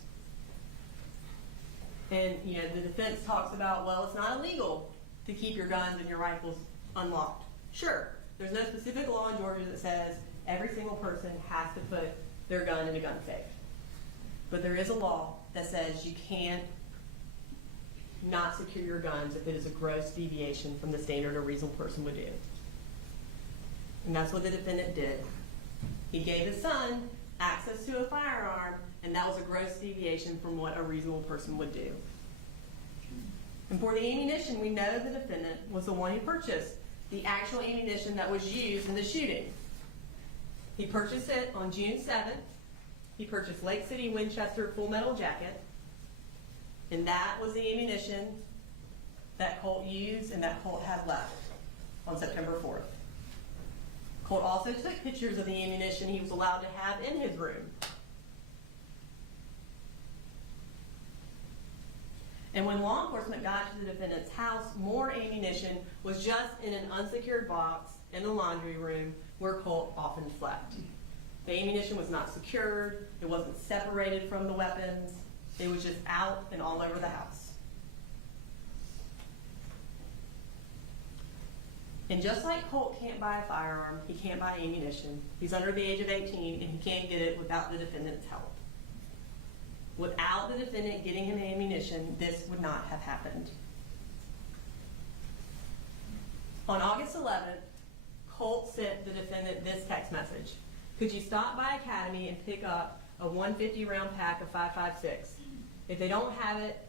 And the defense talks about, well, it's not illegal to keep your guns and your rifles unlocked. Sure, there's no specific law in Georgia that says every single person has to put their gun in a gun safe. But there is a law that says you can't not secure your guns if it is a gross deviation from the standard a reasonable person would do. And that's what the defendant did. He gave his son access to a firearm, and that was a gross deviation from what a reasonable person would do. And for the ammunition, we know the defendant was the one who purchased the actual ammunition that was used in the shooting. He purchased it on June 7th. He purchased Lake City Winchester full metal jacket, and that was the ammunition that Colt used and that Colt had left on September 4th. Colt also took pictures of the ammunition he was allowed to have in his room. And when law enforcement got to the defendant's house, more ammunition was just in an unsecured box in the laundry room where Colt often slept. The ammunition was not secured, it wasn't separated from the weapons, it was just out and all over the house. And just like Colt can't buy a firearm, he can't buy ammunition. He's under the age of 18 and he can't get it without the defendant's help. Without the defendant getting him ammunition, this would not have happened. On August 11th, Colt sent the defendant this text message. Could you stop by Academy and pick up a 150 round pack of 5.56? If they don't have it,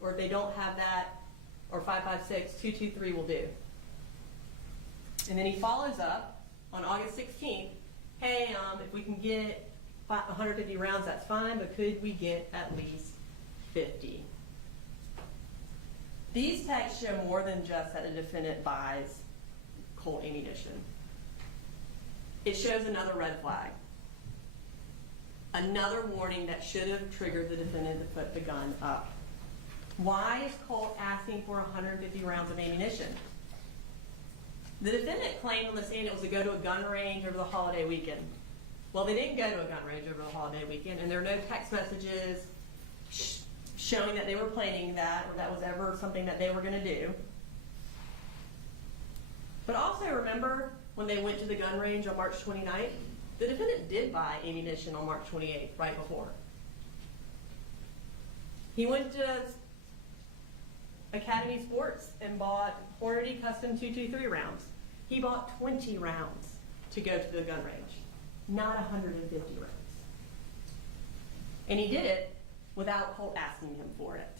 or if they don't have that, or 5.56, 223 will do. And then he follows up on August 16th, hey, if we can get 150 rounds, that's fine, but could we get at least 50? These texts show more than just that a defendant buys Colt ammunition. It shows another red flag. Another warning that should have triggered the defendant to put the gun up. Why is Colt asking for 150 rounds of ammunition? The defendant claimed on the stand it was to go to a gun range over the holiday weekend. Well, they didn't go to a gun range over the holiday weekend, and there are no text messages showing that they were planning that, or that was ever something that they were gonna do. But also remember, when they went to the gun range on March 29th, the defendant did buy ammunition on March 28th, right before. He went to Academy Sports and bought Hornady Custom 223 rounds. He bought 20 rounds to go to the gun range, not 150 rounds. And he did it without Colt asking him for it.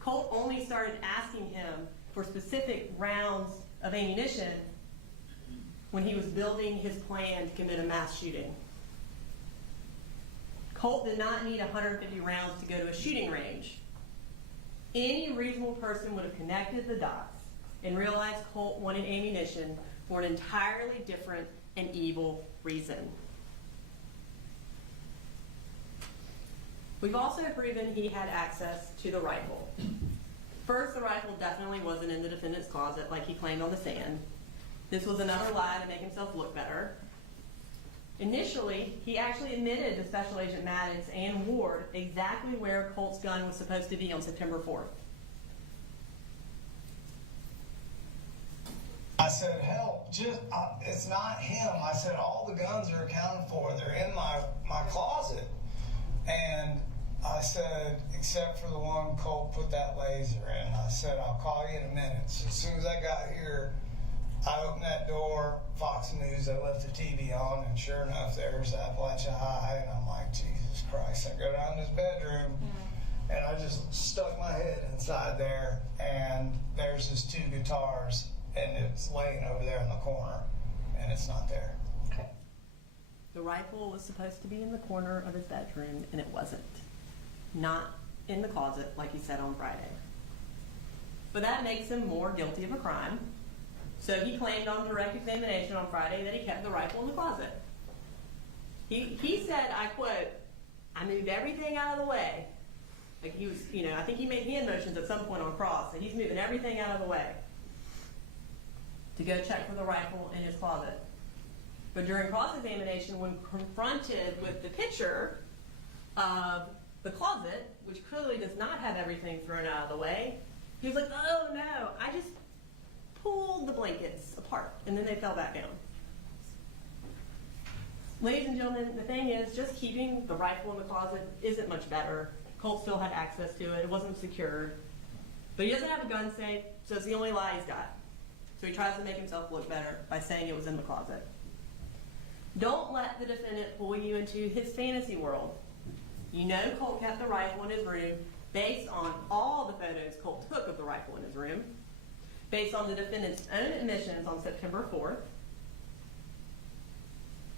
Colt only started asking him for specific rounds of ammunition when he was building his plan to commit a mass shooting. Colt did not need 150 rounds to go to a shooting range. Any reasonable person would have connected the dots and realized Colt wanted ammunition for an entirely different and evil reason. We've also proven he had access to the rifle. First, the rifle definitely wasn't in the defendant's closet like he claimed on the stand. This was another lie to make himself look better. Initially, he actually admitted to Special Agent Maddox and Ward exactly where Colt's gun was supposed to be on September 4th. I said, help, it's not him. I said, all the guns are accounted for. They're in my closet. And I said, except for the one Colt put that laser in. I said, I'll call you in a minute. So as soon as I got here, I opened that door, Fox News, I left the TV on, and sure enough, there's Apalachee High, and I'm like, Jesus Christ. I go down to his bedroom, and I just stuck my head inside there, and there's his 2 guitars, and it's laying over there in the corner, and it's not there. Okay. The rifle was supposed to be in the corner of his bedroom, and it wasn't. Not in the closet, like he said on Friday. But that makes him more guilty of a crime. So he claimed on direct examination on Friday that he kept the rifle in the closet. He said, I quote, I moved everything out of the way. Like he was, I think he made hand motions at some point on cross, that he's moving everything out of the way to go check for the rifle in his closet. But during cross-examination, when confronted with the picture of the closet, which clearly does not have everything thrown out of the way, he was like, oh no, I just pulled the blankets apart, and then they fell back down. Ladies and gentlemen, the thing is, just keeping the rifle in the closet isn't much better. Colt still had access to it. It wasn't secured. But he doesn't have a gun safe, so it's the only lie he's got. So he tries to make himself look better by saying it was in the closet. Don't let the defendant pull you into his fantasy world. You know Colt kept the rifle in his room based on all the photos Colt took of the rifle in his room, based on the defendant's own admissions on September 4th,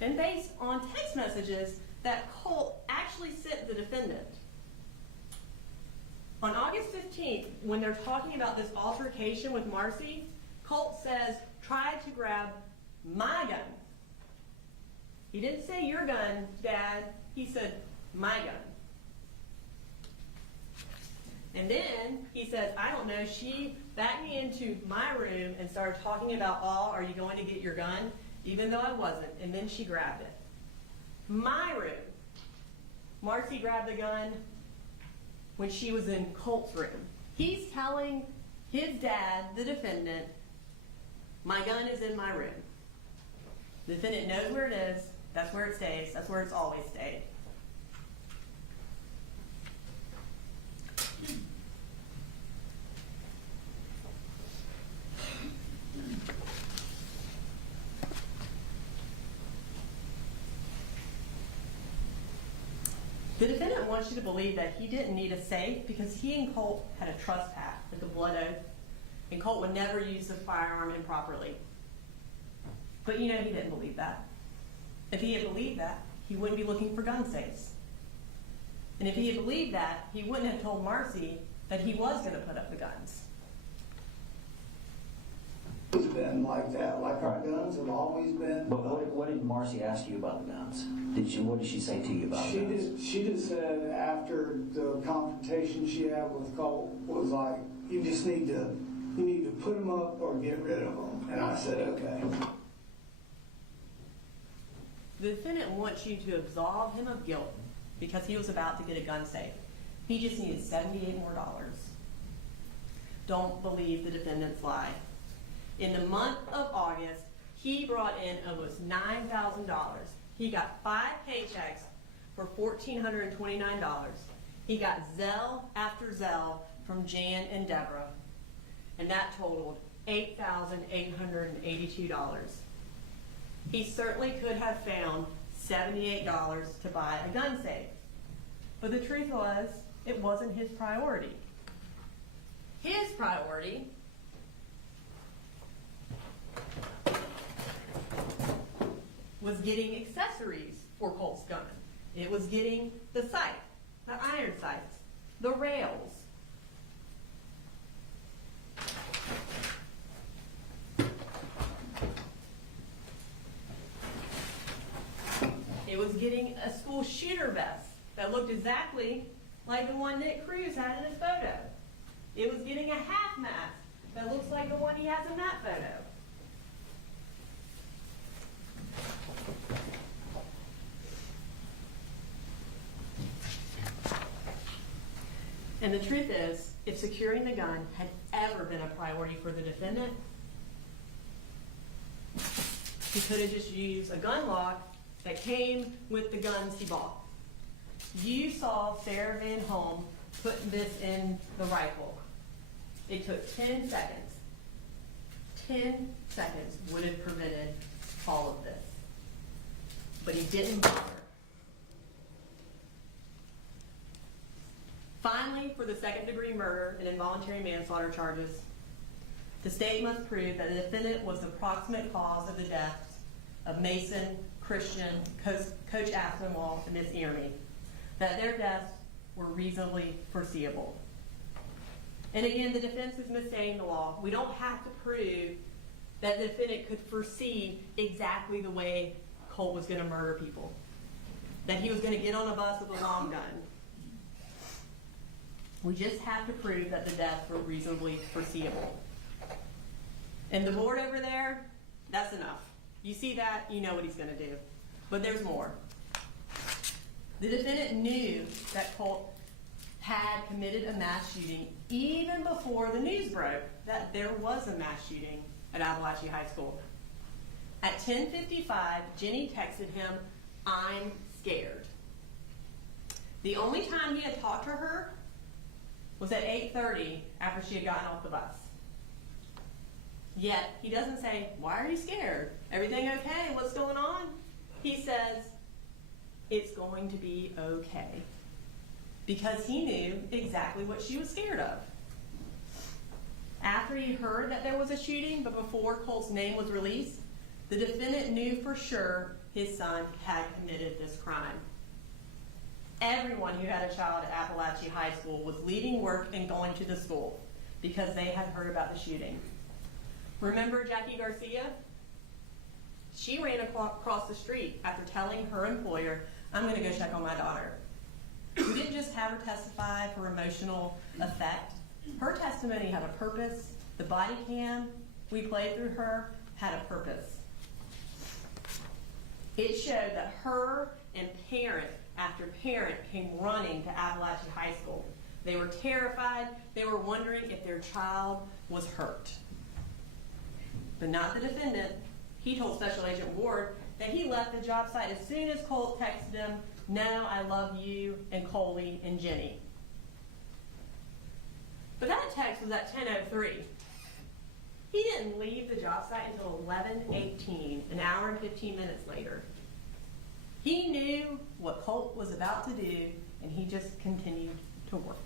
and based on text messages that Colt actually sent the defendant. On August 15th, when they're talking about this altercation with Marcy, Colt says, try to grab my gun. He didn't say your gun, Dad. He said, my gun. And then he says, I don't know, she backed me into my room and started talking about, oh, are you going to get your gun? Even though I wasn't. And then she grabbed it. My room. Marcy grabbed the gun when she was in Colt's room. He's telling his dad, the defendant, my gun is in my room. The defendant knows where it is. That's where it stays. That's where it's always stayed. The defendant wants you to believe that he didn't need a safe because he and Colt had a trust pact with the blood oath, and Colt would never use the firearm improperly. But he didn't believe that. If he had believed that, he wouldn't be looking for gun safes. And if he had believed that, he wouldn't have told Marcy that he was going to put up the guns. It's been like that, like our guns have always been. But what did Marcy ask you about the guns? What did she say to you about the guns? She just said after the confrontation she had with Colt was like, you need to put them up or get rid of them. And I said, okay. The defendant wants you to absolve him of guilt because he was about to get a gun safe. He just needed $78 more. Don't believe the defendant's lie. In the month of August, he brought in almost $9,000. He got 5 paychecks for $1,429. He got Zelle after Zelle from Jan and Deborah, and that totaled $8,882. He certainly could have found $78 to buy a gun safe, but the truth was, it wasn't his priority. His priority was getting accessories for Colt's gun. It was getting the sight, the iron sights, the rails. It was getting a school shooter vest that looked exactly like the one Nick Cruz had in his photo. It was getting a half mask that looks like the one he has in that photo. And the truth is, if securing the gun had ever been a priority for the defendant, he could have just used a gun lock that came with the guns he bought. You saw Sarah Van Holm put this in the rifle. It took 10 seconds. 10 seconds would have prevented all of this. But he didn't bother. Finally, for the second-degree murder and involuntary manslaughter charges, the state must prove that the defendant was the proximate cause of the deaths of Mason, Christian, Coach Aspinwall, and Miss Earmy, that their deaths were reasonably foreseeable. And again, the defense is misstating the law. We don't have to prove that the defendant could foresee exactly the way Colt was going to murder people, that he was going to get on a bus with a long gun. We just have to prove that the deaths were reasonably foreseeable. And the board over there, that's enough. You see that, you know what he's going to do. But there's more. The defendant knew that Colt had committed a mass shooting even before the news broke that there was a mass shooting at Apalachee High School. At 10:55, Jenny texted him, "I'm scared." The only time he had talked to her was at 8:30 after she had gotten off the bus. Yet, he doesn't say, "Why are you scared? Everything okay? What's going on?" He says, "It's going to be okay." Because he knew exactly what she was scared of. After he heard that there was a shooting, but before Colt's name was released, the defendant knew for sure his son had committed this crime. Everyone who had a child at Apalachee High School was leaving work and going to the school because they had heard about the shooting. Remember Jackie Garcia? She ran across the street after telling her employer, "I'm going to go check on my daughter." We didn't just have her testify for emotional effect. Her testimony had a purpose. The body cam we played through her had a purpose. It showed that her and parent after parent came running to Apalachee High School. They were terrified. They were wondering if their child was hurt. But not the defendant. He told Special Agent Ward that he left the job site as soon as Colt texted him, "No, I love you," and Coley and Jenny. But that text was at 10:03. He didn't leave the job site until 11:18, an hour and 15 minutes later. He knew what Colt was about to do, and he just continued to work.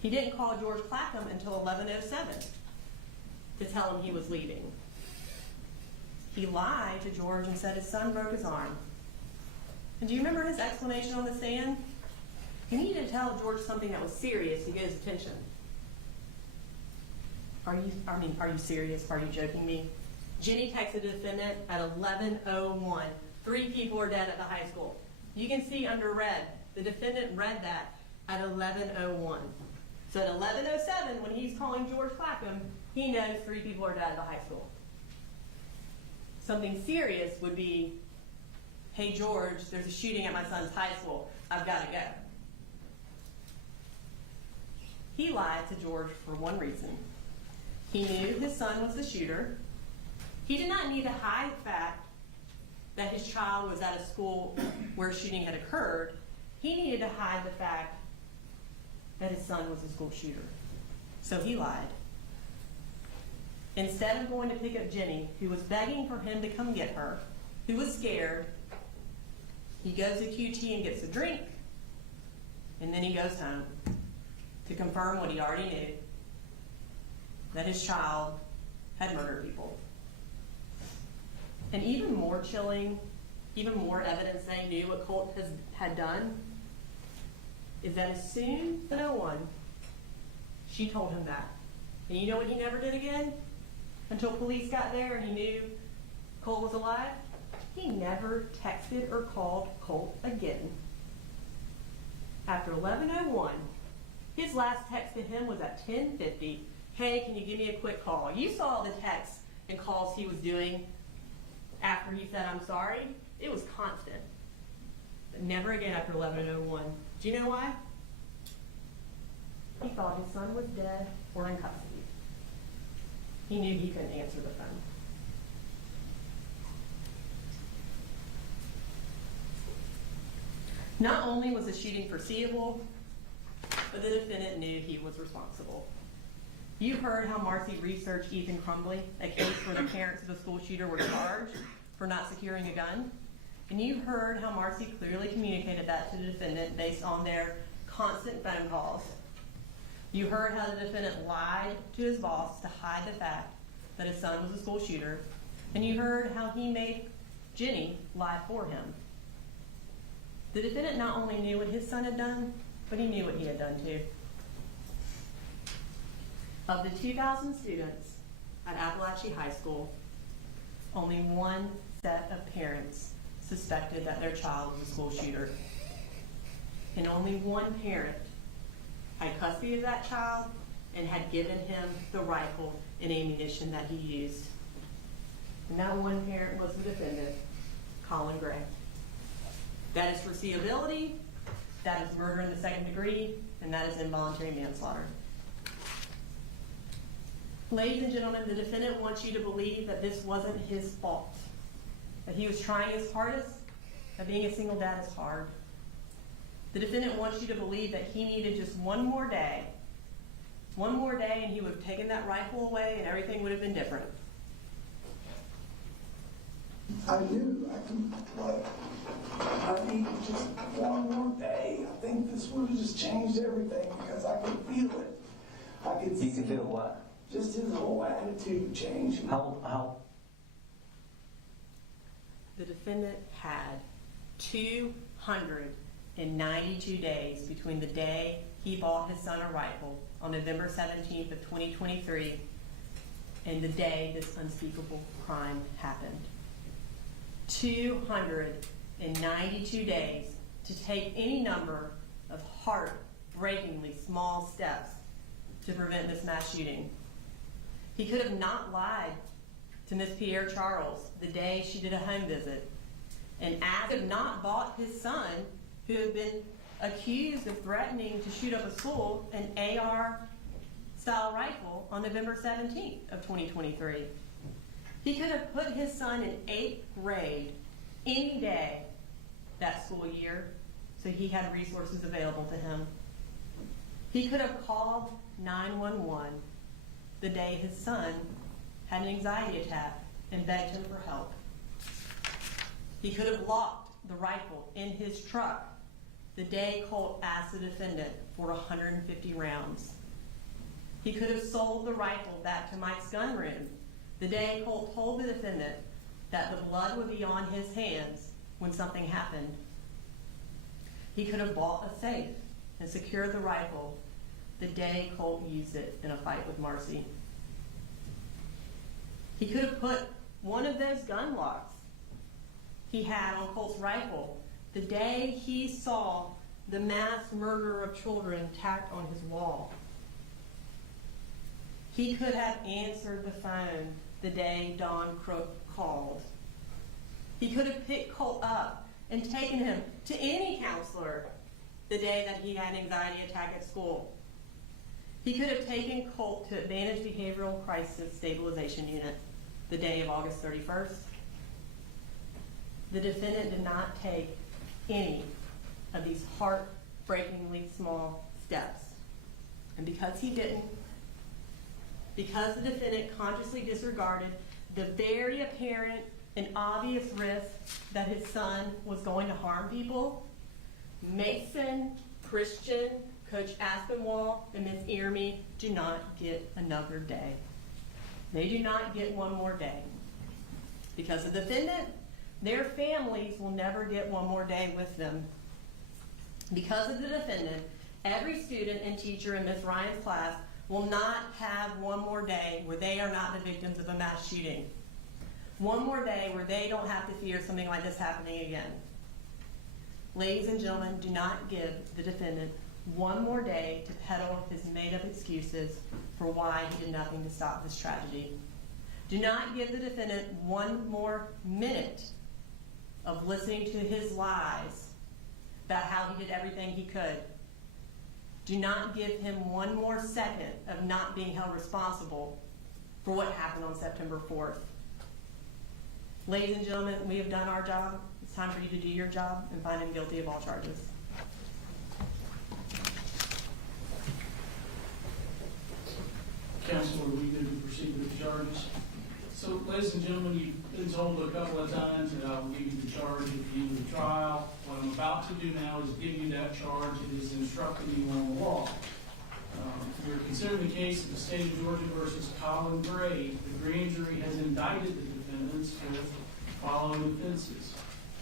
He didn't call George Clackham until 11:07 to tell him he was leaving. He lied to George and said his son broke his arm. And do you remember his explanation on the stand? He needed to tell George something that was serious to get his attention. Are you serious? Are you joking me? Jenny texted the defendant at 11:01. 3 people are dead at the high school. You can see under red, the defendant read that at 11:01. So at 11:07, when he's calling George Clackham, he knows 3 people are dead at the high school. Something serious would be, "Hey George, there's a shooting at my son's high school. I've got to go." He lied to George for one reason. He knew his son was the shooter. He did not need to hide the fact that his child was at a school where a shooting had occurred. He needed to hide the fact that his son was a school shooter. So he lied. Instead of going to pick up Jenny, who was begging for him to come get her, who was scared, he goes to QT and gets a drink, and then he goes home to confirm what he already knew, that his child had murdered people. And even more chilling, even more evidence they knew what Colt had done, is that as soon as 01, she told him that. And you know what he never did again? Until police got there and he knew Colt was alive? He never texted or called Colt again. After 11:01, his last text to him was at 10:50. Hey, can you give me a quick call? You saw the texts and calls he was doing after he said, I'm sorry. It was constant. But never again after 11:01. Do you know why? He thought his son was dead or in custody. He knew he couldn't answer the phone. Not only was the shooting foreseeable, but the defendant knew he was responsible. You heard how Marcy researched Ethan Crumbly, a case where the parents of the school shooter were charged for not securing a gun. And you heard how Marcy clearly communicated that to the defendant based on their constant phone calls. You heard how the defendant lied to his boss to hide the fact that his son was a school shooter. And you heard how he made Jenny lie for him. The defendant not only knew what his son had done, but he knew what he had done too. Of the 2,000 students at Apalachee High School, only one set of parents suspected that their child was a school shooter. And only one parent had custody of that child and had given him the rifle and ammunition that he used. And that one parent was the defendant, Colin Gray. That is foreseeability, that is murder in the second degree, and that is involuntary manslaughter. Ladies and gentlemen, the defendant wants you to believe that this wasn't his fault, that he was trying his hardest, that being a single dad is hard. The defendant wants you to believe that he needed just one more day, and he would have taken that rifle away and everything would have been different. I knew I could, like, I needed just one more day. I think this would have just changed everything because I could feel it. I could see. You could feel what? Just his whole attitude change. How? The defendant had 292 days between the day he bought his son a rifle on November 17th of 2023 and the day this unspeakable crime happened. 292 days to take any number of heartbreakingly small steps to prevent this mass shooting. He could have not lied to Miss Pierre Charles the day she did a home visit, and as have not bought his son, who had been accused of threatening to shoot up a school, an AR-style rifle on November 17th of 2023. He could have put his son in 8th grade any day that school year, so he had resources available to him. He could have called 911 the day his son had an anxiety attack and begged him for help. He could have locked the rifle in his truck the day Colt asked the defendant for 150 rounds. He could have sold the rifle back to Mike's gun room the day Colt told the defendant that the blood would be on his hands when something happened. He could have bought a safe and secured the rifle the day Colt used it in a fight with Marcy. He could have put one of those gun locks he had on Colt's rifle the day he saw the mass murder of children tacked on his wall. He could have answered the phone the day Don Crook called. He could have picked Colt up and taken him to any counselor the day that he had an anxiety attack at school. He could have taken Colt to Advanced Behavioral Crisis Stabilization Unit the day of August 31st. The defendant did not take any of these heartbreakingly small steps. And because he didn't, because the defendant consciously disregarded the very apparent and obvious risk that his son was going to harm people, Mason, Christian, Coach Aspinwall, and Ms. Earmy do not get another day. They do not get one more day. Because of the defendant, their families will never get one more day with them. Because of the defendant, every student and teacher in Ms. Ryan's class will not have one more day where they are not the victims of a mass shooting. One more day where they don't have to fear something like this happening again. Ladies and gentlemen, do not give the defendant one more day to peddle his made-up excuses for why he did nothing to stop this tragedy. Do not give the defendant one more minute of listening to his lies about how he did everything he could. Do not give him one more second of not being held responsible for what happened on September 4th. Ladies and gentlemen, we have done our job. It's time for you to do your job and find him guilty of all charges. Counsel, are we good to proceed with the charges? So, ladies and gentlemen, you've been told a couple of times that I will give you the charge at the end of the trial. What I'm about to do now is give you that charge. It is instructing you on the law. We're considering the case of the state of Georgia versus Colin Gray. The grand jury has indicted the defendants with following offenses: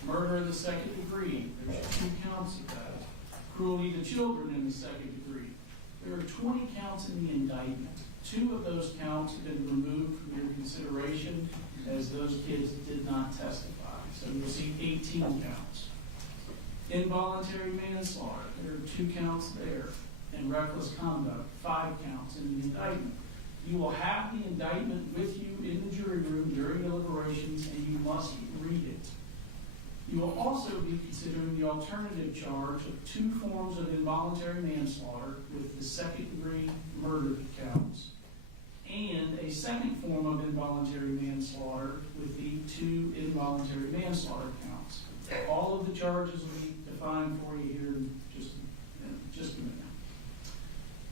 murder in the second degree. There's 2 counts of that. Cruelty to children in the second degree. There are 20 counts in the indictment. 2 of those counts have been removed from your consideration as those kids did not testify. So you'll see 18 counts. Involuntary manslaughter, there are 2 counts there. And reckless conduct, 5 counts in the indictment. You will have the indictment with you in the jury room during deliberations, and you must read it. You will also be considering the alternative charge of 2 forms of involuntary manslaughter with the second degree murder counts, and a second form of involuntary manslaughter with the 2 involuntary manslaughter counts. All of the charges will be defined for you here in just a minute.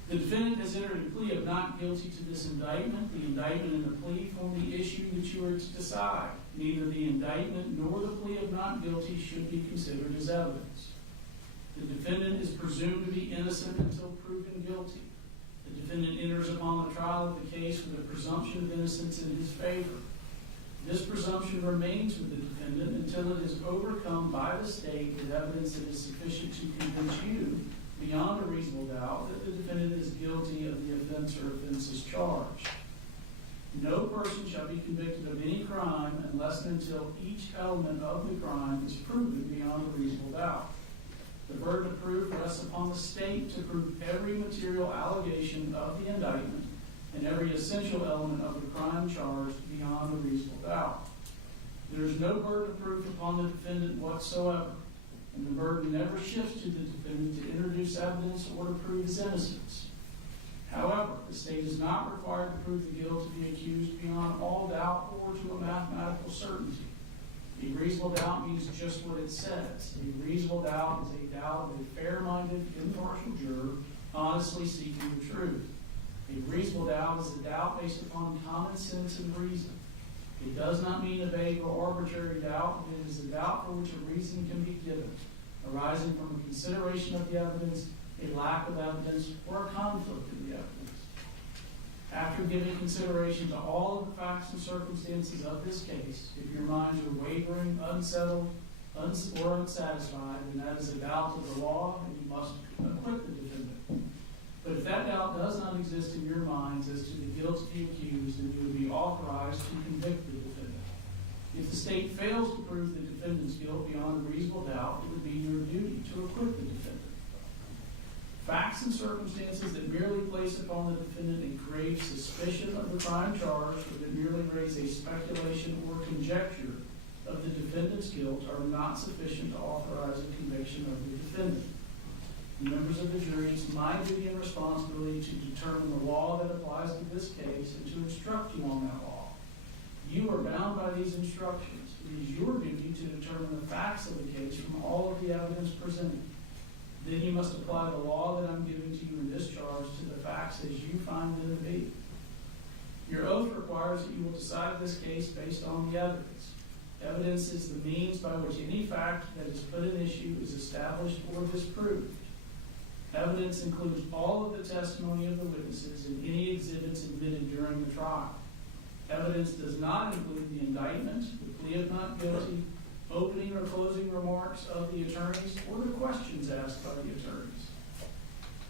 The defendant has entered a plea of not guilty to this indictment. The indictment and the plea form the issue that you are to decide. Neither the indictment nor the plea of not guilty should be considered as evidence. The defendant is presumed to be innocent until proven guilty. The defendant enters upon the trial of the case with a presumption of innocence in his favor. This presumption remains with the defendant until it is overcome by the state with evidence that is sufficient to convince you, beyond a reasonable doubt, that the defendant is guilty of the offense or offenses charged. No person shall be convicted of any crime unless and until each element of the crime is proven beyond a reasonable doubt. The burden of proof rests upon the state to prove every material allegation of the indictment and every essential element of the crime charged beyond a reasonable doubt. There is no burden of proof upon the defendant whatsoever, and the burden never shifts to the defendant to introduce evidence or to prove his innocence. However, the state is not required to prove the guilt of the accused beyond all doubt or to a mathematical certainty. A reasonable doubt means just what it says. A reasonable doubt is a doubt of a fair-minded, impartial juror honestly seeking the truth. A reasonable doubt is a doubt based upon common sense and reason. It does not mean a vague or arbitrary doubt, but it is a doubt for which a reason can be given, arising from a consideration of the evidence, a lack of evidence, or a conflict in the evidence. After giving consideration to all of the facts and circumstances of this case, if your minds are wavering, unsettled, or unsatisfied, then that is a doubt of the law, and you must acquit the defendant. But if that doubt does not exist in your minds as to the guilt of the accused, then you would be authorized to convict the defendant. If the state fails to prove the defendant's guilt beyond a reasonable doubt, it would be your duty to acquit the defendant. Facts and circumstances that merely place upon the defendant a grave suspicion of the crime charged, or that merely raise a speculation or conjecture of the defendant's guilt, are not sufficient to authorize a conviction of the defendant. Members of the jury, it's my duty and responsibility to determine the law that applies to this case and to instruct you on that law. You are bound by these instructions. It is your duty to determine the facts of the case from all of the evidence presented. Then you must apply the law that I'm giving to you in this charge to the facts as you find them to be. Your oath requires that you will decide this case based on the evidence. Evidence is the means by which any fact that is put in issue is established or disproved. Evidence includes all of the testimony of the witnesses and any exhibits admitted during the trial. Evidence does not include the indictment, the plea of not guilty, opening or closing remarks of the attorneys, or the questions asked by the attorneys.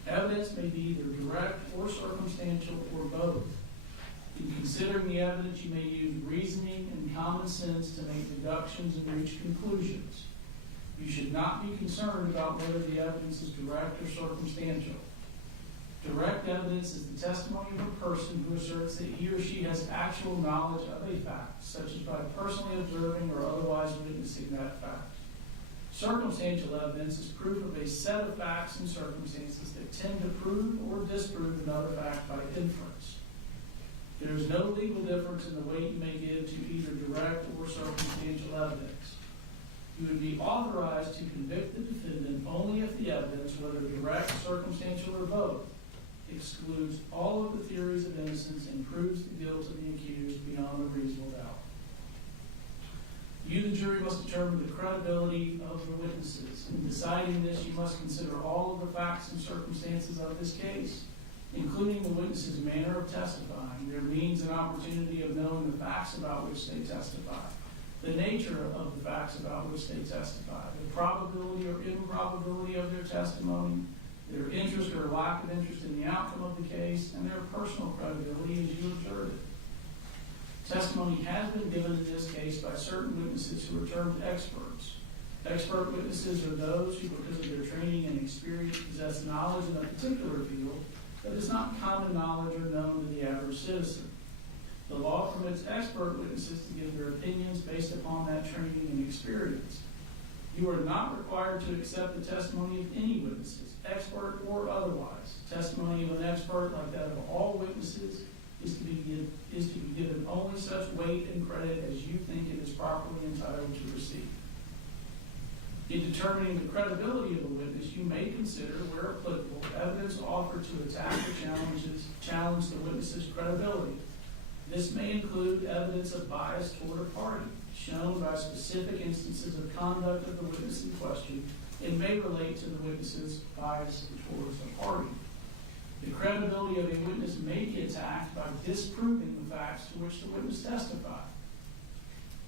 Evidence may be either direct or circumstantial or both. In considering the evidence, you may use reasoning and common sense to make deductions and reach conclusions. You should not be concerned about whether the evidence is direct or circumstantial. Direct evidence is the testimony of a person who asserts that he or she has actual knowledge of a fact, such as by personally observing or otherwise witnessing that fact. Circumstantial evidence is proof of a set of facts and circumstances that tend to prove or disprove another fact by inference. There is no legal difference in the weight you may give to either direct or circumstantial evidence. You would be authorized to convict the defendant only if the evidence, whether direct, circumstantial, or both, excludes all of the theories of innocence and proves the guilt of the accused beyond a reasonable doubt. You, the jury, must determine the credibility of the witnesses. In deciding this, you must consider all of the facts and circumstances of this case, including the witnesses' manner of testifying, their means and opportunity of knowing the facts about which they testify, the nature of the facts about which they testify, the probability or improbability of their testimony, their interest or lack of interest in the outcome of the case, and their personal credibility as you observe it. Testimony has been given in this case by certain witnesses who are termed experts. Expert witnesses are those who, because of their training and experience, possess knowledge in a particular field that is not common knowledge or known to the average citizen. The law permits expert witnesses to give their opinions based upon that training and experience. You are not required to accept the testimony of any witnesses, expert or otherwise. Testimony of an expert, like that of all witnesses, is to be given only such weight and credit as you think it is properly entitled to receive. In determining the credibility of a witness, you may consider, where applicable, evidence offered to attack or challenge the witness's credibility. This may include evidence of bias toward a party, shown by specific instances of conduct of the witness in question, and may relate to the witness's bias towards a party. The credibility of a witness may be attacked by disproving the facts to which the witness testified.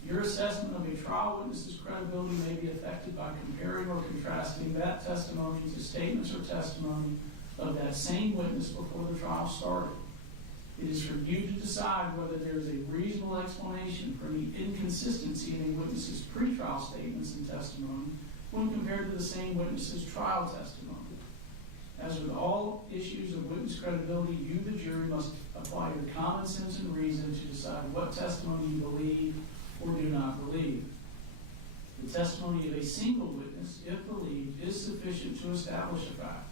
Your assessment of a trial witness's credibility may be affected by comparing or contrasting that testimony to statements or testimony of that same witness before the trial started. It is for you to decide whether there is a reasonable explanation for any inconsistency in a witness's pretrial statements and testimony when compared to the same witness's trial testimony. As with all issues of witness credibility, you, the jury, must apply your common sense and reason to decide what testimony you believe or do not believe. The testimony of a single witness, if believed, is sufficient to establish a fact.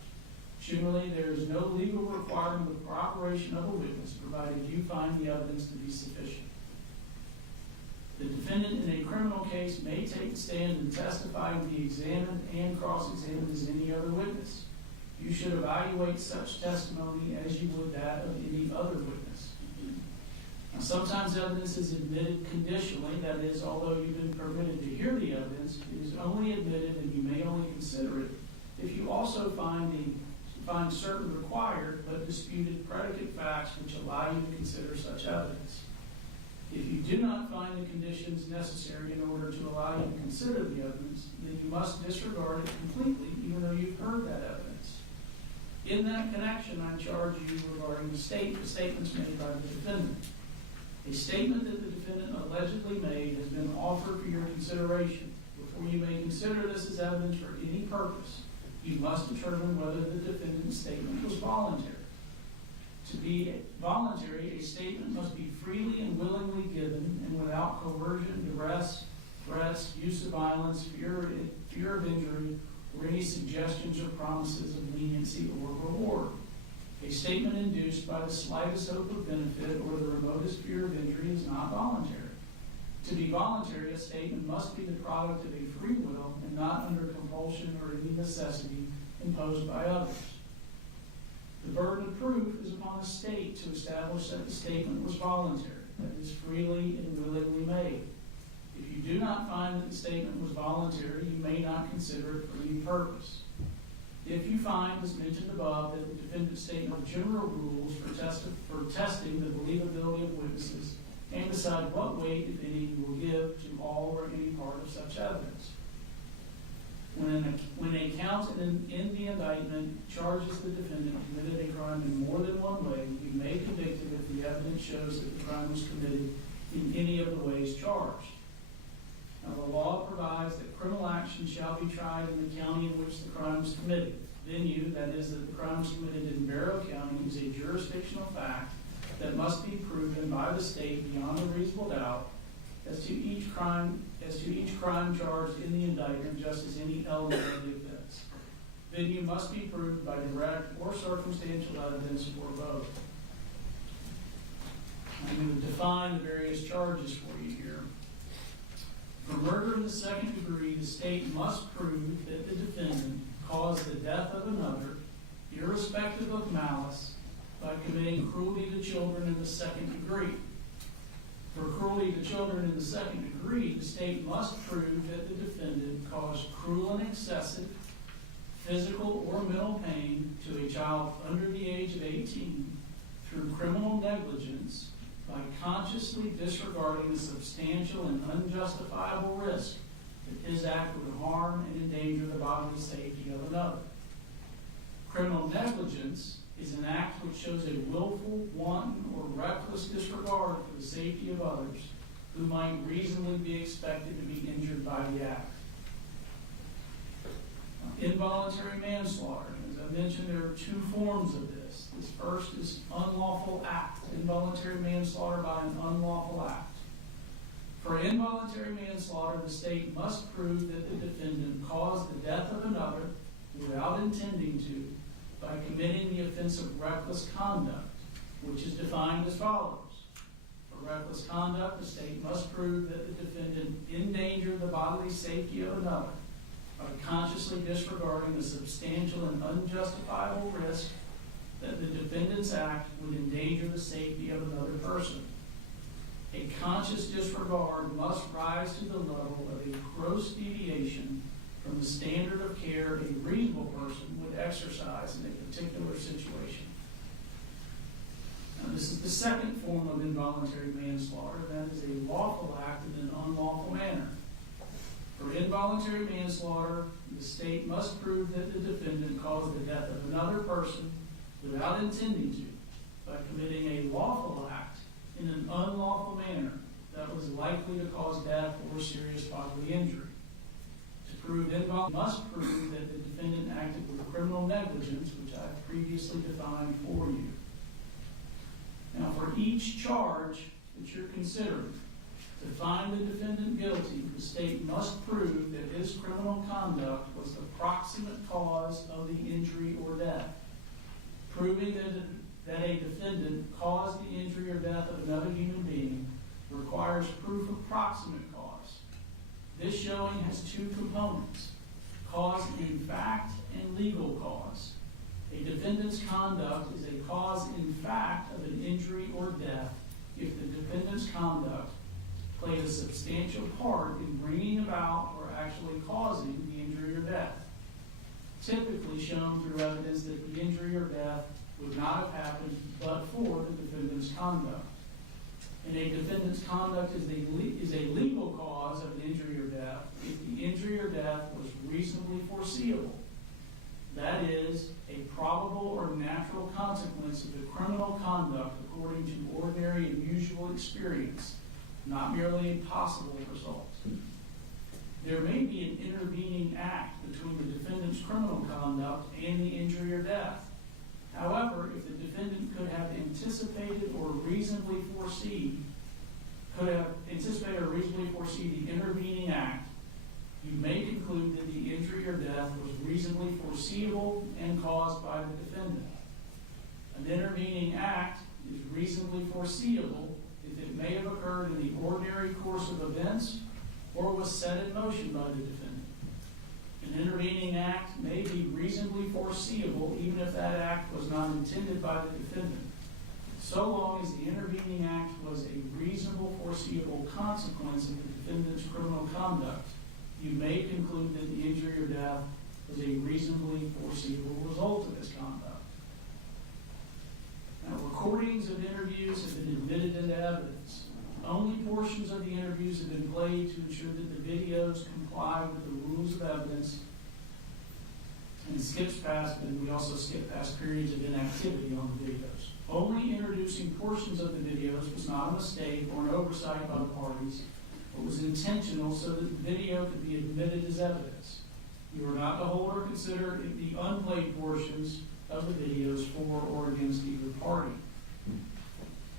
Generally, there is no legal requirement of corroboration of a witness, provided you find the evidence to be sufficient. The defendant in a criminal case may take the stand and testify and be examined and cross-examined as any other witness. You should evaluate such testimony as you would that of any other witness. Now, sometimes evidence is admitted conditionally, that is, although you've been permitted to hear the evidence, it is only admitted and you may only consider it if you also find certain required but disputed predicate facts which allow you to consider such evidence. If you do not find the conditions necessary in order to allow you to consider the evidence, then you must disregard it completely, even though you've heard that evidence. In that connection, I charge you regarding the statements made by the defendant. A statement that the defendant allegedly made has been offered for your consideration. Before you may consider this as evidence for any purpose, you must determine whether the defendant's statement was voluntary. To be voluntary, a statement must be freely and willingly given and without coercion, duress, threats, use of violence, fear of injury, or any suggestions or promises of leniency or reward. A statement induced by the slightest hope of benefit or the remotest fear of injury is not voluntary. To be voluntary, a statement must be the product of a free will and not under compulsion or any necessity imposed by others. The burden of proof is upon the state to establish that the statement was voluntary, that is freely and willingly made. If you do not find that the statement was voluntary, you may not consider it for any purpose. If you find, as mentioned above, that the defendant's statement of general rules for testing the believability of witnesses and decide what weight, if any, you will give to all or any part of such evidence. When a count in the indictment charges the defendant committed a crime in more than one way, you may convict him if the evidence shows that the crime was committed in any of the ways charged. Now, the law provides that criminal action shall be tried in the county in which the crime was committed. Venue, that is, that the crime was committed in Barrow County, is a jurisdictional fact that must be proven by the state beyond a reasonable doubt as to each crime charged in the indictment, just as any element of the offense. Venue must be proved by direct or circumstantial evidence or both. I'm going to define the various charges for you here. For murder in the second degree, the state must prove that the defendant caused the death of another, irrespective of malice, by committing cruelty to children in the second degree. For cruelty to children in the second degree, the state must prove that the defendant caused cruel and excessive physical or mental pain to a child under the age of 18 through criminal negligence by consciously disregarding the substantial and unjustifiable risk that his act would harm and endanger the bodily safety of another. Criminal negligence is an act which shows a willful, wanton, or reckless disregard for the safety of others who might reasonably be expected to be injured by the act. Involuntary manslaughter. As I mentioned, there are two forms of this. This first is unlawful act, involuntary manslaughter by an unlawful act. For involuntary manslaughter, the state must prove that the defendant caused the death of another without intending to by committing the offense of reckless conduct, which is defined as follows. For reckless conduct, the state must prove that the defendant endangered the bodily safety of another by consciously disregarding the substantial and unjustifiable risk that the defendant's act would endanger the safety of another person. A conscious disregard must rise to the level of a gross deviation from the standard of care a reasonable person would exercise in a particular situation. Now, this is the second form of involuntary manslaughter, that is a lawful act in an unlawful manner. For involuntary manslaughter, the state must prove that the defendant caused the death of another person without intending to by committing a lawful act in an unlawful manner that was likely to cause death or serious bodily injury. To prove involuntary, must prove that the defendant acted with criminal negligence, which I've previously defined for you. Now, for each charge that you're considering, to find the defendant guilty, the state must prove that his criminal conduct was the proximate cause of the injury or death. Proving that a defendant caused the injury or death of another human being requires proof of proximate cause. This showing has two components: cause in fact and legal cause. A defendant's conduct is a cause in fact of an injury or death if the defendant's conduct played a substantial part in bringing about or actually causing the injury or death, typically shown through evidence that the injury or death would not have happened but for the defendant's conduct. And a defendant's conduct is a legal cause of an injury or death if the injury or death was reasonably foreseeable. That is, a probable or natural consequence of the criminal conduct according to ordinary and usual experience, not merely a possible result. There may be an intervening act between the defendant's criminal conduct and the injury or death. However, if the defendant could have anticipated or reasonably foresee the intervening act, you may conclude that the injury or death was reasonably foreseeable and caused by the defendant. An intervening act is reasonably foreseeable if it may have occurred in the ordinary course of events or was set in motion by the defendant. An intervening act may be reasonably foreseeable even if that act was not intended by the defendant, so long as the intervening act was a reasonable foreseeable consequence of the defendant's criminal conduct. You may conclude that the injury or death was a reasonably foreseeable result of his conduct. Now, recordings of interviews have been admitted into evidence. Only portions of the interviews have been played to ensure that the videos comply with the rules of evidence and skips past, and we also skip past periods of inactivity on the videos. Only introducing portions of the videos was not a mistake or an oversight by the parties, but was intentional so that the video could be admitted as evidence. You are not to hold or consider the unplayed portions of the videos for or against either party.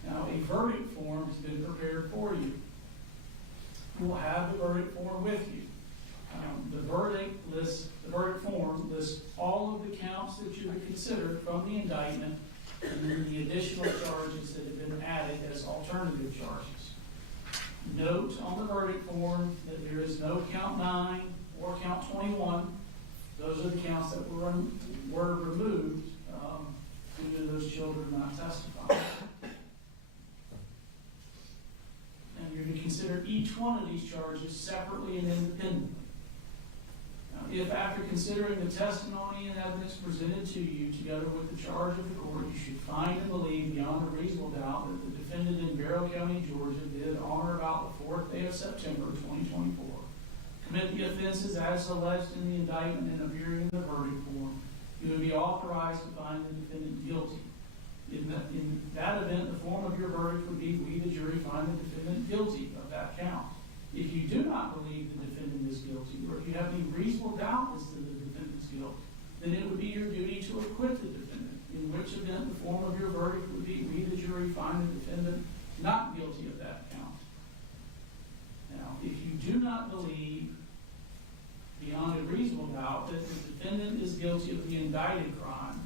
Now, a verdict form has been prepared for you. You will have the verdict form with you. The verdict form lists all of the counts that you would consider from the indictment and then the additional charges that have been added as alternative charges. Note on the verdict form that there is no count 9 or count 21. Those are the counts that were removed due to those children not testifying. And you're to consider each one of these charges separately and independently. Now, if after considering the testimony and evidence presented to you together with the charge of the court, you should find and believe beyond a reasonable doubt that the defendant in Barrow County, Georgia, did on or about the 4th day of September 2024, commit the offenses as alleged in the indictment and appearing in the verdict form, you would be authorized to find the defendant guilty. In that event, the form of your verdict would be, we, the jury, find the defendant guilty of that count. If you do not believe the defendant is guilty, or if you have any reasonable doubt as to the defendant's guilt, then it would be your duty to acquit the defendant, in which event the form of your verdict would be, we, the jury, find the defendant not guilty of that count. Now, if you do not believe beyond a reasonable doubt that the defendant is guilty of the indicted crime,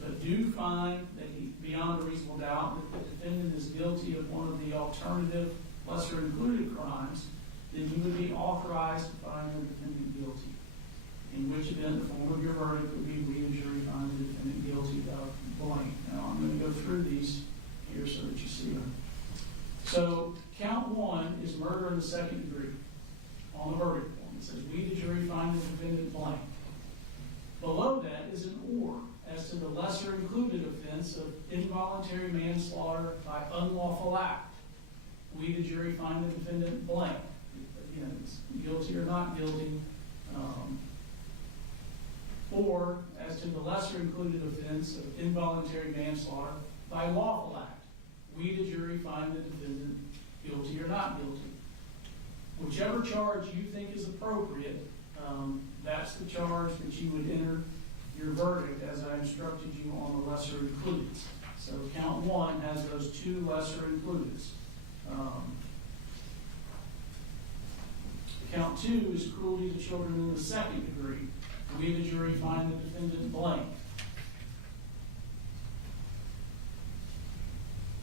but do find that beyond a reasonable doubt that the defendant is guilty of one of the alternative lesser included crimes, then you would be authorized to find the defendant guilty. In which event the form of your verdict would be, we, the jury, find the defendant guilty of blank. Now, I'm going to go through these here so that you see them. So, count 1 is murder in the second degree on the verdict form. It says, we, the jury, find the defendant blank. Below that is an or as to the lesser included offense of involuntary manslaughter by unlawful act. We, the jury, find the defendant blank. Again, it's guilty or not guilty. Or as to the lesser included offense of involuntary manslaughter by lawful act. We, the jury, find the defendant guilty or not guilty. Whichever charge you think is appropriate, that's the charge that you would enter your verdict as I instructed you on the lesser included. So count 1 has those 2 lesser included. Count 2 is cruelty to children in the second degree. We, the jury, find the defendant blank.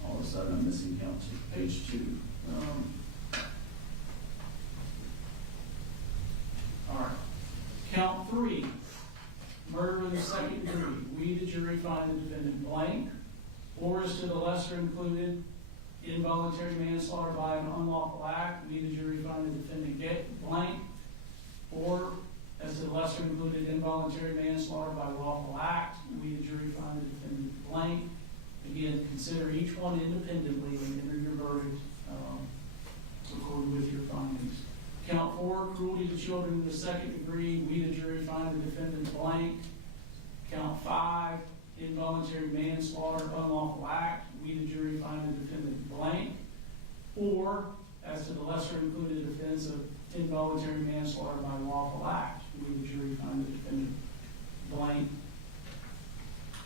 All of a sudden I'm missing count 2, page 2. All right. Count 3, murder in the second degree. We, the jury, find the defendant blank. Or as to the lesser included involuntary manslaughter by an unlawful act. We, the jury, find the defendant blank. Or as to the lesser included involuntary manslaughter by lawful act. We, the jury, find the defendant blank. Again, consider each one independently and enter your verdict according with your findings. Count 4, cruelty to children in the second degree. We, the jury, find the defendant blank. Count 5, involuntary manslaughter, unlawful act. We, the jury, find the defendant blank. Or, as to the lesser included offense of involuntary manslaughter by lawful act. We, the jury, find the defendant blank.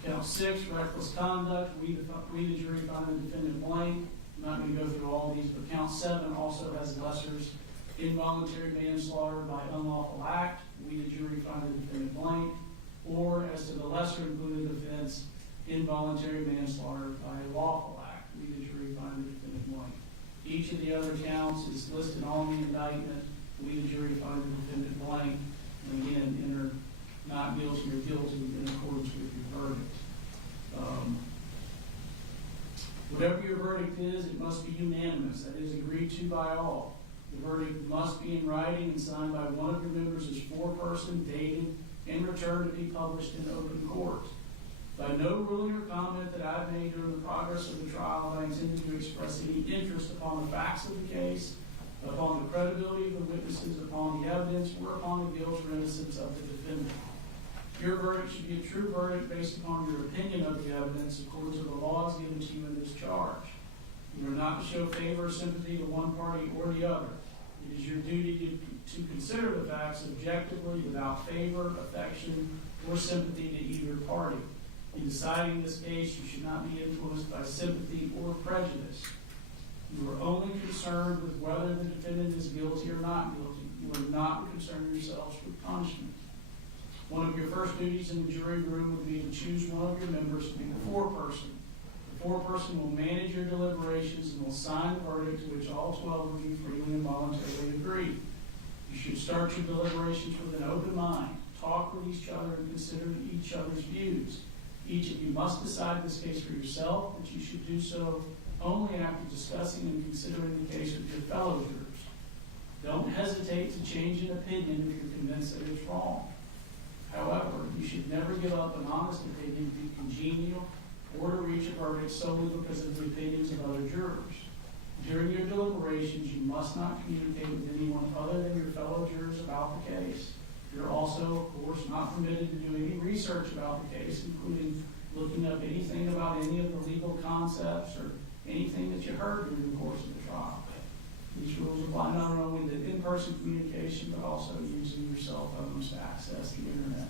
Count 6, reckless conduct. We, the jury, find the defendant blank. I'm not going to go through all these, but count 7 also has lessers involuntary manslaughter by unlawful act, we the jury find the defendant blank, or as to the lesser included offense, involuntary manslaughter by a lawful act, we the jury find the defendant blank. Each of the other counts is listed on the indictment, we the jury find the defendant blank, and again, enter not guilty or guilty in accordance with your verdict. Whatever your verdict is, it must be unanimous, that is agreed to by all. The verdict must be in writing and signed by one of your members as foreperson, dated, and returned to be published in open court. By no ruling or comment that I've made during the progress of the trial, I intended to express any interest upon the facts of the case, upon the credibility of the witnesses, upon the evidence, or upon the guilt or innocence of the defendant. Your verdict should be a true verdict based upon your opinion of the evidence according to the laws given to you in this charge. You are not to show favor or sympathy to one party or the other. It is your duty to consider the facts objectively without favor, affection, or sympathy to either party. In deciding this case, you should not be influenced by sympathy or prejudice. You are only concerned with whether the defendant is guilty or not guilty. You are not to concern yourselves with punishment. One of your first duties in the jury room would be to choose one of your members to be the foreperson. The foreperson will manage your deliberations and will sign the verdict to which all 12 of you freely and voluntarily agree. You should start your deliberations with an open mind. Talk with each other and consider each other's views. Each of you must decide this case for yourself, but you should do so only after discussing and considering the case with your fellow jurors. Don't hesitate to change an opinion if you're convinced that it's wrong. However, you should never give up an honest opinion to be congenial or to reach a verdict solely because of the opinions of other jurors. During your deliberations, you must not communicate with anyone other than your fellow jurors about the case. You're also, of course, not permitted to do any research about the case, including looking up anything about any of the legal concepts or anything that you heard during the course of the trial. These rules apply not only to in-person communication, but also using your cell phones to access the internet.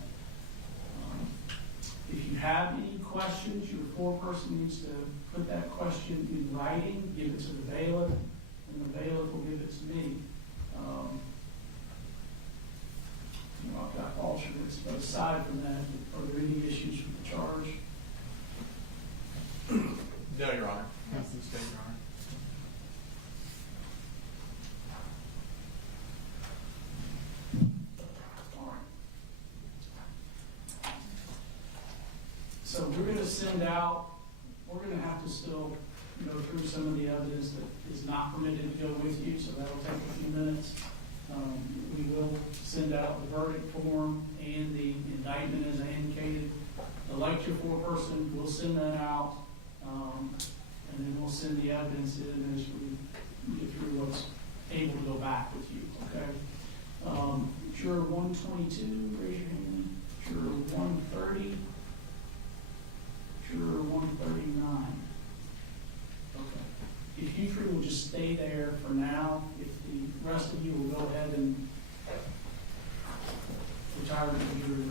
If you have any questions, your foreperson needs to put that question in writing, give it to the bailiff, and the bailiff will give it to me. I've got alternates, but aside from that, are there any issues with the charge? No, Your Honor. Nothing to state, Your Honor. So we're going to send out, we're going to have to still go through some of the evidence that is not permitted to go with you, so that'll take a few minutes. We will send out the verdict form and the indictment as I indicated. The lecture foreperson, we'll send that out, and then we'll send the evidence in as we get through what's able to go back with you, okay? Juror 122, raise your hand. Juror 130. Juror 139. Okay. If you three will just stay there for now, if the rest of you will go ahead and retire to the jury.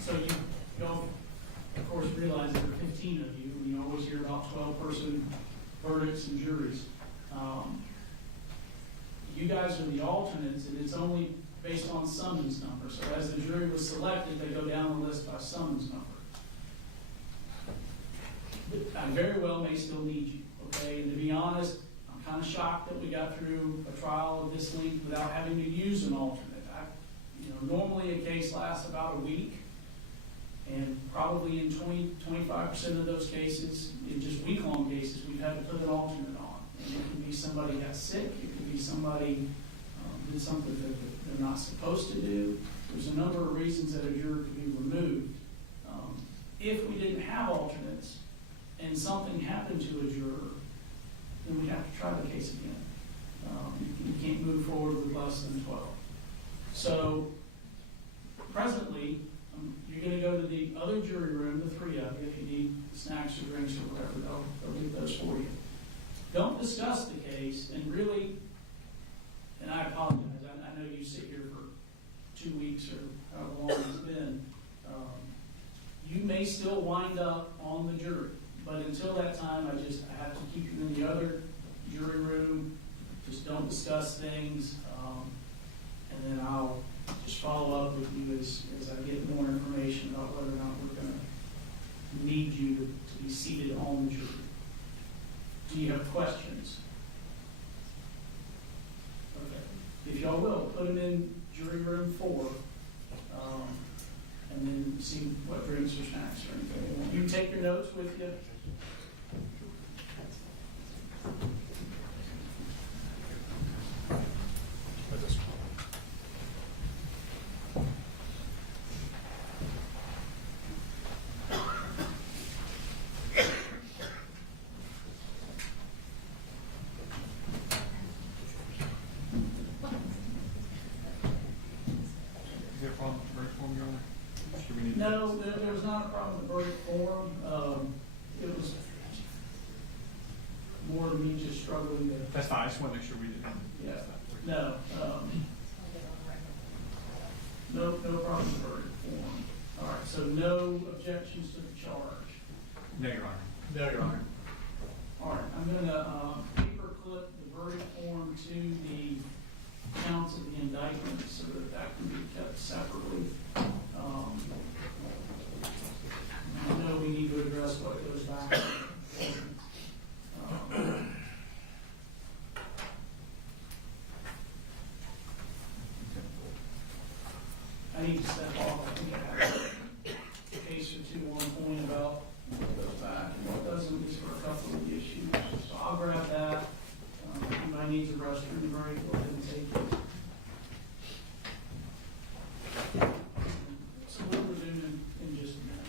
So you don't, of course, realize there are 15 of you, and you always hear about 12-person verdicts and juries. You guys are the alternates, and it's only based on summons number. So as the jury was selected, they go down the list by summons number. I very well may still need you, okay? And to be honest, I'm kind of shocked that we got through a trial of this length without having to use an alternate. Normally a case lasts about a week, and probably in 25% of those cases, in just week-long cases, we've had to put an alternate on. And it can be somebody got sick, it could be somebody did something that they're not supposed to do. There's a number of reasons that a juror could be removed. If we didn't have alternates and something happened to a juror, then we'd have have to try the case again. You can't move forward with less than 12. So presently, you're gonna go to the other jury room, the three of you, if you need snacks or drinks or whatever, they'll get those for you. Don't discuss the case, and really, and I apologize, I know you sit here for 2 weeks or however long it's been. You may still wind up on the jury, but until that time, I have to keep you in the other jury room. Just don't discuss things, and then I'll just follow up with you as I get more information about whether or not we're going to need you to be seated on the jury. Do you have questions? Okay. If y'all will, put them in jury room 4, and then see what drinks or snacks or anything. You can take your notes with you. Is there a problem with the verdict form, Your Honor? Do we need to- No, there was not a problem with the verdict form. It was more of me just struggling to, That's fine, I just want to make sure we didn't. yeah, no, no problem with the verdict form. All right, so no objections to the charge. No, Your Honor. No, Your Honor. All right, I'm gonna paper clip the verdict form to the counts of the indictment so that can be kept separately. I know we need to address what goes back. I need to step off. I think I have a case or two on point about what goes back and what doesn't, just for a couple of issues. So I'll grab that. Anybody needs a restroom break, go ahead and take it. So we'll resume in just a minute.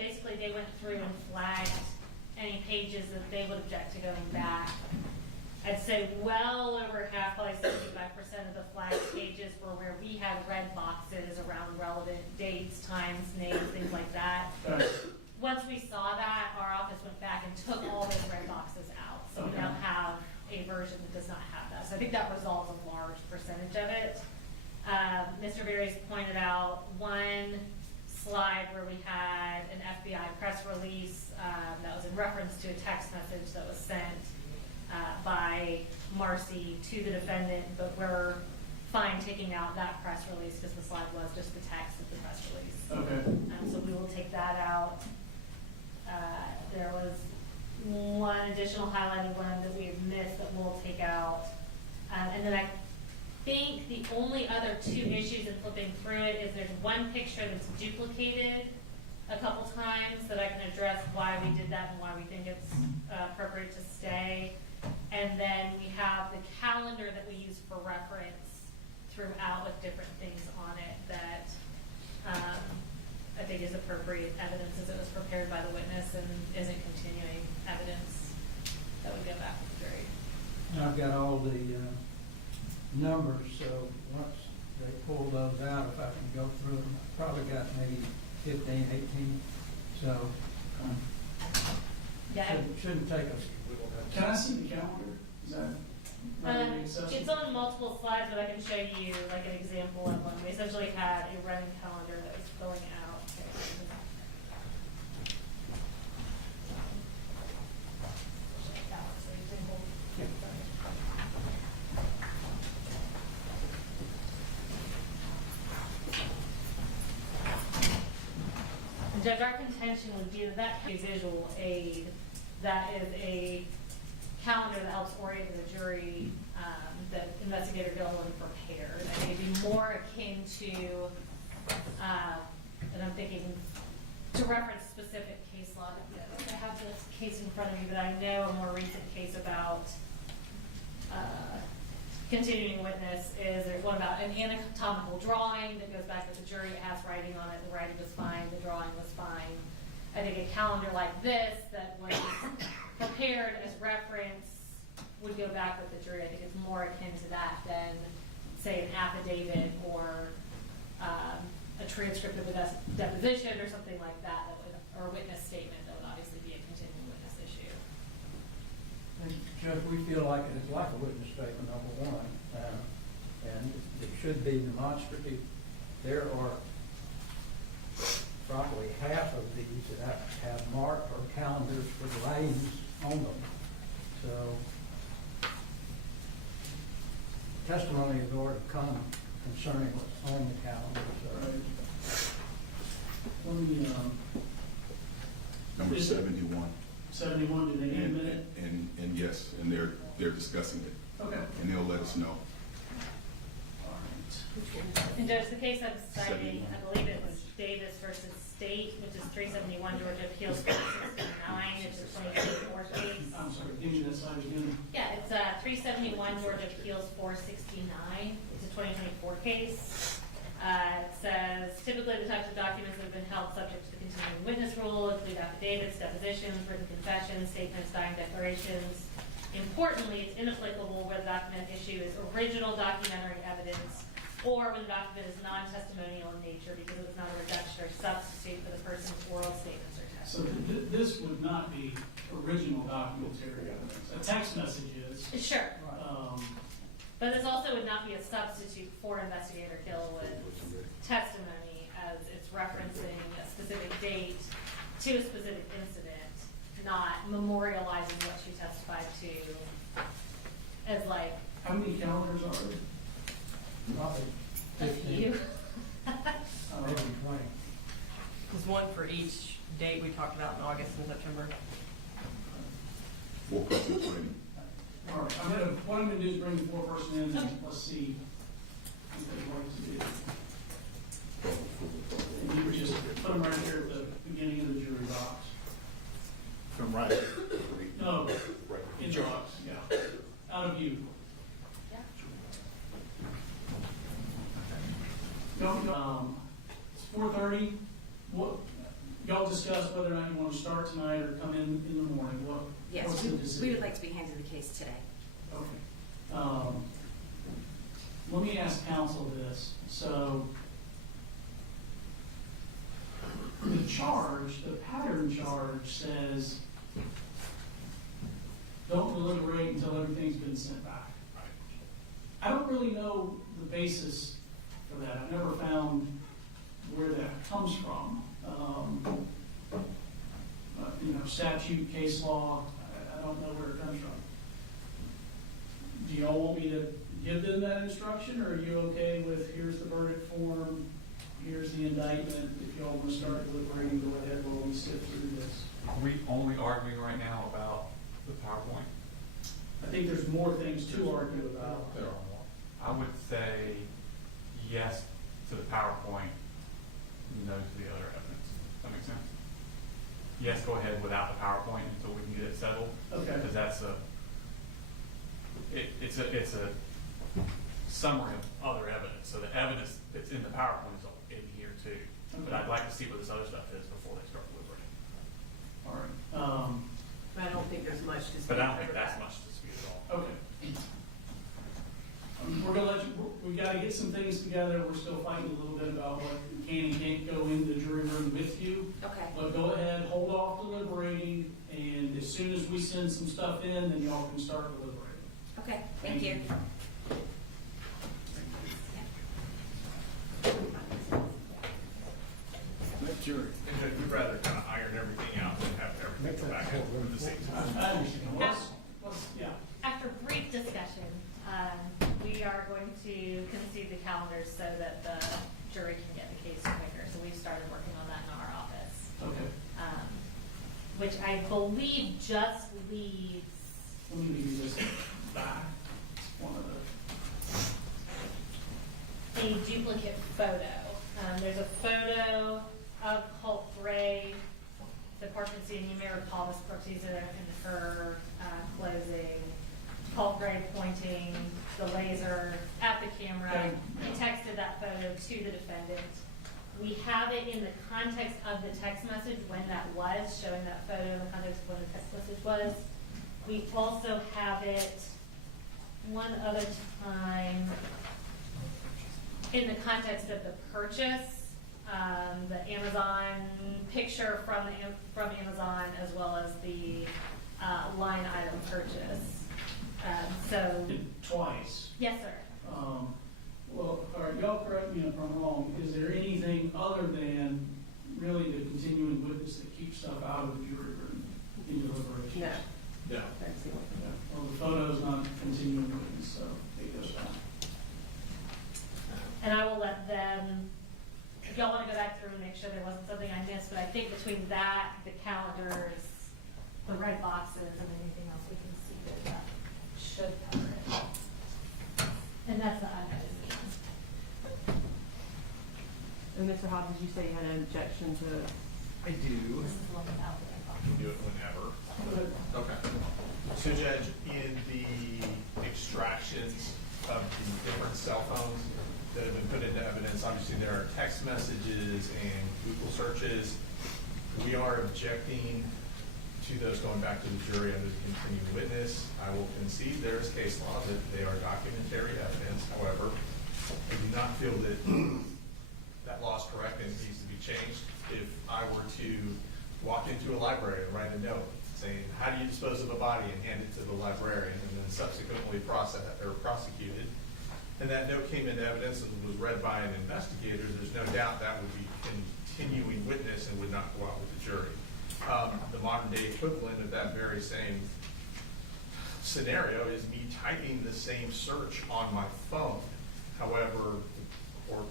basically they went through and flagged any pages that they would object to going back. I'd say well over half, probably 75% of the flagged pages were where we had red boxes around relevant dates, times, names, things like that. Once we saw that, our office went back and took all those red boxes out. So we now have a version that does not have that. So I think that resolves a large percentage of it. Mr. Berry's pointed out one slide where we had an FBI press release that was in reference to a text message that was sent by Marcy to the defendant, but we're fine taking out that press release because the slide was just the text of the press release. Okay. So we will take that out. There was one additional highlighted one that we had missed that we'll take out. And then I think the only other two issues in flipping through it is there's one picture that's duplicated a couple times that I can address why we did that and why we think it's appropriate to stay. And then we have the calendar that we use for reference throughout with different things on it that I think is appropriate evidence as it was prepared by the witness and isn't continuing evidence that would go back to the jury. I've got all the numbers, so once they pull those out, if I can go through them, I've probably got maybe 15, 18, so shouldn't take us. Can I see the calendar? Is that readily accessible? It's on multiple slides, but I can show you like an example of one. We essentially had a running calendar that was filling out. Judge, our contention would be that a visual aid, that is a calendar that helps orient the jury, that investigator Gilliland prepared. I think it'd be more akin to, and I'm thinking to reference specific case law. I have this case in front of me, but I know a more recent case about continuing witness is there's one about an anatomical drawing that goes back to the jury. It has writing on it. The writing was fine. The drawing was fine. I think a calendar like this that was prepared as reference would go back with the jury. I think it's more akin to that than, say, an affidavit or a transcript of a deposition or something like that, or a witness statement that would obviously be a continuing witness issue. Judge, we feel like it's like a witness statement, number one, and it should be demonstrative. There are probably half of these that have marked or calendars with writings on them. So testimony is already come concerning what's on the calendar. So. Let me, Number 71. 71, do they need a minute? And yes, and they're discussing it. Okay. And they'll let us know. All right. And Judge, the case I'm citing, I believe it was Davis versus State, which is 371 Georgia Appeals 469. It's a 2024 case. I'm sorry, give me this side again. Yeah, it's 371 Georgia Appeals 469. It's a 2024 case. It says, typically the types of documents that have been held subject to the continuing witness rule include affidavits, depositions, written confessions, statements, dying declarations. Importantly, it's inapplicable where the document issue is original documentary evidence or when the document is non-testimonial in nature because it was not a reduction or substitute for the person's oral statements or So testimony. this would not be original documentary evidence. A text message is. Sure. Um, But this also would not be a substitute for Investigator Gilliland's testimony as it's referencing a specific date to a specific incident, not memorializing what she testified to as like How many calendars are there? Probably a 15, few. maybe 20. There's one for each date we talked about in August and September. 4 person training. All right, what I'm gonna do is bring the foreperson in and let's see what they want to do. And you would just put them right here at the beginning of the jury box. Come right. No, Right. in the box, yeah. Out of view. No, it's 4:30. What, y'all discuss discuss whether or not you want to start tonight or come in the morning? What's Yes, the decision? we would like to be handed the case today. Okay. Let me ask counsel this. So, the charge, the pattern charge says, don't deliberate until everything's been sent back. I don't really know the basis for that. I've never found where that comes from. Statute, case law, I don't know where it comes from. Do y'all want me to give them that instruction, or are you okay with, here's the verdict form, here's the indictment, if y'all want to start deliberating, go ahead while we sit through this? Are we only arguing right now about the PowerPoint? I think there's more things to argue about. I would say yes to the PowerPoint, no to the other evidence. Does that make sense? Yes, go ahead without the PowerPoint until we can get it settled. Okay. Because that's it's a summary of other evidence. So the evidence that's in the PowerPoint is in here too. Okay. But I'd like to see what this other stuff is before they start deliberating. All right. But I don't think there's much to say. But I don't think that's much to dispute at all. Okay. We're gonna let you, we gotta get some things together. We're still fighting a little bit about what can and can't go in the jury room with you. Okay. But go ahead, hold off deliberating, and as soon as we send some stuff in, then y'all can start deliberating. Okay, thank you. Jury. We'd rather kind of iron everything out than have everything go back at the same time. I understand. Yeah. After brief discussion, we are going to concede the calendars so that the jury can get the case quicker. So we've started working on that in our office. Okay. Which I believe just leaves. Let me give you this back. One of the. A duplicate photo. There's a photo of Colt Gray. The court can see, and you may recall this procedure in her closing. Colt Gray pointing the laser at the camera. He texted that photo to the defendant. We have it in the context of the text message when that was, showing that photo in the context of when the text message was. We also have it one other time in the context of the purchase, the Amazon picture from Amazon, as well as the line item purchase. So Twice. yes, sir. Well, all right, y'all correct me if I'm wrong. Is there anything other than really the continuing witness that keeps stuff out of the jury room in deliberation? No. No. That's the only thing. Well, the photo's not continuing witness, so it goes down. And I will let them, if y'all want to go back through and make sure there wasn't something I missed, but I think between that, the calendars, the red boxes, and anything else we can see that should cover it. And that's the unedited. And Mr. Hobbs, did you say you had an objection to? I do. This is the one without the red I box. can do it whenever. Okay. So Judge, in the extractions of the different cell phones that have been put into evidence, obviously there are text messages and Google searches. We are objecting to those going back to the jury under the continuing witness. I will concede there is case law that they are documentary evidence. However, I do not feel that that law is correct and it needs to be changed. If I were to walk into a library and write a note saying, how do you dispose of a body, and hand it to the librarian, and then subsequently prosecuted, and that note came into evidence and was read by an investigator, there's no doubt that would be continuing witness and would not go out with the jury. The modern day equivalent of that very same scenario is me typing the same search on my phone. However, the Court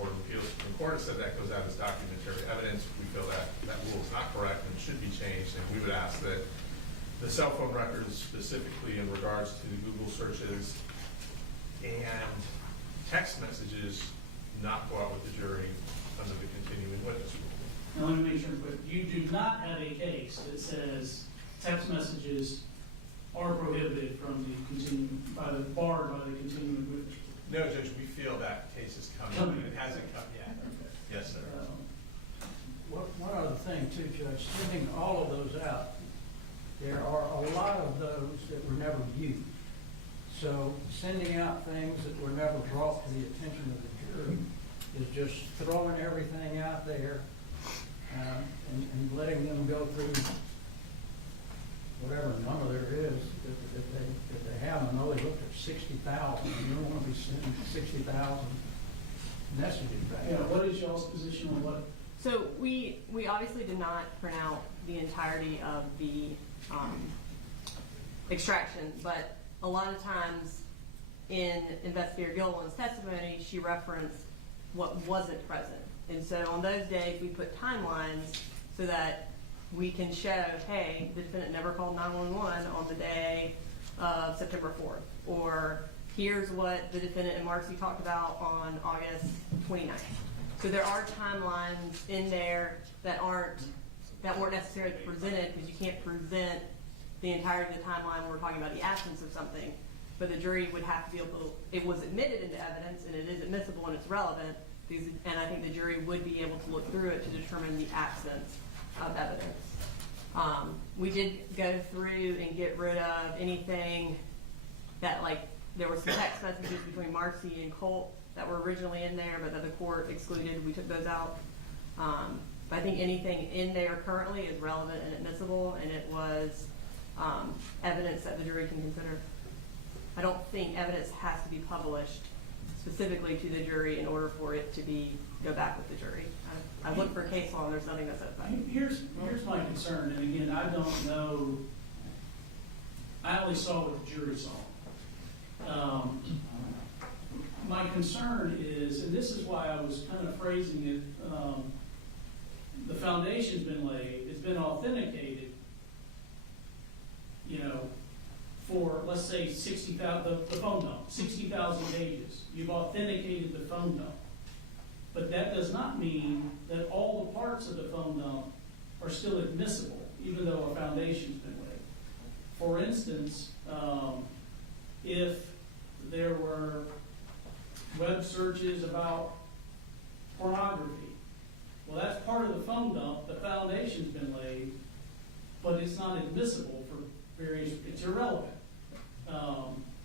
of Appeals Supreme Court has said that goes out as documentary evidence. We feel that that rule is not correct and should be changed, and we would ask that the cell phone records, specifically in regards to the Google searches and text messages, not go out with the jury under the continuing witness rule. Now, let me make sure, but you do not have a case that says text messages are prohibited from the barred by the continuing witness rule. No, Judge, we feel that case is coming. It hasn't come yet. Okay. Yes, sir. one other thing too, Judge, sending all of those out, there are a lot of those that were never used. So sending out things that were never brought to the attention of the jury is just throwing everything out there and letting them go through whatever number there is that they have. I know they looked at 60,000, and you don't want to be sending 60,000 messages back. Yeah, what is y'all's position on what? So we obviously did not print out the entirety of the extraction, but a lot of times in Investigator Gilliland's testimony, she referenced what wasn't present. And so on those days, we put timelines so that we can show, hey, the defendant never called 911 on the day of September 4th. Or here's what the defendant and Marcy talked about on August 29th. So there are timelines in there that weren't necessarily presented, because you can't present the entirety of the timeline when we're talking about the absence of something. But the jury would have to be able to, it was admitted into evidence and it is admissible and it's relevant, and I think the jury would be able to look through it to determine the absence of evidence. We did go through and get rid of anything that, like, there were some text messages between Marcy and Colt that were originally in there, but that the court excluded. We took those out. But I think anything in there currently is relevant and admissible, and it was evidence that the jury can consider. I don't think evidence has to be published specifically to the jury in order for it to go back with the jury. I looked for case law and there's nothing that says that. Here's my concern, and again, I don't know, I only saw what the jury saw. My concern is, and this is why I was kind of phrasing it, the foundation's been laid, it's been authenticated, for, let's say, 60,000, the phone dump, 60,000 pages. You've authenticated the phone dump. But that does not mean that all the parts of the phone dump are still admissible, even though a foundation's been laid. For instance, if there were web searches about pornography, well, that's part of the phone dump, the foundation's been laid, but it's not admissible for various, it's irrelevant.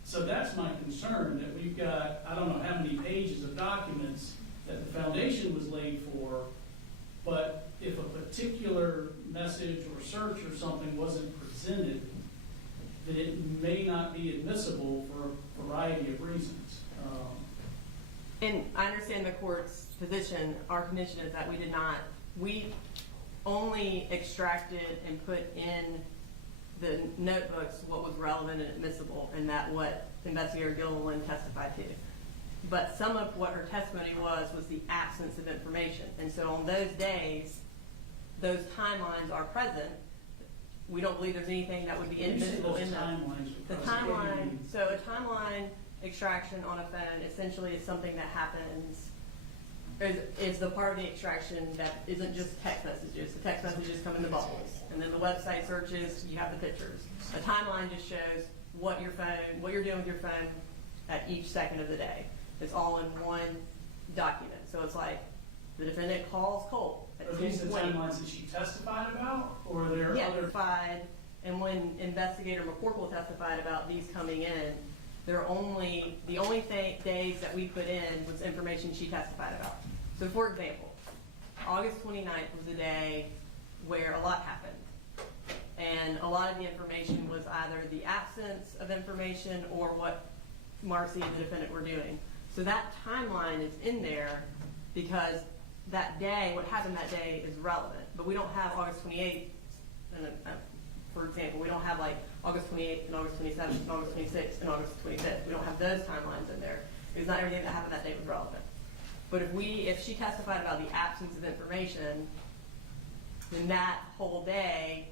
So that's my concern, that we've got, I don't know how many pages of documents that the foundation was laid for, but if a particular message or search or something wasn't presented, then it may not be admissible for a variety of reasons. And I understand the court's position. Our condition is that we only extracted and put in the notebooks what was relevant and admissible, and that what Investigator Gilliland testified to. But some of what her testimony was the absence of information. And so on those days, those timelines are present. We don't believe there's anything that would be inadmissible in them. The timeline, so a timeline extraction on a phone essentially is something that happens, is the part of the extraction that isn't just text messages. The text messages come in the bubbles. And then the website searches, you have the pictures. A timeline just shows what you're doing with your phone at each second of the day. It's all in one document. So it's like the defendant calls Colt. Are these the timelines that she testified about, or are there other? Testified, and when Investigator McCorkle testified about these coming in, the only days that we put in was information she testified about. So for example, August 29th was the day where a lot happened. And a lot of the information was either the absence of information or what Marcy and the defendant were doing. So that timeline is in there because that day, what happened that day is relevant. But we don't have August 28th, for example, we don't have like August 28th and August 27th and August 26th and August 25th. We don't have those timelines in there because not everything that happened that day was relevant. But if she testified about the absence of information, then that whole day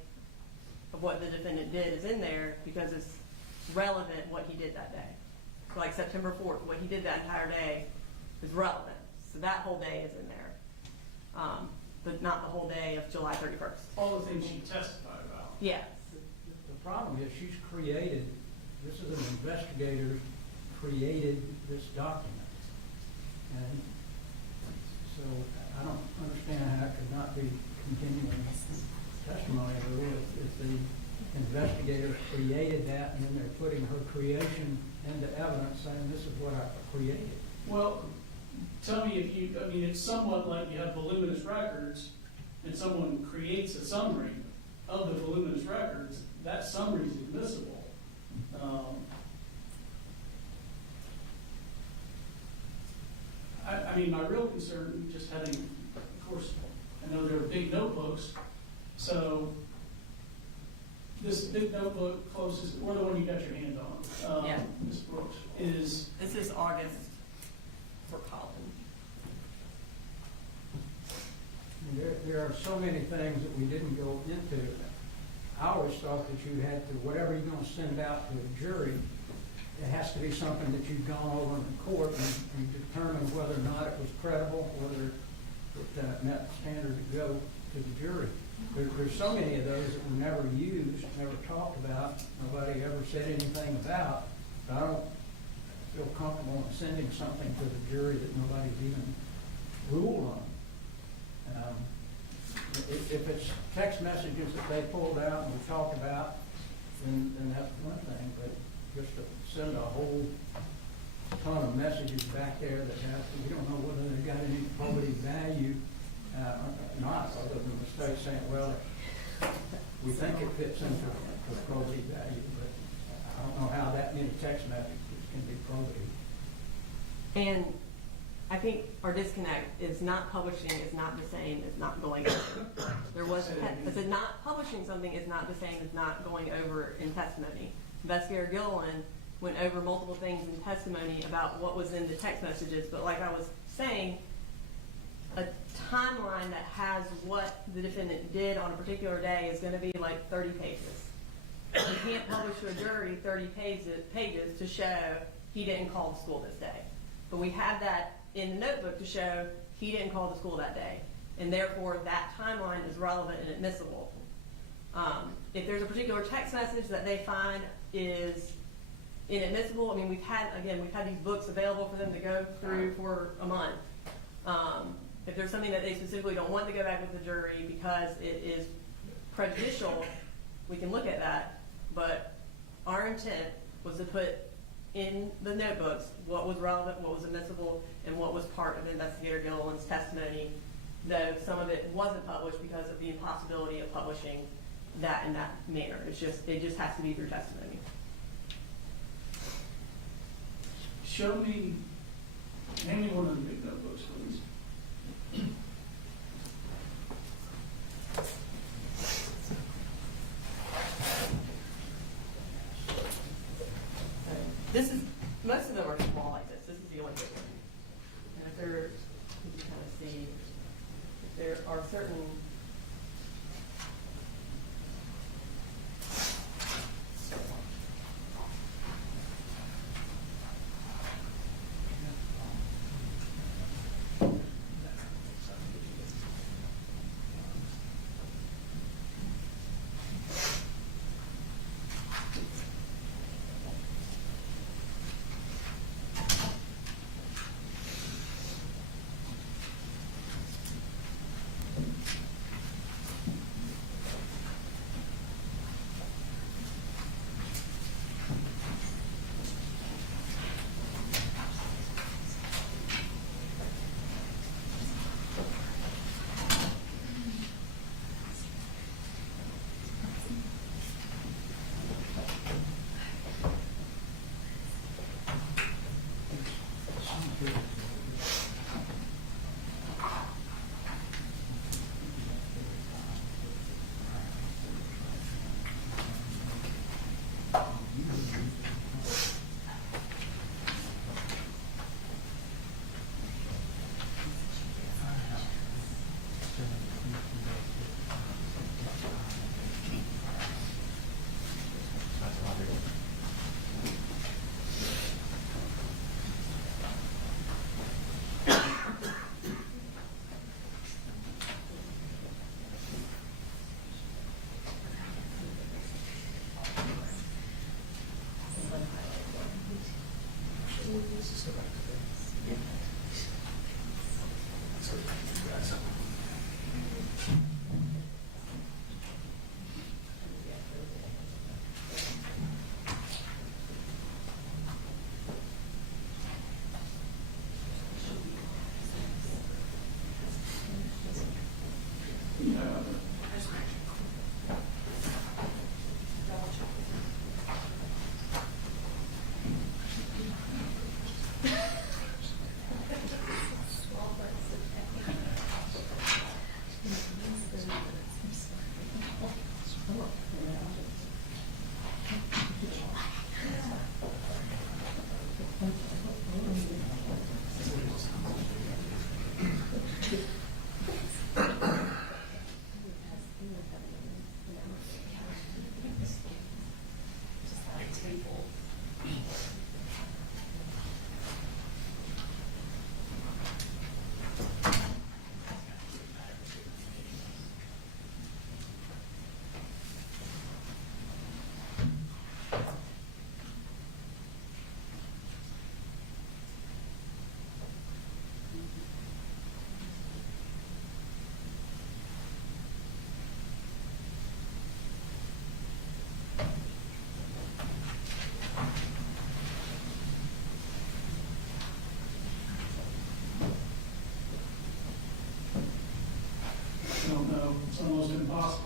of what the defendant did is in there because it's relevant what he did that day. So like September 4th, what he did that entire day is relevant. So that whole day is in there. But not the whole day of July 31st. All the things she testified about. Yeah. The problem is she's created, this is an investigator created this document. And so I don't understand how it could not be continuing testimony. If the investigator created that and then they're putting her creation into evidence saying this is what I created. Well, tell me if you, I mean, it's somewhat like you have voluminous records and someone creates a summary of the voluminous records, that summary is admissible. I mean, my real concern, just having, of course, I know there are big notebooks, so this big notebook closest, or the one you got your hand on, Yeah. Ms. Brooks, is, This is August for Colin. There are so many things that we didn't go into. I always thought that you had to, whatever you're going to send out to a jury, it has to be something that you've gone over in the court and determined whether or not it was credible, whether it met the standard to go to the jury. There's so many of those that were never used, never talked about, nobody ever said anything about. I don't feel comfortable in sending something to the jury that nobody's even ruled on. If it's text messages that they pulled out and we talked about, then that's one thing, but just to send a whole ton of messages back there that have, we don't know whether they've got any probative value, not, other than the state saying, well, we think it fits into the probative value, but I don't know how that many text messages can be probative. And I think our disconnect is not publishing is not the same as not going over. There was, I said not publishing something is not the same as not going over in testimony. Investigator Gilliland went over multiple things in testimony about what was in the text messages, but like I was saying, a timeline that has what the defendant did on a particular day is going to be like 30 pages. You can't publish to a jury 30 pages to show he didn't call the school this day. But we have that in the notebook to show he didn't call the school that day. And therefore, that timeline is relevant and admissible. If there's a particular text message that they find is inadmissible, I mean, we've had these books available for them to go through for a month. If there's something that they specifically don't want to go back with the jury because it is prejudicial, we can look at that. But our intent was to put in the notebooks what was relevant, what was admissible, and what was part of Investigator Gilliland's testimony, though some of it wasn't published because of the impossibility of publishing that in that manner. It just has to be through testimony. show me, hand me one of the big notebooks, please. This is, most of them are small like this. This is the only big one. And if there, you can kind of see, if there are certain,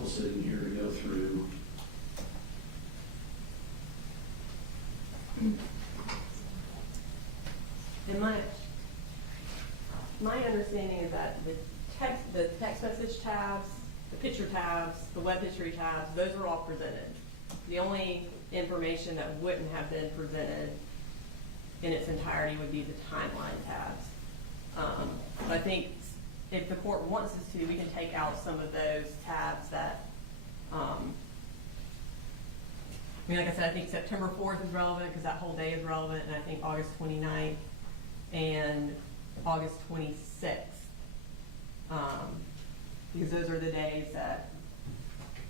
sitting here to go through. And my understanding is that the text message tabs, the picture tabs, the web history tabs, those are all presented. The only information that wouldn't have been presented in its entirety would be the timeline tabs. But I think if the court wants us to, we can take out some of those tabs that, I mean, like I said, I think September 4th is relevant because that whole day is relevant, and I think August 29th and August 26th, because those are the days that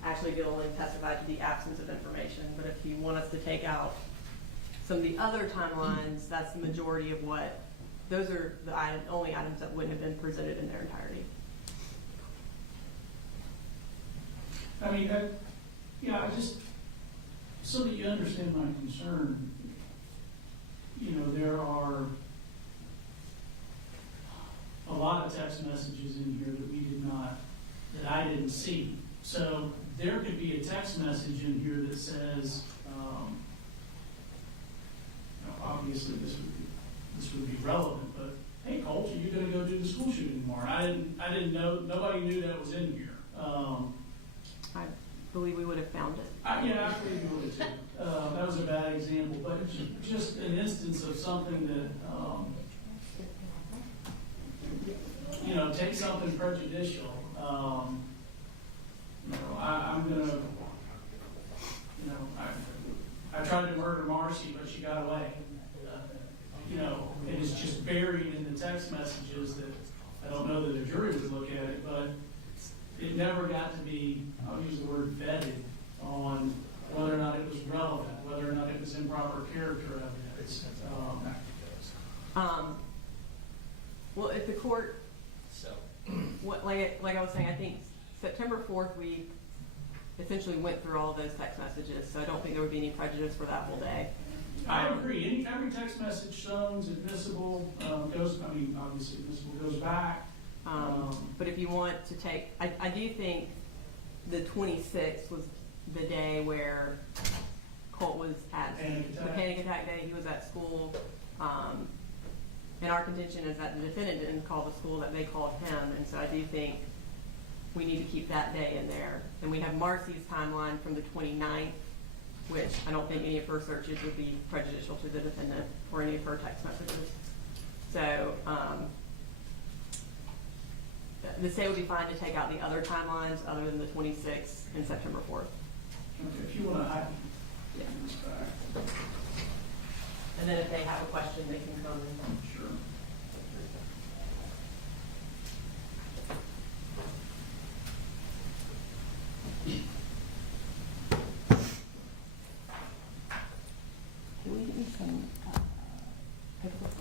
actually Gilliland testified to the absence of information. But if you want us to take out some of the other timelines, that's the majority of what, those are the only items that wouldn't have been presented in their entirety. I mean, I just, so that you understand my concern, you know, there are a lot of text messages in here that we did not, that I didn't see. So there could be a text message in here that says, obviously this would be relevant, but hey, Colt, are you going to go do the school shooting tomorrow? I didn't know, nobody knew that was in here. I believe we would have found it. I believe you would too. That was a bad example, but just an instance of something that, you know, take something prejudicial. You know, I'm gonna, you know, I tried to murder Marcy, but she got away. You know, it is just buried in the text messages that I don't know that a jury would look at it, but it never got to be, I'll use the word vetted on whether or not it was relevant, whether or not it was improper character evidence. Well, if the court, like I was saying, I think September 4th, we essentially went through all of those text messages, so I don't think there would be any prejudice for that whole day. I agree. Every text message shows admissible, goes, I mean, obviously admissible goes back. But if you want to take, I do think the 26th was the day where Colt was at the panic attack day. He was at school. And our contention is that the defendant didn't call the school, that they called him. And so I do think we need to keep that day in there. And we have Marcy's timeline from the 29th, which I don't think any of her searches would be prejudicial to the defendant or any of her text messages. So the state would be fine to take out the other timelines other than the 26th and September 4th. Okay, if you want to hide this back. And then if they have a question, they can come and. Sure. Can we get some paperwork?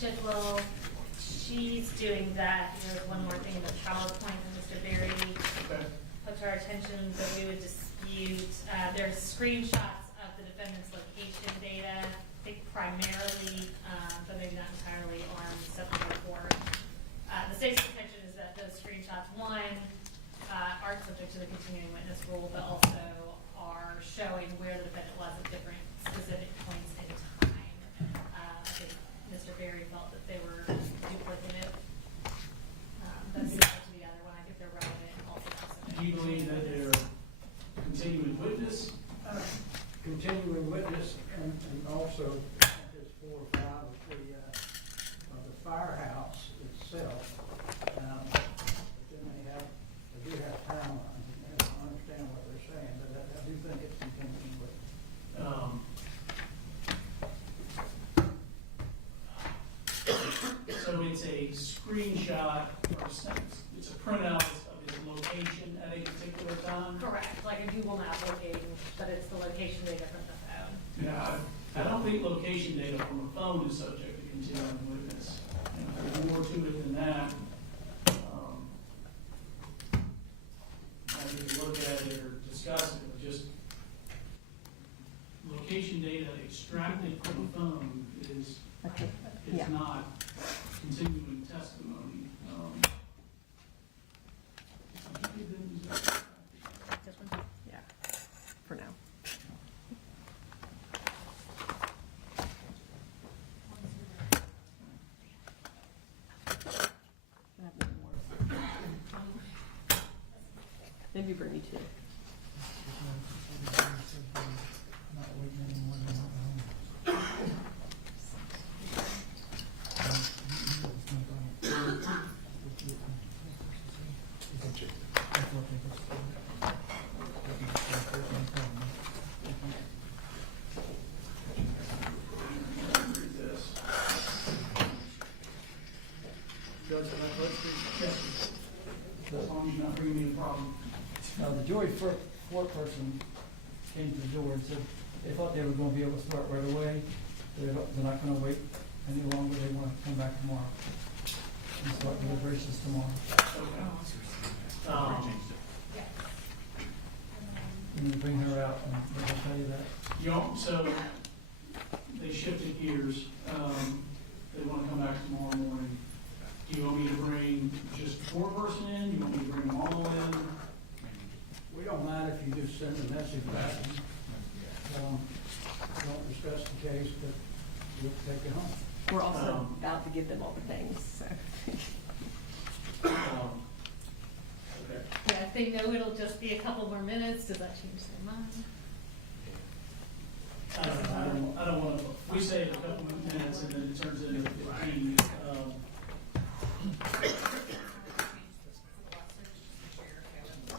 Judge, well, she's doing that. There's one more thing in the PowerPoint that Mr. Berry put to our attention that we would dispute. There's screenshots of the defendant's location data, I think primarily, but maybe not entirely, on September 4th. The state's contention is that those screenshots, one, aren't subject to the continuing witness rule, but also are showing where the defendant was at different specific points in time. I think Mr. Berry felt that they were duplicative. But similar to the other one, I think they're relevant and also specific. Do you believe that they're continuing witness? Continuing witness, and also there's 4 or 5 of the firehouse itself. Then they do have timelines, and I understand what they're saying, but I do think it's continuing witness. So it's a screenshot, or it's a printout of his location at a particular time? Correct, like a Google map locating, but it's the location data from the phone. Yeah, I don't think location data from a phone is subject to continuing witness. And there's more to it than that. I need to look at it or discuss it, but just location data extracted from a phone is not continuing testimony. Yeah, for now. Maybe bring me two. As long as you're not bringing me a problem. The jury foreperson came to the door and said they thought they were going to be able to start right away. They're not going to wait any longer. They want to come back tomorrow and start deliberations tomorrow. I'm going to bring her out and I'll tell you that. So they shifted gears. They want to come back tomorrow morning. Do you want me to bring just foreperson in? Do you want me to bring them all in? We don't mind if you just send a message back. Don't discuss the case, but we'll take it home. We're also about to give them all the things, so. Okay. Yeah, if they know it'll just be a couple more minutes, does that change their mind? I don't want to, we say a couple of minutes and then it turns into 15.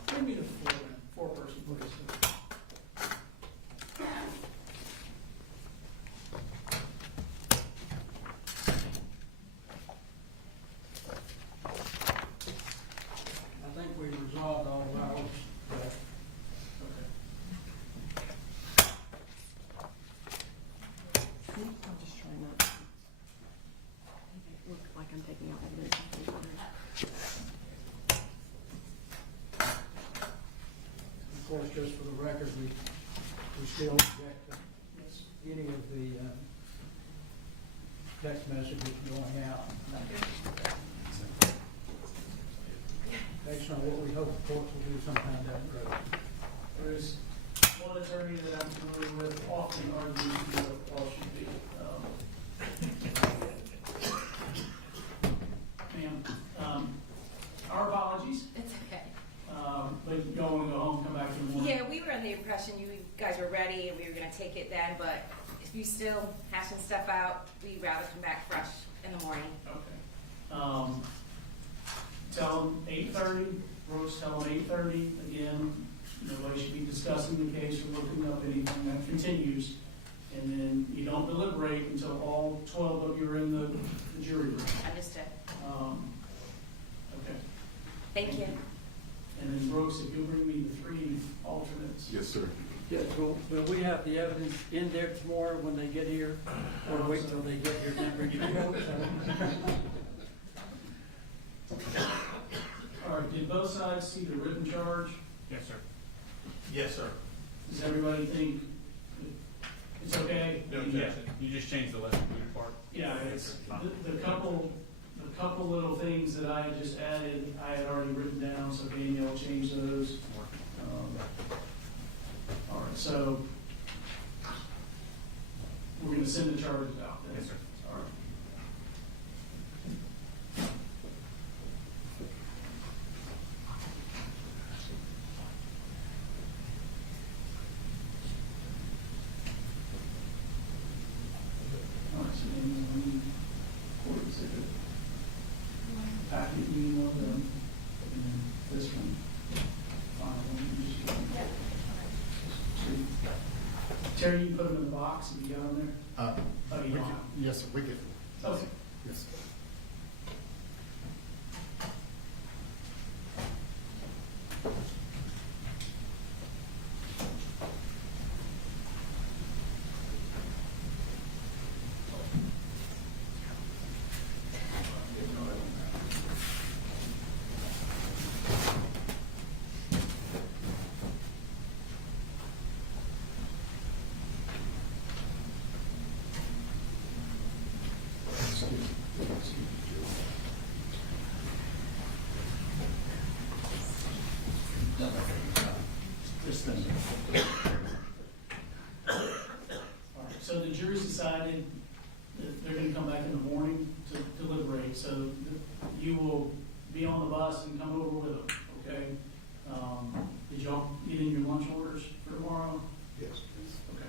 Give me the four-person, please. I think we resolved all of ours. I'm just trying not to look like I'm taking out evidence. Of course, just for the record, we still object to any of the text messages going out. Based on what we hope the courts will do sometime down the road. There's one attorney that I'm familiar with often argues what all should be. Ma'am, our apologies, It's okay. but you don't want to go home, come back in the morning. Yeah, we were under the impression you guys were ready and we were gonna take it then, but if you still hashing stuff out, we'd rather come back fresh in the morning. Okay. Tell them 8:30, Brooks, tell them 8:30, again, nobody should be discussing the case or looking up anything, that continues. And then you don't deliberate until all 12 of you are in the jury room. Understood. Okay. Thank you. And then Brooks, if you'll bring me the 3 alternates. Yes, sir. Yes, will we have the evidence in there tomorrow when they get here? Or wait until they get here and then bring it? All right, did both sides see the written charge? Yes, sir. Yes, sir. Does everybody think it's okay? No objection. You just changed the less included part? Yeah, it's, the couple little things that I had just added, I had already written down, so Danielle changed those. All right, so we're gonna send the charges out then? Yes, sir. All right. All right, so then we need court exhibit. Packet, you need one of them, and then this one. Final one, you just. Terry, you put them in the box, and you got them there? Oh, you don't? Yes, sir, we get. Okay. Yes. jury's decided that they're gonna come back in the morning to deliberate, so you will be on the bus and come over with them, okay? Did y'all get in your lunch orders for tomorrow? Yes. Okay.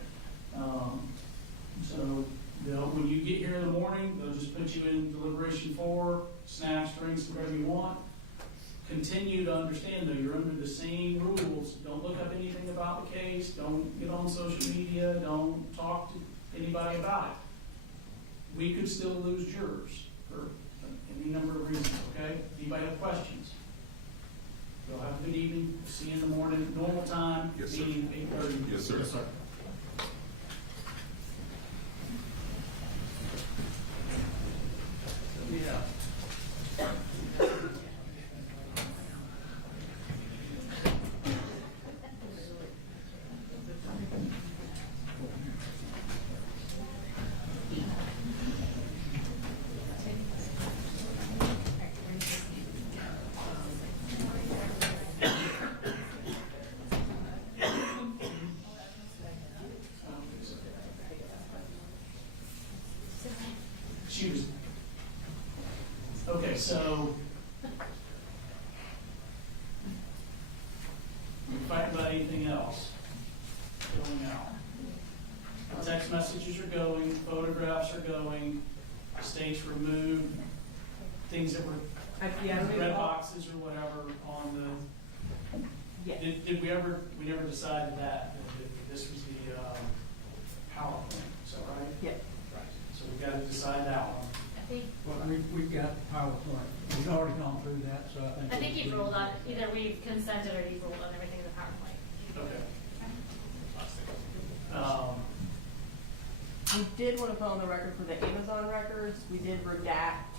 So when you get here in the morning, they'll just put you in deliberation 4, snacks, drinks, whatever you want. Continue to understand, though, you're under the same rules. Don't look up anything about the case. Don't get on social media. Don't talk to anybody about it. We could still lose jurors for any number of reasons, okay? Anybody have questions? You'll have a good evening. See you in the morning. Normal time, Yes, sir. meeting 8:30. Yes, sir. Yes, sir. Yeah. She was, okay, so we fight about anything else going out. The text messages are going, photographs are going, states removed, things that were red boxes or whatever on the, Yeah. did we never decided that this was the PowerPoint, is that right? Yeah. Right, so we gotta decide that one. I think, Well, we've got PowerPoint. We've already gone through that, so I think. I think you've ruled on, either we've consented or you've ruled on everything in the PowerPoint. Okay. We did want to put on the record for the Amazon records, we did redact,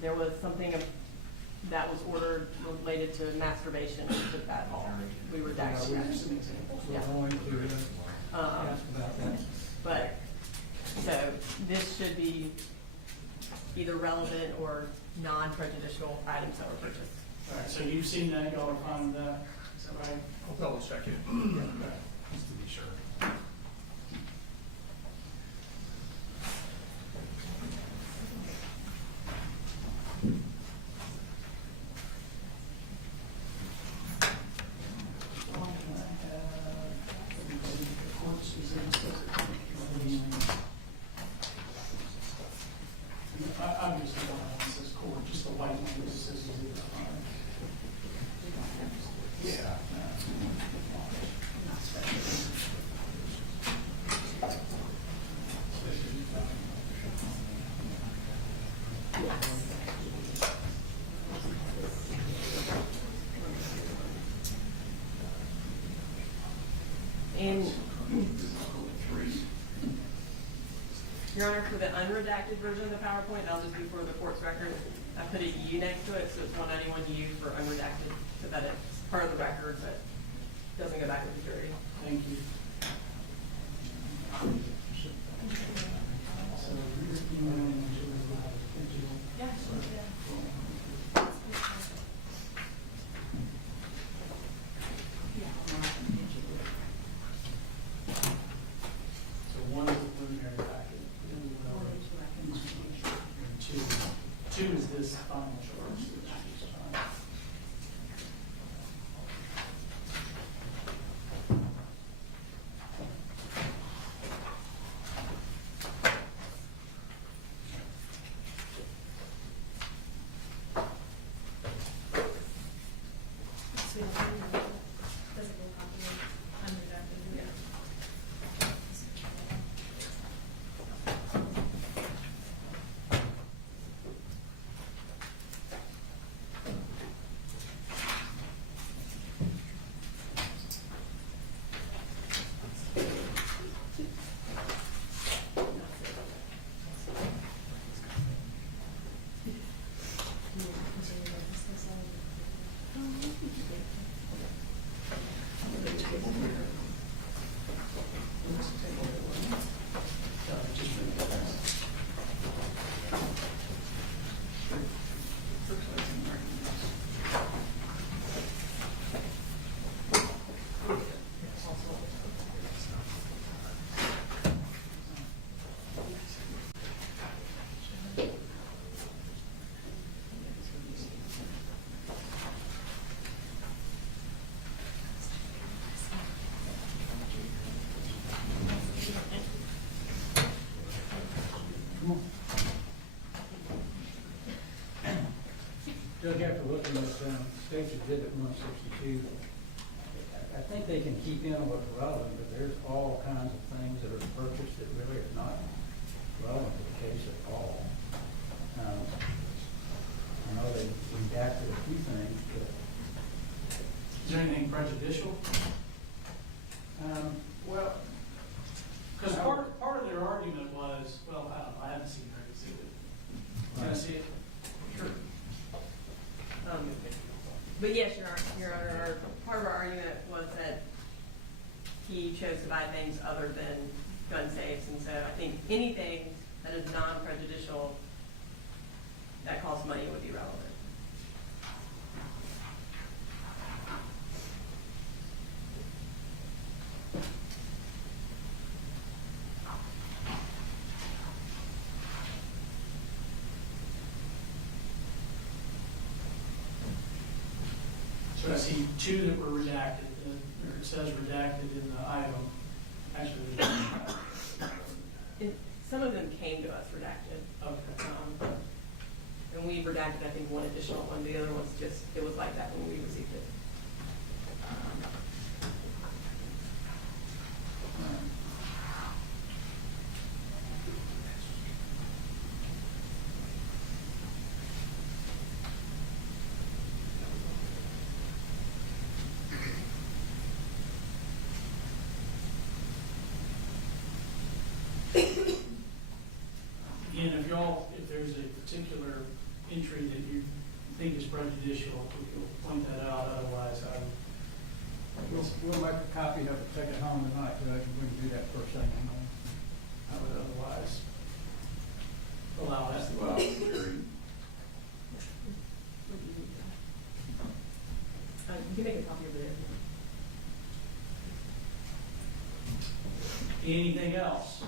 there was something that was ordered related to masturbation, we took that off. We redacted that. We're going to ask about that. But, so this should be either relevant or non-prejudicial items that were purchased. All right, so you've seen that, y'all are fine with that, is that right? I'll double check it, Okay. just to be sure. Obviously, one of them says court, just the white one that says it's fine. Yeah. And, Your Honor, for the unredacted version of the PowerPoint, I'll just be for the court's record, I put a U next to it, so it's 191U for unredacted, so that it's part of the record, but doesn't go back with the jury. Thank you. So you're emailing Yeah. So one is the preliminary packet, and two is this final charge. Which is fine. Physical copy of unredacted, yeah. looking at State's Exhibit 162, I think they can keep in what's relevant, but there's all kinds of things that are purchased that really are not relevant to the case at all. I know they redacted a few things, but. Is there anything prejudicial? Well, Because part of their argument was, well, I don't know, I haven't seen her exhibit. Can I see it? Sure. But yes, Your Honor, part of our argument was that he chose to buy things other than gun safes, and so I think anything that is non-prejudicial that costs money would be relevant. So I see two that were redacted, or it says redacted in the item. Actually, And some of them came to us redacted. okay. And we redacted, I think, one additional one. The other one's just, it was like that when we received it. Again, if there's a particular entry that you think is prejudicial, we will point that out, otherwise We'll make a copy of it, take it home tonight, Judge, and we can do that first thing in the morning. I would otherwise allow that. Well, Jerry, You can make a copy of it. Anything else?